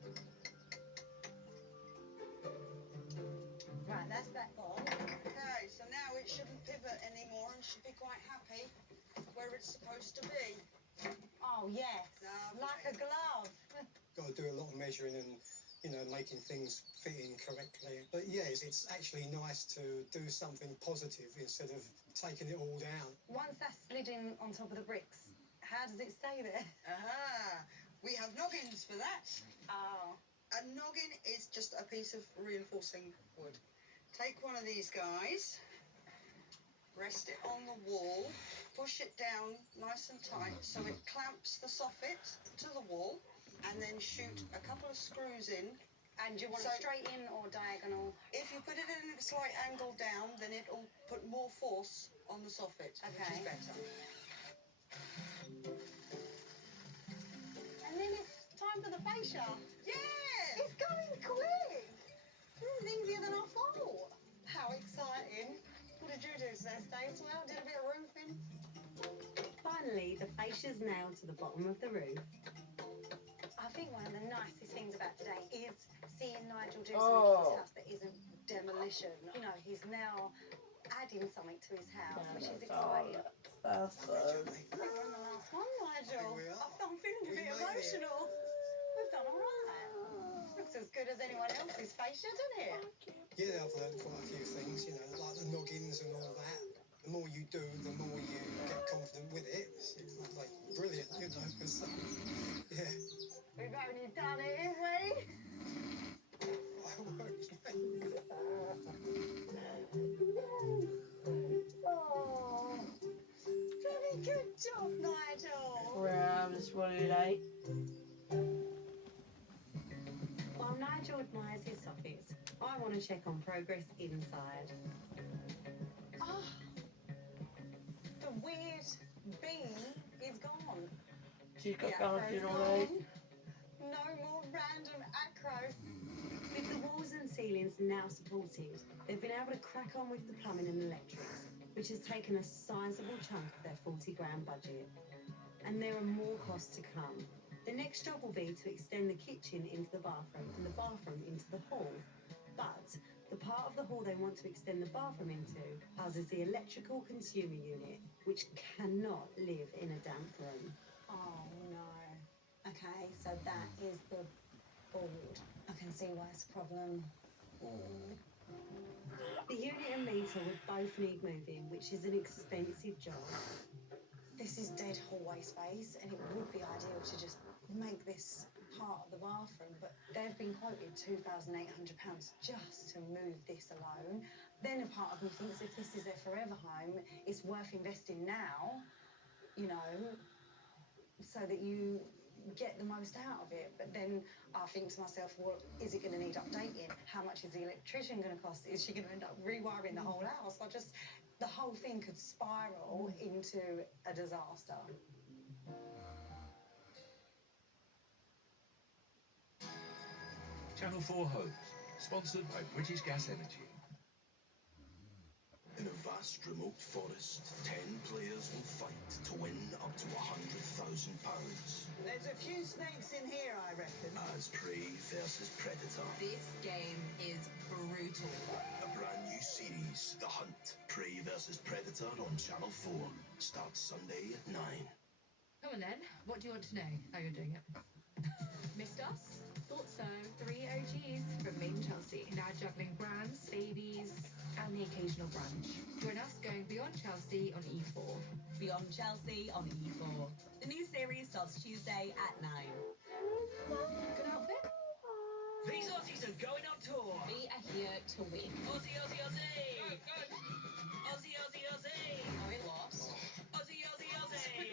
Right, that's that gone. Okay, so now it shouldn't pivot anymore and should be quite happy where it's supposed to be. Oh, yes. Like a glove. Got to do a lot of measuring and, making things fit in correctly. But yeah, it's actually nice to do something positive instead of taking it all down. Once that's slid in on top of the bricks, how does it stay there? Aha! We have noggins for that. Oh. A noggin is just a piece of reinforcing wood. Take one of these guys, rest it on the wall, push it down nice and tight so it clamps the soffit to the wall, and then shoot a couple of screws in. And do you want it straight in or diagonal? If you put it in a slight angle down, then it'll put more force on the soffit, which is better. And then it's time for the fascia. Yeah! It's going quick. This is easier than I thought. How exciting. What did you do Thursday as well? Did a bit of roofing? Finally, the fascia's nailed to the bottom of the roof. I think one of the nicest things about today is seeing Nigel do something to his house that isn't demolition. He's now adding something to his house, which is exciting. That's We're on the last one, Nigel. I'm feeling a bit emotional. We've done all right. Looks as good as anyone else's fascia, doesn't it? Yeah, I've learned quite a few things, like the noggins and all that. The more you do, the more you get confident with it. It's like brilliant, because, yeah. We've only done it, haven't we? Oh, very good job, Nigel. I'm just running late. While Nigel admires his soffits, I want to check on progress inside. Oh, the weird beam is gone. She's got Acro's dancing all night. gone. No more random acros. With the walls and ceilings now supported, they've been able to crack on with the plumbing and electrics, which has taken a sizable chunk of their 40 grand budget. And there are more costs to come. The next job will be to extend the kitchen into the bathroom and the bathroom into the hall. But the part of the hall they want to extend the bathroom into houses the electrical consumer unit, which cannot live in a damp room. Oh no. Okay, so that is the board. I can see why it's a problem. The unit and meter would both need moving, which is an expensive job. This is dead hallway space, and it would be ideal to just make this part of the bathroom, but they've been quoted £2,800 just to move this alone. Then a part of me thinks if this is their forever home, it's worth investing now, so that you get the most out of it. But then I think to myself, well, is it going to need updating? How much is the electrician going to cost? Is she going to end up rewiring the whole house? The whole thing could spiral into a disaster. Channel 4 Homes, sponsored by British Gas Energy. In a vast remote forest, 10 players will fight to win up to £100,000. There's a few snakes in here, I reckon. As Prey versus Predator. This game is brutal. A brand new series, The Hunt, Prey versus Predator on Channel 4. Starts Sunday at 9. Come on then, what do you want to know? How you're doing it? Missed us? Thought so. 3 OGs from Made in Chelsea, now juggling brands, babies, and the occasional brunch. Join us going Beyond Chelsea on E4. Beyond Chelsea on E4. The new series starts Tuesday at 9. Good outfit? These Aussies are going on tour. We are here to win. Aussie, Aussie, Aussie! Aussie, Aussie, Aussie! Oh, it lost. Aussie, Aussie, Aussie!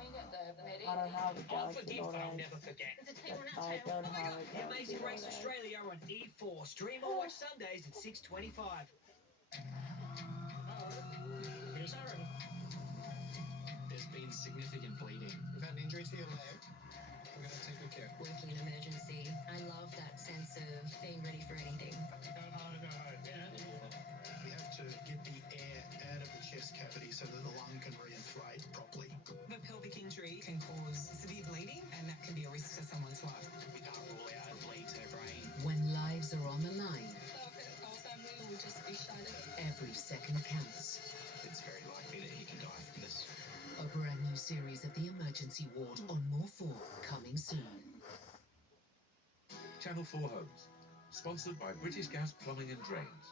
We got the lady. I don't have a I'll galaxy forgive, all I'll night. never forget. I don't have a The galaxy Amazing all Race night. Australia on E4. Stream or watch Sundays at 6:25. Here's Aaron. There's been significant bleeding. We've had an injury to your leg. We're going to take a Okay. Working in emergency, I love that sense of being ready for anything. We have to get the air out of the chest cavity so that the lung can reinflate properly. The pelvic injury can cause severe bleeding, and that can be a risk to someone's life. We can't rule out it bleeds her brain. When lives are on the line, Our family will just be shattered. every second counts. It's very likely that he can die from this. A brand new series of The Emergency Ward on More 4 coming soon. Channel 4 Homes, sponsored by British Gas Plumbing and Drains.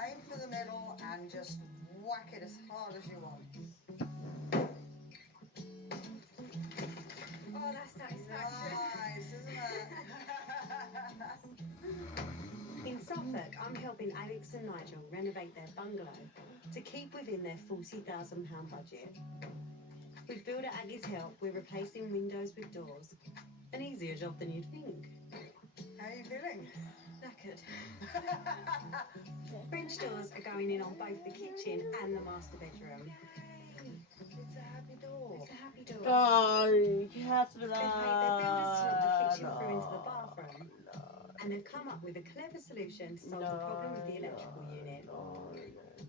Aim for the middle and just whack it as hard as you want. Oh, that's satisfaction. Nice, isn't it? In Suffolk, I'm helping Alex and Nigel renovate their bungalow to keep within their £40,000 budget. With builder Aggie's help, we're replacing windows with doors. An easier job than you'd think. How are you feeling? Knackered. French doors are going in on both the kitchen and the master bedroom. It's a happy door. It's a happy door. Oh, you have to They've made their builders slot the kitchen through into the bathroom. And they've come up with a clever solution to solve the problem with the electrical unit.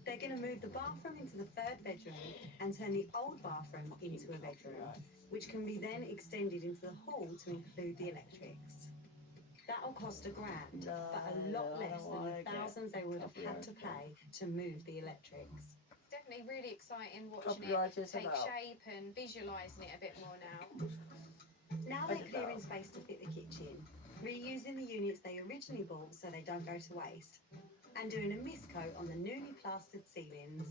They're going to move the bathroom into the third bedroom and turn the old bathroom into a bedroom, which can be then extended into the hall to include the electrics. That'll cost £1,000, but a lot less than the thousands they would have had to pay to move the electrics. It's definitely really exciting watching Copyright it is take about. shape and visualising it a bit more now. Now they're clearing space to fit the kitchen, reusing the units they originally bought so they don't go to waste, and doing a mist coat on the newly plastered ceilings.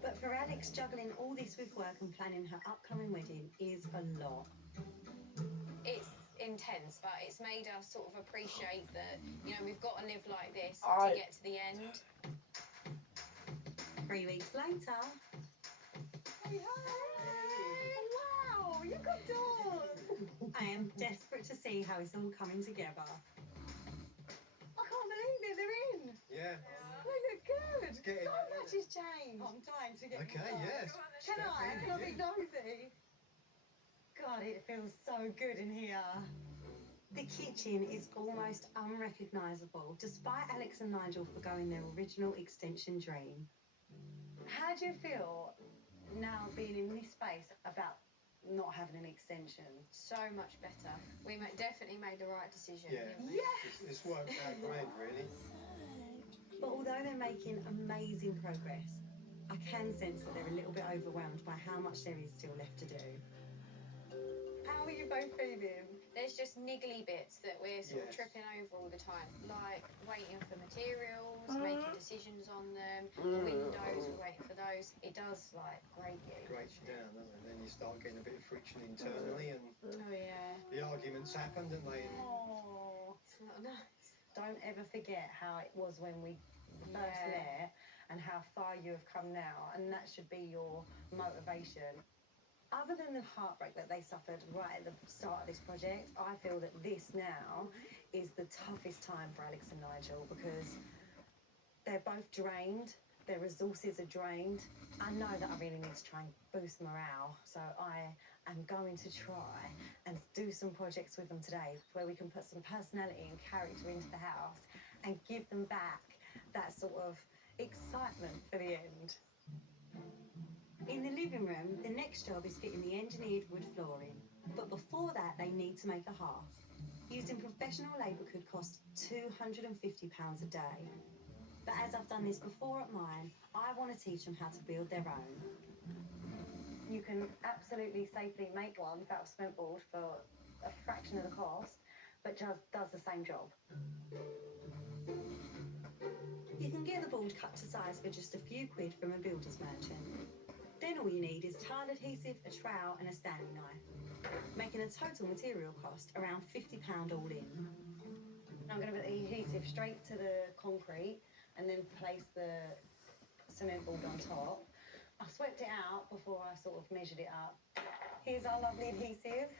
But for Alex, juggling all this with work and planning her upcoming wedding is a lot. It's intense, but it's made us sort of appreciate that, you know, we've got to live like this to get to the end. 3 weeks later. Hey, wow, you got doors. I am desperate to see how it's all coming together. I can't believe it, they're in. Yeah. They look good. Get in. So much has changed. I'm dying to get Okay, inside. yes. Can I? Can I be nosy? God, it feels so good in here. The kitchen is almost unrecognisable, despite Alex and Nigel forgoing their original extension dream. How do you feel now being in this space about not having an extension? So much better. We definitely made the right decision. Yeah. didn't we? It's worked out great, really. But although they're making amazing progress, I can sense that they're a little bit overwhelmed by how much there is still left to do. How are you both feeling? There's just niggly bits that we're sort of Yes. tripping over all the time, like waiting for materials, making decisions on them, windows, we're waiting for those. It does like grate you. Breaks you down, doesn't it? Then you start getting a bit of friction internally, and Oh yeah. the arguments happen, didn't they? Oh, it's not nice. Don't ever forget how it was when we first met and how far you have come now, and that should be your motivation. Other than the heartbreak that they suffered right at the start of this project, I feel that this now is the toughest time for Alex and Nigel because they're both drained, their resources are drained. I know that I really need to try and boost morale, so I am going to try and do some projects with them today where we can put some personality and character into the house and give them back that sort of excitement for the end. In the living room, the next job is fitting the engineered wood flooring. But before that, they need to make a hearth. Using professional labour could cost £250 a day. But as I've done this before at mine, I want to teach them how to build their own. You can absolutely safely make one without a cement board for a fraction of the cost, but just does the same job. You can get the board cut to size for just a few quid from a builder's merchant. Then all you need is tile adhesive, a trowel and a Stanley knife, making a total material cost around £50 all in. I'm going to put the adhesive straight to the concrete and then place the cement board on top. I swept it out before I sort of measured it up. Here's our lovely adhesive.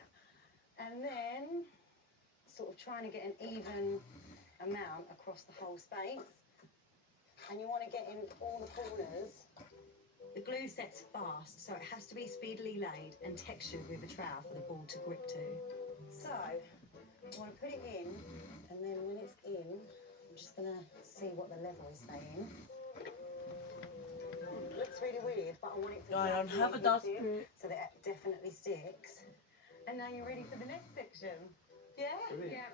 And then sort of trying to get an even amount across the whole space. And you want to get in all the corners. The glue sets fast, so it has to be speedily laid and textured with a trowel for the ball to grip to. So, you want to put it in, and then when it's in, I'm just going to see what the level is saying. It looks really weird, but I want it to I don't have a dust adhesive, so that it definitely sticks. And now you're ready for the next section. Yeah? Brilliant. Yeah.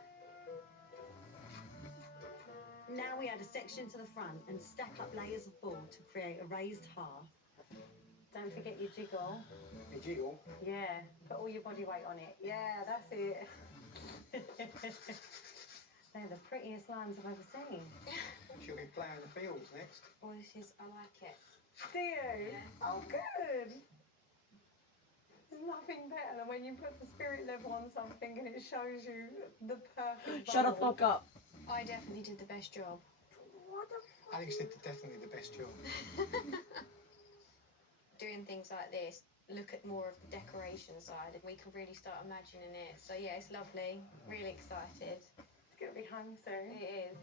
Now we add a section to the front and stack up layers of ball to create a raised half. Don't forget your jiggle. Your jiggle? Yeah, put all your body weight on it. Yeah, that's it. They're the prettiest lines I've ever seen. She'll be playing the fields next. Oh, this is, I like it. Do you? Yeah. Oh, good. There's nothing better than when you put the spirit level on something and it shows you the perfect Shut the bubble. fuck up. I definitely did the best job. Alex did definitely the best job. Doing things like this, look at more of the decoration side and we can really start imagining it. So yeah, it's lovely. Really excited. It's going to be home soon. It is.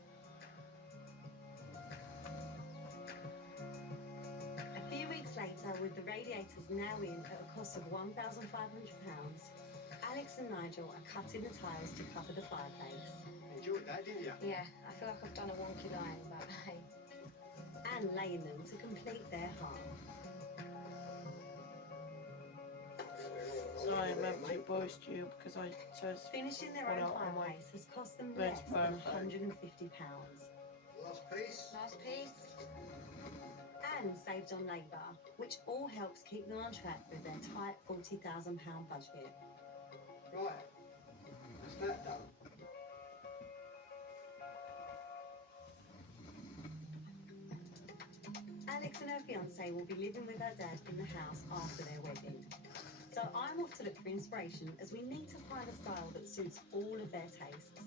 A few weeks later, with the radiators now in at a cost of £1,500, Alex and Nigel are cutting the tiles to cover the fireplace. Enjoyed that, didn't you? Yeah, I feel like I've done a wonky line, but hey. And laying them to complete their half. Sorry, I meant to post you because I just Finishing their put own out on my fireplace has cost them Red less than phone. £150. Last piece. Last piece. And saved on labour, which all helps keep them on track with their tight £40,000 budget. Right. That's that done. Alex and her fiance will be living with her dad in the house after their wedding. So I'm off to look for inspiration as we need to find a style that suits all of their tastes.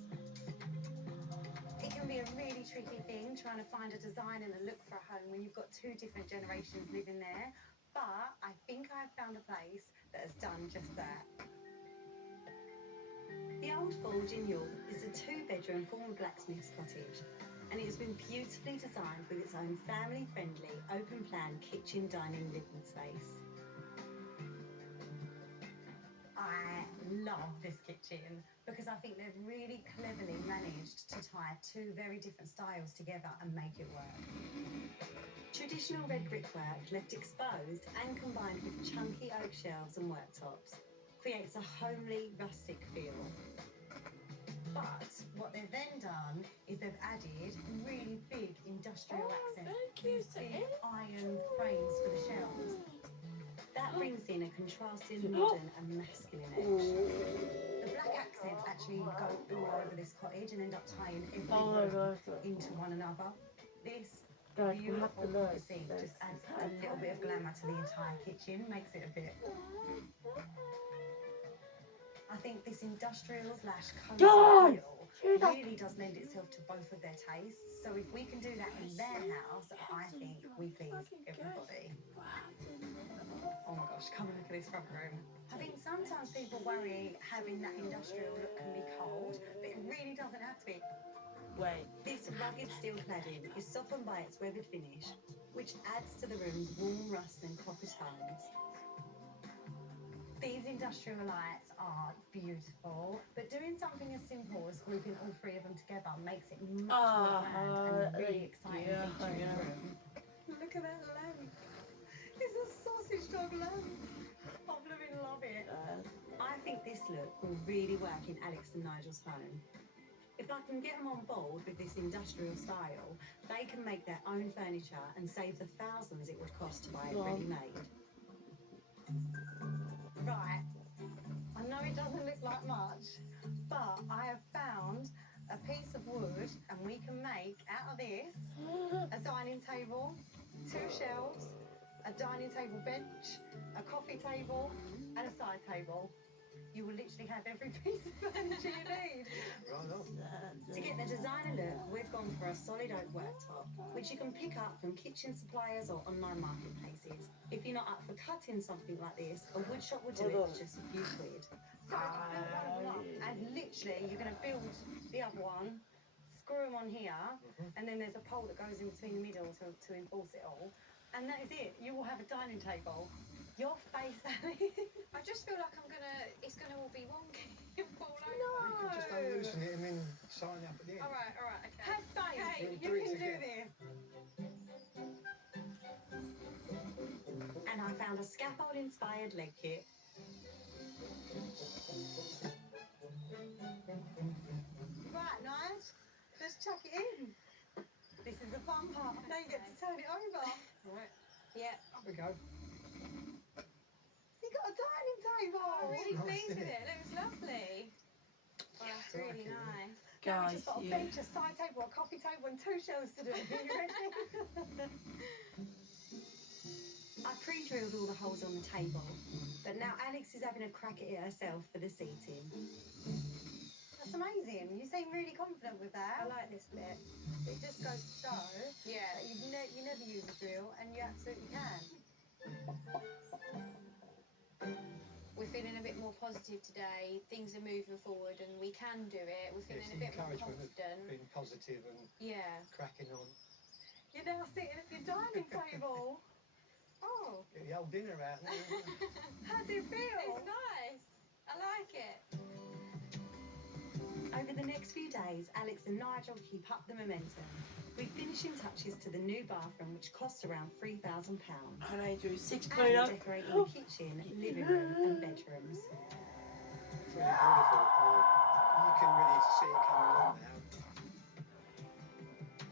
It can be a really tricky thing trying to find a design and a look for a home when you've got two different generations living there, but I think I've found a place that has done just that. The Old Forge in York is a 2-bedroom former blacksmith's cottage, and it has been beautifully designed with its own family-friendly, open-plan kitchen, dining, living space. I love this kitchen because I think they've really cleverly managed to tie two very different styles together and make it work. Traditional red brickwork left exposed and combined with chunky oak shelves and worktops creates a homely, rustic feel. But what they've then done is they've added really big industrial accents, these big iron frames for the shelves. That brings in a contrasting modern and masculine edge. The black accents actually go all over this cottage and end up tying every room into one another. This beautiful scene just adds a little bit of glamour to the entire kitchen, makes it a bit... I think this industrial / cozy feel really does lend itself to both of their tastes. So if we can do that in their house, I think we please everybody. Oh my gosh, come and look at this front room. I think sometimes people worry having that industrial look can be cold, but it really doesn't have to be. Wait. This rugged steel cladding is softened by its weathered finish, which adds to the room's warm rust and copper tones. These industrial lights are beautiful, but doing something as simple as grouping all three of them together makes it much more grand and really exciting feature in the room. Look at that lamp. It's a sausage dog lamp. I blooming love it. I think this look will really work in Alex and Nigel's home. If I can get them on board with this industrial style, they can make their own furniture and save the thousands it would cost to buy it ready-made. Right, I know it doesn't look like much, but I have found a piece of wood and we can make out of this a dining table, 2 shelves, a dining table bench, a coffee table and a side table. You will literally have every piece of furniture you need. To get the designer look, we've gone for a solid oak worktop, which you can pick up from kitchen suppliers or online marketplaces. If you're not up for cutting something like this, a wood shop will do it for just a few quid. So I can build one up, and literally you're going to build the other one, screw them on here, and then there's a pole that goes in between the middle to enforce it all. And that is it. You will have a dining table. Your face, Ali. I just feel like it's gonna all be wonky. Fall over. No. Just unloosen it and then sign up at the end. All right, okay. Have faith. Okay. You can do this. And I found a scaffold-inspired leg kit. Right, nice. Let's chuck it in. This is the fun part. Now you get to turn it over. Right. Yeah. Up we go. You got a dining table. I'm really pleased with it. It looks lovely. Oh, that's really nice. Now we Guys, just got a you. bench, a side table, a coffee table, and 2 shelves to do. Are you ready? I pre-drilled all the holes on the table, but now Alex is having a crack at it herself for the seating. That's amazing. You seem really confident with that. I like this bit. It just goes to show Yeah. that you never use a drill, and you absolutely can. We're feeling a bit more positive today. Things are moving forward, and we can do it. We're feeling a bit more confident. Being positive and Yeah. cracking on. You're now sitting at your dining table. Oh. Get the old dinner out now. How do you feel? It's nice. I like it. Over the next few days, Alex and Nigel keep up the momentum, with finishing touches to the new bathroom, which costs around £3,000. And I do And 6.0. decorating the kitchen, living room, and bedrooms. It's really beautiful. You can really see it coming on now.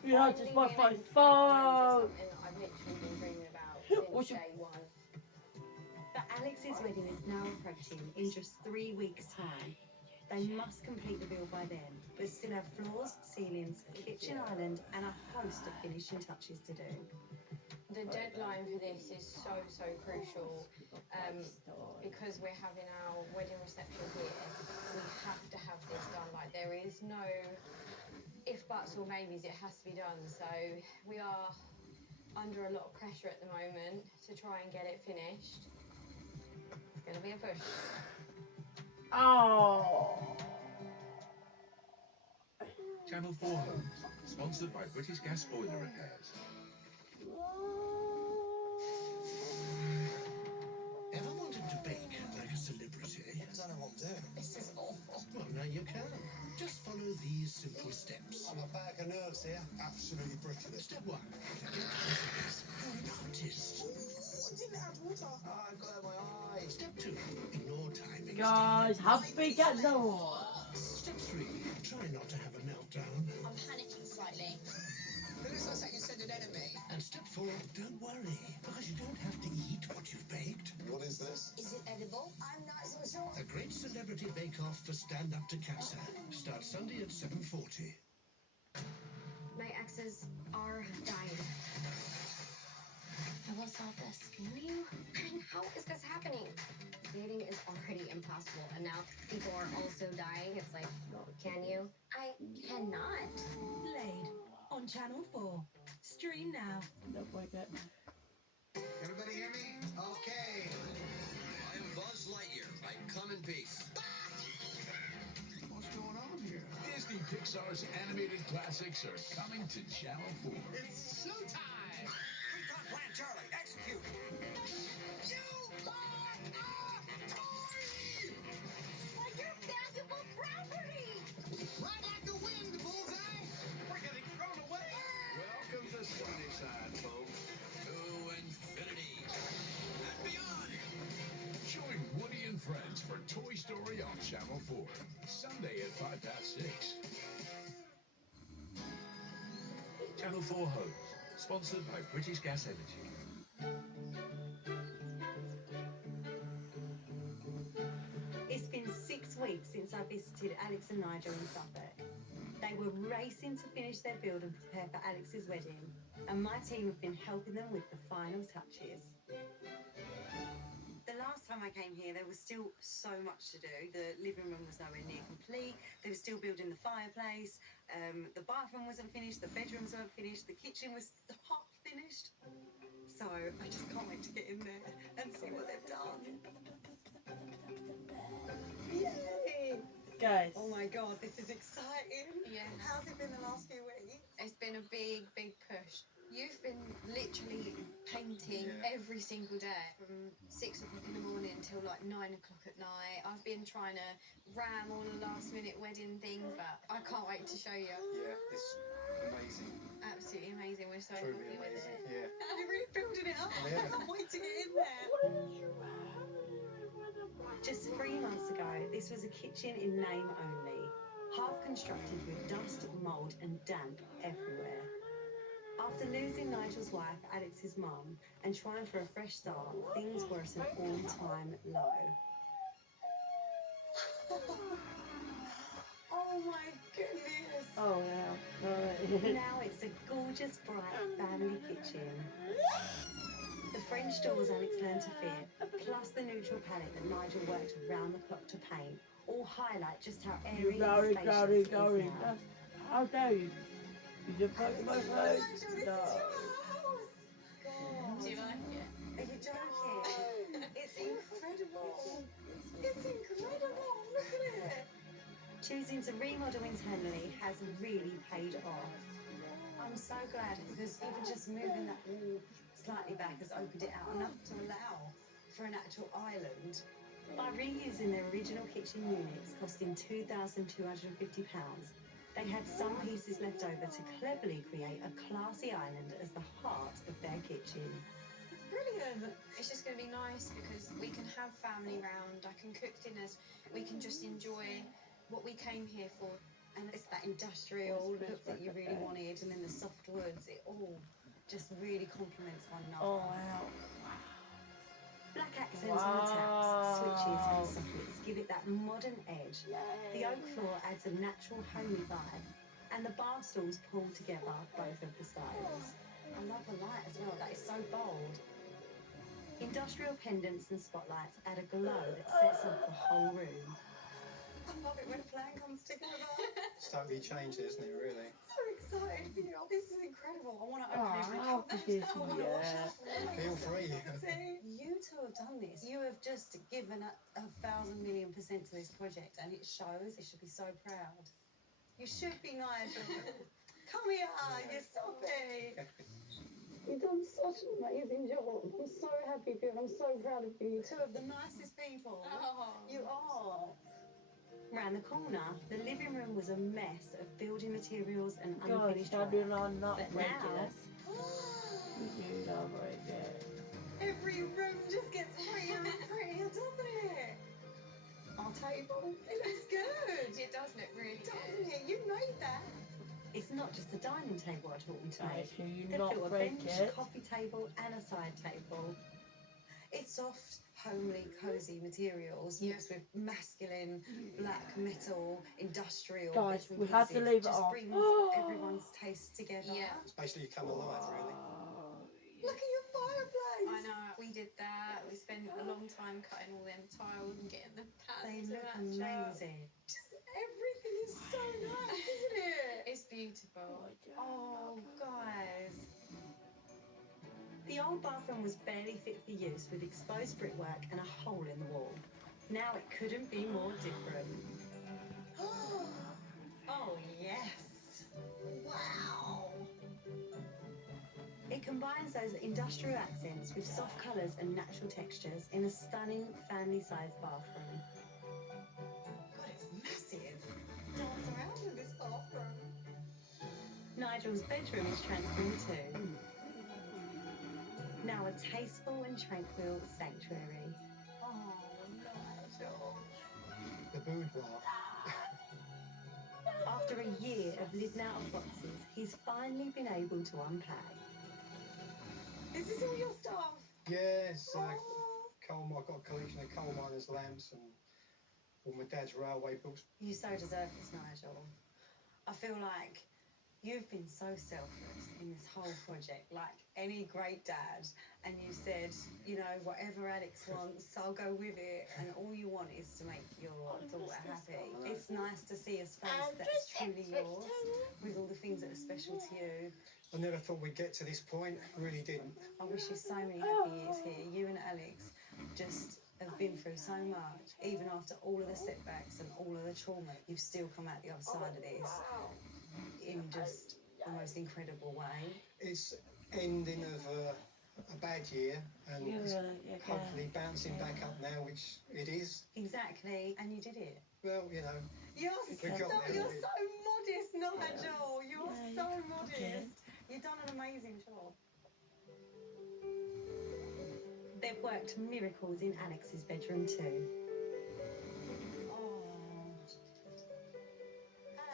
Yeah, just my Finally phone. being able to finalise something that I've literally been dreaming about What's since your- day one. But Alex's wedding is now approaching in just 3 weeks' time. They must complete the build by then, but still have floors, ceilings, kitchen island, and a host of finishing touches to do. The deadline for this is so crucial because we're having our wedding reception here. We have to have this done. Like, there is no if, buts, or maybes. It has to be done. So we are under a lot of pressure at the moment to try and get it finished. It's going to be a push. Oh. Channel 4 Homes, sponsored by British Gas Boiler Repairs. Ever wanted to bake like a celebrity? I don't know what I'm doing. This is awful. Well, now you can. Just follow these simple steps. I'm a bag of nerves here. Absolutely brittle. Step 1. Forget confidence. You're an artist. I didn't add water. Oh, I've got it in my eye. Step 2. Ignore timing. Guys, happy get no. Step 3. Try not to have a meltdown. I'm panicking slightly. But it's like you said an enemy. And step 4. Don't worry, because you don't have to eat what you've baked. What is this? Is it edible? I'm not so sure. A great celebrity bake-off for Stand Up to Cancer. Starts Sunday at 7:40. My exes are dying. I will solve this. Can you? How is this happening? Dating is already impossible, and now people are also dying. It's like, can you? I cannot. Blade on Channel 4. Stream now. Everybody hear me? Okay. I am Buzz Lightyear. I come in peace. What's going on here? Disney Pixar's animated classics are coming to Channel 4. It's showtime! Recon Plan Charlie, execute! You are a toy! Like your valuable property! Right like the wind, Bullseye! We're getting thrown away! Welcome to Sunnyside, folks. To infinity and beyond! Join Woody and Friends for Toy Story on Channel 4. Sunday at 6:05. Channel 4 Homes, sponsored by British Gas Energy. It's been 6 weeks since I visited Alex and Nigel in Suffolk. They were racing to finish their build and prepare for Alex's wedding, and my team have been helping them with the final touches. The last time I came here, there was still so much to do. The living room was nowhere near complete. They were still building the fireplace. The bathroom wasn't finished. The bedrooms weren't finished. The kitchen was half finished. So I just can't wait to get in there and see what they've done. Yay! Guys. Oh my god, this is exciting. Yeah. How's it been the last few weeks? It's been a big push. You've been literally painting every single day from 6 o'clock in the morning until like 9 o'clock at night. I've been trying to ram all the last minute wedding things, but I can't wait to show you. Yeah, it's amazing. Absolutely amazing. We're so Truly happy with amazing. it. Yeah. And you're really building it up. Yeah. I can't wait to get in there. Just 3 months ago, this was a kitchen in name only, half constructed with dust, mould and damp everywhere. After losing Nigel's wife, Alex's mum, and trying for a fresh start, things were at an all-time low. Oh my goodness. Oh yeah. Now it's a gorgeous, bright family kitchen. The French doors Alex learned to fit, plus the neutral palette that Nigel worked round the clock to paint, all highlight just how airy and spacious it is now. How dare you? You just put my face. No. Do you like it? Are you joking? It's incredible. It's incredible. Look at it. Choosing to remodel internally has really paid off. I'm so glad because even just moving that wall slightly back has opened it out enough to allow for an actual island. By reusing their original kitchen units costing £2,250, they had some pieces left over to cleverly create a classy island as the heart of their kitchen. It's brilliant. It's just going to be nice because we can have family round. I can cook dinners. We can just enjoy what we came here for. And it's that industrial look that you really wanted, and then the soft woods, it all just really complements one another. Oh wow. Black accents on the taps, switches and sockets give it that modern edge. The oak floor adds a natural homey vibe, and the bar stools pull together both of the styles. I love the light as well, that is so bold. Industrial pendants and spotlights add a glow that sets off the whole room. I love it when a plan comes together. It's totally changed, isn't it, really? So excited for you. Oh, this is incredible. I want to open Oh, every how cabinet. could I want to wash up all the Feel makeup. free. You two have done this. You have just given a 1,000,000,000% to this project, and it shows. It should be so proud. You should be, Nigel. Come here, you soppy. You've done such an amazing job. I'm so happy for you, and I'm so proud of you. Two of the nicest people. Oh. You are. Round the corner, the living room was a mess of building materials and unfinished God, work. I'm not But breaking now, it. You don't break it. Every room just gets prettier and prettier, doesn't it? Our table, it looks good. It does look really Doesn't good. it? You made that. it's not just the dining table I taught them to make. Can you They've not built a break bench, it? coffee table, and a side table. It's soft, homely, cosy materials mixed with masculine, black metal, industrial. Guys, bits and we have to pieces. leave it Just off. brings everyone's taste together. Yeah. It's basically you come alive, really. Look at your fireplace. I know. We did that. We spent a long time cutting all them tiles and getting the They patterns to look match up. amazing. Just everything is so nice, isn't it? It's beautiful. Oh, guys. The old bathroom was barely fit for use with exposed brickwork and a hole in the wall. Now it couldn't be more different. Oh, yes. Wow. It combines those industrial accents with soft colours and natural textures in a stunning family-sized bathroom. God, it's massive. Dance around in this bathroom. Nigel's bedroom is transformed too. Now a tasteful and tranquil sanctuary. Oh, Nigel. The boudoir. After a year of living out of boxes, he's finally been able to unpack. Is this all your stuff? Yeah, it's coal. I've got a collection of coal miners' lamps and all my dad's railway books. You so deserve this, Nigel. I feel like you've been so selfless in this whole project, like any great dad. And you said, you know, whatever Alex wants, I'll go with it. And all you want is to make your daughter happy. It's nice to see a space that's truly yours, with all the things that are special to you. I never thought we'd get to this point. I really didn't. I wish you so many happy years here. You and Alex just have been through so much. Even after all of the setbacks and all of the trauma, you've still come out the other side of this in just the most incredible way. It's ending of a bad year and it's hopefully bouncing back up now, which it is. Exactly, and you did it. Well, you know. You're we so, got there, you're we- so modest, Nigel. You're Yeah, so you modest. can. You've done an amazing job. They've worked miracles in Alex's bedroom too. Oh,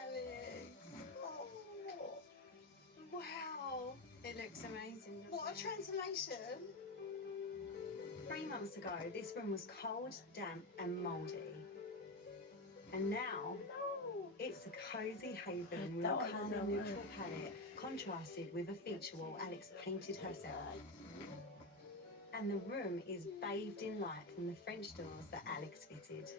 Alex. Oh, wow. It looks amazing. What a transformation. 3 months ago, this room was cold, damp, and mouldy. And now, it's a cosy haven with a colour neutral palette, contrasted with a feature wall Alex painted herself. And the room is bathed in light from the French doors that Alex fitted.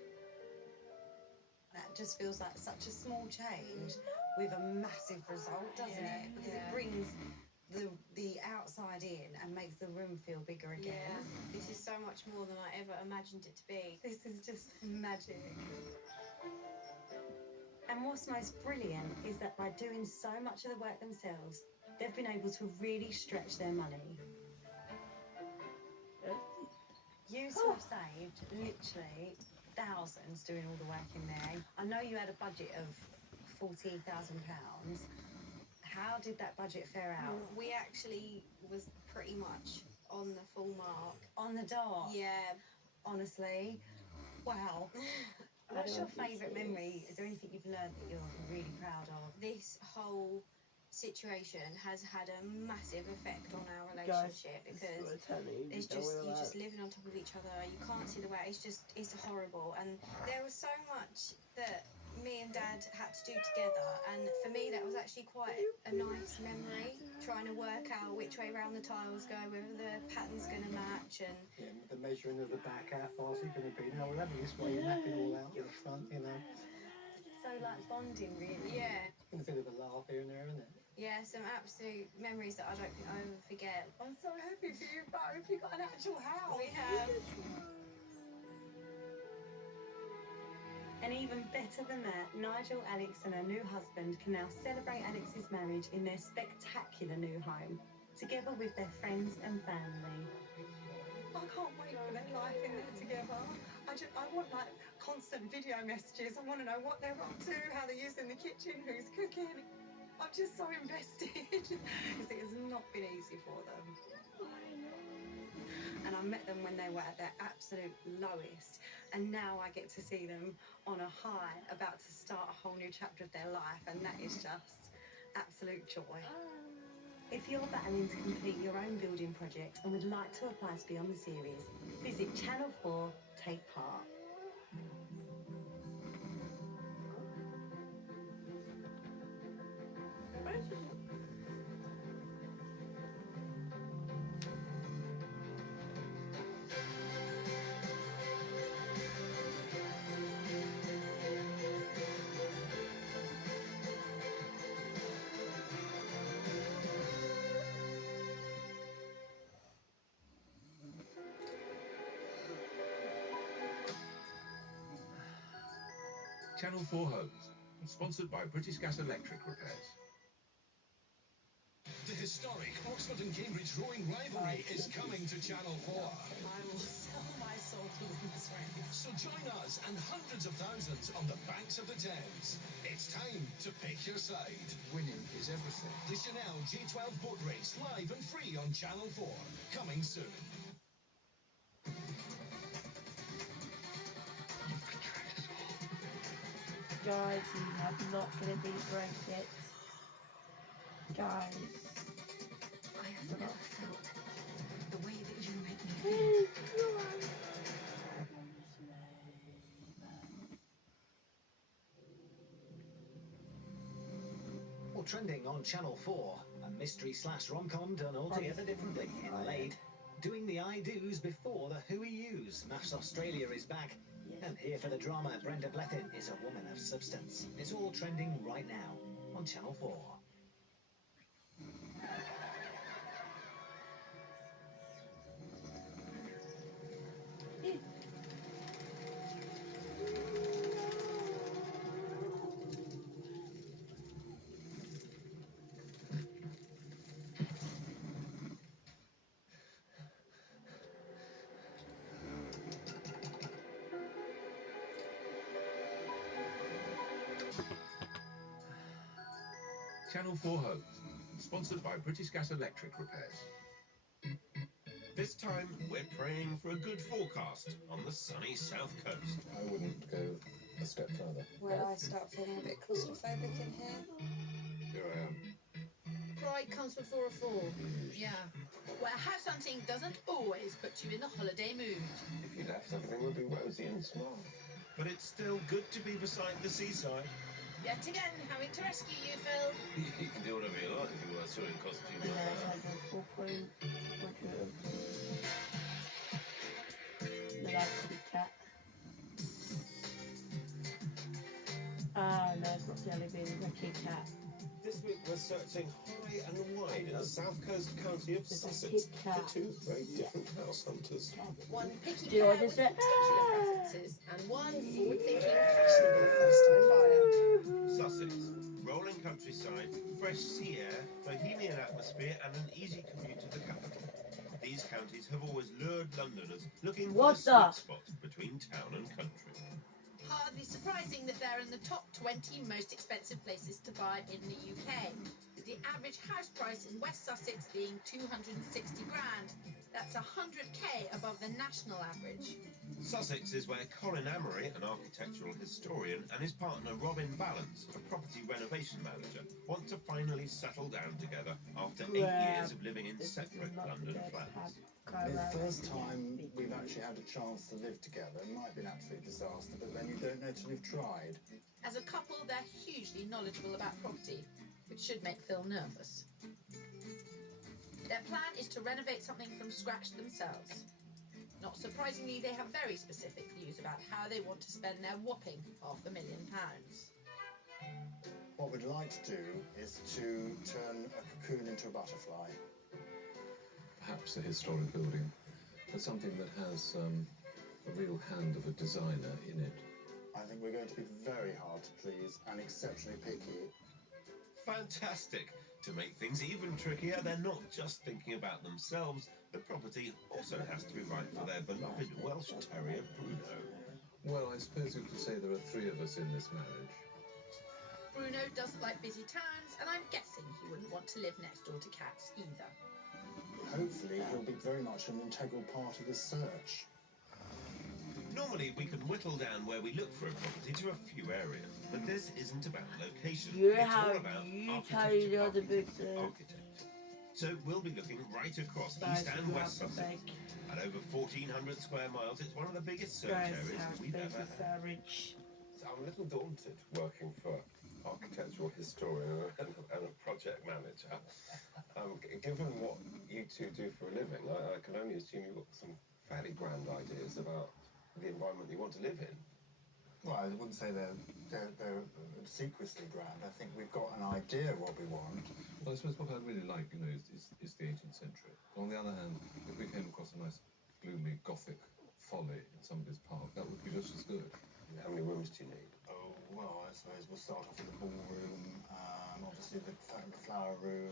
That just feels like such a small change with a massive result, doesn't it? Because it brings the outside in and makes the room feel bigger again. Yeah, this is so much more than I ever imagined it to be. This is just magic. And what's most brilliant is that by doing so much of the work themselves, they've been able to really stretch their money. You two have saved literally thousands doing all the work in there. I know you had a budget of £40,000. How did that budget fare out? We actually was pretty much on the full mark. On the dot? Yeah. Honestly, wow. What's your favourite memory? Is there anything you've learned that you're really proud of? This whole situation has had a massive effect on our relationship because it's just you're just living on top of each other. You can't see the way. It's horrible. And there was so much that me and Dad had to do together, and for me that was actually quite a nice memory, trying to work out which way round the tiles go, whether the pattern's going to match, and The measuring of the back, how far is it going to be? Now we're having this way, you're mapping all out the front, you know. So like bonding, really. yeah. It's been a bit of a laugh here and there, isn't it? Yeah, some absolute memories that I don't think I'll ever forget. I'm so happy for you both. You got an actual house. We have. And even better than that, Nigel, Alex and her new husband can now celebrate Alex's marriage in their spectacular new home, together with their friends and family. I can't wait for their life in there together. I want like constant video messages. I want to know what they're up to, how they're using the kitchen, who's cooking. I'm just so invested because it has not been easy for them. And I met them when they were at their absolute lowest, and now I get to see them on a high, about to start a whole new chapter of their life, and that is just absolute joy. If you're battling to complete your own building project and would like to apply to be on the series, visit Channel 4, take part. Channel 4 Homes, sponsored by British Gas Electric Repairs. The historic Oxford and Cambridge rowing rivalry is coming to Channel 4. I will sell my soul to this race. So join us and hundreds of thousands on the banks of the Thames. It's time to pick your side. Winning is everything. The Chanel G12 boat race, live and free on Channel 4. Coming soon. Guys, you are not going to be Brexit. Guys. I have never felt the way that you make me feel. Well, trending on Channel 4, a mystery/rom-com done altogether differently in Laid. Doing the I-do's before the who he use. Maths Australia is back. And here for the drama, Brenda Blethyn is a woman of substance. It's all trending right now on Channel 4. Channel 4 Homes, sponsored by British Gas Electric Repairs. This time, we're praying for a good forecast on the sunny south coast. I wouldn't go a step further. Well, I start feeling a bit claustrophobic in here. Here I am. Pride comes before a fall. Yeah. Where house hunting doesn't always put you in the holiday mood. If you left, everything would be rosy and small. But it's still good to be beside the seaside. Yet again, having to rescue you, Phil. You can do whatever you like if you wear a swimming costume like that. Cat. Ah, no, it's not jelly bean, it's a Kit Kat. This week we're searching high and wide in the south coast county of Sussex for two very different house hunters. One picky Do you know what pair this with is? particular preferences, and one forward-thinking, fashionable first-time buyer. Sussex, rolling countryside, fresh sea air, bohemian atmosphere, and an easy commute to the capital. These counties have always lured Londoners looking for What the the? sweet spot between town and country. Hardly surprising that they're in the top 20 most expensive places to buy in the UK. The average house price in West Sussex being 260 grand. That's 100k above the national average. Sussex is where Colin Amory, an architectural historian, and his partner Robin Balance, a property renovation manager, want to finally settle down together after 8 years of living in separate London flats. The first time we've actually had a chance to live together, it might be an absolute disaster, but then you don't know till you've tried. As a couple, they're hugely knowledgeable about property, which should make Phil nervous. Their plan is to renovate something from scratch themselves. Not surprisingly, they have very specific views about how they want to spend their whopping £500,000. What we'd like to do is to turn a cocoon into a butterfly. Perhaps a historic building, but something that has the real hand of a designer in it. I think we're going to be very hard to please and exceptionally picky. Fantastic! To make things even trickier, they're not just thinking about themselves. The property also has to be right for their beloved Welsh Terrier Bruno. Well, I suppose you could say there are three of us in this marriage. Bruno doesn't like busy towns, and I'm guessing he wouldn't want to live next door to cats either. Hopefully, he'll be very much an integral part of the search. Normally, we can whittle down where we look for a property to a few areas, but this isn't about location. You it's have all about you tell you the other big thing. architecture. So we'll be looking right across Guys, East and you West have to Sussex. At over 1,400 square miles, it's one of the biggest search Guys, areas have that we've big ever had. rich. So I'm a little daunted working for architectural historian and a project manager. Given what you two do for a living, I can only assume you've got some fairly grand ideas about the environment you want to live in. Well, I wouldn't say they're secretly grand. I think we've got an idea of what we want. Well, I suppose what I'd really like, is the 18th century. On the other hand, if we came across a nice, gloomy, gothic folly in somebody's park, that would be just as good. How many rooms do you need? Oh, well, I suppose we'll start off with the ballroom, obviously the flower room.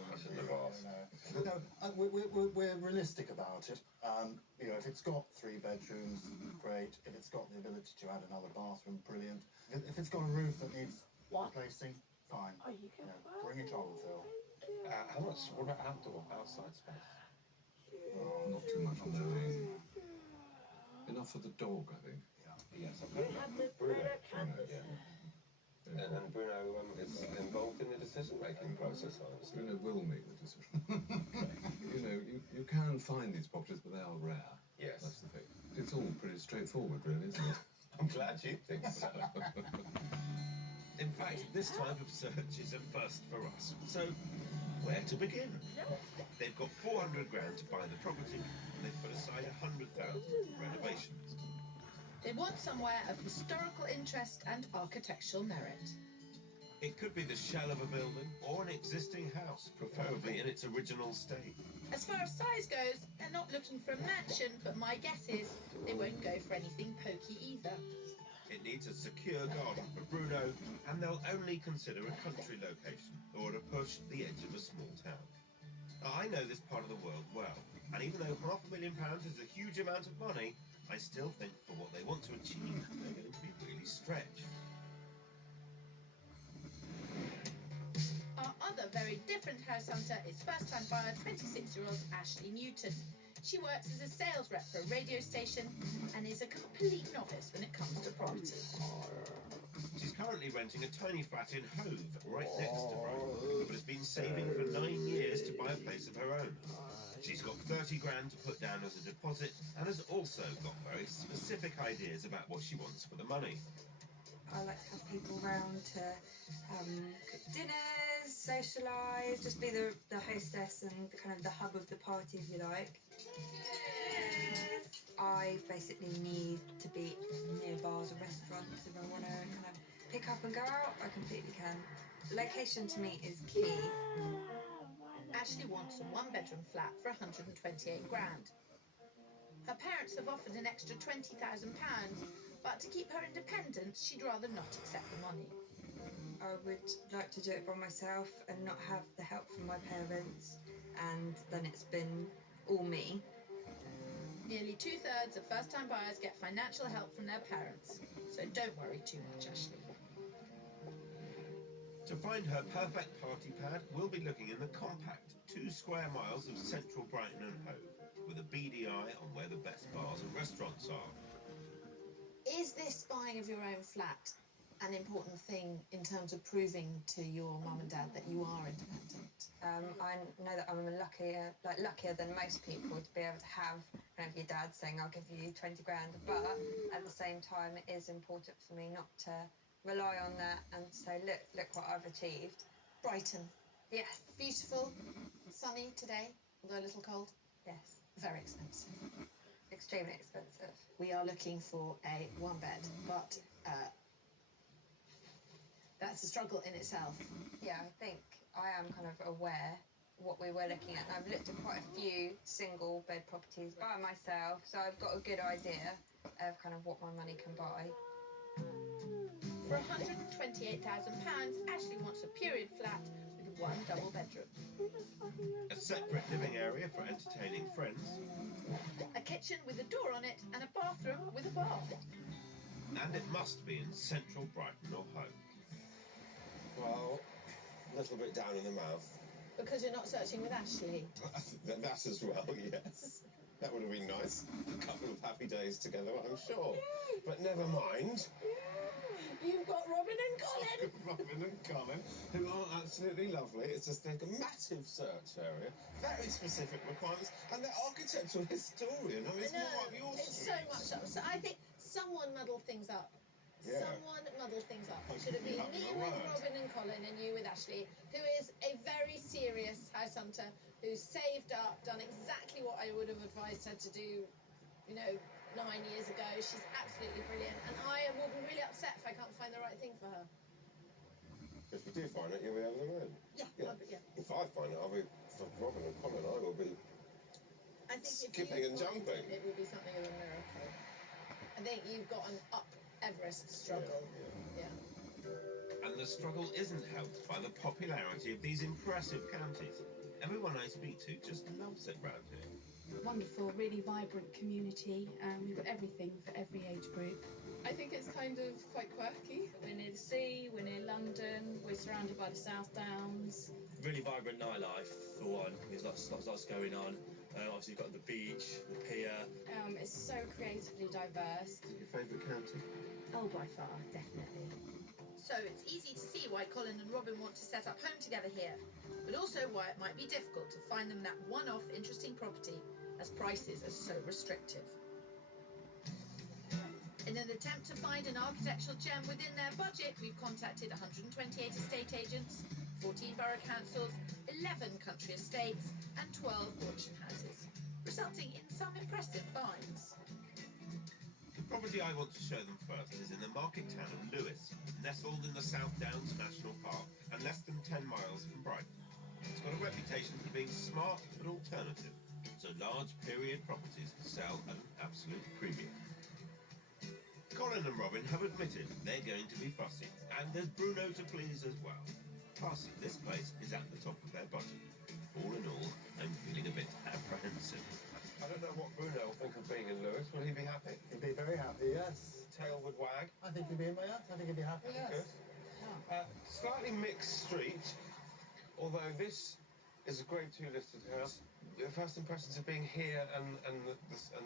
We're realistic about it. If it's got 3 bedrooms, great. If it's got the ability to add another bathroom, brilliant. If it's got a roof that needs replacing, fine. Bring it on, Phil. How much? What about outside space? Oh, not too much on the wing. Enough for the dog, I think. Yes, I've heard Bruno. And Bruno is involved in the decision-making process, I understand. Bruno will make the decision. you can find these properties, but they are rare. Yes. That's the thing. It's all pretty straightforward, really, isn't it? I'm glad you think so. In fact, this type of search is a first for us. So, where to begin? They've got 400 grand to buy the property, and they've put aside 100,000 for renovations. They want somewhere of historical interest and architectural merit. It could be the shell of a building or an existing house, preferably in its original state. As far as size goes, they're not looking for a mansion, but my guess is they won't go for anything pokey either. It needs a secure garden for Bruno, and they'll only consider a country location or to push the edge of a small town. Now, I know this part of the world well, and even though £500,000 is a huge amount of money, I still think for what they want to achieve, they're going to be really stretched. very different house hunter is first-time buyer 26-year-old Ashley Newton. She works as a sales rep for a radio station and is a complete novice when it comes to property. She's currently renting a tiny flat in Hove, right next to Brighton, but has been saving for 9 years to buy a place of her own. She's got 30 grand to put down as a deposit and has also got very specific ideas about what she wants for the money. I like to have people around to cook dinners, socialise, just be the hostess and the kind of the hub of the party, if you like. I basically need to be near bars or restaurants. If I want to kind of pick up and go out, I completely can. Location to me is key. Ashley wants a one-bedroom flat for 128 grand. Her parents have offered an extra £20,000, but to keep her independent, she'd rather not accept the money. I would like to do it by myself and not have the help from my parents, and then it's been all me. Nearly 2/3 of first-time buyers get financial help from their parents, so don't worry too much, Ashley. To find her perfect party pad, we'll be looking in the compact 2 square miles of central Brighton and Hove, with a beady eye on where the best bars and restaurants are. Is this buying of your own flat an important thing in terms of proving to your mum and dad that you are independent? I know that I'm luckier than most people to be able to have kind of your dad saying, I'll give you 20 grand, but at the same time it is important for me not to rely on that and say, look what I've achieved. Brighton. Yes. Beautiful, sunny today, although a little cold. Yes. Very expensive. Extremely expensive. We are looking for a one bed, but that's a struggle in itself. Yeah, I think I am kind of aware what we were looking at. And I've looked at quite a few single bed properties by myself, so I've got a good idea of kind of what my money can buy. For £128,000, Ashley wants a period flat with one double bedroom. A separate living area for entertaining friends. A kitchen with a door on it and a bathroom with a bath. And it must be in central Brighton or Hove. Well, a little bit down in the mouth. Because you're not searching with Ashley. That as well, yes. That would have been nice. A couple of happy days together, I'm sure. But never mind. You've got Robin and Colin. Robin and Colin, who are absolutely lovely. It's just they've a massive search area, very specific requirements, and they're architectural historian. I mean, it's more up your It's street. so much up. So I think someone muddled things up. Yeah. Someone muddled things up. I It should have could be been having me a with word. Robin and Colin and you with Ashley, who is a very serious house hunter who's saved up, done exactly what I would have advised her to do, 9 years ago. She's absolutely brilliant, and I will be really upset if I can't find the right thing for her. If you do find it, you'll be over the moon. Yeah. If I find it, I'll be, for Robin and Colin, I will be I think skipping and jumping. It would be something of a miracle. I think you've got an up Everest struggle. Yeah. And the struggle isn't helped by the popularity of these impressive counties. Everyone I speak to just loves it round here. Wonderful, really vibrant community. We've got everything for every age group. I think it's kind of quite quirky. We're near the sea, we're near London, we're surrounded by the South Downs. Really vibrant nightlife, for one. There's lots going on. Obviously, you've got the beach, the pier. It's so creatively diverse. Your favourite county? Oh, by far, definitely. So it's easy to see why Colin and Robin want to set up home together here, but also why it might be difficult to find them that one-off interesting property, as prices are so restrictive. In an attempt to find an architectural gem within their budget, we've contacted 128 estate agents, 14 borough councils, 11 country estates and 12 auction houses, resulting in some impressive finds. The property I want to show them first is in the market town of Lewes, nestled in the South Downs National Park and less than 10 miles from Brighton. It's got a reputation for being smart but alternative, so large period properties sell at an absolute premium. Colin and Robin have admitted they're going to be fussy, and there's Bruno to please as well. Plus, this place is at the top of their budget. All in all, I'm feeling a bit apprehensive. I don't know what Bruno will think of being in Lewis. Will he be happy? He'd be very happy, yes. Tail would wag. I think he'd be in my house. I think he'd be happy, yes. Good. Slightly mixed street. Although this is a Grade 2 listed house, your first impressions of being here and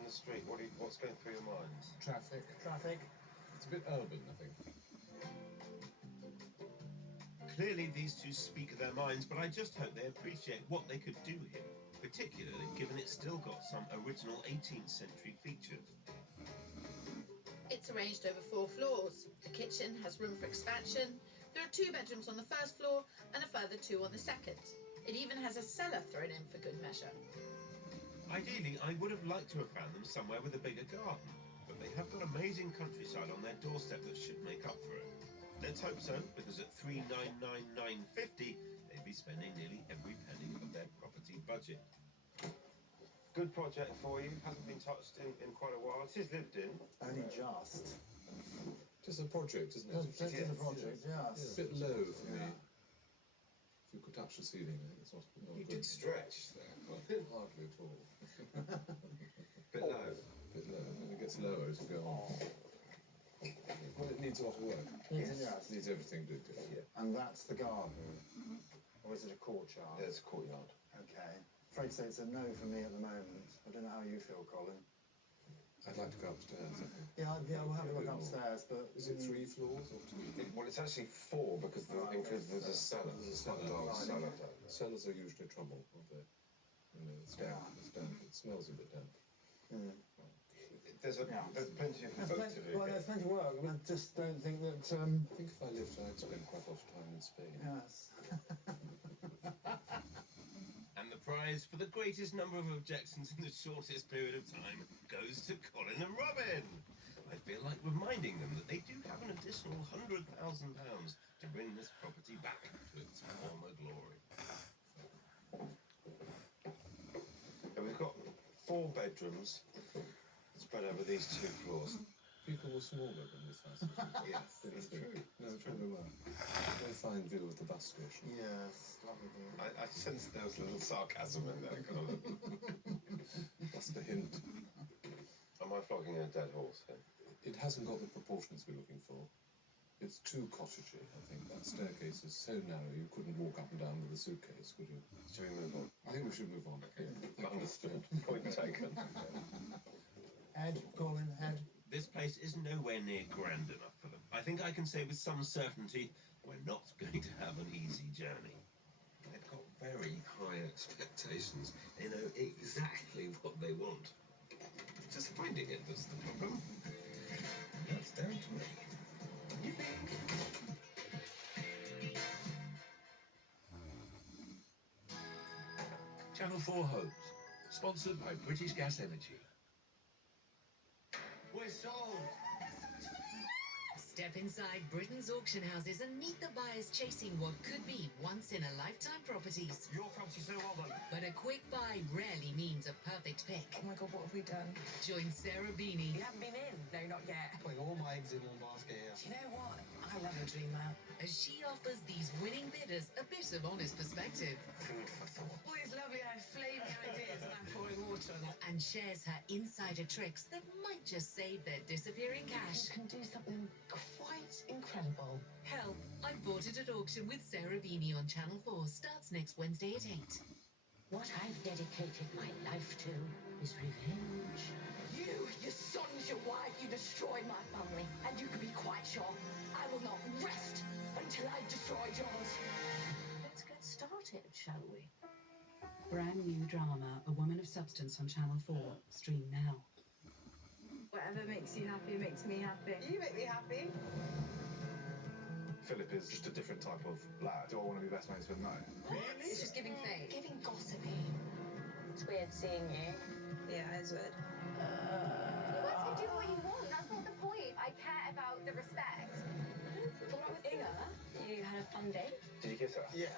the street, what's going through your minds? Traffic. Traffic. It's a bit urban, I think. Clearly, these two speak their minds, but I just hope they appreciate what they could do here, particularly given it's still got some original 18th century features. It's arranged over 4 floors. The kitchen has room for expansion. There are 2 bedrooms on the first floor and a further 2 on the second. It even has a cellar thrown in for good measure. Ideally, I would have liked to have found them somewhere with a bigger garden, but they have got amazing countryside on their doorstep that should make up for it. Let's hope so, because at $3,999.50, they'd be spending nearly every penny of their property budget. Good project for you, hasn't been touched in quite a while. It is lived in. Only just. Just a project, isn't it? It is a project, yes. A bit low for me. If you could touch the ceiling, I think it's not You good. did stretch there. Hardly at all. Bit low. Bit low, and it gets lower as you go on. Well, it needs a lot of work. Yes. It needs everything to do. Yeah. And that's the garden? Or is it a courtyard? There's a courtyard. Okay. Afraid to say it's a no for me at the moment. I don't know how you feel, Colin. I'd like to go upstairs, I think. Yeah, we'll have a look upstairs, but... Is it 3 floors or 2? Well, it's actually 4 because there's a cellar. There's a cellar. Cellars are usually trouble, aren't they? You know, it's damp. It's damp. It smells a bit damp. There's plenty of work to do. Well, there's plenty of work. I just don't think that... I think if I lived, I'd spend quite a lot of time in Spain. Yes. And the prize for the greatest number of objections in the shortest period of time goes to Colin and Robin. I feel like reminding them that they do have an additional £100,000 to bring this property back to its former glory. And we've got 4 bedrooms spread over these 2 floors. People were smaller than this house. Yes, It's true. No, it's really well. Very fine view of the bus station. Yes, lovely view. I sensed there was a little sarcasm in there, Colin. That's the hint. Am I flogging a dead horse here? It hasn't got the proportions we're looking for. It's too cottagey, I think. That staircase is so narrow you couldn't walk up and down with a suitcase, could you? Should we move on? I think we should move on. Okay, understood. Point taken. Ed, Colin, Ed. This place is nowhere near grand enough for them. I think I can say with some certainty we're not going to have an easy journey. They've got very high expectations. They know exactly what they want. Just finding it that's the problem. And that's down to me. Channel 4 Homes, sponsored by British Gas Energy. We're sold. Step inside Britain's auction houses and meet the buyers chasing what could be once-in-a-lifetime properties. Your property's so well done. But a quick buy rarely means a perfect pick. Oh my god, what have we done? Join Sarah Beanie You haven't been in? No, not yet. Putting all my eggs in one basket here. Do you know what? I love a dreamer. as she offers these winning bidders a bit of honest perspective. All these lovely flaming ideas and I'm pouring water on it. And shares her insider tricks that might just save their disappearing cash. You can do something quite incredible. Help! I bought it at auction with Sarah Beanie on Channel 4. Starts next Wednesday at 8. What I've dedicated my life to is revenge. You, your sons, your wife, you destroyed my family. And you can be quite sure I will not rest until I've destroyed yours. Let's get started, shall we? Brand new drama, A Woman of Substance on Channel 4. Stream now. Whatever makes you happy makes me happy. You make me happy. Philip is just a different type of lad. Do I want to be best mates with Mo? Really? It's just giving fake. Giving gossipy. It's weird seeing you. Yeah, it's weird. You guys can do what you want. That's not the point. I care about the respect. What about with Inga? You had a fun day. Did you kiss her? Yeah.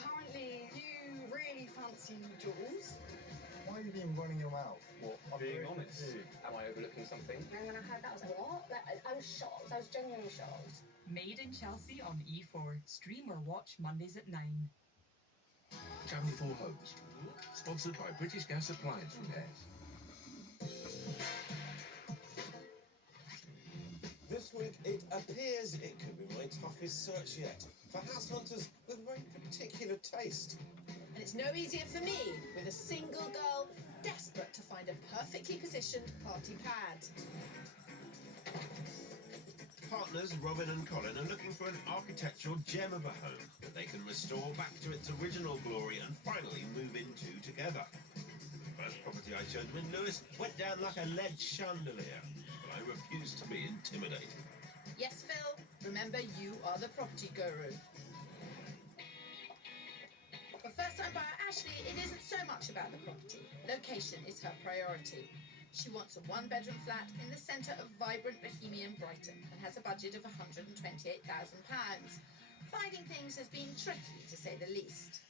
Apparently, you really fancy Jules. Why have you been running your mouth? What? Being honest. Am I overlooking something? And when I heard that, I was like, what? Like, I was shocked. I was genuinely shocked. Made in Chelsea on E4. Stream or watch Mondays at 9. Channel 4 Homes, sponsored by British Gas Appliance Repairs. This Last week, it appears it could be my toughest search yet for house hunters with a very particular taste. And it's no easier for me, with a single girl desperate to find a perfectly positioned party pad. Partners Robin and Colin are looking for an architectural gem of a home that they can restore back to its original glory and finally move into together. The first property I showed them in Lewis went down like a lead chandelier, but I refuse to be intimidated. Yes, Phil, remember you are the property guru. For first-time buyer Ashley, it isn't so much about the property. Location is her priority. She wants a one-bedroom flat in the centre of vibrant bohemian Brighton and has a budget of £128,000. Finding things has been tricky, to say the least.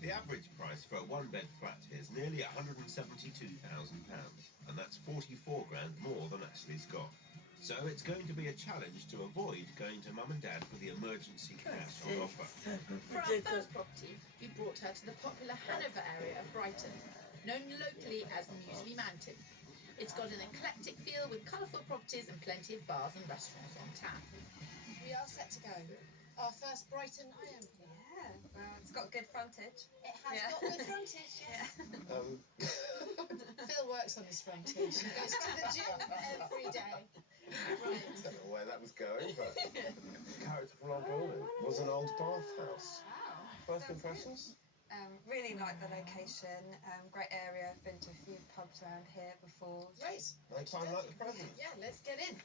The average price for a one-bed flat here is nearly £172,000, and that's 44 grand more than Ashley's got. So it's going to be a challenge to avoid going to mum and dad for the emergency cash on offer. For our first property, we brought her to the popular Hanover area of Brighton, known locally as Muesli Mountain. It's got an eclectic feel with colourful properties and plenty of bars and restaurants on tap. We are set to go. Our first Brighton eye opener. Yeah, well, it's got good frontage. It has got good frontage, yes. Phil works on his frontage. He goes to the gym every day. I don't know where that was going, but character from our building was an old bathhouse. First impressions? Really like the location, great area. I've been to a few pubs around here before. Great. No time like the present. Yeah, let's get in.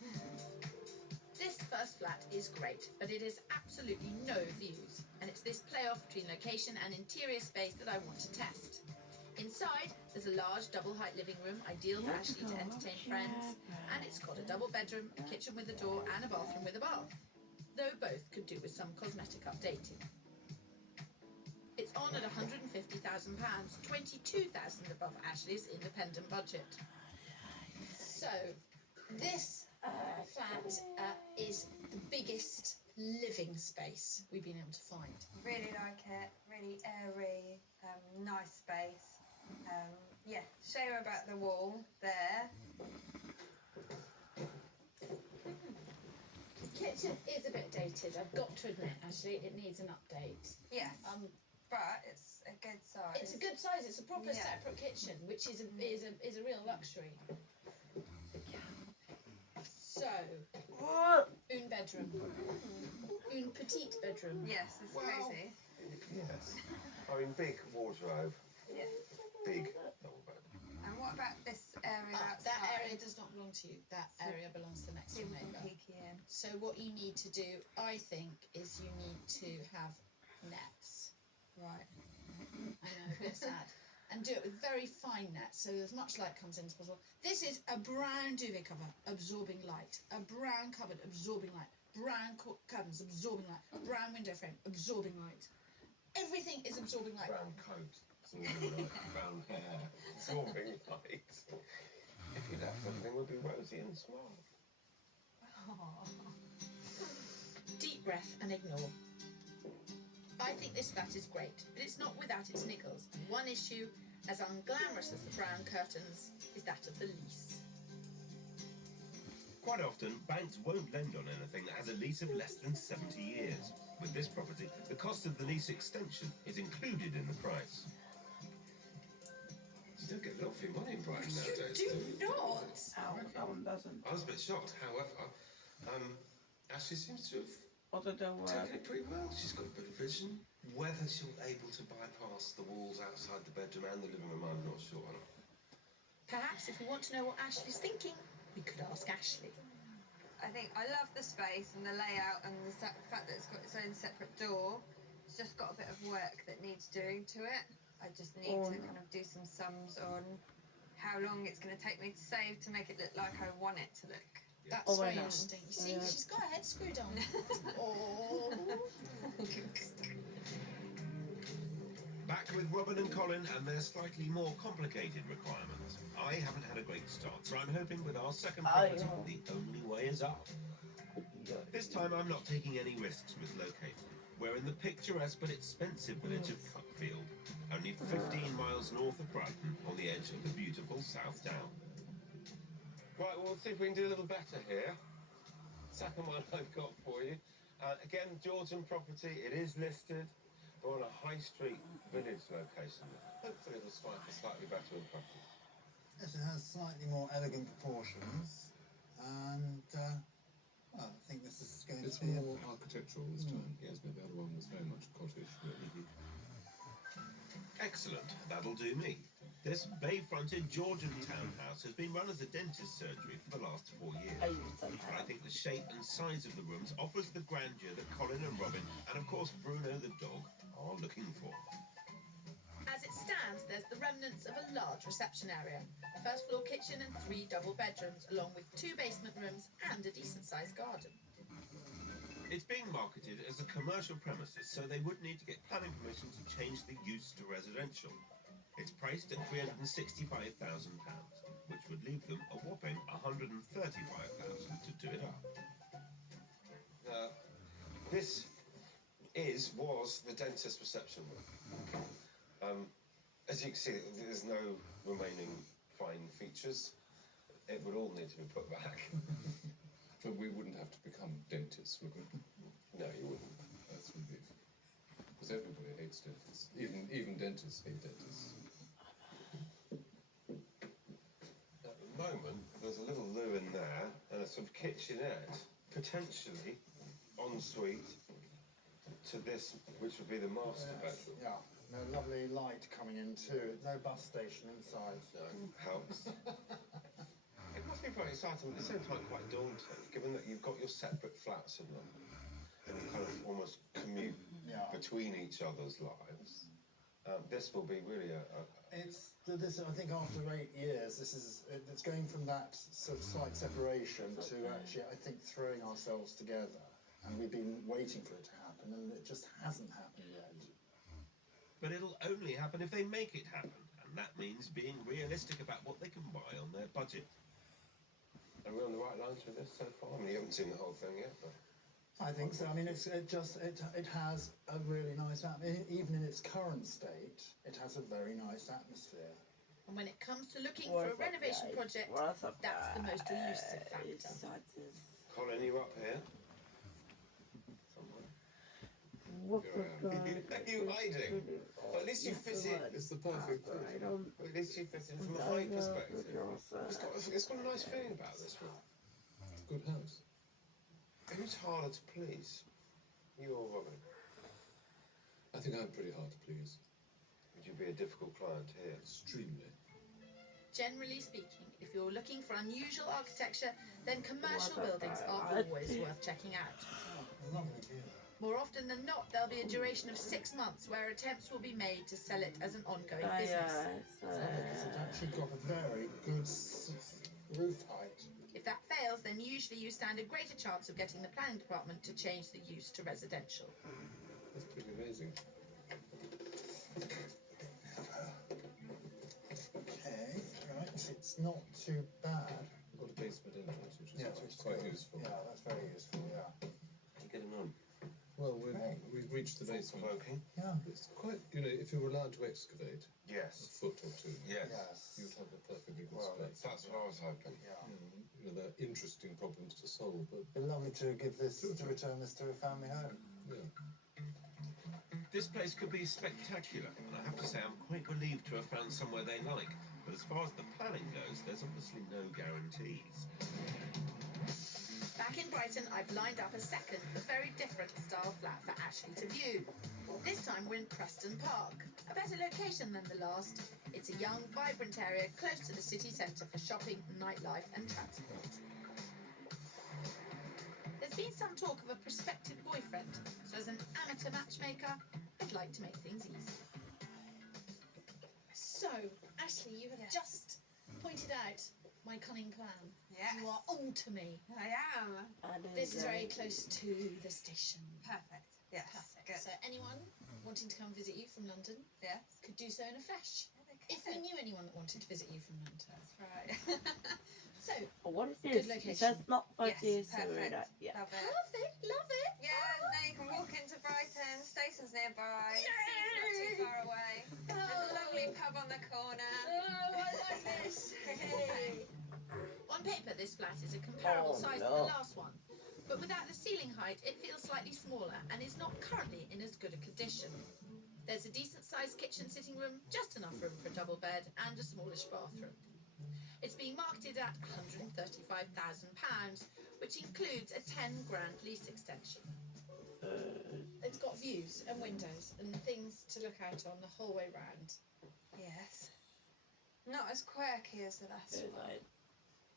This first flat is great, but it has absolutely no views, and it's this playoff between location and interior space that I want to test. Inside, there's a large double-height living room, ideal for Ashley to entertain friends, and it's got a double bedroom, a kitchen with a door, and a bathroom with a bath, though both could do with some cosmetic updating. It's on at £150,000, £22,000 above Ashley's independent budget. So, this flat is the biggest living space we've been able to find. Really like it, really airy, nice space. Yeah, show you about the wall there. The kitchen is a bit dated, I've got to admit, actually, it needs an update. Yes, but it's a good size. It's a good size, it's a proper Yeah. separate kitchen, which is a real luxury. So, une bedroom. Une petite bedroom. Yes, it's cozy. Yes. I mean, big wardrobe. Yeah. Big double bed. And what about this area outside? That area does not belong to you. That area belongs to the next door People can neighbour. peek in. So what you need to do, I think, is you need to have nets. Right. I know, a bit sad. And do it with very fine nets, so as much light comes in as possible. This is a brown duvet cover, absorbing light. A brown cupboard, absorbing light. Brown curtains, absorbing light. Brown window frame, absorbing light. Everything is absorbing light. Brown coat, absorbing light. Brown hair, absorbing light. If you left, everything would be rosy and small. Deep breath and ignore. I think this flat is great, but it's not without its niggles. One issue, as unglamorous as the brown curtains, is that of the lease. Quite often, banks won't lend on anything that has a lease of less than 70 years. With this property, the cost of the lease extension is included in the price. You don't get a lot for your money in Brighton nowadays. Do not! I was a bit shocked, however. Ashley seems to have taken it pretty well. She's got a bit of vision. Whether she'll be able to bypass the walls outside the bedroom and the living room, I'm not sure. Perhaps if we want to know what Ashley's thinking, we could ask Ashley. I think I love the space and the layout and the fact that it's got its own separate door. It's just got a bit of work that needs doing to it. I just need to kind of do some sums on how long it's going to take me to save to make it look like I want it to look. That's very interesting. You see, she's got her head screwed on. Oh. Back with Robin and Colin and their slightly more complicated requirements. I haven't had a great start, so I'm hoping with our second property, the only way is up. This time I'm not taking any risks with location. We're in the picturesque but expensive village of Cuckfield, only 15 miles north of Brighton, on the edge of the beautiful South Down. Right, well, let's see if we can do a little better here. second one I've got for you. Again, Georgian property. It is listed. We're on a high street village location. Hopefully it'll strike a slightly better impression. Yes, it has slightly more elegant proportions, and well, I think this is going It's to be more architectural this time. Yes, maybe the other one was very much cottage, really. Excellent, that'll do me. This bay-fronted Georgian townhouse has been run as a dentist surgery for the last 4 years. But I think the shape and size of the rooms offers the grandeur that Colin and Robin, and of course Bruno the dog, are looking for. As it stands, there's the remnants of a large reception area, a first floor kitchen and 3 double bedrooms, along with 2 basement rooms and a decent sized garden. It's being marketed as a commercial premises, so they would need to get planning permission to change the use to residential. It's priced at £365,000, which would leave them a whopping £135,000 to do it up. This was the dentist reception room. As you can see, there's no remaining fine features. It would all need to be put back. But we wouldn't have to become dentists, would we? No, you wouldn't. That's would be. Because everybody hates dentists. Even dentists hate dentists. At the moment, there's a little loo in there and a sort of kitchenette, potentially ensuite to this, which would be the master bedroom. Yeah, no lovely light coming in too. No bus station inside. No, helps. It must be quite exciting, but at the same time quite daunting, given that you've got your separate flats in them, and you kind of almost commute between each other's lives. This will be really It's this. I think after 8 years, it's going from that sort of slight separation to actually, I think, throwing ourselves together. And we've been waiting for it to happen, and it just hasn't happened yet. But it'll only happen if they make it happen, and that means being realistic about what they can buy on their budget. Are we on the right lines with this so far? I mean, you haven't seen the whole thing yet, but... I think so. I mean, it has a really nice atmosphere. Even in its current state, it has a very nice atmosphere. And when it comes to looking for a renovation project, that's the most elusive factor. Colin, you up here? Are you hiding? But at least you fit in. It's the perfect fit. At least you fit in from a height perspective. It's got a nice feeling about this room. It's a good house. Who's harder to please? You or Robin? I think I'm pretty hard to please. Would you be a difficult client here? Extremely. Generally speaking, if you're looking for unusual architecture, then commercial buildings are always worth checking out. Lovely view. More often than not, there'll be a duration of 6 months where attempts will be made to sell it as an ongoing business. It's actually got a very good roof height. If that fails, then usually you stand a greater chance of getting the planning department to change the use to residential. That's pretty amazing. Okay, right, it's not too bad. We've got a basement entrance, which is quite useful. Yeah, that's very useful, yeah. How you getting on? Well, we've reached the basement. Yeah. It's quite, if you were allowed to excavate a foot or two, Yes. you'd have a perfectly good Well, space. that's what I was hoping. Yeah. They're interesting problems to solve, but It'd be lovely to return this to a family home. yeah. This place could be spectacular, and I have to say I'm quite relieved to have found somewhere they like. But as far as the planning goes, there's obviously no guarantees. Back in Brighton, I've lined up a second, but very different style flat for Ashley to view. This time we're in Preston Park, a better location than the last. It's a young, vibrant area close to the city centre for shopping, nightlife and transport. There's been some talk of a prospective boyfriend, so as an amateur matchmaker, I'd like to make things easy. So, Ashley, you have just pointed out my cunning plan. Yes. You are on to me. I am. This is very close to the station. Perfect. Yes. Perfect. Good. So anyone wanting to come visit you from London Yes. could do so in a flash. If we knew anyone that wanted to visit you from London. That's right. So, what is good this? location. It says not Yes, 5 years. perfect. Yeah. Love it. Love it, love it. Yeah, now you can walk into Brighton, station's nearby, sea's not too far away. There's a lovely pub on the corner. Oh, I like this. Hey. On paper, this flat is a comparable size to the last one. But height, it feels slightly smaller and is not currently in as good a condition. There's a decent-sized kitchen sitting room, just enough room for a double bed, and a smallish bathroom. It's being marketed at £135,000, which includes a 10 grand lease extension. It's got views and windows and things to look out on the whole way round. Yes. Not as quirky as the last one.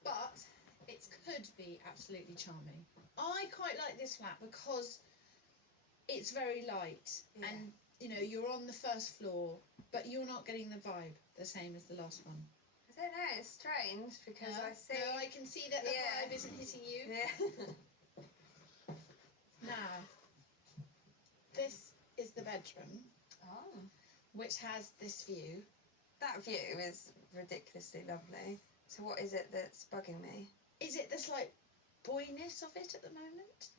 But it could be absolutely charming. I quite like this flat because it's very light and, you know, you're on the first floor, but you're not getting the vibe the same as the last one. I don't know, it's strange because I see... No, I can see that the vibe isn't hitting you. Yeah. Now, this is the bedroom, which has this view. That view is ridiculously lovely. So what is it that's bugging me? Is it the slight boyness of it at the moment?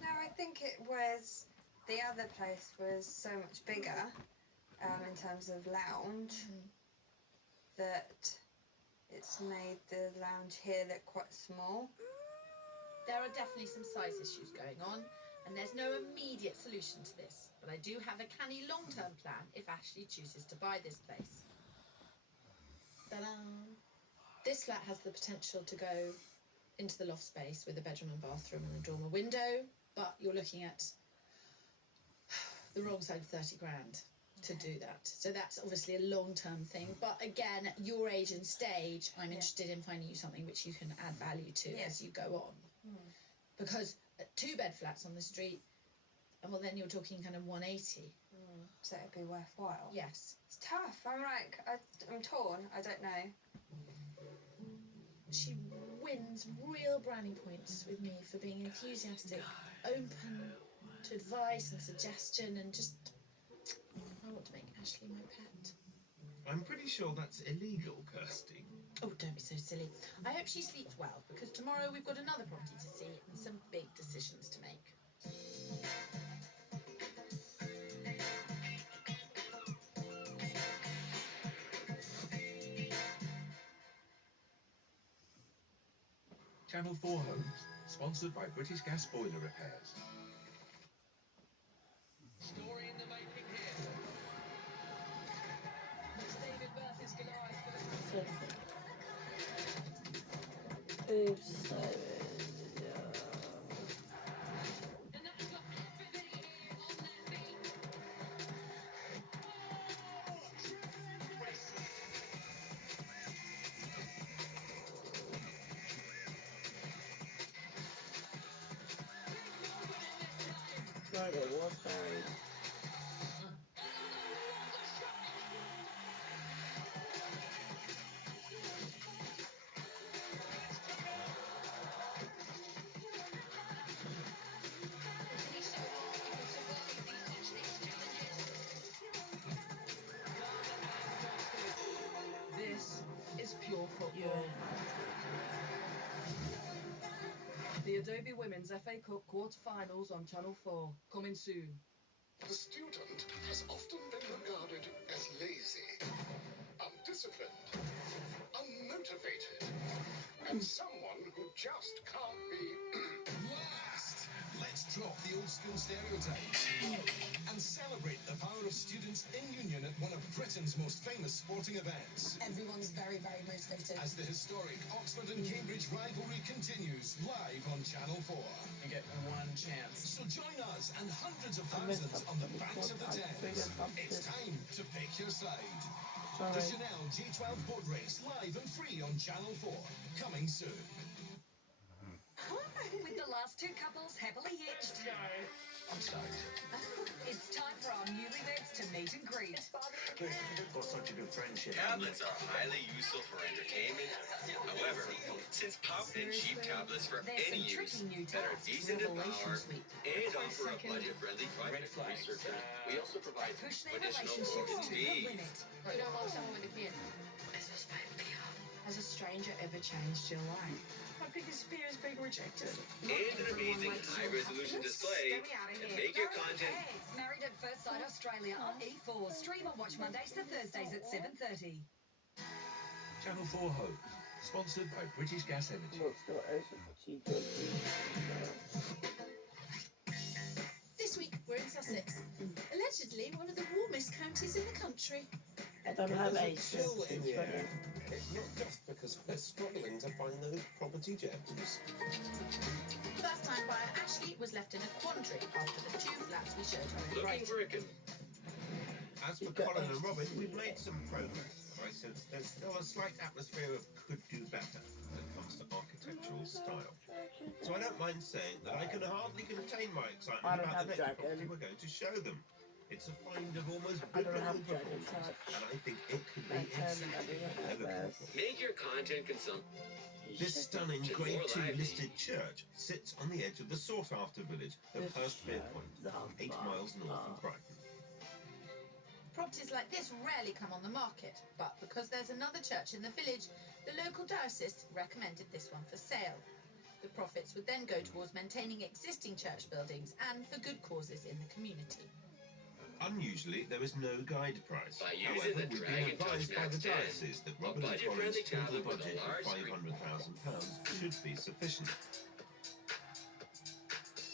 No, I think it was... The other place was so much bigger in terms of lounge that it's made the lounge here look quite small. There are definitely some size issues going on, and there's no immediate solution to this. But I do have a canny long-term plan if Ashley chooses to buy this place. Ta-da! This flat has the potential to go into the loft space with a bedroom and bathroom and a dormer window, but you're looking at the wrong side of 30 grand to do that. So that's obviously a long-term thing. But again, at your age and stage, I'm interested in finding you something which you can add value to as you go on. Because 2-bed flats on the street, well, then you're talking kind of 180. So it'd be worthwhile. Yes. It's tough. I'm torn. I don't know. She wins real brownie points with me for being enthusiastic, open to advice and suggestion, and just I want to make Ashley my pet. I'm pretty sure that's illegal, Kirsty. Oh, don't be so silly. I hope she sleeps well, because tomorrow we've got another property to see and some big decisions to make. Channel 4 Homes, sponsored by British Gas Boiler Repairs. Story in the making here. It's David versus Goliath. Oops, Friday was fine. This is pure football. The Adobe Women's FA Cup quarter-finals on Channel 4, coming soon. The student has often been regarded as lazy, undisciplined, unmotivated, and someone who just can't be Last, let's drop the old school stereotypes and celebrate the power of students in union at one of Britain's most famous sporting events. Everyone's very, very motivated. As the historic Oxford and Cambridge rivalry continues live on Channel 4. You get one chance. So join us and hundreds of thousands on the banks of the Thames. It's time to pick your side. The Chanel G12 boat race live and free on Channel 4. Coming soon. With the last two couples happily hitched. I'm stoked. It's time for our newlyweds to meet and greet. Got such a good friendship. Tablets are highly useful for entertainment. However, since pop and cheap tablets for any use that are decent in power and offer a budget-friendly private researcher, we also provide additional speed. You don't want someone with a kid. Has a stranger ever changed your life? My biggest fear is being rejected. And an amazing high-resolution display to make your content. Married at First Sight Australia on E4. Stream or watch Mondays to Thursdays at 7:30. Channel 4 Homes, sponsored by British Gas Energy. Sussex, allegedly one of the warmest counties in the country. I don't have There's age a chill in the difference, air. It's not just because we're struggling to find those property gems. First time buyer Ashley was left in a quandary after the 2 flats we showed her in Looking Brighton. for a As for Colin and Robin, we've made some progress. I sense there's still a slight atmosphere of could do better when it comes to architectural style. So I don't mind saying that I can hardly contain my I excitement don't about the have next property dragon. we're going to show them. It's a find of almost I don't have biblical dragon proportions, touch. and I think it could be I don't exactly what they're looking for. Make your content consumption. This stunning More Grade 2 lively. listed church sits on the edge of the sought-after village of This Hurstmere Point, church, 8 miles north of Brighton. Properties like this rarely come on the market, but because there's another church in the village, the local diocese recommended this one for sale. The profits would then go towards maintaining existing church buildings and for good causes in the community. Unusually, there is no guide price. By using However, the we've been Dragon advised Touch by the Max 10, diocese that Robin and budget-friendly Colin's total tablet with a budget of large screen. £500,000 should be sufficient.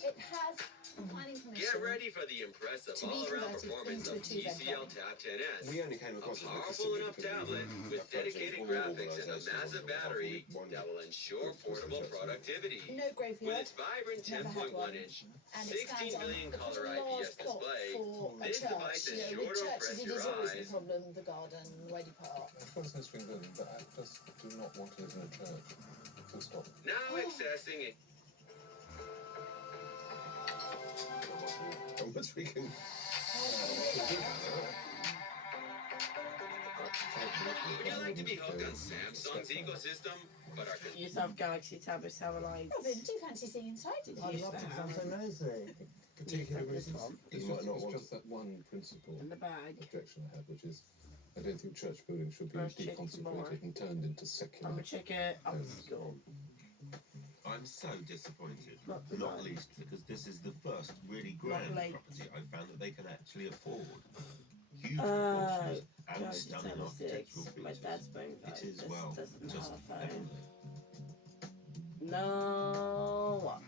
It has planning permission. Get ready for the impressive To be all-around converted performance into of a two-bed TCL bed. Tab 10S. We only came A across it because powerful enough we tablet with approaching dedicated all graphics and a organisations massive on the battery one that will ensure portable productivity. No With graveyard. its vibrant Never had one. 10.1-inch, And it 16 stands on million quite color a large IPS plot display. for a This church. device is You know, sure with to churches, impress it your is always the eyes. problem, the garden, Wadey Park. Of course, no swing building, but actors do not want to live in a church. Full stop. Now accessing it. How much we can. Would you like to be hooked on Samsung's ecosystem, but are You used to have Galaxy tablets, satellites. Robin, do you fancy seeing inside? Did you I'd used love to to, 'cause have I'm so nosy. Particular this reasons. one It's You just, might not it's want just that one principle in the bag? objection I had, which is I don't think church buildings should be Roast chicken tomorrow. deconsecrated and turned into I'm secular. a chicken. I'm gone. I'm so disappointed, Not not tonight. least because this is the first really grand late. property I found that they can actually afford. Huge Uh, proportions and Galaxy stunning Tab architectural 6. My features. dad's phone. It is, This well, doesn't just have a phone. heavenly. No.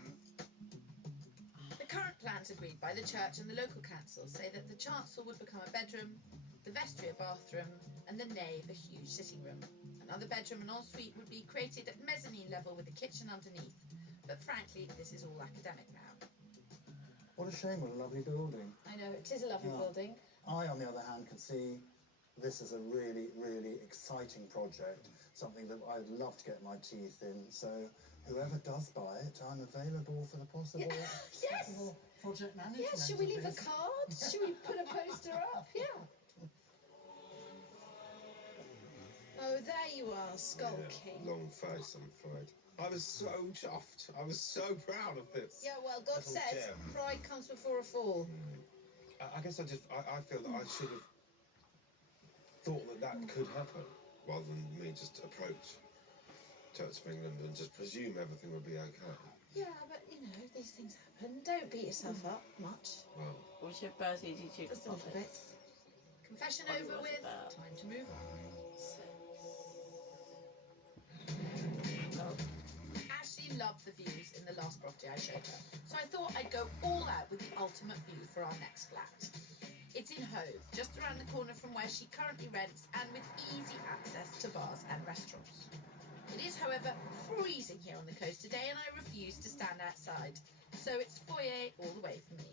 The current plans agreed by the church and the local council say that the chancel would become a bedroom, the vestry a bathroom, and the nave a huge sitting room. Another bedroom and ensuite would be created at mezzanine level with a kitchen underneath. But frankly, this is all academic now. What a shame, what a lovely building. I know, it is a lovely Yeah. building. I, on the other hand, can see this as a really, really exciting project, something that I'd love to get my teeth in. So whoever does buy it, I'm available for the possible, Yes! possible project management. Yes, should we of leave a this. card? Should we put a poster up? Yeah. Oh, there you are, Yeah, skulking. long face, I'm afraid. I was so chuffed. I was so proud of this. Yeah, well, God Little says gem. pride comes before a fall. I guess I feel that I should have thought that could happen rather than me just approach Church of England and just presume everything would be okay. Yeah, but you know, these things happen. Don't beat yourself up much. Well, What's your first EG2 Just a little bit. Confession What over was with, that? time to move on. Ashley loved the views in the last property I showed her, so I thought I'd go all out with the ultimate view for our next flat. It's in Hove, just around the corner from where she currently rents and with easy access to bars and restaurants. It is, however, freezing here on the coast today and I refuse to stand outside, so it's foyer all the way for me.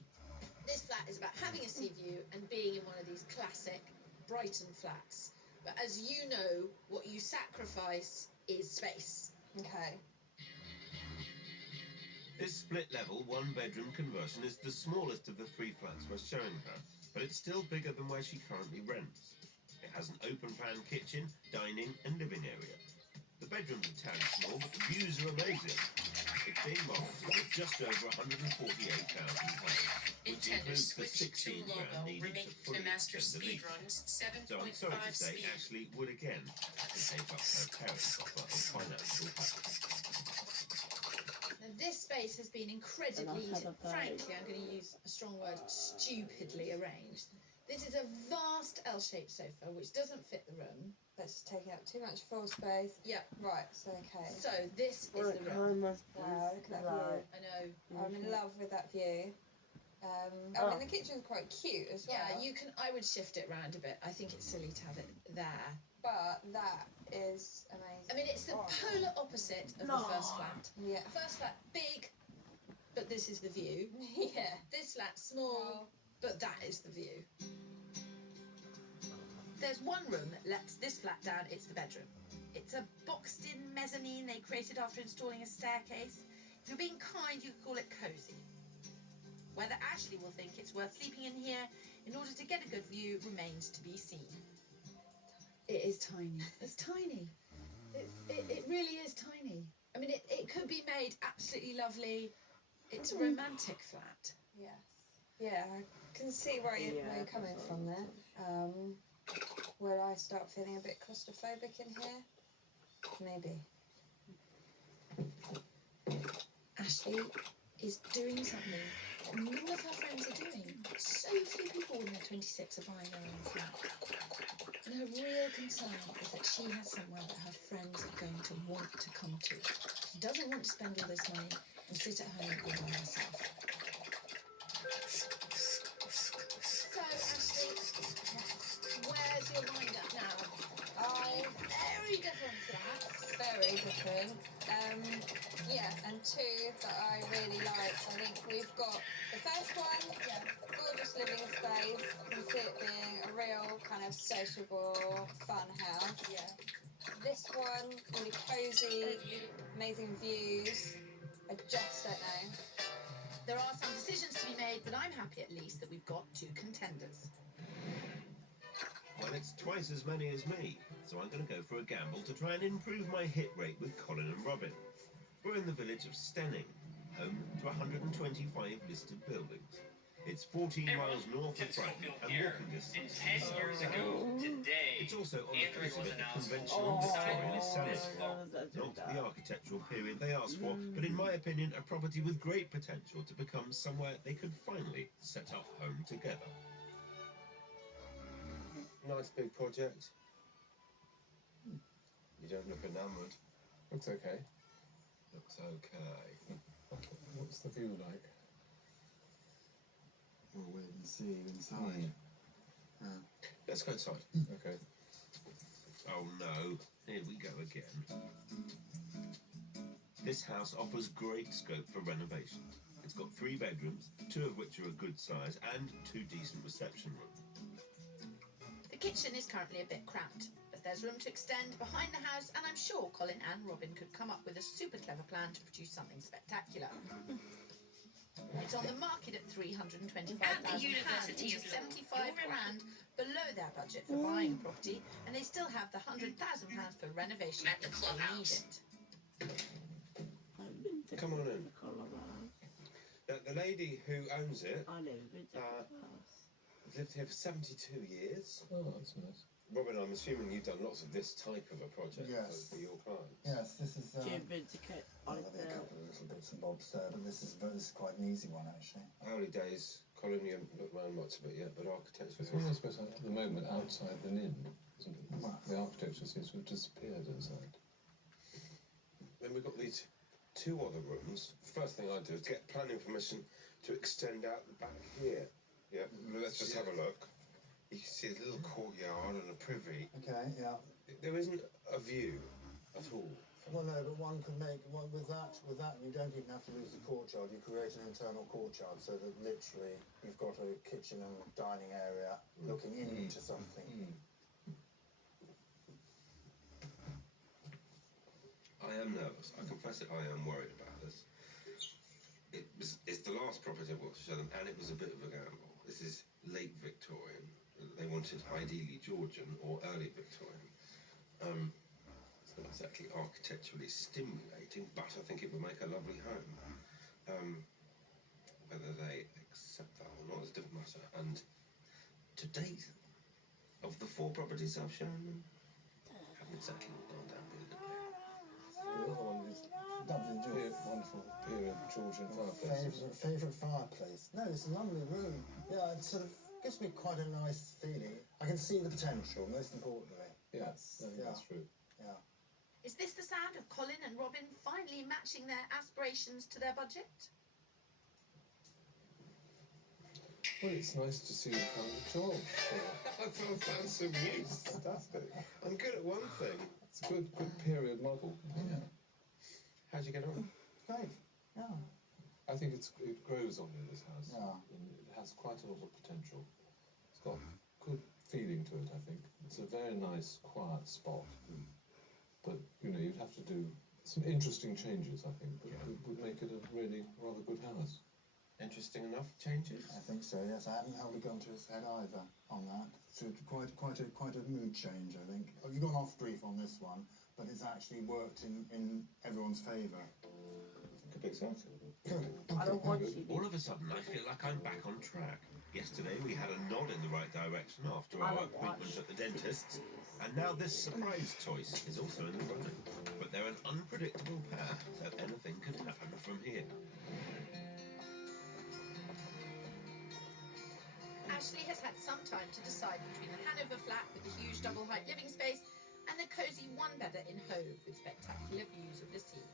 This flat is about having a sea view and being in one of these classic Brighton flats. But as you know, what you sacrifice is space. Okay. This split-level, one-bedroom conversion is the smallest of the 3 flats we're showing her, but it's still bigger than where she currently rents. It has an open-plan kitchen, dining and living area. The bedrooms are tad small, but the views are amazing. It's being marketed at just over £148,000, which includes the 16 grand needed to fully extend the lease. So I'm sorry to say Ashley would again have to take up her parents' offer of financial help. Now, this space has been incredibly, And I'll have a frankly, I'm going to use a strong word, stupidly arranged. This is a vast L-shaped sofa which doesn't fit the room. That's taking up too much floor space. Yep. Right, so okay. So this is Well, the it room. kind must be Wow, look at that right. view. I know. I'm in love with that view. I mean, the kitchen's quite cute as well. Yeah, you can. I would shift it round a bit. I think it's silly to have it there. But that is amazing. I mean, it's the polar opposite of the first flat. Yeah. First flat, big, but this is the view. Yeah. This flat, small, but that is the view. There's one room that lets this flat down. It's the bedroom. It's a boxed-in mezzanine they created after installing a staircase. If you're being kind, you could call it cosy. Whether Ashley will think it's worth sleeping in here in order to get a good view remains to be seen. It is tiny. It's tiny. It really is tiny. I mean, it could be made absolutely lovely. It's a romantic flat. Yes. Yeah, I can see where you're coming from there. Will I start feeling a bit claustrophobic in here? Maybe. Ashley is doing something that none of her friends are doing. So few people when they're 26 are buying their own flat. And her real concern is that she has somewhere that her friends are going to want to come to. She doesn't want to spend all this money and sit at home all by herself. So, Ashley, where's your mind at now? Very different flats. Very different. Yeah, and two that I really like. I think we've got the first one, gorgeous living space. I can see it being a real kind of sociable, fun house. Yeah. This one, really cosy, amazing views. I just don't know. There are some decisions to be made, but I'm happy at least that we've got two contenders. Well, it's twice as many as me, so I'm going to go for a gamble to try and improve my hit rate with Colin and Robin. We're in the village of Stenning, home to 125 listed buildings. It's 14 miles north of Brighton and walking distance. 10 years ago today, It's also on the it face of was it a announced conventional Victorian this selling. fall. Not the architectural period they asked for, but in my opinion, a property with great potential to become somewhere they could finally set up home together. Nice big project. You don't look enamoured. Looks okay. Looks okay. What's the view like? We'll wait and see inside. Let's go inside. Okay. Oh no, here we go again. This house offers great scope for renovation. It's got 3 bedrooms, 2 of which are a good size, and 2 decent reception rooms. The kitchen is currently a bit cramped, but there's room to extend behind the house, and I'm sure Colin and Robin could come up with a super clever plan to produce something spectacular. It's on the market at £325,000, which is 75 grand below their budget for buying a property, and they still have the £100,000 for renovation if they need it. Come on in. The lady who owns it lived here for 72 years. Oh, that's nice. Robin, I'm assuming you've done lots of this type of a project Yes. for your clients. Yes, this is. Do you There'll be a couple of little bits and bobs there, but this is quite an easy one actually. Early days, Colin, you haven't looked around much of it yet, but architecture. It's almost better at the moment outside than in, isn't it? The architecture seems to have disappeared inside. Then we've got these 2 other rooms. First thing I do is get planning permission to extend out the back here. Yeah, let's just have a look. You can see a little courtyard and a privy. Okay, yeah. There isn't a view at all. Well, no, but one could make one with that. You don't even have to lose the courtyard. You create an internal courtyard so that literally you've got a kitchen and dining area looking into something. I am nervous. I confess it. I am worried about this. It's the last property I bought to show them, and it was a bit of a gamble. This is late Victorian. They wanted ideally Georgian or early Victorian. It's not exactly architecturally stimulating, but I think it would make a lovely home. Whether they accept that or not is a different matter. And to date, of the 4 properties I've shown them, haven't exactly all gone down brilliantly. The other one is Lovely, wonderful period Georgian fireplace. Favourite fireplace? No, it's a lovely room. Yeah, it sort of gives me quite a nice feeling. I can see the potential, most importantly. Yeah, I think that's true. Yeah. Is this the sound of Colin and Robin finally matching their aspirations to their budget? Well, it's nice to see you found a job. I've found some use. Fantastic. I'm good at one thing. It's a good period model. Yeah. How'd you get on? Great. Yeah. I think it grows on me, this house. Yeah. And it has quite a lot of potential. It's got good feeling to it, I think. It's a very nice, quiet spot. But, you know, you'd have to do some interesting changes, I think, but it would make it a really rather good house. Interesting enough changes? I think so, yes. I haven't held a gun to his head either on that. So quite a mood change, I think. You've gone off brief on this one, but it's actually worked in everyone's favour. Could be exciting. Good. I don't watch TV. All of a sudden, I feel like I'm back on track. Yesterday, we had a nod in the right direction after our appointment at the dentist's, and now this surprise choice is also in the running. But they're an unpredictable pair, so anything could happen from here. Ashley has had some time to decide between the Hanover flat with the huge double-height living space and the cosy one-bedder in Hove with spectacular views of the sea.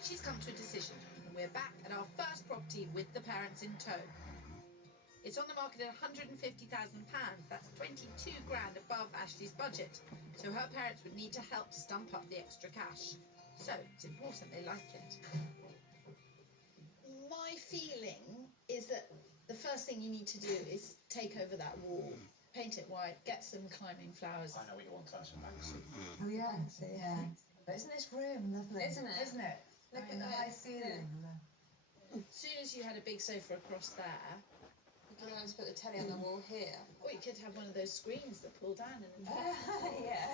She's come to a decision, and we're back at our first property with the parents in tow. It's on the market at £150,000. That's 22 grand above Ashley's budget, so her parents would need to help stump up the extra cash. So it's important they like it. My feeling is that the first thing you need to do is take over that wall, paint it white, get some climbing flowers. I know what you want, Tyson Banks. Oh yeah, yeah. But isn't this room lovely? Isn't it? Isn't it? Look at the high ceiling. As soon as you had a big sofa across there, You can always put the telly on the wall here. or you could have one of those screens that pull down and Yeah.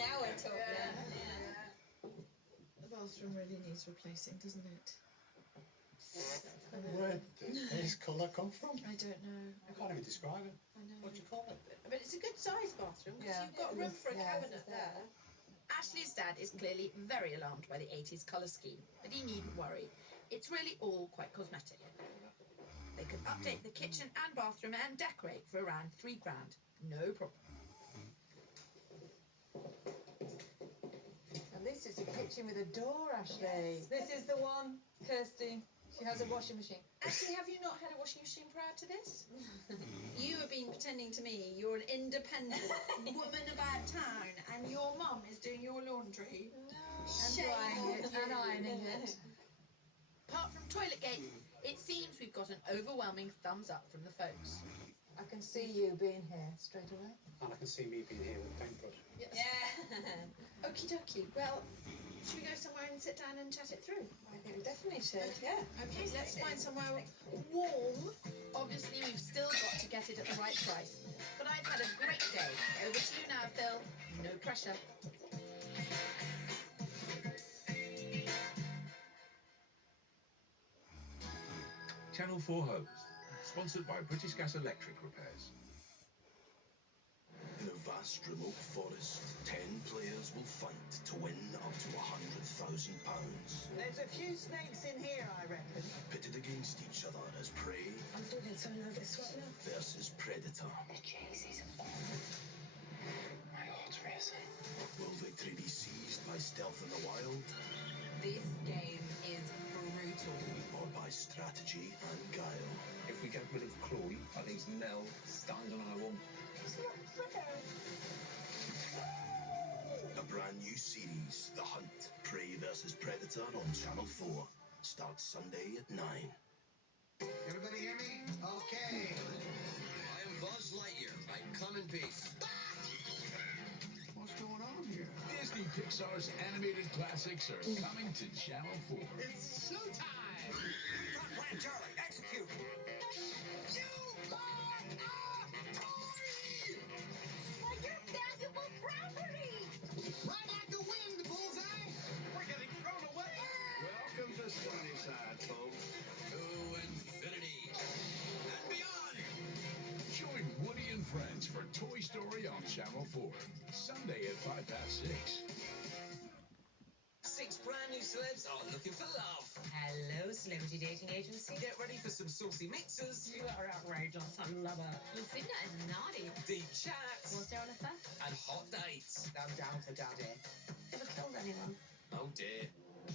Now we're talking. the bathroom really needs replacing, doesn't it? Where did this colour come from? I don't know. I can't even describe it. I know. What do you call it? But it's a good sized bathroom because Yeah. you've got room for a Yeah, cabinet it's there. Ashley's dad is clearly very alarmed by the 80s colour scheme, but he needn't worry. It's really all quite cosmetic. They can update the kitchen and bathroom and decorate for around 3 grand. No problem. And this is a kitchen with a door, Ashley. This is the one, Kirsty. She has a washing machine. Ashley, have you not had a washing machine prior to this? You have been pretending to me you're an independent woman about town and your mum is doing your laundry. And drying it and ironing it. Apart from Toiletgate, it seems we've got an overwhelming thumbs up from the folks. I can see you being here straight away. And I can see me being here with a paintbrush. Yes. Yeah. Okie dokie. Well, should we go somewhere and sit down and chat it through? I think we definitely should. Yeah. Okay, let's find somewhere warm. Obviously, we've still got to get it at the right price. But I've had a great day. Over to you now, Phil. No pressure. Channel 4 Homes, sponsored by British Gas Electric Repairs. In a vast remote forest, 10 players will fight to win up to £100,000. There's a few snakes in here, I reckon. Pitted against each other as prey I'm still getting something over this one now. versus predator. The chase is on. My heart's racing. Will victory be seized by stealth in the wild This game is brutal. or by strategy and guile? If we get rid of Chloe, that leaves Nell standing on her own. It's not fair. A brand new series, The Hunt, Prey versus Predator on Channel 4. Starts Sunday at 9. Everybody hear me? Okay. I am Buzz Lightyear. I come in peace. What's going on here? Disney Pixar's animated classics are coming to Channel 4. It's showtime! Front plan, Charlie, execute! Your valuable property! Right like the wind, Bullseye! We're getting thrown away! Welcome to Sunnyside, folks. To infinity and beyond! Join Woody and Friends for Toy Story on Channel 4, Sunday at 6:05. 6 brand new celebs are looking for love. Hello, celebrity dating agency. Get ready for some saucy mixers, You are outrageous. I love it. Lucinda is naughty. deep chats, Was there on a fest? and hot dates. I'm down for daddy. Ever killed anyone? Oh dear.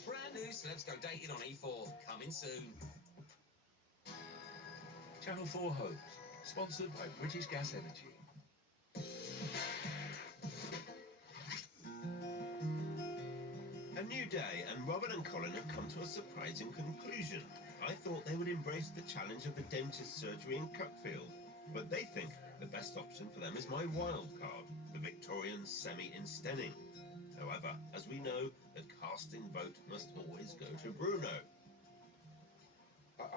Brand new celebs go dating on E4. Coming soon. Channel 4 Homes, sponsored by British Gas Energy. A new day, and Robin and Colin have come to a surprising conclusion. I thought they would embrace the challenge of the dentist surgery in Cuckfield, but they think the best option for them is my wild card, the Victorian semi in Stenning. However, as we know, the casting vote must always go to Bruno.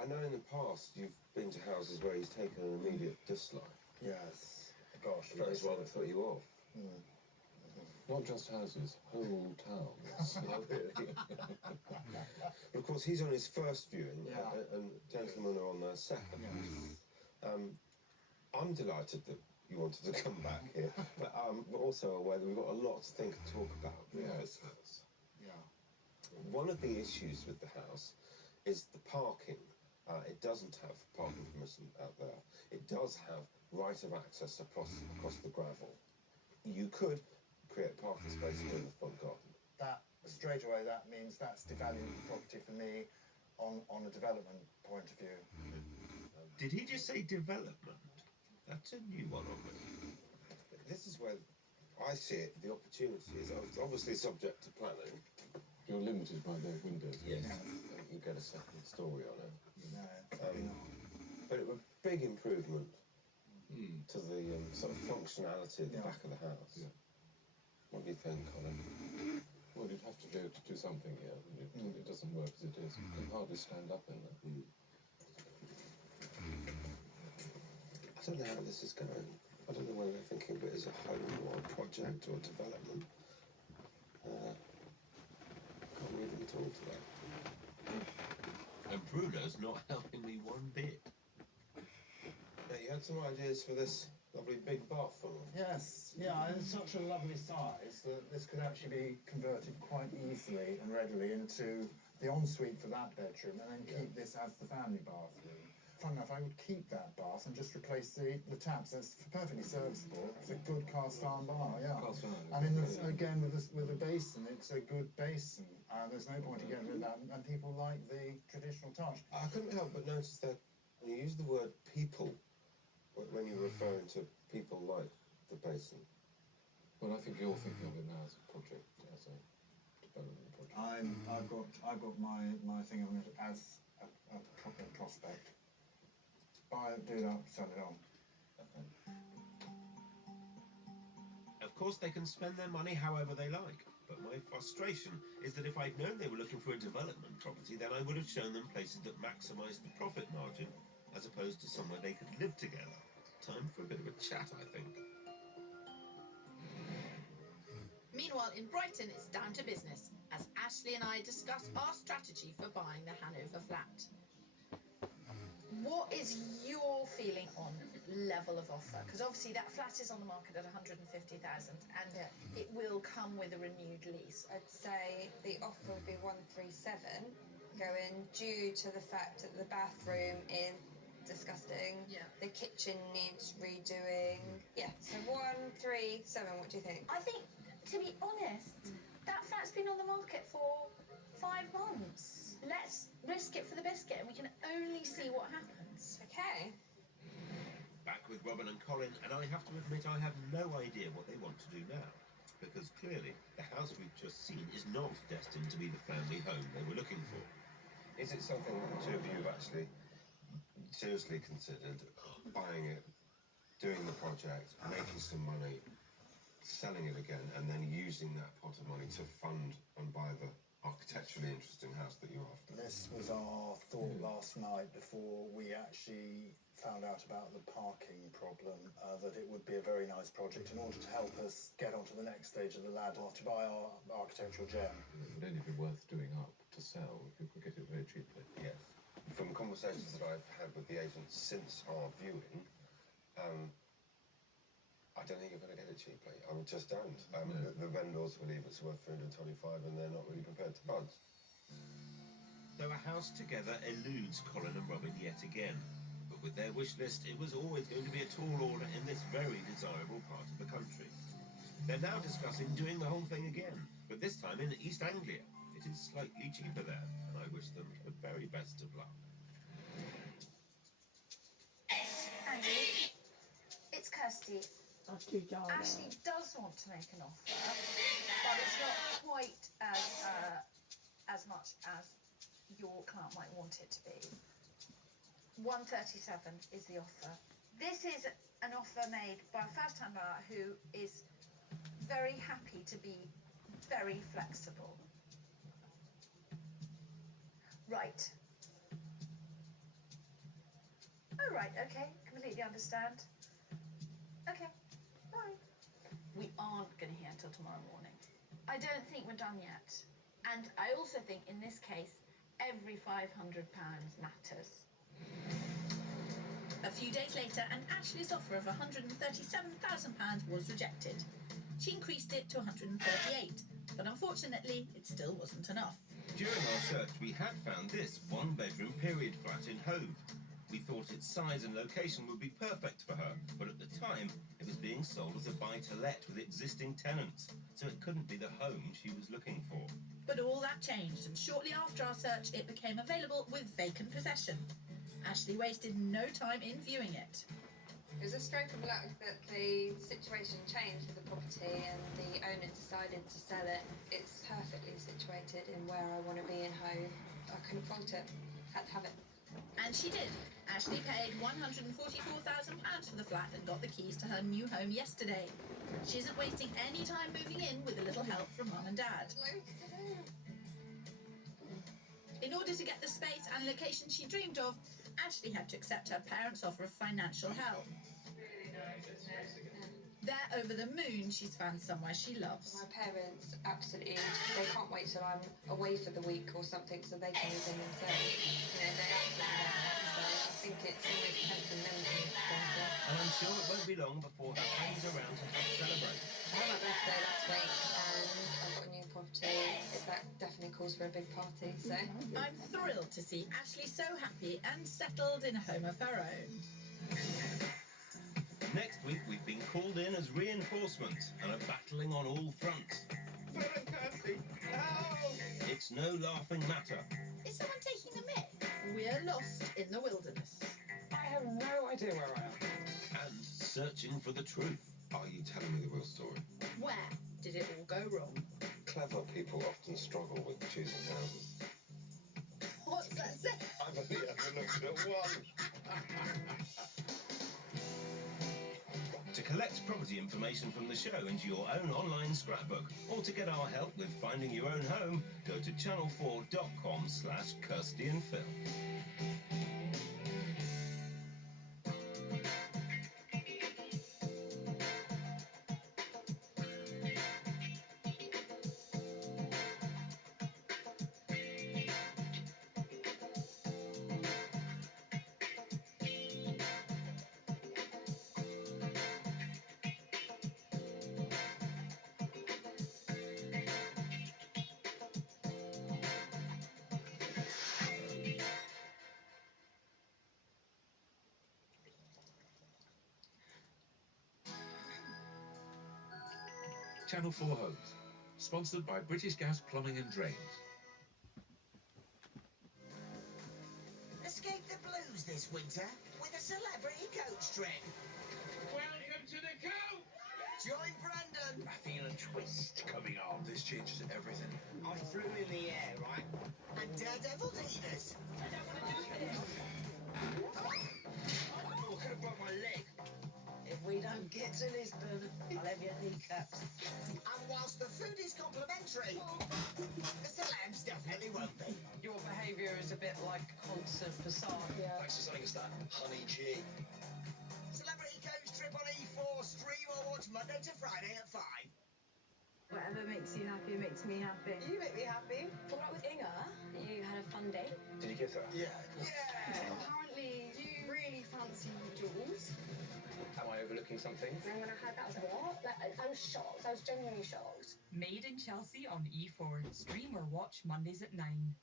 I know in the past you've been to houses where he's taken an immediate dislike. Yes. Gosh, And that's why they put you off. Mm. Not just houses, whole towns. But of course, he's on his first viewing, and gentlemen are on their second. I'm delighted that you wanted to come back here, but I'm also aware that we've got a lot to think and talk about with this house. Yeah. One of the issues with the house is the parking. It doesn't have parking permission out there. It does have right of access across the gravel. You could create parking space here in the front garden. That straight away, that means that's devaluing the property for me on a development point of view. Did he just say development? That's a new one on me. This is where I see it. The opportunity is obviously subject to planning. You're limited by their windows. Yes. You get a second story on it. No, but it was a big improvement to the sort of functionality at the back of the house. Yeah. What do you think, Colin? Well, you'd have to be able to do something here. It doesn't work as it is. You can hardly stand up in there. I don't know how this is going. I don't know whether they're thinking of it as a home or a project or a development. Can't read them at all today. And Bruno's not helping me one bit. Now, you had some ideas for this lovely big bathroom. Yes, yeah, it's such a lovely size that this could actually be converted quite easily and readily into the ensuite for that bedroom, and then keep this as the family bathroom. Fun enough, I would keep that bath and just replace the taps. It's perfectly serviceable. It's a good cast iron bar, yeah. I mean, again, with a basin, it's a good basin. There's no point in getting rid of that, and people like the traditional touch. I couldn't help but notice that you use the word people when you're referring to people like the basin. Well, I think you're thinking of it now as a project, as a development project. I've got my thing on it as a prospect. Buy it, do that, sell it on. Of course, they can spend their money however they like, but my frustration is that if I'd known they were looking for a development property, then I would have shown them places that maximise the profit margin, as opposed to somewhere they could live together. Time for a bit of a chat, I think. Meanwhile, in Brighton, it's down to business, as Ashley and I discuss our strategy for buying the Hanover flat. What is your feeling on level of offer? Because obviously that flat is on the market at 150,000 and it will come with a renewed lease. I'd say the offer would be 137, going due to the fact that the bathroom is disgusting. Yeah. The kitchen needs redoing. Yeah, so 137, what do you think? I think, to be honest, that flat's been on the market for 5 months. Let's risk it for the biscuit and we can only see what happens. Okay. Back with Robin and Colin, and I have to admit I have no idea what they want to do now. Because clearly, the house we've just seen is not destined to be the family home they were looking for. Is it something the two of you have actually seriously considered buying it, doing the project, making some money, selling it again, and then using that pot of money to fund and buy the architecturally interesting house that you're after? This was our thought last night before we actually found out about the parking problem, that it would be a very nice project in order to help us get onto the next stage of the ladder to buy our architectural gem. It would only be worth doing up to sell if you could get it very cheaply. Yes. From conversations that I've had with the agents since our viewing, I don't think you're going to get it cheaply. I just don't. The vendors believe it's worth 325 and they're not really prepared to budge. So a house together eludes Colin and Robin yet again. But with their wish list, it was always going to be a tall order in this very desirable part of the country. They're now discussing doing the whole thing again, but this time in East Anglia. It is slightly cheaper there, and I wish them the very best of luck. Maggie, it's Kirsty. That's too jarring. Ashley does want to make an offer, but it's not quite as much as your client might want it to be. 137 is the offer. This is an offer made by a first-time buyer who is very happy to be very flexible. Right. Oh, right, okay, completely understand. Okay, bye. We aren't going to hear until tomorrow morning. I don't think we're done yet. And I also think in this case, every £500 matters. A few days later, and Ashley's offer of £137,000 was rejected. She increased it to 138, but unfortunately, it still wasn't enough. During our search, we had found this one-bedroom period flat in Hove. We thought its size and location would be perfect for her, but at the time, it was being sold as a buy-to-let with existing tenants, so it couldn't be the home she was looking for. But all that changed, and shortly after our search, it became available with vacant possession. Ashley wasted no time in viewing it. It was a stroke of luck that the situation changed with the property and the owner decided to sell it. It's perfectly situated in where I want to be in Hove. I couldn't fault it. Had to have it. And she did. Ashley paid £144,000 for the flat and got the keys to her new home yesterday. She isn't wasting any time moving in with a little help from mum and dad. In order to get the space and location she dreamed of, Ashley had to accept her parents' offer of financial help. They're over the moon she's found somewhere she loves. My parents absolutely, they can't wait till I'm away for the week or something so they can move in themselves. You know, they absolutely love that. So I think it's almost tempting them to move closer. And I'm sure it won't be long before her friends are around to help celebrate. I had my birthday last week and I've got a new property. That definitely calls for a big party, so. I'm thrilled to see Ashley so happy and settled in a home of her own. Next week, we've been called in as reinforcement and are battling on all fronts. It's no laughing matter. Is someone taking the mick? We're lost in the wilderness. I have no idea where I am. And searching for the truth. Are you telling me the real story? Where did it all go wrong? Clever people often struggle with choosing houses. What's that say? I've only ever looked at one. To collect property information from the show and your own online scrapbook, or to get our help with finding your own home, go to channel4.com/KirstyandPhil. Channel 4 Homes, sponsored by British Gas Plumbing and Drains. Escape the blues this winter with a celebrity coach trip. Welcome to the coach! Join Brandon. I feel a twist coming on. This changes everything. I flew in the air, right? And Daredevil Divas. I don't want to do this. Oh, I could have broke my leg. If we don't get to Lisbon, I'll have your kneecaps. And whilst the food is complimentary, the celebs definitely won't be. Your behaviour is a bit like constant facade. Thanks for saying it's that honey G. Celebrity coach trip on E4, stream or watch Monday to Friday at 5. Whatever makes you happy makes me happy. You make me happy. All right with Inga? You had a fun day? Did you kiss her? Yeah. Apparently, you really fancy Jules. Am I overlooking something? And when I heard that, I was like, what? Like, I was shocked. I was genuinely shocked. Made in Chelsea on E4. Stream or watch Mondays at 9.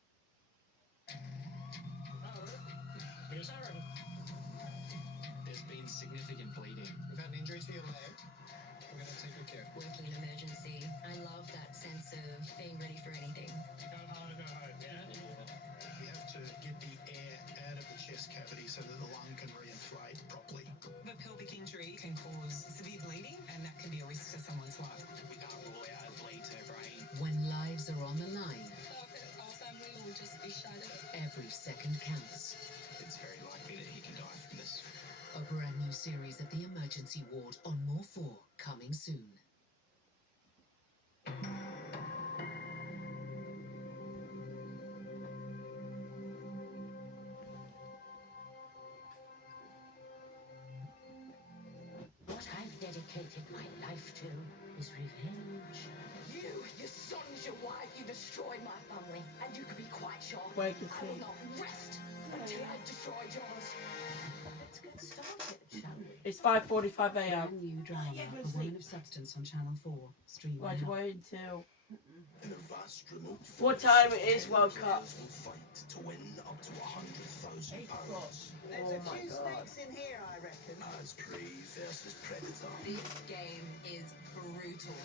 Here's Aaron. There's been significant bleeding. We've had an injury to your leg. We're going to take good care. Working in emergency. I love that sense of being ready for anything. Go hard, yeah? We have to get the air out of the chest cavity so that the lung can reinflate properly. Every second counts. It's very likely that he can die from this. A brand new series at the emergency ward on More 4, coming soon. What I've dedicated my life to is revenge. You, your sons, your wife, you destroyed my family, and you can be quite sure Wait and I will see. not rest until I've destroyed yours. Let's get started, shall we? It's 5:45 a.m. Brand new drama, A Woman of Substance on Channel 4. Streaming Why do now. wait until? In a vast remote What forest, time it is World Cup? players will fight to win up to 100,000 pounds. There's Oh a my few God. snakes in here, I reckon. As Prey versus Predator. This game is brutal.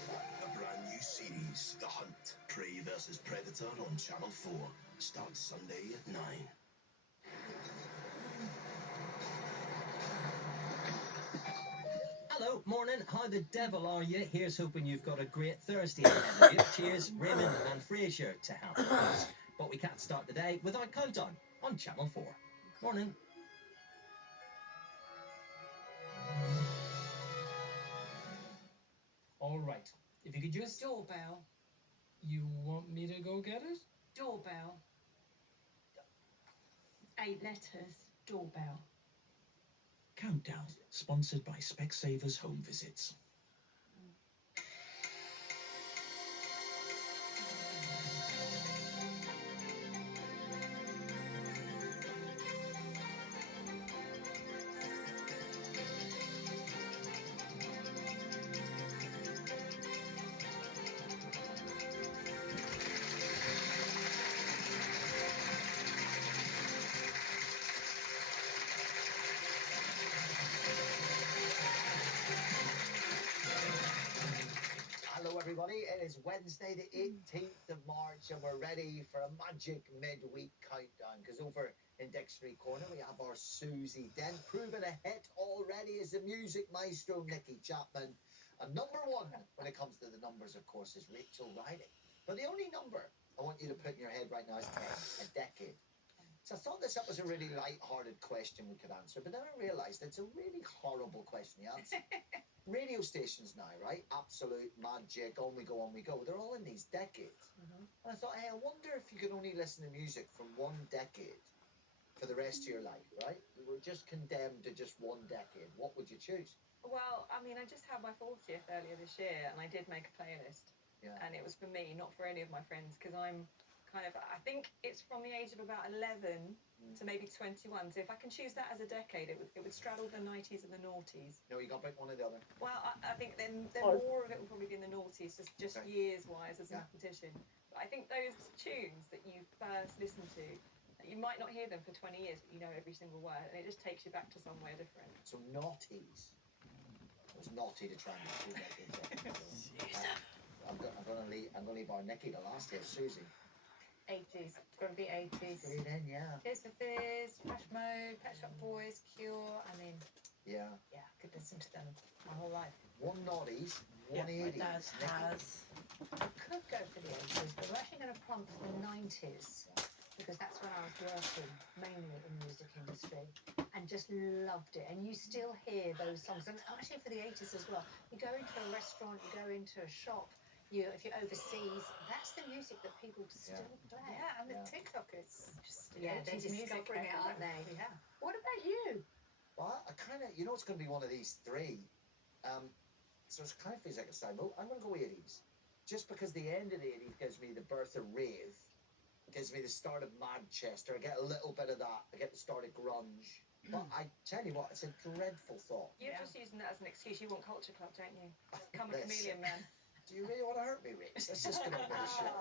A brand new series, The Hunt. Prey versus Predator on Channel 4. Starts Sunday at 9. Hello, morning. How the devil are you? Here's hoping you've got a great Thursday ahead of you. Cheers, Raymond and Fraser to help us. But we can't start the day without Countdown on Channel 4. Morning. All right. If you could just... Doorbell. You want me to go get it? Doorbell. 8 letters. Doorbell. Countdown, sponsored by Specsavers Home Visits. Hello everybody, it is Wednesday the 18th of March and we're ready for a magic midweek countdown because over in Dictionary Corner we have our Susie Dent, proven a hit already as the music maestro Nicky Chapman. And number one when it comes to the numbers of course is Rachel Riley. But the only number I want you to put in your head right now is 10, a decade. So I thought this up was a really light-hearted question we could answer, but then I realised it's a really horrible question to answer. Radio stations now, right? Absolute, Magic, On We Go, On We Go. They're all in these decades. And I thought, hey, I wonder if you could only listen to music from one decade for the rest of your life, right? You were just condemned to just one decade. What would you choose? Well, I mean, I just had my 40th earlier this year, and I did make a playlist. Yeah. And it was for me, not for any of my friends, because I'm kind of, I think it's from the age of about 11 to maybe 21. So if I can choose that as a decade, it would straddle the 90s and the noughties. No, you got to pick one or the other. Well, I think then Oh. more of it will probably be in the noughties, just Okay. years-wise as a mathematician. But I think those tunes that you first listen to, you might not hear them for 20 years, but you know every single word, and it just takes you back to somewhere different. So naughties. It was naughty to try and do decades. I'm going to leave our Nicky to last here, Susie. 80s. It's got to be 80s. Get it in, yeah. Here's the Fizz, Flash Mode, Pet Shop Boys, Cure. I mean, Yeah. yeah, I could listen to them my whole life. One noughties, Yeah, one my 80s. dad Nicky. has. I could go for the 80s, but we're actually going to plump for the 90s because that's when I was working mainly in the music industry and just loved it. And you still hear those songs, and actually for the 80s as well. You go into a restaurant, you go into a shop. If you're overseas, that's the music that people still play. Yeah, and the Yeah. TikTokers just Yeah, they're 80s music discovering it, aren't everywhere. they? Yeah. What about you? Well, I kind of, it's going to be one of these three. So it kind of feels like a side move. I'm going to go 80s. Just because the end of the 80s gives me the birth of rave, gives me the start of Manchester. I get a little bit of that. I get the start of grunge. But I tell you what, it's a dreadful thought. You're just using that as an excuse. You want Culture Club, don't you? Come a Listen. chameleon man. Do you really want to hurt me, Rich? Let's just get on with the show.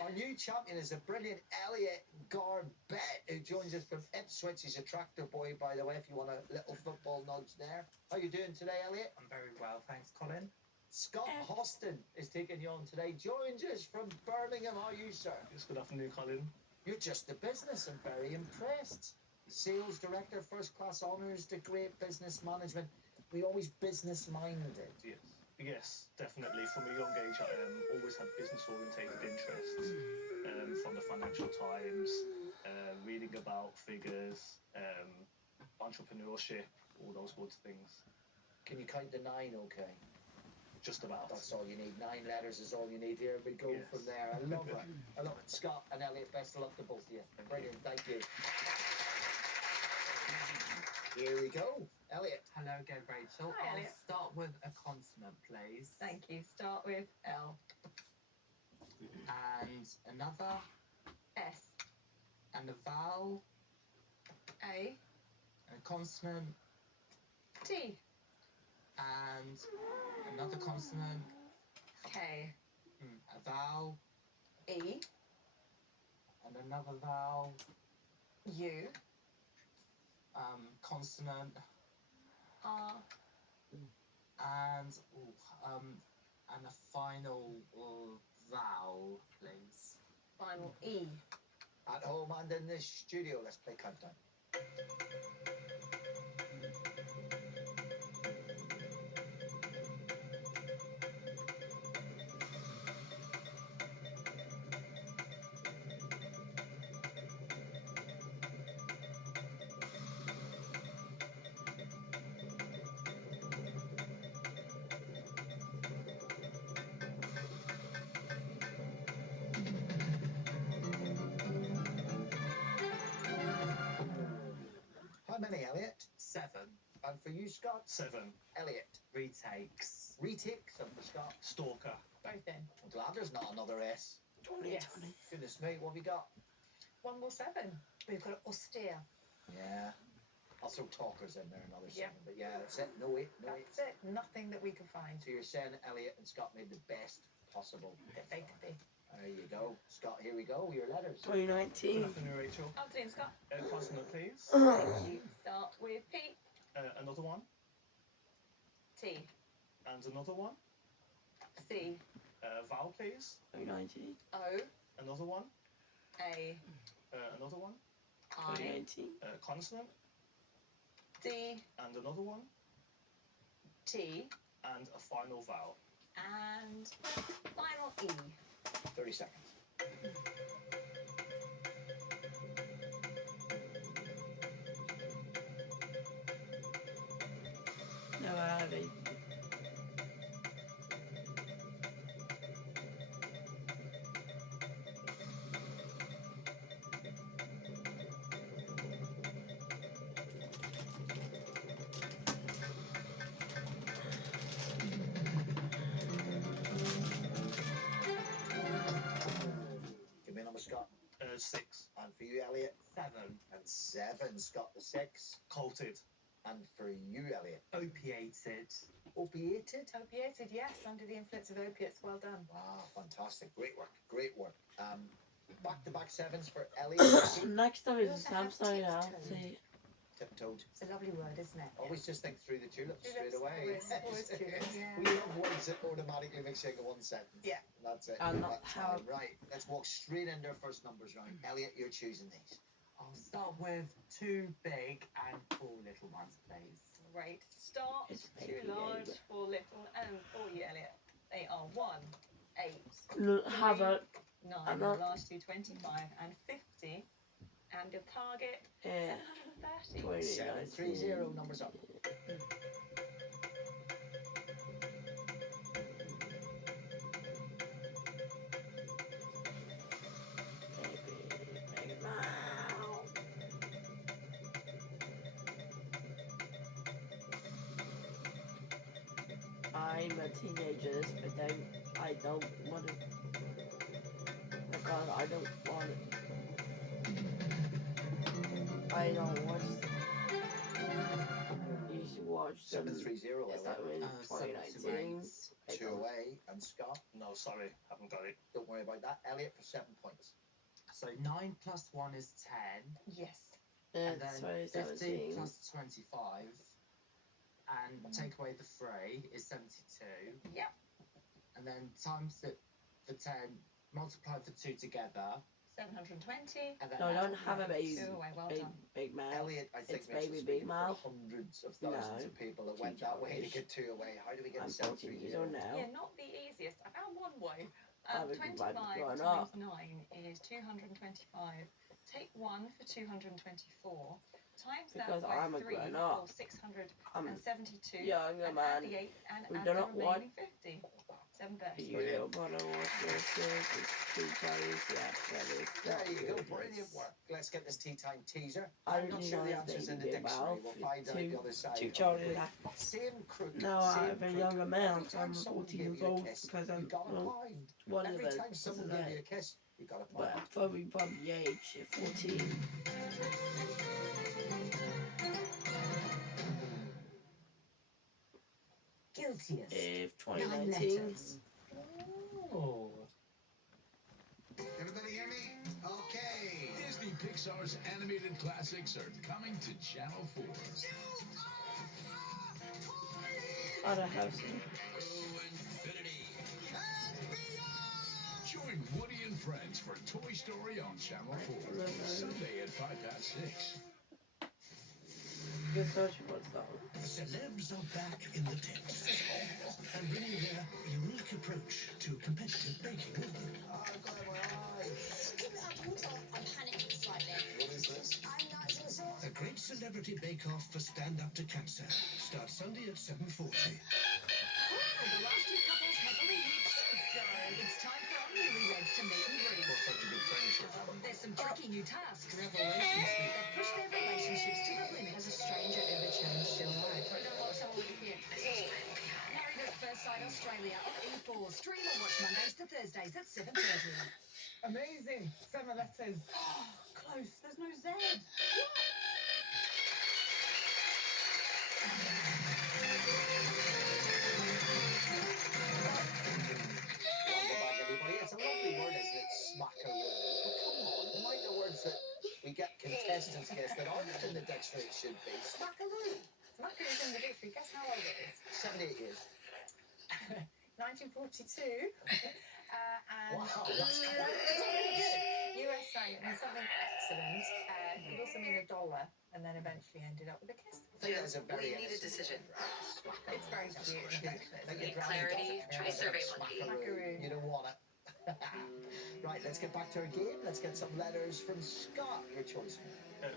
Our new champion is the brilliant Elliot Garbett, who joins us from Ipswich. He's a tractor boy, by the way, if you want a little football nudge there. How you doing today, Elliot? I'm very well, thanks, Colin. Scott Hoston is taking you on today. Joins us from Birmingham. How are you, sir? Yes, good afternoon, Colin. You're just a business. I'm very impressed. Sales director, first class honours, degree at business management. We always business minded. Yes, definitely. From a young age, I always had business-orientated interests, from the Financial Times, about figures, entrepreneurship, all those good things. Can you count to 9 okay? Just about. That's all you need. 9 letters is all you need here. We go Yes. from there. I love it. I love it. Scott and Elliot, best of luck to both of you. Brilliant. Thank you. Here we go. Elliot. Hello again, Rachel. Hi, I'll Elliot. start with a consonant, please. Thank you. Start with L. And another, S. and a vowel, A. and a consonant, T. and another consonant, K. a vowel, E. and another vowel, U. consonant, R. and a final vowel, please. Final E. At home and in the studio, let's play countdown. How many, Elliot? 7. And for you, Scott? 7. Elliot. Retakes. Retakes, and for Scott? Stalker. Both in. I'm glad there's not another S. Yes. Goodness me, what have we got? One more 7. We've got austere. Yeah. I'll throw talkers in there, another 7. Yeah. But yeah, that's it. No 8, no 8. That's it. Nothing that we can find So you're saying Elliot and Scott made the best possible. that they could be. There you go. Scott, here we go. Your letters. 2019. Good afternoon, Rachel. Afternoon, Scott. Consonant, please. Thank you. Start with P. Another one. T. And another one. C. Vowel, please. 2019. O. Another one. A. Another one. I. 2019. Consonant. D. And another one. T. And a final vowel. And final E. 30 seconds. No, I haven't. Give me a number, Scott. 6. And for you, Elliot. 7. And 7, Scott, the 6. Colted. And for you, Elliot. Opiated. Opiated? Opiated, yes, under the influence of opiates. Well done. Wow, fantastic. Great work. Great work. Back-to-back 7s for Elliot. Next up We is also have Samsung now. tiptoed. See. Tiptoed. It's a lovely word, isn't it? Always just think through the tulips straight Tulips, away. always tulips, yeah. We love words that automatically mix into one sentence. Yeah. That's it. And not That's how- fine. Right, let's walk straight into our first numbers round. Elliot, you're choosing these. I'll start with 2 big and 4 little ones, please. Great. Start. It's 2 baby large, Elliot. 4 little, and for you, Elliot. They are 1, 8, Have a 9, I'm the not- last two, 25, and 50. And your target, 730. 730, 2019. numbers up. Big mouth. I'm a teenager, but then I don't want to. Because I don't want it. I don't watch. You should watch them. 730, Yes, that Elliot. was 2019. 2 away. And Scott, No, sorry, haven't got it. don't worry about that. Elliot for 7 points. So 9 plus 1 is 10. Yes. And It's then 50 2017. plus 25. And take away the 3 is 72. Yep. And then times the 10, multiply the 2 together. 720. And then No, I add don't have a baby. 2 away. Well Big, done. big mouth. Elliot, I think It's makes baby us big speaking mouth. for hundreds of thousands No. of people that went that way to Teach get 2 away. How do we get I'm a 14 years old 730? now. Yeah, not the easiest. I found one way. I would be 25 glad to grow times up. 9 is 225. Take 1 for 224. Times Because that by I'm a 3 grown for up. 672. Younger and man add the 8 and who add do the not want remaining 50. 7 you little brother wants your services to Joey's, yeah, that is There you go, that brilliant is. work. Let's get this tea time teaser. I I'm not didn't sure the know answer's in that the you dictionary. We'll find out at the other side. of the break. Same crook. No, I same have a crook. younger man. Every time I'm someone 40 gave years you a old kiss, because you I'm got a well, pound. one of Every the time someone gave you a kiss, you got a but pound. probably age 14. Guiltiest. If 9 2019. letters. Oh. Everybody hear me? Okay. Disney Pixar's animated classics are coming to Channel 4. I don't have some. Join Woody and Friends for Toy Story on Channel 4. Sunday at 6:05. Good search for song. The celebs are back in the tent and bringing their unique approach to competitive baking with them. Keep it underwater. I'm panicking slightly. What is this? I'm not so sure. The Great Celebrity Bake Off for Stand Up to Cancer starts Sunday at 7:40. And the last 2 couples have reached. So it's time for our newlyweds to meet and greet. What's such a good friendship? There's some tricky new tasks. Revelations. That push their relationships to the limit. Has a stranger ever changed your life? I don't want someone with you. Married at First Sight Australia on E4. Stream or watch Mondays to Thursdays at 7:30. Amazing. 7 letters. Oh, close. There's no Z. Welcome back, everybody. It's a lovely word, isn't it? Smackaroo. But come on, the amount of words that we get contestants guess that aren't in the dictionary should be. Smackaroo. Smackaroo's in the dictionary. Guess how old it is? 78 years. 1942. And Wow, that's quite USA and something excellent. Could also mean $1, and then eventually ended up with a kiss. I think that's a very We need a innocent decision. It's very cute. Need clarity, try Survey Monkey. Smackaroo. You don't want it. Right, let's get back to our game. Let's get some letters from Scott. Your choice.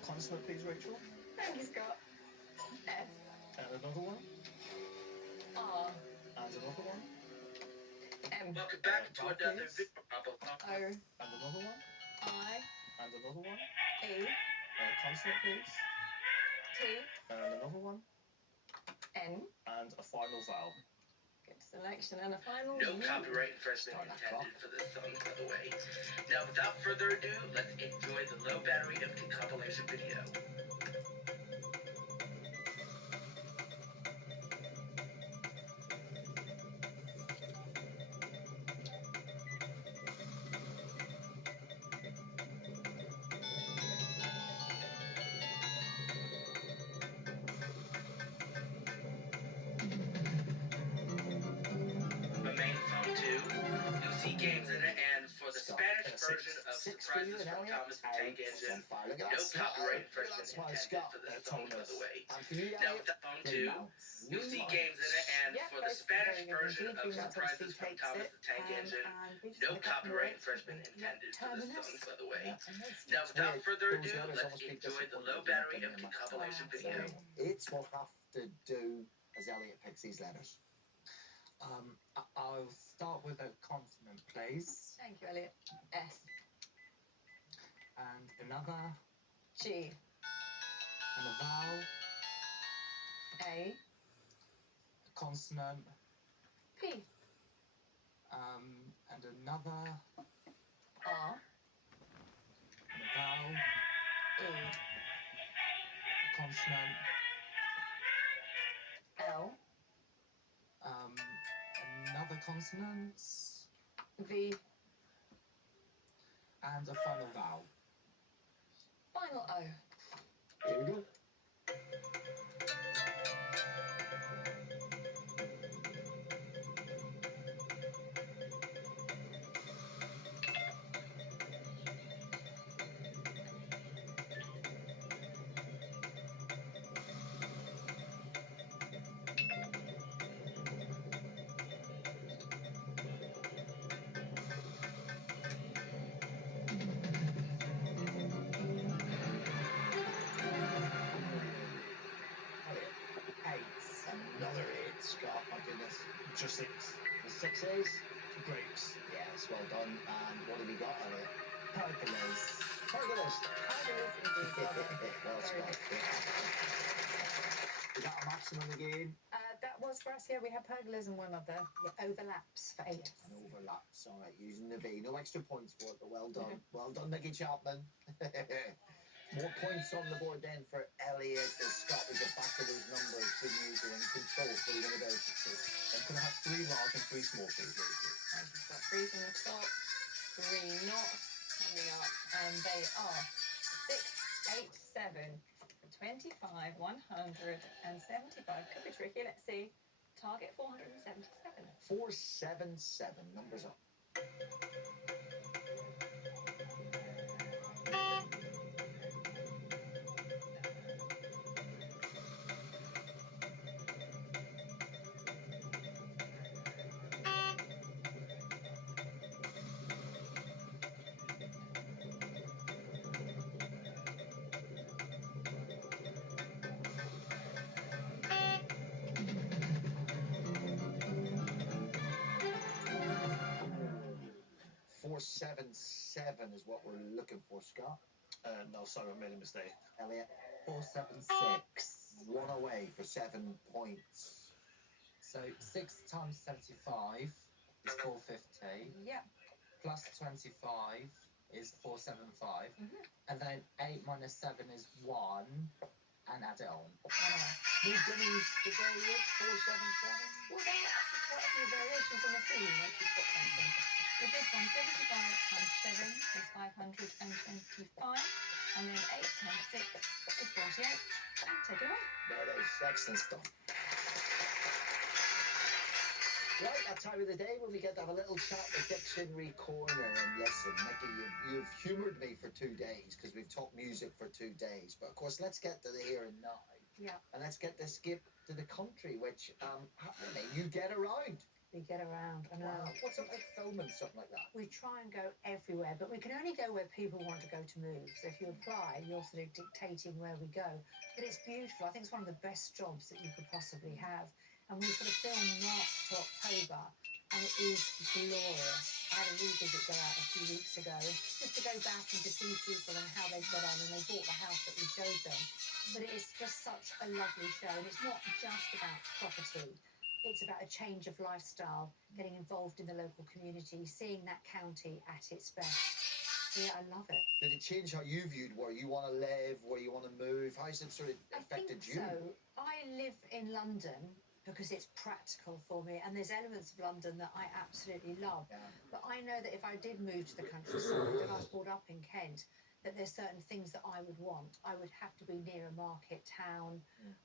Consonant, please, Rachel. Thank you, Scott. S. And another one. R. And another one. M. Welcome back to another video. O. And another one. I. And another one. E. Consonant, please. T. And another one. N. And a final vowel. Good selection and a final. No copyright infringement intended for this song, by the way. Now, without further ado, let's enjoy the low battery empty compilation video. A main phone too. You'll see games in it, and for the Spanish version of Surprises from Thomas the Tank Engine, no copyright infringement intended for this song, by the way. Now with the phone too, you'll see games in it, and for the Spanish version of Surprises from Thomas the Tank Engine, no copyright infringement intended for this song, by the way. Now without further ado, let's enjoy the low battery empty compilation video. It's will have to do as Elliot picks these letters. I'll start with a consonant, please. Thank you, Elliot. S. And another. G. And a vowel. A. A consonant. P. And another. R. And a vowel. E. A consonant. L. Another consonant. V. And a final vowel. Final O. Here we go. Just 6. The 6 is? Grapes. Yes, well done. And what have you got on it? Pergolas. Pergolas. Pergolas indeed. Love it. Well Very spelled. good. Is that a maximum again? That was for us, yeah. We had pergolas and one other. Yeah, overlaps for 8. An overlaps. All right, using the V. No extra points for it, but well done. Well done, Nicky Chapman. More points on the board then for Elliot as Scott. We get back to those numbers. Good news, you're in control. What are you going to do? I'm going to have 3 large and 3 small, please. And he's got 3 from the top, 3 not coming up, and they are 6, 8, 7, 25, 175. Could be tricky. Let's see. Target 477. 477. Numbers up. Four, 7, is what we're looking for, Scott. No, sorry, I made a mistake. Elliot. 476. 1 away for 7 points. So 6 times 75 is 450. Yep. Plus 25 is 475. And then 8 minus 7 is 1. And add it on. We've done these today, Rich. 477. Well, there are actually quite a few variations on the theme, like you've got something. With this one, 75 times 7 is 525, and then 8 times 6 is 48. And take it away. There it is. Excellent stuff. Right, that time of the day when we get to have a little chat with Dictionary Corner. And listen, Nicky, you've humoured me for 2 days because we've talked music for 2 days. But of course, let's get to the here and now. Yeah. And let's get the skip to the country, which you get around. We get around. I know. Wow. What's it like filming something like that? We try and go everywhere, but we can only go where people want to go to move. So if you apply, you're sort of dictating where we go. But it's beautiful. I think it's one of the best jobs that you could possibly have. And we sort of film March to October, and it is glorious. I had a revisit go out a few weeks ago, just to go back and to see people and how they've got on, and they bought the house that we showed them. But it is just such a lovely show, and it's not just about property. It's about a change of lifestyle, getting involved in the local community, seeing that county at its best. Yeah, I love it. Did it change how you viewed where you want to live, where you want to move? How's it sort of affected you? So I live in London because it's practical for me, and there's elements of London that I absolutely love. Yeah. But I know that if I did move to the countryside, and I was brought up in Kent, that there's certain things that I would want. I would have to be near a market town.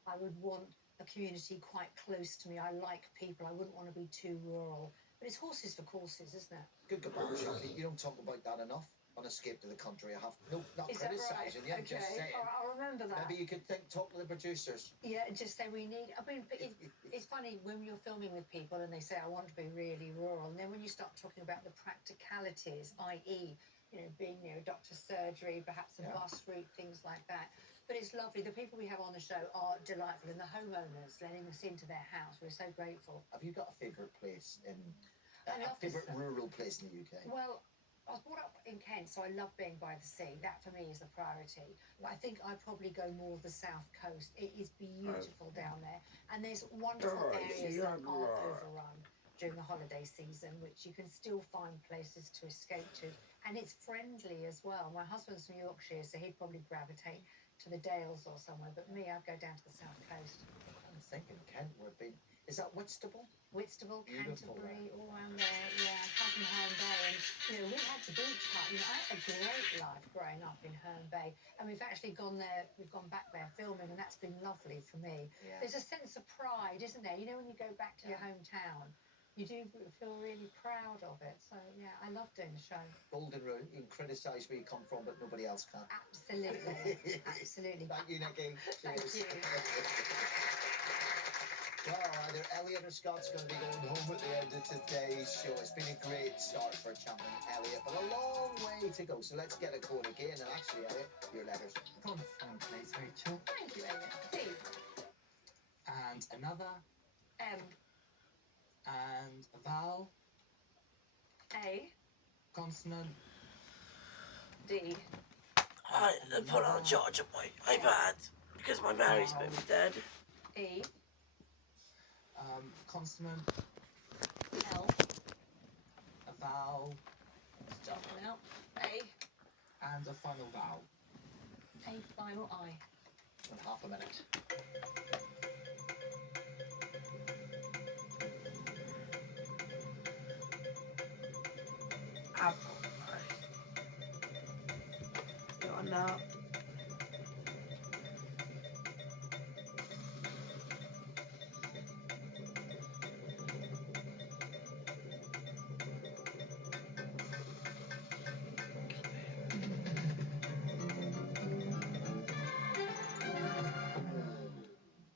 I would want a community quite close to me. I like people. I wouldn't want to be too rural. But it's horses for courses, isn't it? Good kebab shop. You don't talk about that enough on Escape to the Country. I have not Is that right? criticising you. I'm just Okay. saying. All right, I'll remember that. Maybe you could talk to the producers. Yeah, just say we need. I mean, but it's funny when you're filming with people and they say, I want to be really rural. And then when you start talking about the practicalities, i.e., being near a doctor's surgery, perhaps a bus route, things like that. But it's lovely. The people we have on the show are delightful, and the homeowners letting us into their house. We're so grateful. Have you got a favourite place I a love favourite rural place in the UK? Well, I was brought up in Kent, so I love being by the sea. That for me is the priority. But I think I'd probably go more of the south coast. It is beautiful down there, and there's wonderful areas that are overrun during the holiday season, which you can still find places to escape to, and it's friendly as well. My husband's from Yorkshire, so he'd probably gravitate to the Dales or somewhere, but me, I'd go down to the south coast. I'm thinking Kent would be. Is that Whitstable? Whitstable, Beautiful, Canterbury, all around there. Yeah, I come from Herne Bay, and we had the beach hut. I had a great life growing up in Herne Bay, and we've actually gone there. We've gone back there filming, and that's been lovely for me. Yeah. There's a sense of pride, isn't there? When you go back to your hometown, you do feel really proud of it. So yeah, I love doing the show. Golden rule: you can criticise where you come from, but nobody else can. Absolutely, absolutely. Thank you, Nicky. Thank Cheers. you. Well, either Elliot or Scott's going to be going home at the end of today's show. It's been a great start for Champion Elliot, but a long way to go. So let's get a code again. And actually, Elliot, your letters. Confirm, please, Rachel. Thank you, Elliot. T. And another. M. And a vowel. A. Consonant. D. I put on charge of my iPad because my battery's been dead. E. Consonant. L. A vowel. Jumping out. A. And a final vowel. A final I. In half a minute. Apple. Go on now.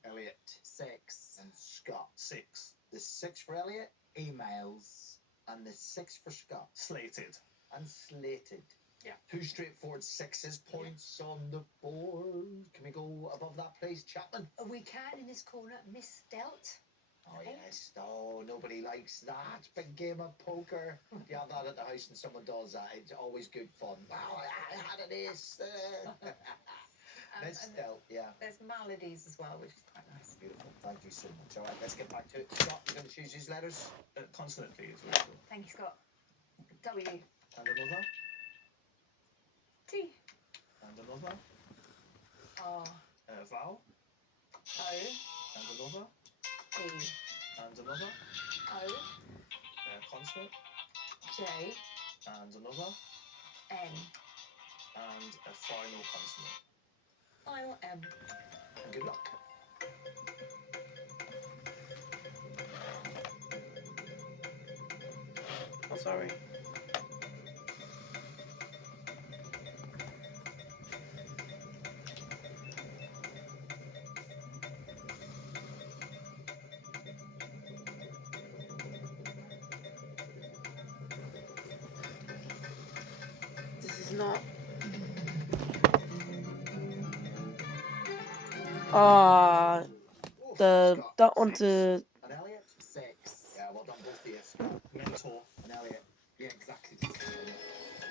Elliot. 6. And Scott. 6. The 6 for Elliot. Emails. And the 6 for Scott. Slated. And slated. Yeah. 2 straightforward 6s. Points on the board. Can we go above that, please, Chapman? We can in this corner. Miss Delt. Oh, yes. Oh, nobody likes that. Big game of poker. If you have that at the house and someone does that, it's always good fun. Wow, I had an ace. Miss Delt, yeah. There's melodies as well, which is quite nice. Beautiful. Thank you so much. All right, let's get back to it. Scott, you're going to choose these letters? Consonant, please. Rachel. Thank you, Scott. W. And another. T. And another. R. Vowel. O. And another. E. And another. O. Consonant. J. And another. N. And a final consonant. Final M. And good luck. Oh, sorry. This is not. That one to. And Elliot? 6. Yeah, well done, both of you. Mentor. And Elliot. Yeah, exactly.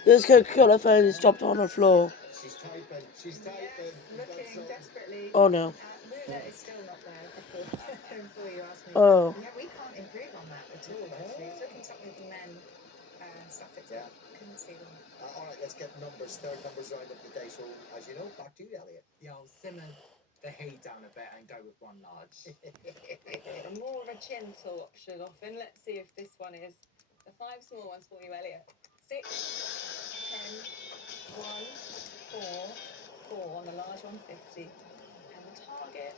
This Coca-Cola phone is dropped on the floor. She's typing. She's typing. Looking desperately. Oh no. Moonlit is still not there before you ask me. Oh. Yeah, we can't improve on that at all, actually. It's looking something with the men stuff it Yeah. couldn't see them. All right, let's get numbers. Third numbers round of the day. So, as you know, back to you, Elliot. Yeah, I'll simmer the heat down a bit and go with one large. More of a gentle option often. Let's see if this one is. The 5 small ones for you, Elliot. 6, 10, 1, 4, 4 on the large 150. And the target,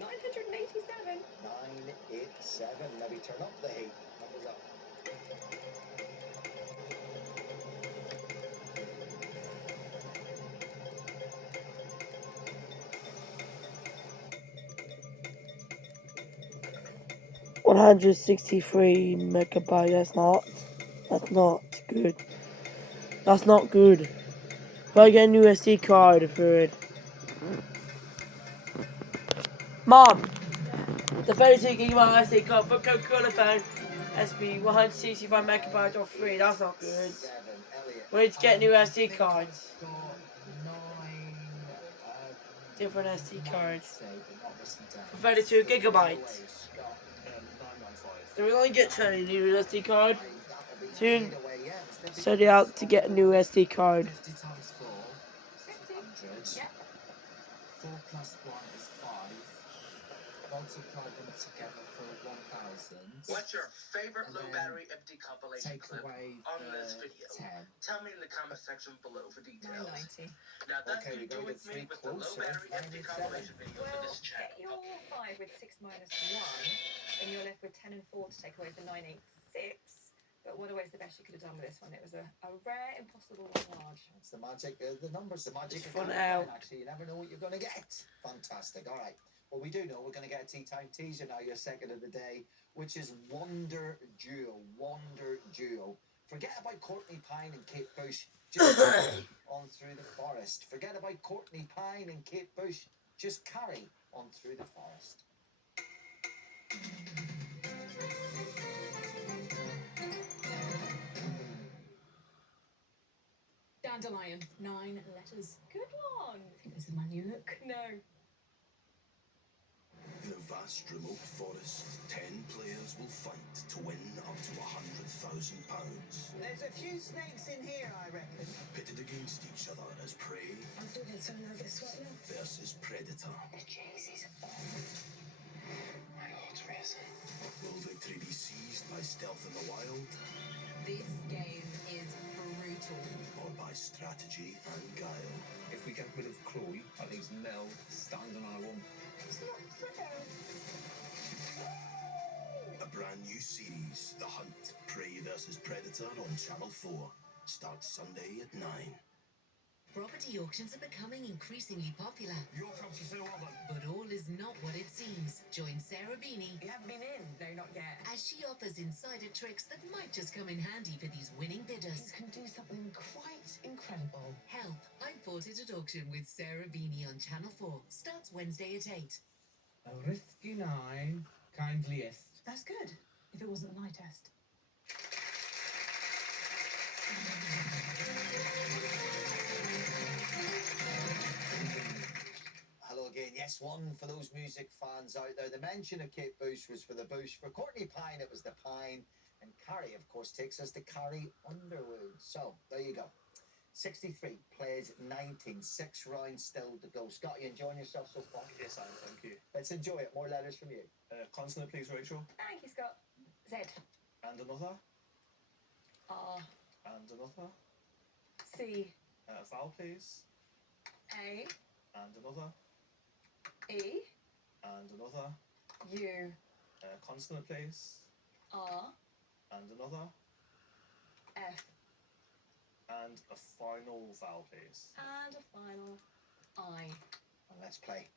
987. 987. Maybe turn up the heat. Numbers up. $163 megabytes. That's not good. That's not good. If I get a new SD card for it. Mom! The 32 gigabyte SD card for Coca-Cola phone has to be 165 megabytes or free. That's not good. We need to get new SD cards. Different SD cards. For 32 gigabytes. So we're going to get a new SD card soon. Set it out to get a new SD card. 50 times 4 is 100. 4 plus 1 is 5. Multiply them together for 1,000. What's your favorite And low then battery empty compilation take clip away on the this video? 10. Tell me in the comment section below for details. 990. Now that's Okay, we you go with to me 3 with the low closer. battery empty 987. compilation video for Well, this get channel. your 5 with 6 minus 1, and you're left with 10 and 4 to take away the 986. But what always the best you could have done with this one? It was a rare, impossible one large. It's the magic of the numbers, the magic It's of fun counting, out. actually. You never know what you're going to get. Fantastic. All right. Well, we do know we're going to get a tea time teaser now, your second of the day, which is Wonder Duo. Wonder Duo. Forget about Courtney Pine and Kate Bush. Just carry on through the forest. Forget about Courtney Pine and Kate Bush. Just carry on through the forest. Dandelion, 9 letters. Good one. Think this is my new look? No. In a vast remote forest, 10 players will fight to win up to £100,000. There's a few snakes in here, I reckon. Pitted against each other as prey I'm still getting so nervous right now. versus predator. The chase is on. My heart's racing. Will victory be seized by stealth in the wild This game is brutal. or by strategy and guile? If we get rid of Chloe, that leaves Mel standing on her own. It's not fair. A brand new series, The Hunt, Prey versus Predator on Channel 4. Starts Sunday at 9. Property auctions are becoming increasingly popular. Your property so well done. But all is not what it seems. Join Sarah Beanie You haven't been in? No, not yet. as she offers insider tricks that might just come in handy for these winning bidders. You can do something quite incredible. Help, I'm bought it at auction with Sarah Beanie on Channel 4. Starts Wednesday at 8. A risky 9, kindliest. That's good. If it wasn't an eye test. Hello again. Yes, one for those music fans out there. The mention of Kate Bush was for the Bush. For Courtney Pine, it was the Pine. And Carrie, of course, takes us to Carrie Underwood. So, there you go. 63 plays 19. 6 rounds still to go. Scott, you enjoying yourself so far? Yes, I am, thank you. Let's enjoy it. More letters from you. Consonant, please, Rachel. Thank you, Scott. Z. And another. R. And another. C. Vowel, please. A. And another. E. And another. U. Consonant, please. R. And another. F. And a final vowel, please. And a final I. And let's play.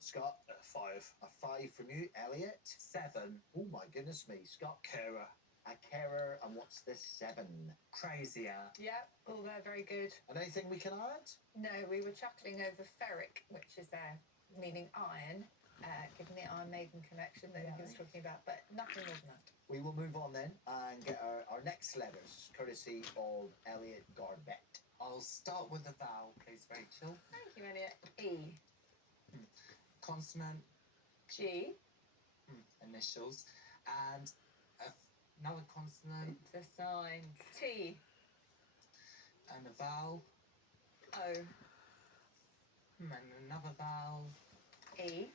Scott, 5. a 5 from you. Elliot, 7. oh my goodness me. Scott, Carer. a carer, and what's this 7? Crazier. Yep, all there, very good. And anything we can add? No, we were chuckling over ferric, which is there, meaning iron, given the Iron Maiden connection that he was talking about, but nothing more than that. We will move on then and get our next letters, courtesy of Elliot Garbett. I'll start with a vowel, please, Rachel. Thank you, Elliot. E. Consonant, G. initials, and another consonant, It's a sign. T. and a vowel, O. and another vowel, E.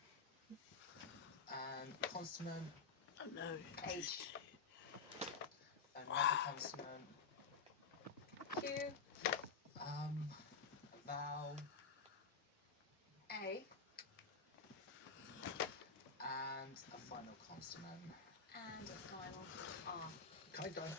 and consonant, Oh no. H. another consonant, Q. a vowel, A. and a final consonant. And a final R. Countdown.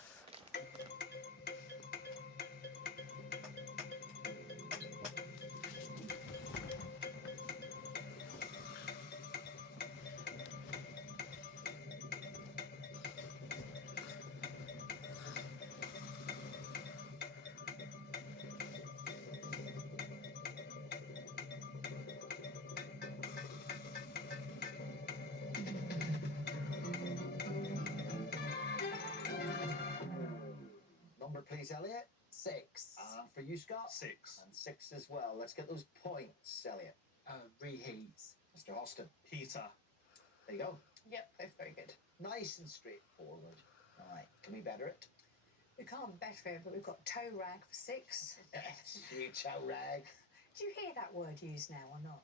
Number, please, Elliot. 6. For you, Scott. 6. And 6 as well. Let's get those points, Elliot. Reheat. Mr. Austin. Heater. There you go. Yep, both very good. Nice and straightforward. All right. Can we better it? We can't better it, but we've got toe rag for 6. You chow rag. Do you hear that word used now or not?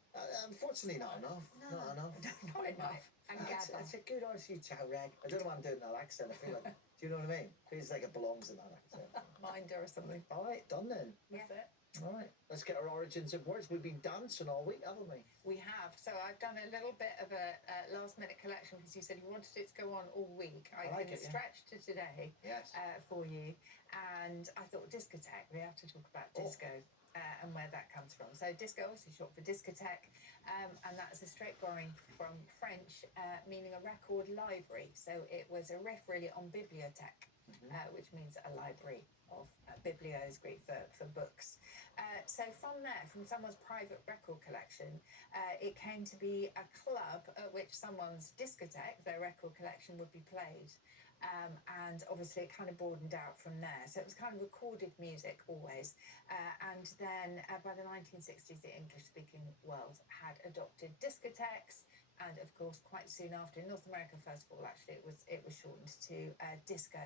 Unfortunately, not enough. No. Not enough. Not enough. And That's a good answer, chow rag. I don't know why I'm doing that accent. I feel like, do you know what I mean? Feels like it belongs in that accent. Minder or something. All right, done then. That's it. Right, let's get our origins of words. We've been dancing all week, haven't we? We have. So I've done a little bit of a last minute collection because you said you wanted it to go on all week. I like can it, yeah. stretch to today Yes. for you. And I thought discotheque, we have to talk about disco and where that comes from. So disco, obviously short for discotheque, and that's a straight borrowing from French, meaning a record library. So it was a riff really on bibliothèque, which means a library of biblio is great for books. So from there, from someone's private record collection, it came to be a club at which someone's discotheque, their record collection, would be played. And obviously it kind of broadened out from there. So it was kind of recorded music always. And then by the 1960s, the English-speaking world had adopted discotheques. And of course, quite soon after, in North America, first of all, actually, it was shortened to disco.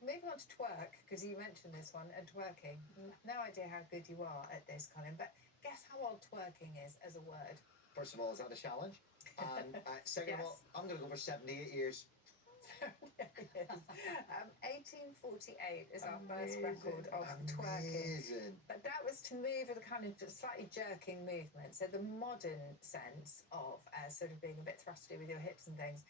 Moving on to twerk, because you mentioned this one, and twerking. No idea how good you are at this, Colin, but guess how old twerking is as a word? First of all, is that a challenge? And second of all, I'm going to go for 78 years. 1848 is our first record of twerking. But that was to move with a kind of slightly jerking movement. So the modern sense of sort of being a bit thrusty with your hips and things,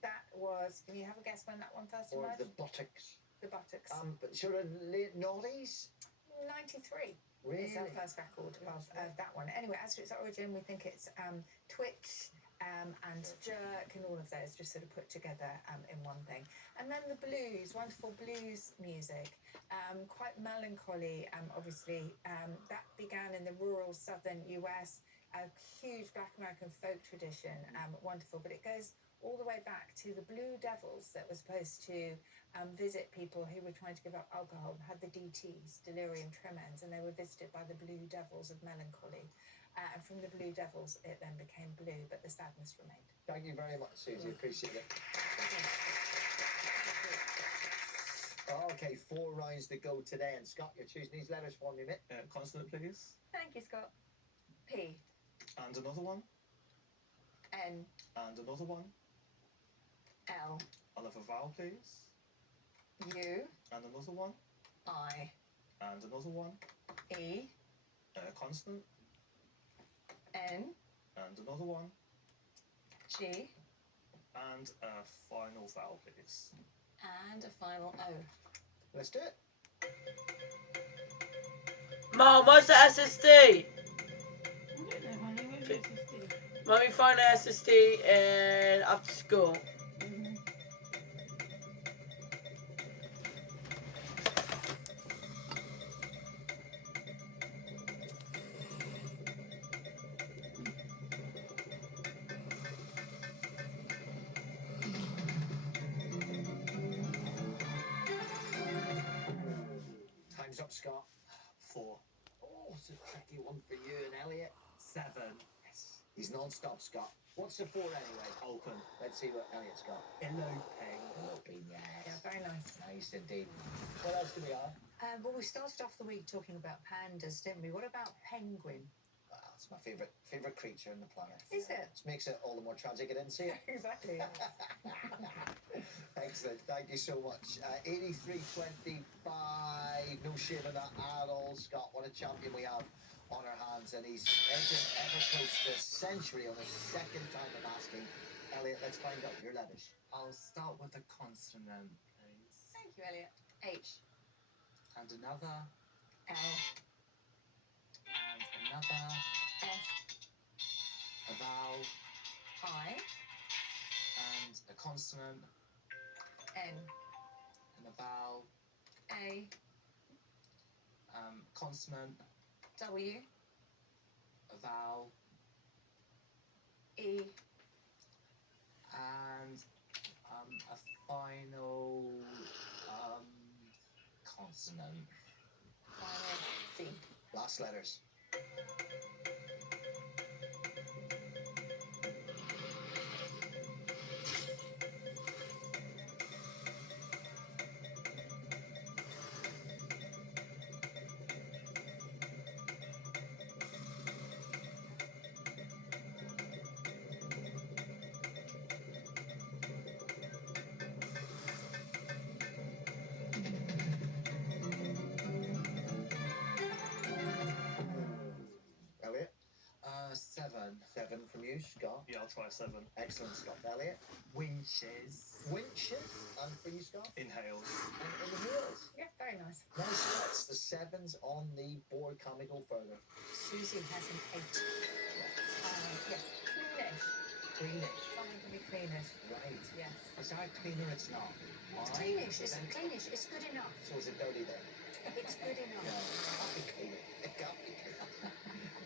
that was, can you have a guess when that one first Or emerged? the buttocks. The buttocks. But sort of late noughties? 93 Really? is our first record of that one. Anyway, as to its origin, we think it's twitch, and jerk and all of those just sort of put together in one thing. And then the blues, wonderful blues music, quite melancholy, obviously. That began in the rural southern US, a huge Black American folk tradition, wonderful. But it goes all the way back to the Blue Devils that were supposed to visit people who were trying to give up alcohol, had the DTs, delirium tremens, and they were visited by the Blue Devils of melancholy. And from the Blue Devils, it then became blue, but the sadness remained. Thank you very much, Susie. Appreciate it. Okay, 4 rounds to go today. And Scott, you're choosing these letters for me, mate. Consonant, please. Thank you, Scott. P. And another one. N. And another one. L. I'll have a vowel, please. U. And another one. I. And another one. E. Consonant. N. And another one. G. And a final vowel, please. And a final O. Let's do it. Mom, what's the SSD? Let me find the SSD and after school. Time's up, Scott. 4. Oh, it's a tricky one for you and Elliot. 7. Yes. He's non-stop, Scott. What's the 4 anyway? Open. Let's see what Elliot's got. Eloping. Eloping, yes. Yeah, very nice. Nice indeed. What else do we have? Well, we started off the week talking about pandas, didn't we? What about penguin? Well, it's my favourite creature on the planet. Is it? Which makes it all the more tragic I didn't see it. Exactly. Excellent. Thank you so much. 83-25. No shame in that at all, Scott. What a champion we have on our hands. And he's edging ever close to a century on the second time of asking. Elliot, let's find out your letters. I'll start with a consonant, please. Thank you, Elliot. H. And another. L. And another. S. A vowel. I. And a consonant. N. And a vowel. A. Consonant. W. A vowel. E. And a final consonant. Final C. Last letters. 7 from you, Scott. Yeah, I'll try a 7. Excellent stuff, Elliot. Winches. Winches. And for you, Scott? Inhales. And inhales. Yeah, very nice. Nice shots. The 7s on the board. Can we go further? Susie has an 8. Yes, cleanish. Greenish. Something can be cleanish. Right. Yes. It's not clean or it's not. It's Alright? cleanish. It's Then- cleanish. It's good enough. So is it dirty then? It's good No, enough. it can't be clean. It can't be clean.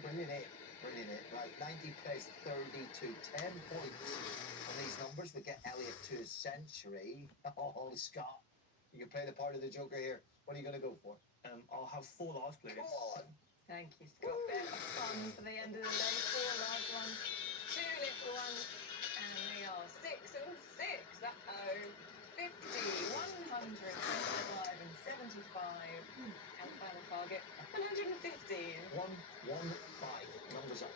Brilliant it. Brilliant it. Right, 90 plays 32. 10 points on these numbers. We get Elliot to a century. Oh, Scott. You can play the part of the Joker here. What are you going to go for? I'll have 4 large, please. Go on. Thank you, Scott. Bit of fun for the end of the day. 4 large ones, 2 little ones, and they are 6 and 6. Uh-oh. 50, 125 and 75. And final target, 115. 115. Numbers up.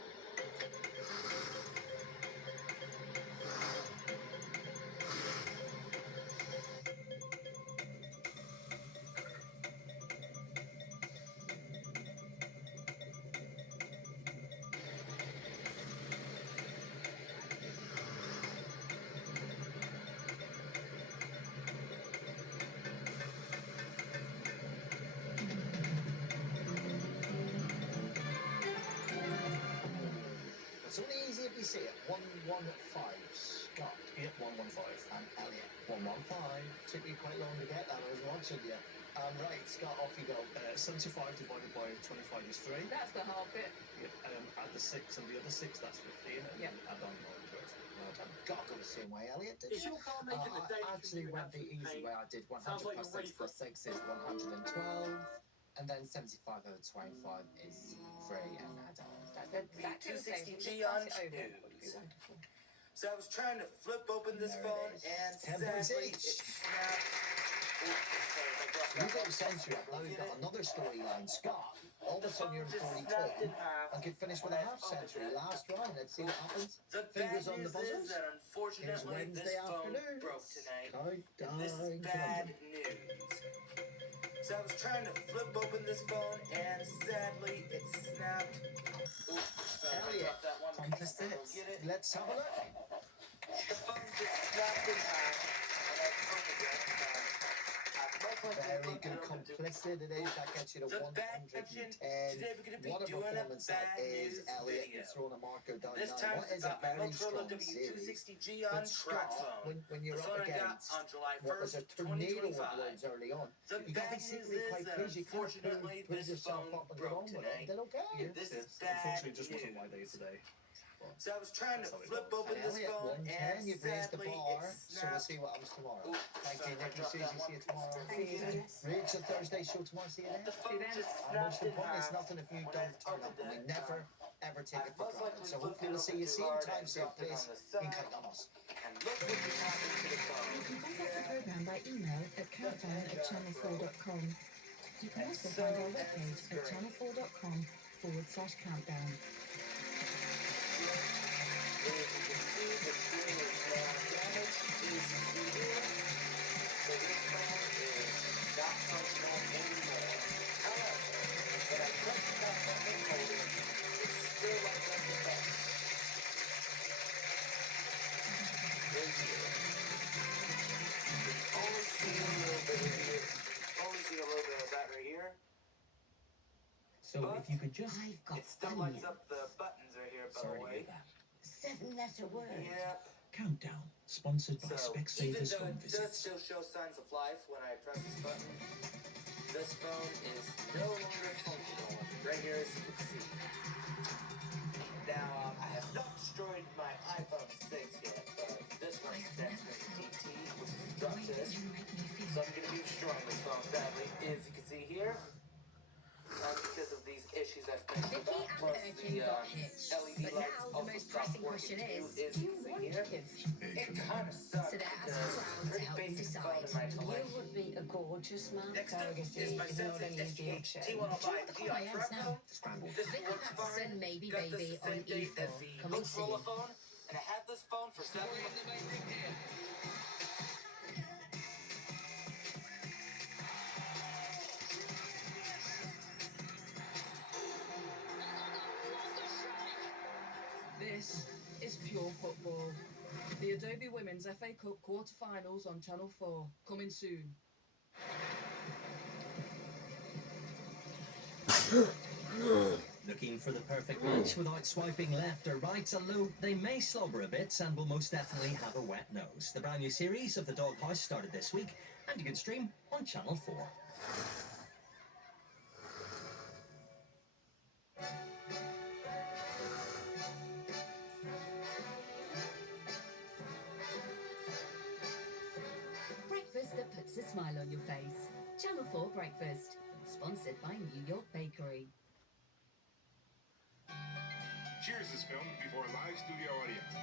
It's only easy if you see it. 115. Scott. Yep, 115. And Elliot. 115. Took you quite long to get that. I was watching you. Right, Scott, off you go. 75 divided by 25 is 3. That's the hard bit. Yep, add the 6 and the other 6, that's 15. And Yep. add on 9 to it. Well done. Got to go the same way, Elliot. Did Is you? your car making a I daily actually commute went the absolute easy pain? way. I did 100 Sounds like plus you're ready 6 plus 6 is 112. And then 75 over 25 is 3 and add on. That's exactly the same. 260G Just on pass it over. news. Would be wonderful. So I was trying to flip open this There it phone is. and 10 sadly points it each. snapped. Oops, sorry if I dropped You that got one. a century up. Now you've got another storyline. Scott, all of a sudden you're in The phone just snapped in 42 half and could finish with a when I half opened century. it. Last round. Let's see what happens. The bad Fingers on the news buzzers. is that Here's unfortunately Wednesday this phone afternoon. broke tonight. Countdown. This is bad news. So I was trying to flip open this phone and sadly it snapped. Oops, sorry if I Elliot, dropped that one. complicit. Go get it. Let's have a look. The phone just snapped in half when I opened it. Very good complicit it is. That gets you to The bad action. 110. Today we're gonna be What a doing a performance that bad is, news Elliot. video. You've thrown a marker down This now. time What it's is a about my very Motorola strong series. W260G on But track Scott, phone. when you're The up phone I got against on July what was a 1st, tornado of 2025. words early on, The you got to bad be news secretly is quite that pleased. You can't unfortunately pull this yourself phone up and get broke on with it. today. Is that okay? This is bad Unfortunately, it just wasn't news. my day today. So I was trying to That's how it flip goes. open this Elliot, phone 110, and you've raised the sadly bar, it so we'll snapped. see what happens tomorrow. Oops, Thank sorry you, if I Nick. dropped See that you one. see you tomorrow. See you then. Reach the Thursday show tomorrow. See you then. The phone just And most snapped in important, it's half nothing if you when don't I turn up, opened and we it. never ever take it for Most granted. likely So flipped hopefully it we'll see open you too same hard time, and same dropped it place on the in side. Cagamos. And look what just happened to the phone. You can contact the programme by email at countdown@channel4.com. You can also find our webpage at channel4.com/countdown. As you can see, the screen is now damaged. Is here. So this phone is not functional anymore. However, when I press the back button and hold it, it still lights up the phone. Right here. You can only see a little bit of here. Only see a little bit of that right here. So if you could just... It still lights up the buttons right here, by the way. 7-letter word. Yep. Countdown, sponsored by So, even Specsavers though Home it does Visits. still show signs of life when I press this button, this phone is no longer functional. Right here, as you can see. Now, I have not destroyed my iPhone 6 yet, but this one stands for DT, which is destructive. So I'm going to be destroying this phone, sadly, as you can see here. Because of these issues I've mentioned Vicky about, plus and the Urchin got hit. LED But lights now the also most stopped pressing working question too, is, as do you you can want see here. kids? It kind of sucks So to because ask it's around to pretty help them basic decide. phone in my You collection. would be a gorgeous man. Next up is my Samsung SGH T105 Do you want the G clients Ultra now? phone. Scrambled. This Vicky works Patterson, fine. Maybe Got this Baby the on same day E4. as the Coming Motorola soon. phone, and I had this phone for 7 months. This This is pure football. The Adobe Women's FA Cup quarter-finals on Channel 4, coming soon. Looking for the perfect match without swiping left or right, although they may slobber a bit and will most definitely have a wet nose. The brand new series of The Doghouse started this week, and you can stream on Channel 4. Breakfast that puts a smile on your face. Channel 4 Breakfast. Sponsored by New York Bakery. Cheers is filmed before a live studio audience.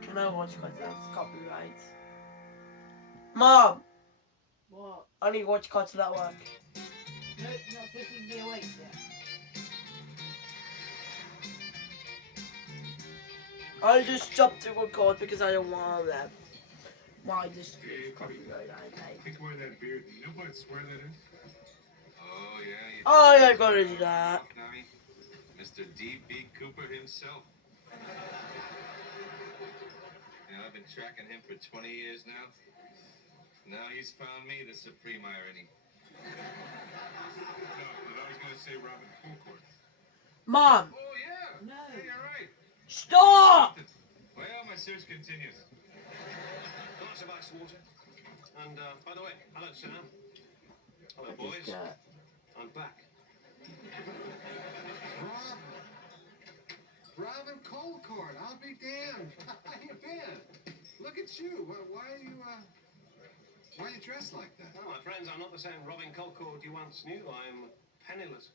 Can I watch because that's copyright? Mom! What? I need to watch Cartoon Network. No, not 15 year wait yet. I just jumped to record because I don't want them. Why just copyright? Take away that beard. You know what swear that is? Oh, yeah. You Oh, yeah, I gotta do that. Mr. D.B. Cooper himself. Now, I've been tracking him for 20 years now. Now he's found me, the supreme irony. No, but I was going to say Robin Colcourt. Mom! Oh, yeah. No. Hey, you're right. Stop! Well, my search continues. Nice of ice water. And, by the way, hello, Sam. Hello, boys. I'm back. Robin Colcourt, I'll be damned. How you been? Look at you. Why are you dressed like that? Well, my friends, I'm not the same Robin Colcourt you once knew. I'm penniless.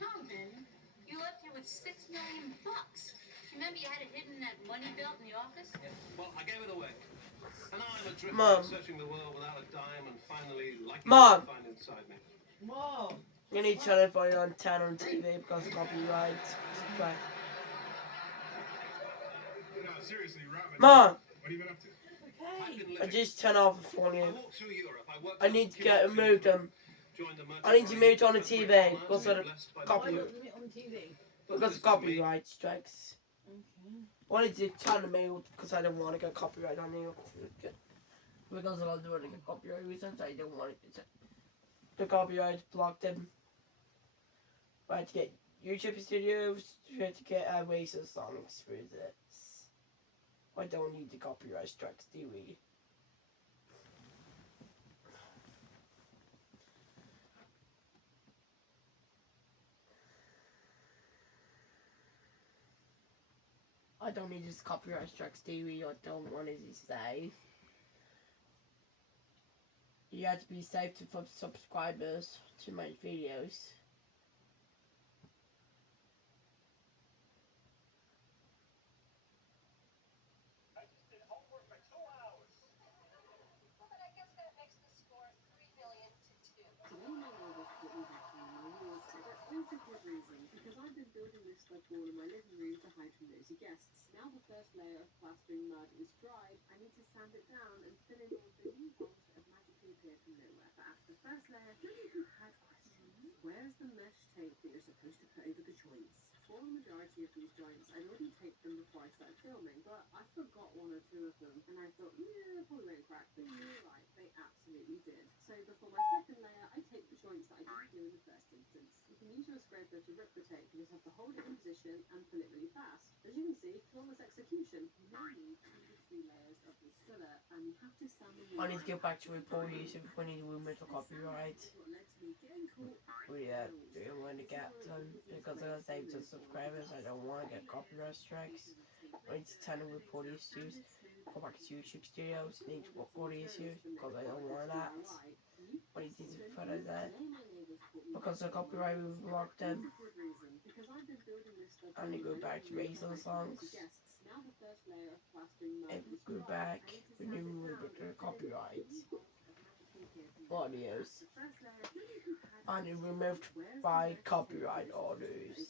Robin, you left here with $6 million. Remember you had it hidden in that money belt in the office? Yeah. Well, I gave it away. And now I'm adrift, Mom. searching the world without a dime and finally liking Mom. what I find inside me. Mom! You need to turn it on 10 on TV because of copyright. Right. No, seriously, Robin. Mom! What have you been up to? I just turn off the volume. I walked through Europe. I worked I need to get it moved on. I need to move it on the TV because of the copyright. On TV. Because of copyright strikes. Okay. I wanted to turn the mail because I don't want to get copyright on you. Because of all the copyright reasons, I don't want it to. The copyright blocked them. I had to get YouTube Studios, I had to get ways of songs for this. I don't need the copyright strikes, do we? I don't need this copyright strikes, do we? I don't want it to save. You have to be saved to subscribers to my videos. Because I've been building this sled wall in my living room to hide from nosy guests. Now the first layer of plastering mud is dried, I need to sand it down and fill in all the new holes that have magically appeared from nowhere. But after the first layer, many who had questions. Where is the mesh tape that you're supposed to put over the joints? For the majority of these joints, I'd already taped them before I started filming, but I forgot one or two of them, and I thought, yeah, they probably won't crack. But you're right, they absolutely did. So before my second layer, I taped the joints that I didn't do in the first go to rip the tape. You just have to hold it in position and pull it really fast. As you can see, flawless execution. You now need 2 layers of this filler, and you have to stand the I need to get back to report YouTube if we need to remove the copyright. But yeah, I'm going to get them because I gotta save the subscribers. I don't want to get copyright strikes. I need to tell them report issues. Go back to YouTube Studios. Need to report issues because I don't want that. But it is further that because the copyright will block them. I need to go back to Raisin songs. And go back and remove the copyright audios. And removed by copyright audios.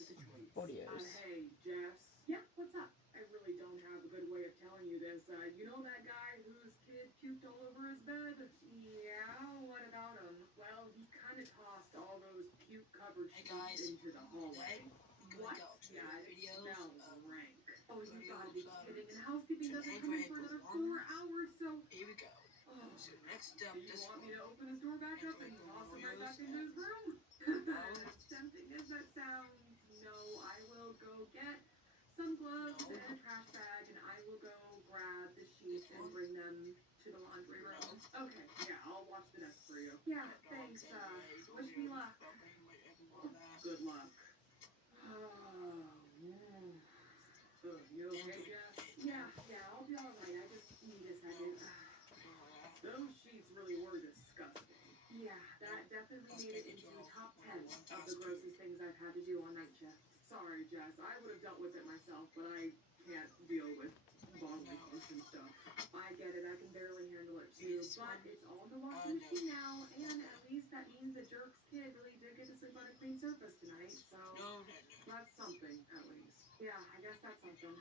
Hey, Jess. Yeah, what's up? I really don't have a good way of telling you this. You know that guy whose kid puked all over his bed? Yeah, what about him? Well, he kind of tossed all those puke-covered sheets into the hallway. What? Yeah, it smells rank. Oh, you gotta be kidding. And housekeeping doesn't come in for another 4 hours, so... Here we go. Oh, so next up, do you want me to open his door back up and toss him right back into his room? As tempting as that sounds, no, I will go get some gloves and a trash bag, and I will go grab the sheets and bring them to the laundry room. Okay, yeah, I'll watch the desk for you. Yeah, thanks, wish me luck. Good luck. You okay, Jess? Yeah, I'll be alright. I just need a second. Those sheets really were disgusting. Yeah, that definitely made it into the top 10 of the grossest things I've had to do on night shift. Sorry, Jess. I would have dealt with it myself, but I can't deal with bodily function stuff. I get it. I can barely handle it too. But it's all in the washing machine now, and at least that means the jerk's kid really did get to sleep on a clean surface tonight. So that's something, at least. Yeah, I guess that's something.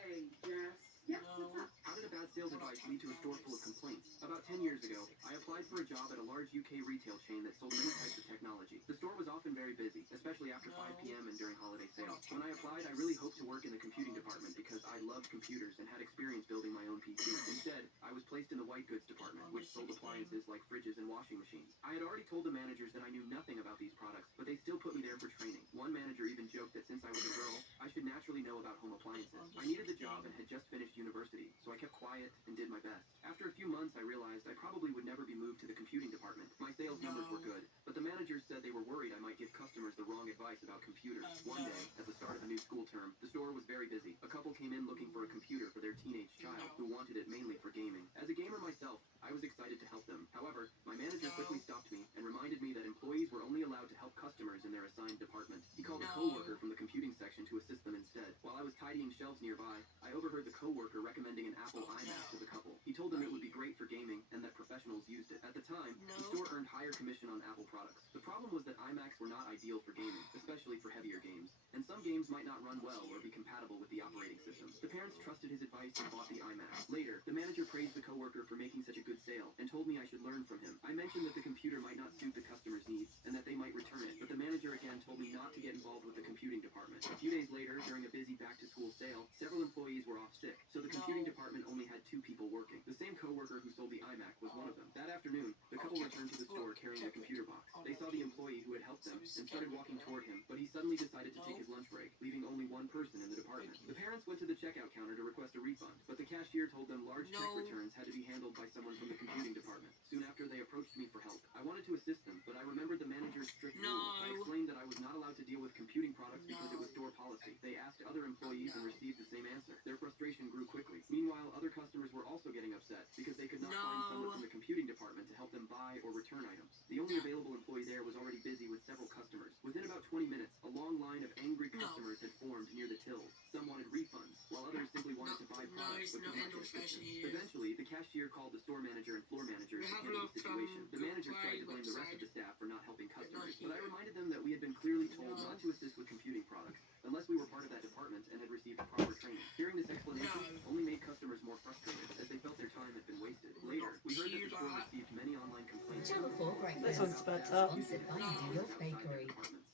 Hey, Jess. Yeah, what's up? How did a bad sales advice lead to a store full of complaints? About 10 years ago, I applied for a job at a large UK retail chain that sold many types of technology. The store was often very busy, especially after 5 p.m. and during holiday sales. When I applied, I really hoped to work in the computing department because I loved computers and had experience building my own PC. Instead, I was placed in the white goods department, which sold appliances like fridges and washing machines. I had already told the managers that I knew nothing about these products, but they still put me there for training. One manager even joked that since I was a girl, I should naturally know about home appliances. I needed the job and had just finished university, so I kept quiet and did my best. After a few months, I realized I probably would never be moved to the computing department. My sales numbers were good, but the managers said they were worried I might give customers the wrong advice about computers. One day, at the start of a new school term, the store was very busy. A couple came in looking for a computer for their teenage child, who wanted it mainly for gaming. As a gamer myself, I was excited to help them. However, my manager quickly stopped me and reminded me that employees were only allowed to help customers in their assigned department. He called a coworker from the computing section to assist them instead. While I was tidying shelves nearby, I overheard the coworker recommending an Apple iMac to the couple. He told them it would be great for gaming and that professionals used it. At the time, the store earned higher commission on Apple products. The problem was that iMacs were not ideal for gaming, especially for heavier games, and some games might not run well or be compatible with the operating system. The parents trusted his advice and bought the iMac. Later, the manager praised the coworker for making such a good sale and told me I should learn from him. I mentioned that the computer might not suit the customer's needs and that they might return it, but the manager again told me not to get involved with the computing department. A few days later, during a busy back-to-school sale, several employees were off sick, so the computing department only had 2 people working. The same coworker who sold the iMac was one of them. That afternoon, the couple returned to the store carrying a computer box. They saw the employee who had helped them and started walking toward him, but he suddenly decided to take his lunch break, leaving only one person in the department. The parents went to the checkout counter to request a refund, but the cashier told them large check returns had to be handled by someone from the computing department. Soon after, they approached me for help. I wanted to assist them, but I remembered the manager's strict rules. I explained that I was not allowed to deal with computing products because it was store policy. They asked other employees and received the same answer. Their frustration grew quickly. Meanwhile, other customers were also getting upset because they could not find someone from the computing department to help them buy or return items. The only available employee there was already busy with several customers. Within about 20 minutes, a long line of angry customers had formed near the tills. Some wanted refunds, while others simply wanted to buy products but could not get assistance. Eventually, the cashier called the store manager and floor manager to handle the situation. The managers tried to blame the rest of the staff for not helping customers, but I reminded them that we had been clearly told not to assist with computing products unless we were part of that department and had received proper training. Hearing this explanation only made customers more frustrated as they felt their time had been wasted. Later, we heard that the store received many online complaints. Channel 4 Breakfast. This one's better. Sponsored by New York Bakery.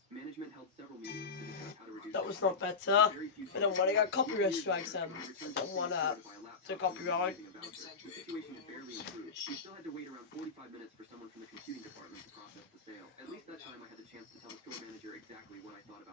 Management held several meetings to discuss how to reduce. That was not better. I don't want to get copyright strikes. I don't want to copyright. The situation had barely improved. We still had to wait around 45 minutes for someone from the computing department to process the sale. At least that time I had the chance to tell the store manager exactly what I thought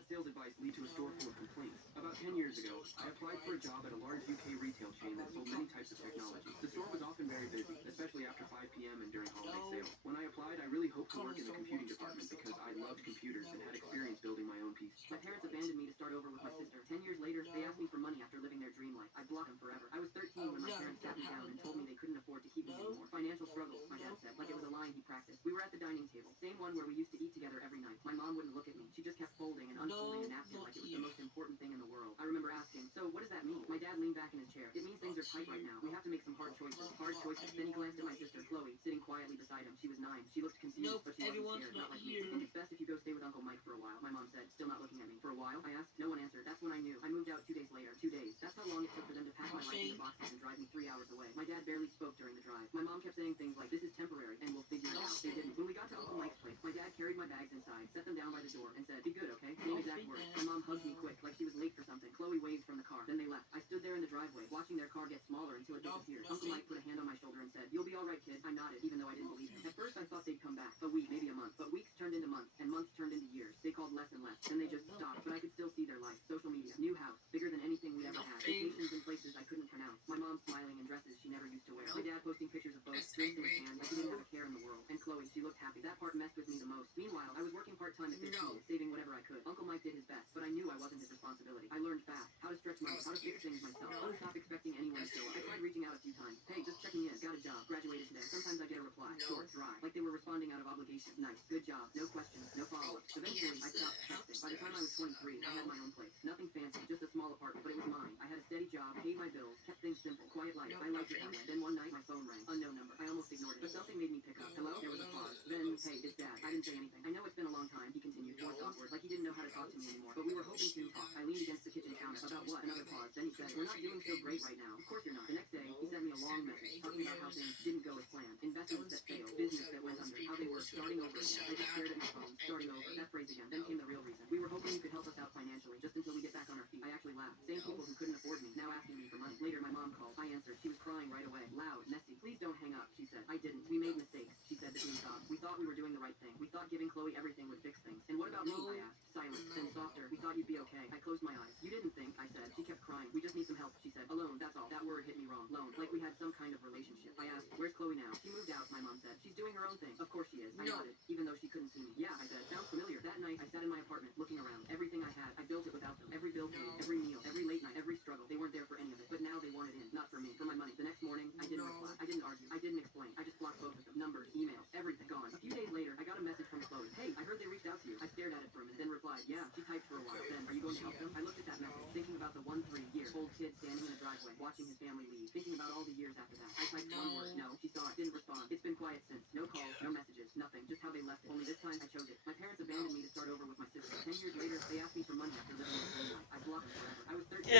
bad sales advice lead to a store full of complaints? About 10 years ago, I applied for a job at a large UK retail chain that sold many types of technology. The store was often very busy, especially after 5 p.m. and during holiday sales. When I applied, I really hoped to work in the computing department because I loved computers and had experience building my own PC. My parents abandoned me to start over with my sister. 10 years later, they asked me for money after living their dream life. I blocked them forever. I was 13 when my parents sat me down and told me they couldn't afford to keep me anymore. Financial struggles, my dad said, like it was a line he practiced. We were at the dining table, same one where we used to eat together every night. My mom wouldn't look at me. She just kept folding and unfolding a napkin like it was the most important thing in the world. I remember asking, so what does that mean? My dad leaned back in his chair. It means things are tight right now. We have to make some hard choices. Hard choices. Then he glanced at my sister, Chloe, sitting quietly beside him. She was 9. She looked confused, but she wasn't scared, not like me. I think it's best if you go stay with Uncle Mike for a while, my mom said, still not looking at me. For a while? I asked. No one answered. That's when I knew. I moved out 2 days later. 2 days. That's how long it took for them to pack my life into boxes and drive me 3 hours away. My dad barely spoke during the drive. My mom kept saying things like, this is temporary, and we'll figure it out. They didn't. When we got to Uncle Mike's place, my dad carried my bags inside, set them down by the door, and said, be good, okay? Same exact words. My mom hugged me quick, like she was late for something. Chloe waved from the car. Then they left. I stood there in the driveway, watching their car get smaller until it disappeared. Uncle Mike put a hand on my shoulder and said, you'll be all right, kid. I nodded, even though I didn't believe him. At first, I thought they'd come back. A week, maybe a month. But weeks turned into months, and months turned into years. They called less and less. Then they just stopped. But I could still see their life. Social media. New house. Bigger than anything we'd ever had. Vacations in places I couldn't pronounce. My mom smiling in dresses she never used to wear. My dad posting pictures of boats, drinks in his hand, like he didn't have a care in the world. And Chloe, she looked happy. That part messed with me the most. Meanwhile, I was working part-time at 15, saving whatever I could. Uncle Mike did his best, but I knew I wasn't his responsibility. I learned fast how to stretch money, how to fix things myself, how to stop expecting anyone to show up. I tried reaching out a few times. Hey, just checking in. Got a job. Graduated today. Sometimes I get a reply. Short, dry. Like they were responding out of obligation. Nice. Good job. No questions. No follow-ups. Eventually, I stopped texting. By the time I was 23, I had my own place. Nothing fancy. Just a small apartment, but it was mine. I had a steady job, paid my bills, kept things simple. Quiet life. I liked it that way. Then one night, my phone rang. Unknown number. I almost ignored it, but something made me pick up. Hello? There was a pause. Then, hey, it's Dad. I didn't say anything. I know it's been a long time, he continued. Voice awkward, like he didn't know how to talk to me anymore. But we were hoping to talk. I leaned against the kitchen counter. About what? Another pause. Then he said, we're not doing so great right now. Of course you're not. The next day, he sent me a long message talking about how things didn't go as planned. Investments that failed. Business that went under. How they were starting over again. I just stared at my phone. Starting over. That phrase again. Then came the real reason. We were hoping you could help us out financially, just until we get back on our feet. I actually laughed. Same people who couldn't afford me, now asking me for money. Later, my mom called. I answered. She was crying right away. Loud, messy. Please don't hang up, she said. I didn't. We made mistakes, she said between sobs. We thought we were doing the right thing. We thought giving Chloe everything would fix things. And what about me? I asked. Silence. Then softer. We thought you'd be okay. I closed my eyes. You didn't think, I said. She kept crying. We just need some help, she said. Alone, that's all. That word hit me wrong. Lone. Like we had some kind of relationship. I asked, where's Chloe now? She moved out, my mom said. She's doing her own thing. Of course she is. I nodded, even though she couldn't see me. Yeah, I said. Sounds familiar. That night, I sat in my apartment, looking around. Everything I had, I built it without them. Every bill paid, every meal, every late night, every struggle. They weren't there for any of it. But now they wanted in. Not for me. For my money. The next morning, I didn't reply. I didn't argue. I didn't explain. I just blocked both of them. Numbers, emails, everything. Gone. A few days later, I got a message from Chloe. Hey, I heard they reached out to you. I stared at it for a minute, then replied, yeah. She typed for a while. Then, are you going to help them? I looked at that message, thinking about the 1-3-year-old kid standing in a driveway, watching his family leave, thinking about all the years after that. I typed one word. No. She saw it. Didn't respond. It's been quiet since. No calls, no messages, nothing. Just how they left it. Only this time, I chose it. My parents abandoned me to start over with my sister. 10 years later, they asked me for money after living in their life. I blocked them forever. I was 13.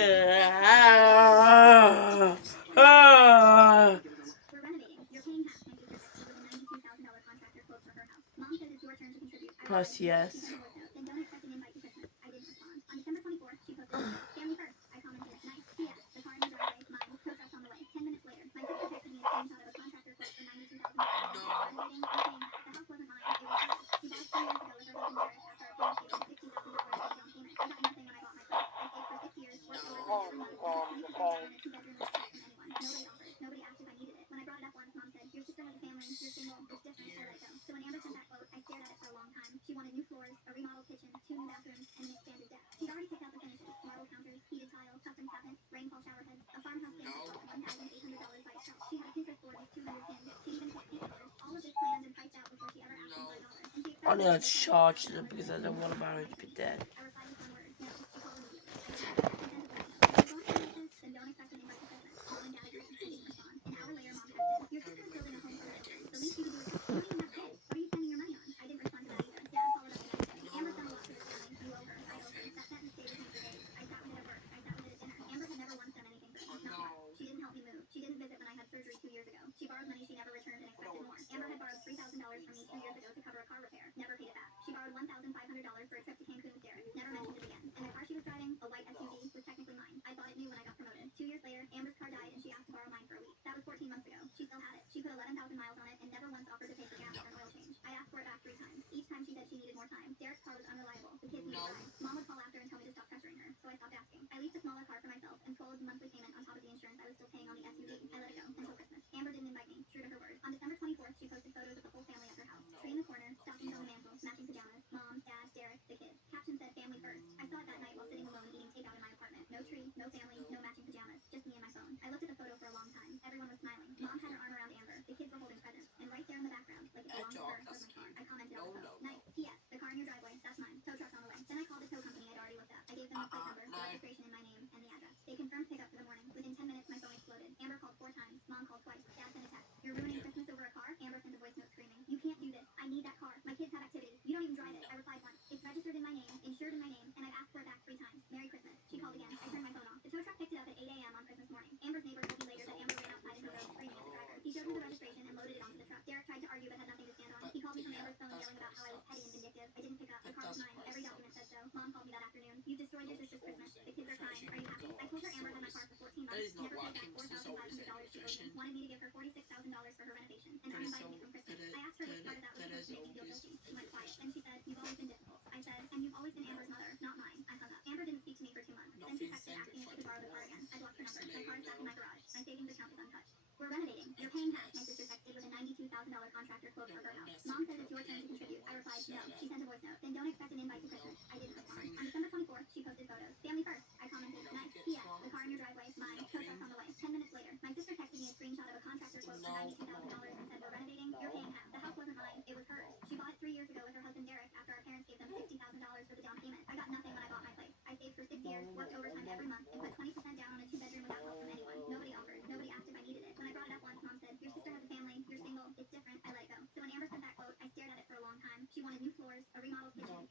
We're renovating. You're paying half. My sister texted with a $92,000 contractor quote for her house. Mom says it's your turn to contribute. Plus, yes. Then don't expect an invite to Christmas. I didn't respond. On December 24th, she posted, family first. I commented, nice. P.S. The car in the driveway, mine. Tow truck's on the way. 10 minutes later, my sister texted me a screenshot of a contractor quote for $92,000. Renovating, I'm paying half. The house wasn't mine. It was hers. She bought it 2 years ago with her husband Derek after our parents gave him $60,000 for a down payment. I got nothing when I bought my place. I saved for 6 years, worked overtime every month, and took 20% down on a 2-bedroom with check from anyone. Nobody offered. Nobody asked if I needed it. When I brought it up once, Mom said, your sister has a family. You're single. It's different. I let it go. So when Amber sent that quote, I stared at it for a long time. She wanted new floors, a remodeled kitchen, 2 new bathrooms, and an expanded deck. She'd already picked out the finishes: marble counters, heated tile, custom cabinets, rainfall shower heads. A farmhouse stand that cost $1,800 by itself. She had a Pinterest board with 200 pins. She even picked paint colors. All of this planned and priced out before she ever asked me for a dollar. And she I'm gonna charge them because I don't want my to be dead. I replied with one word, no. She called immediately. I said, if you don't then don't expect an invite to Christmas. Mom and Dad agreed. I didn't respond. An hour later, Mom texted, your sister is building a home for her. The least you could do is help. You don't even have kids. What are you spending your money on? I didn't respond to that either. Dad followed up the next day. Amber's done a lot for this family. You owe her. I owe her. That sentence stayed with me for days. I sat with it at work. I sat with it at dinner. Amber had never once done anything for me. Not once. She didn't help me move. She didn't visit when I had surgery 2 years ago. She borrowed money she never returned and expected more. Amber had borrowed $3,000 from me 2 years ago to cover a car repair. Never paid it back. She borrowed $1,500 for a trip to Cancun with Derek. month. That is not Never paid working, back this is always a $4,500 she owed profession. me. Wanted me to give her $46,000 for her renovation, and That is uninvited me so- from Christmas. that is- I asked her which part of that was that supposed to is make me feel obvious. guilty. She went quiet. Then she said, "You've always been difficult." I said, "And you've always been Amber's mother, not mine." I hung up. Amber didn't speak to me for 2 months. Then she Nothing texted asking if she could borrow the car again. I blocked her number. Just My car is letting back you in my garage. My savings account is untouched. We're renovating. You're paying half. My sister texted with a $92,000 contractor quote for her house. Mom says it's your turn to contribute. I replied, no. She sent a voice note. Then don't expect an invite to Christmas. I didn't respond. On December 24th, she posted photos. Family first. I commented, nice. P.S. The car in your driveway, mine. Tow truck's on the way. 10 minutes later, my sister texted me a screenshot of a contractor quote for $92,000 and said, we're renovating. You're paying half. The house wasn't mine. It was hers. She bought it 3 years ago with her husband Derek after our parents gave them $60,000 for the down payment. I got nothing when I bought my place. I saved for 6 years, worked overtime every month, and put 20% down on a 2-bedroom without help from anyone. Nobody offered. Nobody asked if I needed it. When I brought it up once, Mom said, your sister has a family. You're single. It's different. I let it go. So when Amber sent that quote, I stared at it for a long time. She wanted new floors, a remodeled kitchen.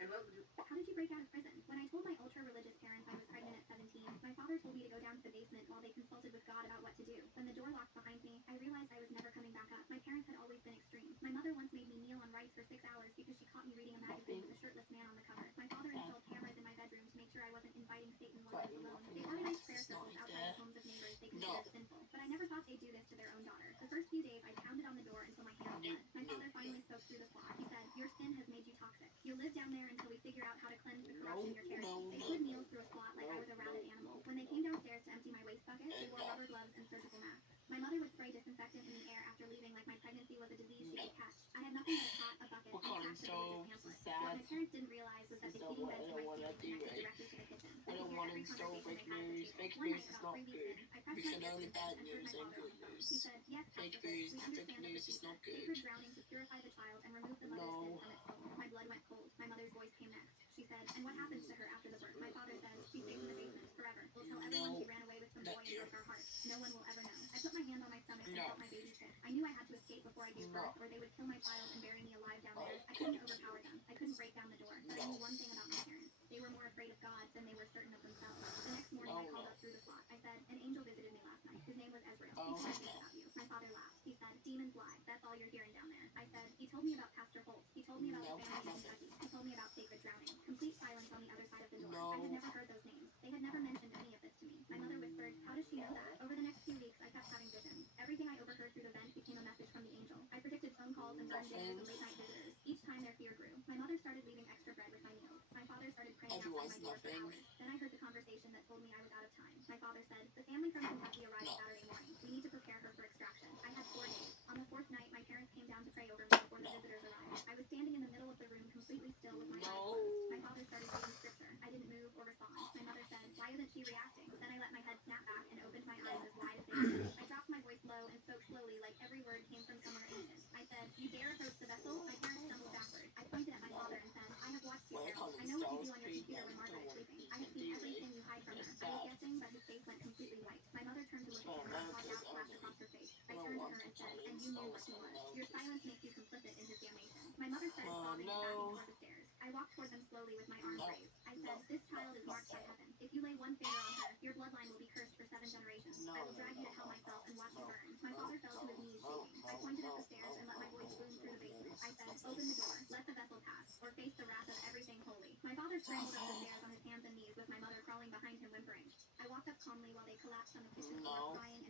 And what would you... How did you break out of prison? When I told my ultra-religious parents I was pregnant at 17, my father told me to go down to the basement while they consulted with God about what to do. When the door locked behind me, I realized I was never coming back up. My parents had always been extreme. My mother once made me kneel on rice for 6 hours because she caught me reading a magazine with a shirtless man on the cover. My father installed cameras in my bedroom to make sure I wasn't inviting Satan while I was alone. They organized prayer circles outside the homes of neighbors they considered sinful. But I never thought they'd do this to their own daughter. The first few days, I pounded on the door until my hands bled. My father finally spoke through the slot. He said, your sin has made you toxic. You'll live down there until we figure out how to cleanse the corruption you're carrying. They slid meals through a slot like I was a rabid animal. When they came downstairs to empty my waste bucket, they wore rubber gloves and surgical masks. My mother would spray disinfectant in the air after leaving like my pregnancy was a disease she could catch. I had nothing but a pot, a bucket, and stacks of religious pamphlets. What my parents didn't realize was that the heating vents in my ceiling connected directly to the kitchen. I don't want to install fake news. Fake news is not good. We should only bad news and good news. He said, yes, Fake Pastor news, Fitz, we fake understand news the is not procedure. good. Sacred drowning to purify the child and remove the mother's sin from its soul. My blood went cold. My mother's voice came next. She said, and what happens to her after the birth? My father said, she stays in the basement forever. We'll tell everyone she ran away with some boy and broke our hearts. No one will ever know. I put my hand on my stomach and felt my baby tick. I knew I had to escape before I gave birth, or they would kill my child and bury me alive down there. I couldn't overpower them. I couldn't break down the door. But I knew one thing about my parents. They were more afraid of God than they were certain of themselves. The next morning, I called up through the slot. I said, an angel visited me last night. His name was Ezra. He told me about you. My father laughed. He said, demons lie. That's all you're hearing down there. I said, he told me about Pastor Holt. He told me about the family in Kentucky. He told me about sacred drowning. Complete silence on the other side of the door. I had never heard those names. They had never mentioned any of this to me. My mother whispered, how does she know that? Over the next few weeks, I kept having visions. Everything I overheard through the vent became a message from the angel. I predicted phone calls and burned dinners and late night visitors. Each time their fear grew. My mother started leaving extra bread with my meals. My father started praying outside my door for hours. Then I heard the conversation that told me I was out of time. My father said, the family from Kentucky arrived Saturday morning. We need to prepare her for extraction. I had 4 days. On the 4th night, my parents came down to pray over me before the visitors arrived. I was standing in the middle of the room completely still with my eyes closed. My father started reading scripture. I didn't move or respond. My mother said, why isn't she reacting? Then I let my head snap back and opened my eyes as wide as they could. I dropped my voice low and spoke slowly like every word came from somewhere ancient. I said, you dare approach the vessel? My parents stumbled backward. I pointed at my father and said, I have watched you, Harold. I know what you do on your computer when Margaret is sleeping. I have seen everything you hide from her. I was guessing, but his face went completely white. My mother turned to look at him and saw doubt flash across her face. I turned to her and said, and you knew what he was. Your silence makes you complicit in his damnation. My mother started sobbing and backing toward the stairs. I walked toward them slowly with my arms raised. I said, this child is marked by heaven. If you lay one finger on her, your bloodline will be cursed for 7 generations. I will drag you to hell myself and watch you burn. My father fell to his knees shaking. I pointed up the stairs and let my voice boom through the basement. I said, open the door, let the vessel pass, or face the wrath of everything holy. My father scrambled up the stairs on his hands and knees with my mother crawling behind him whimpering. I walked up calmly while they collapsed on the kitchen floor, crying and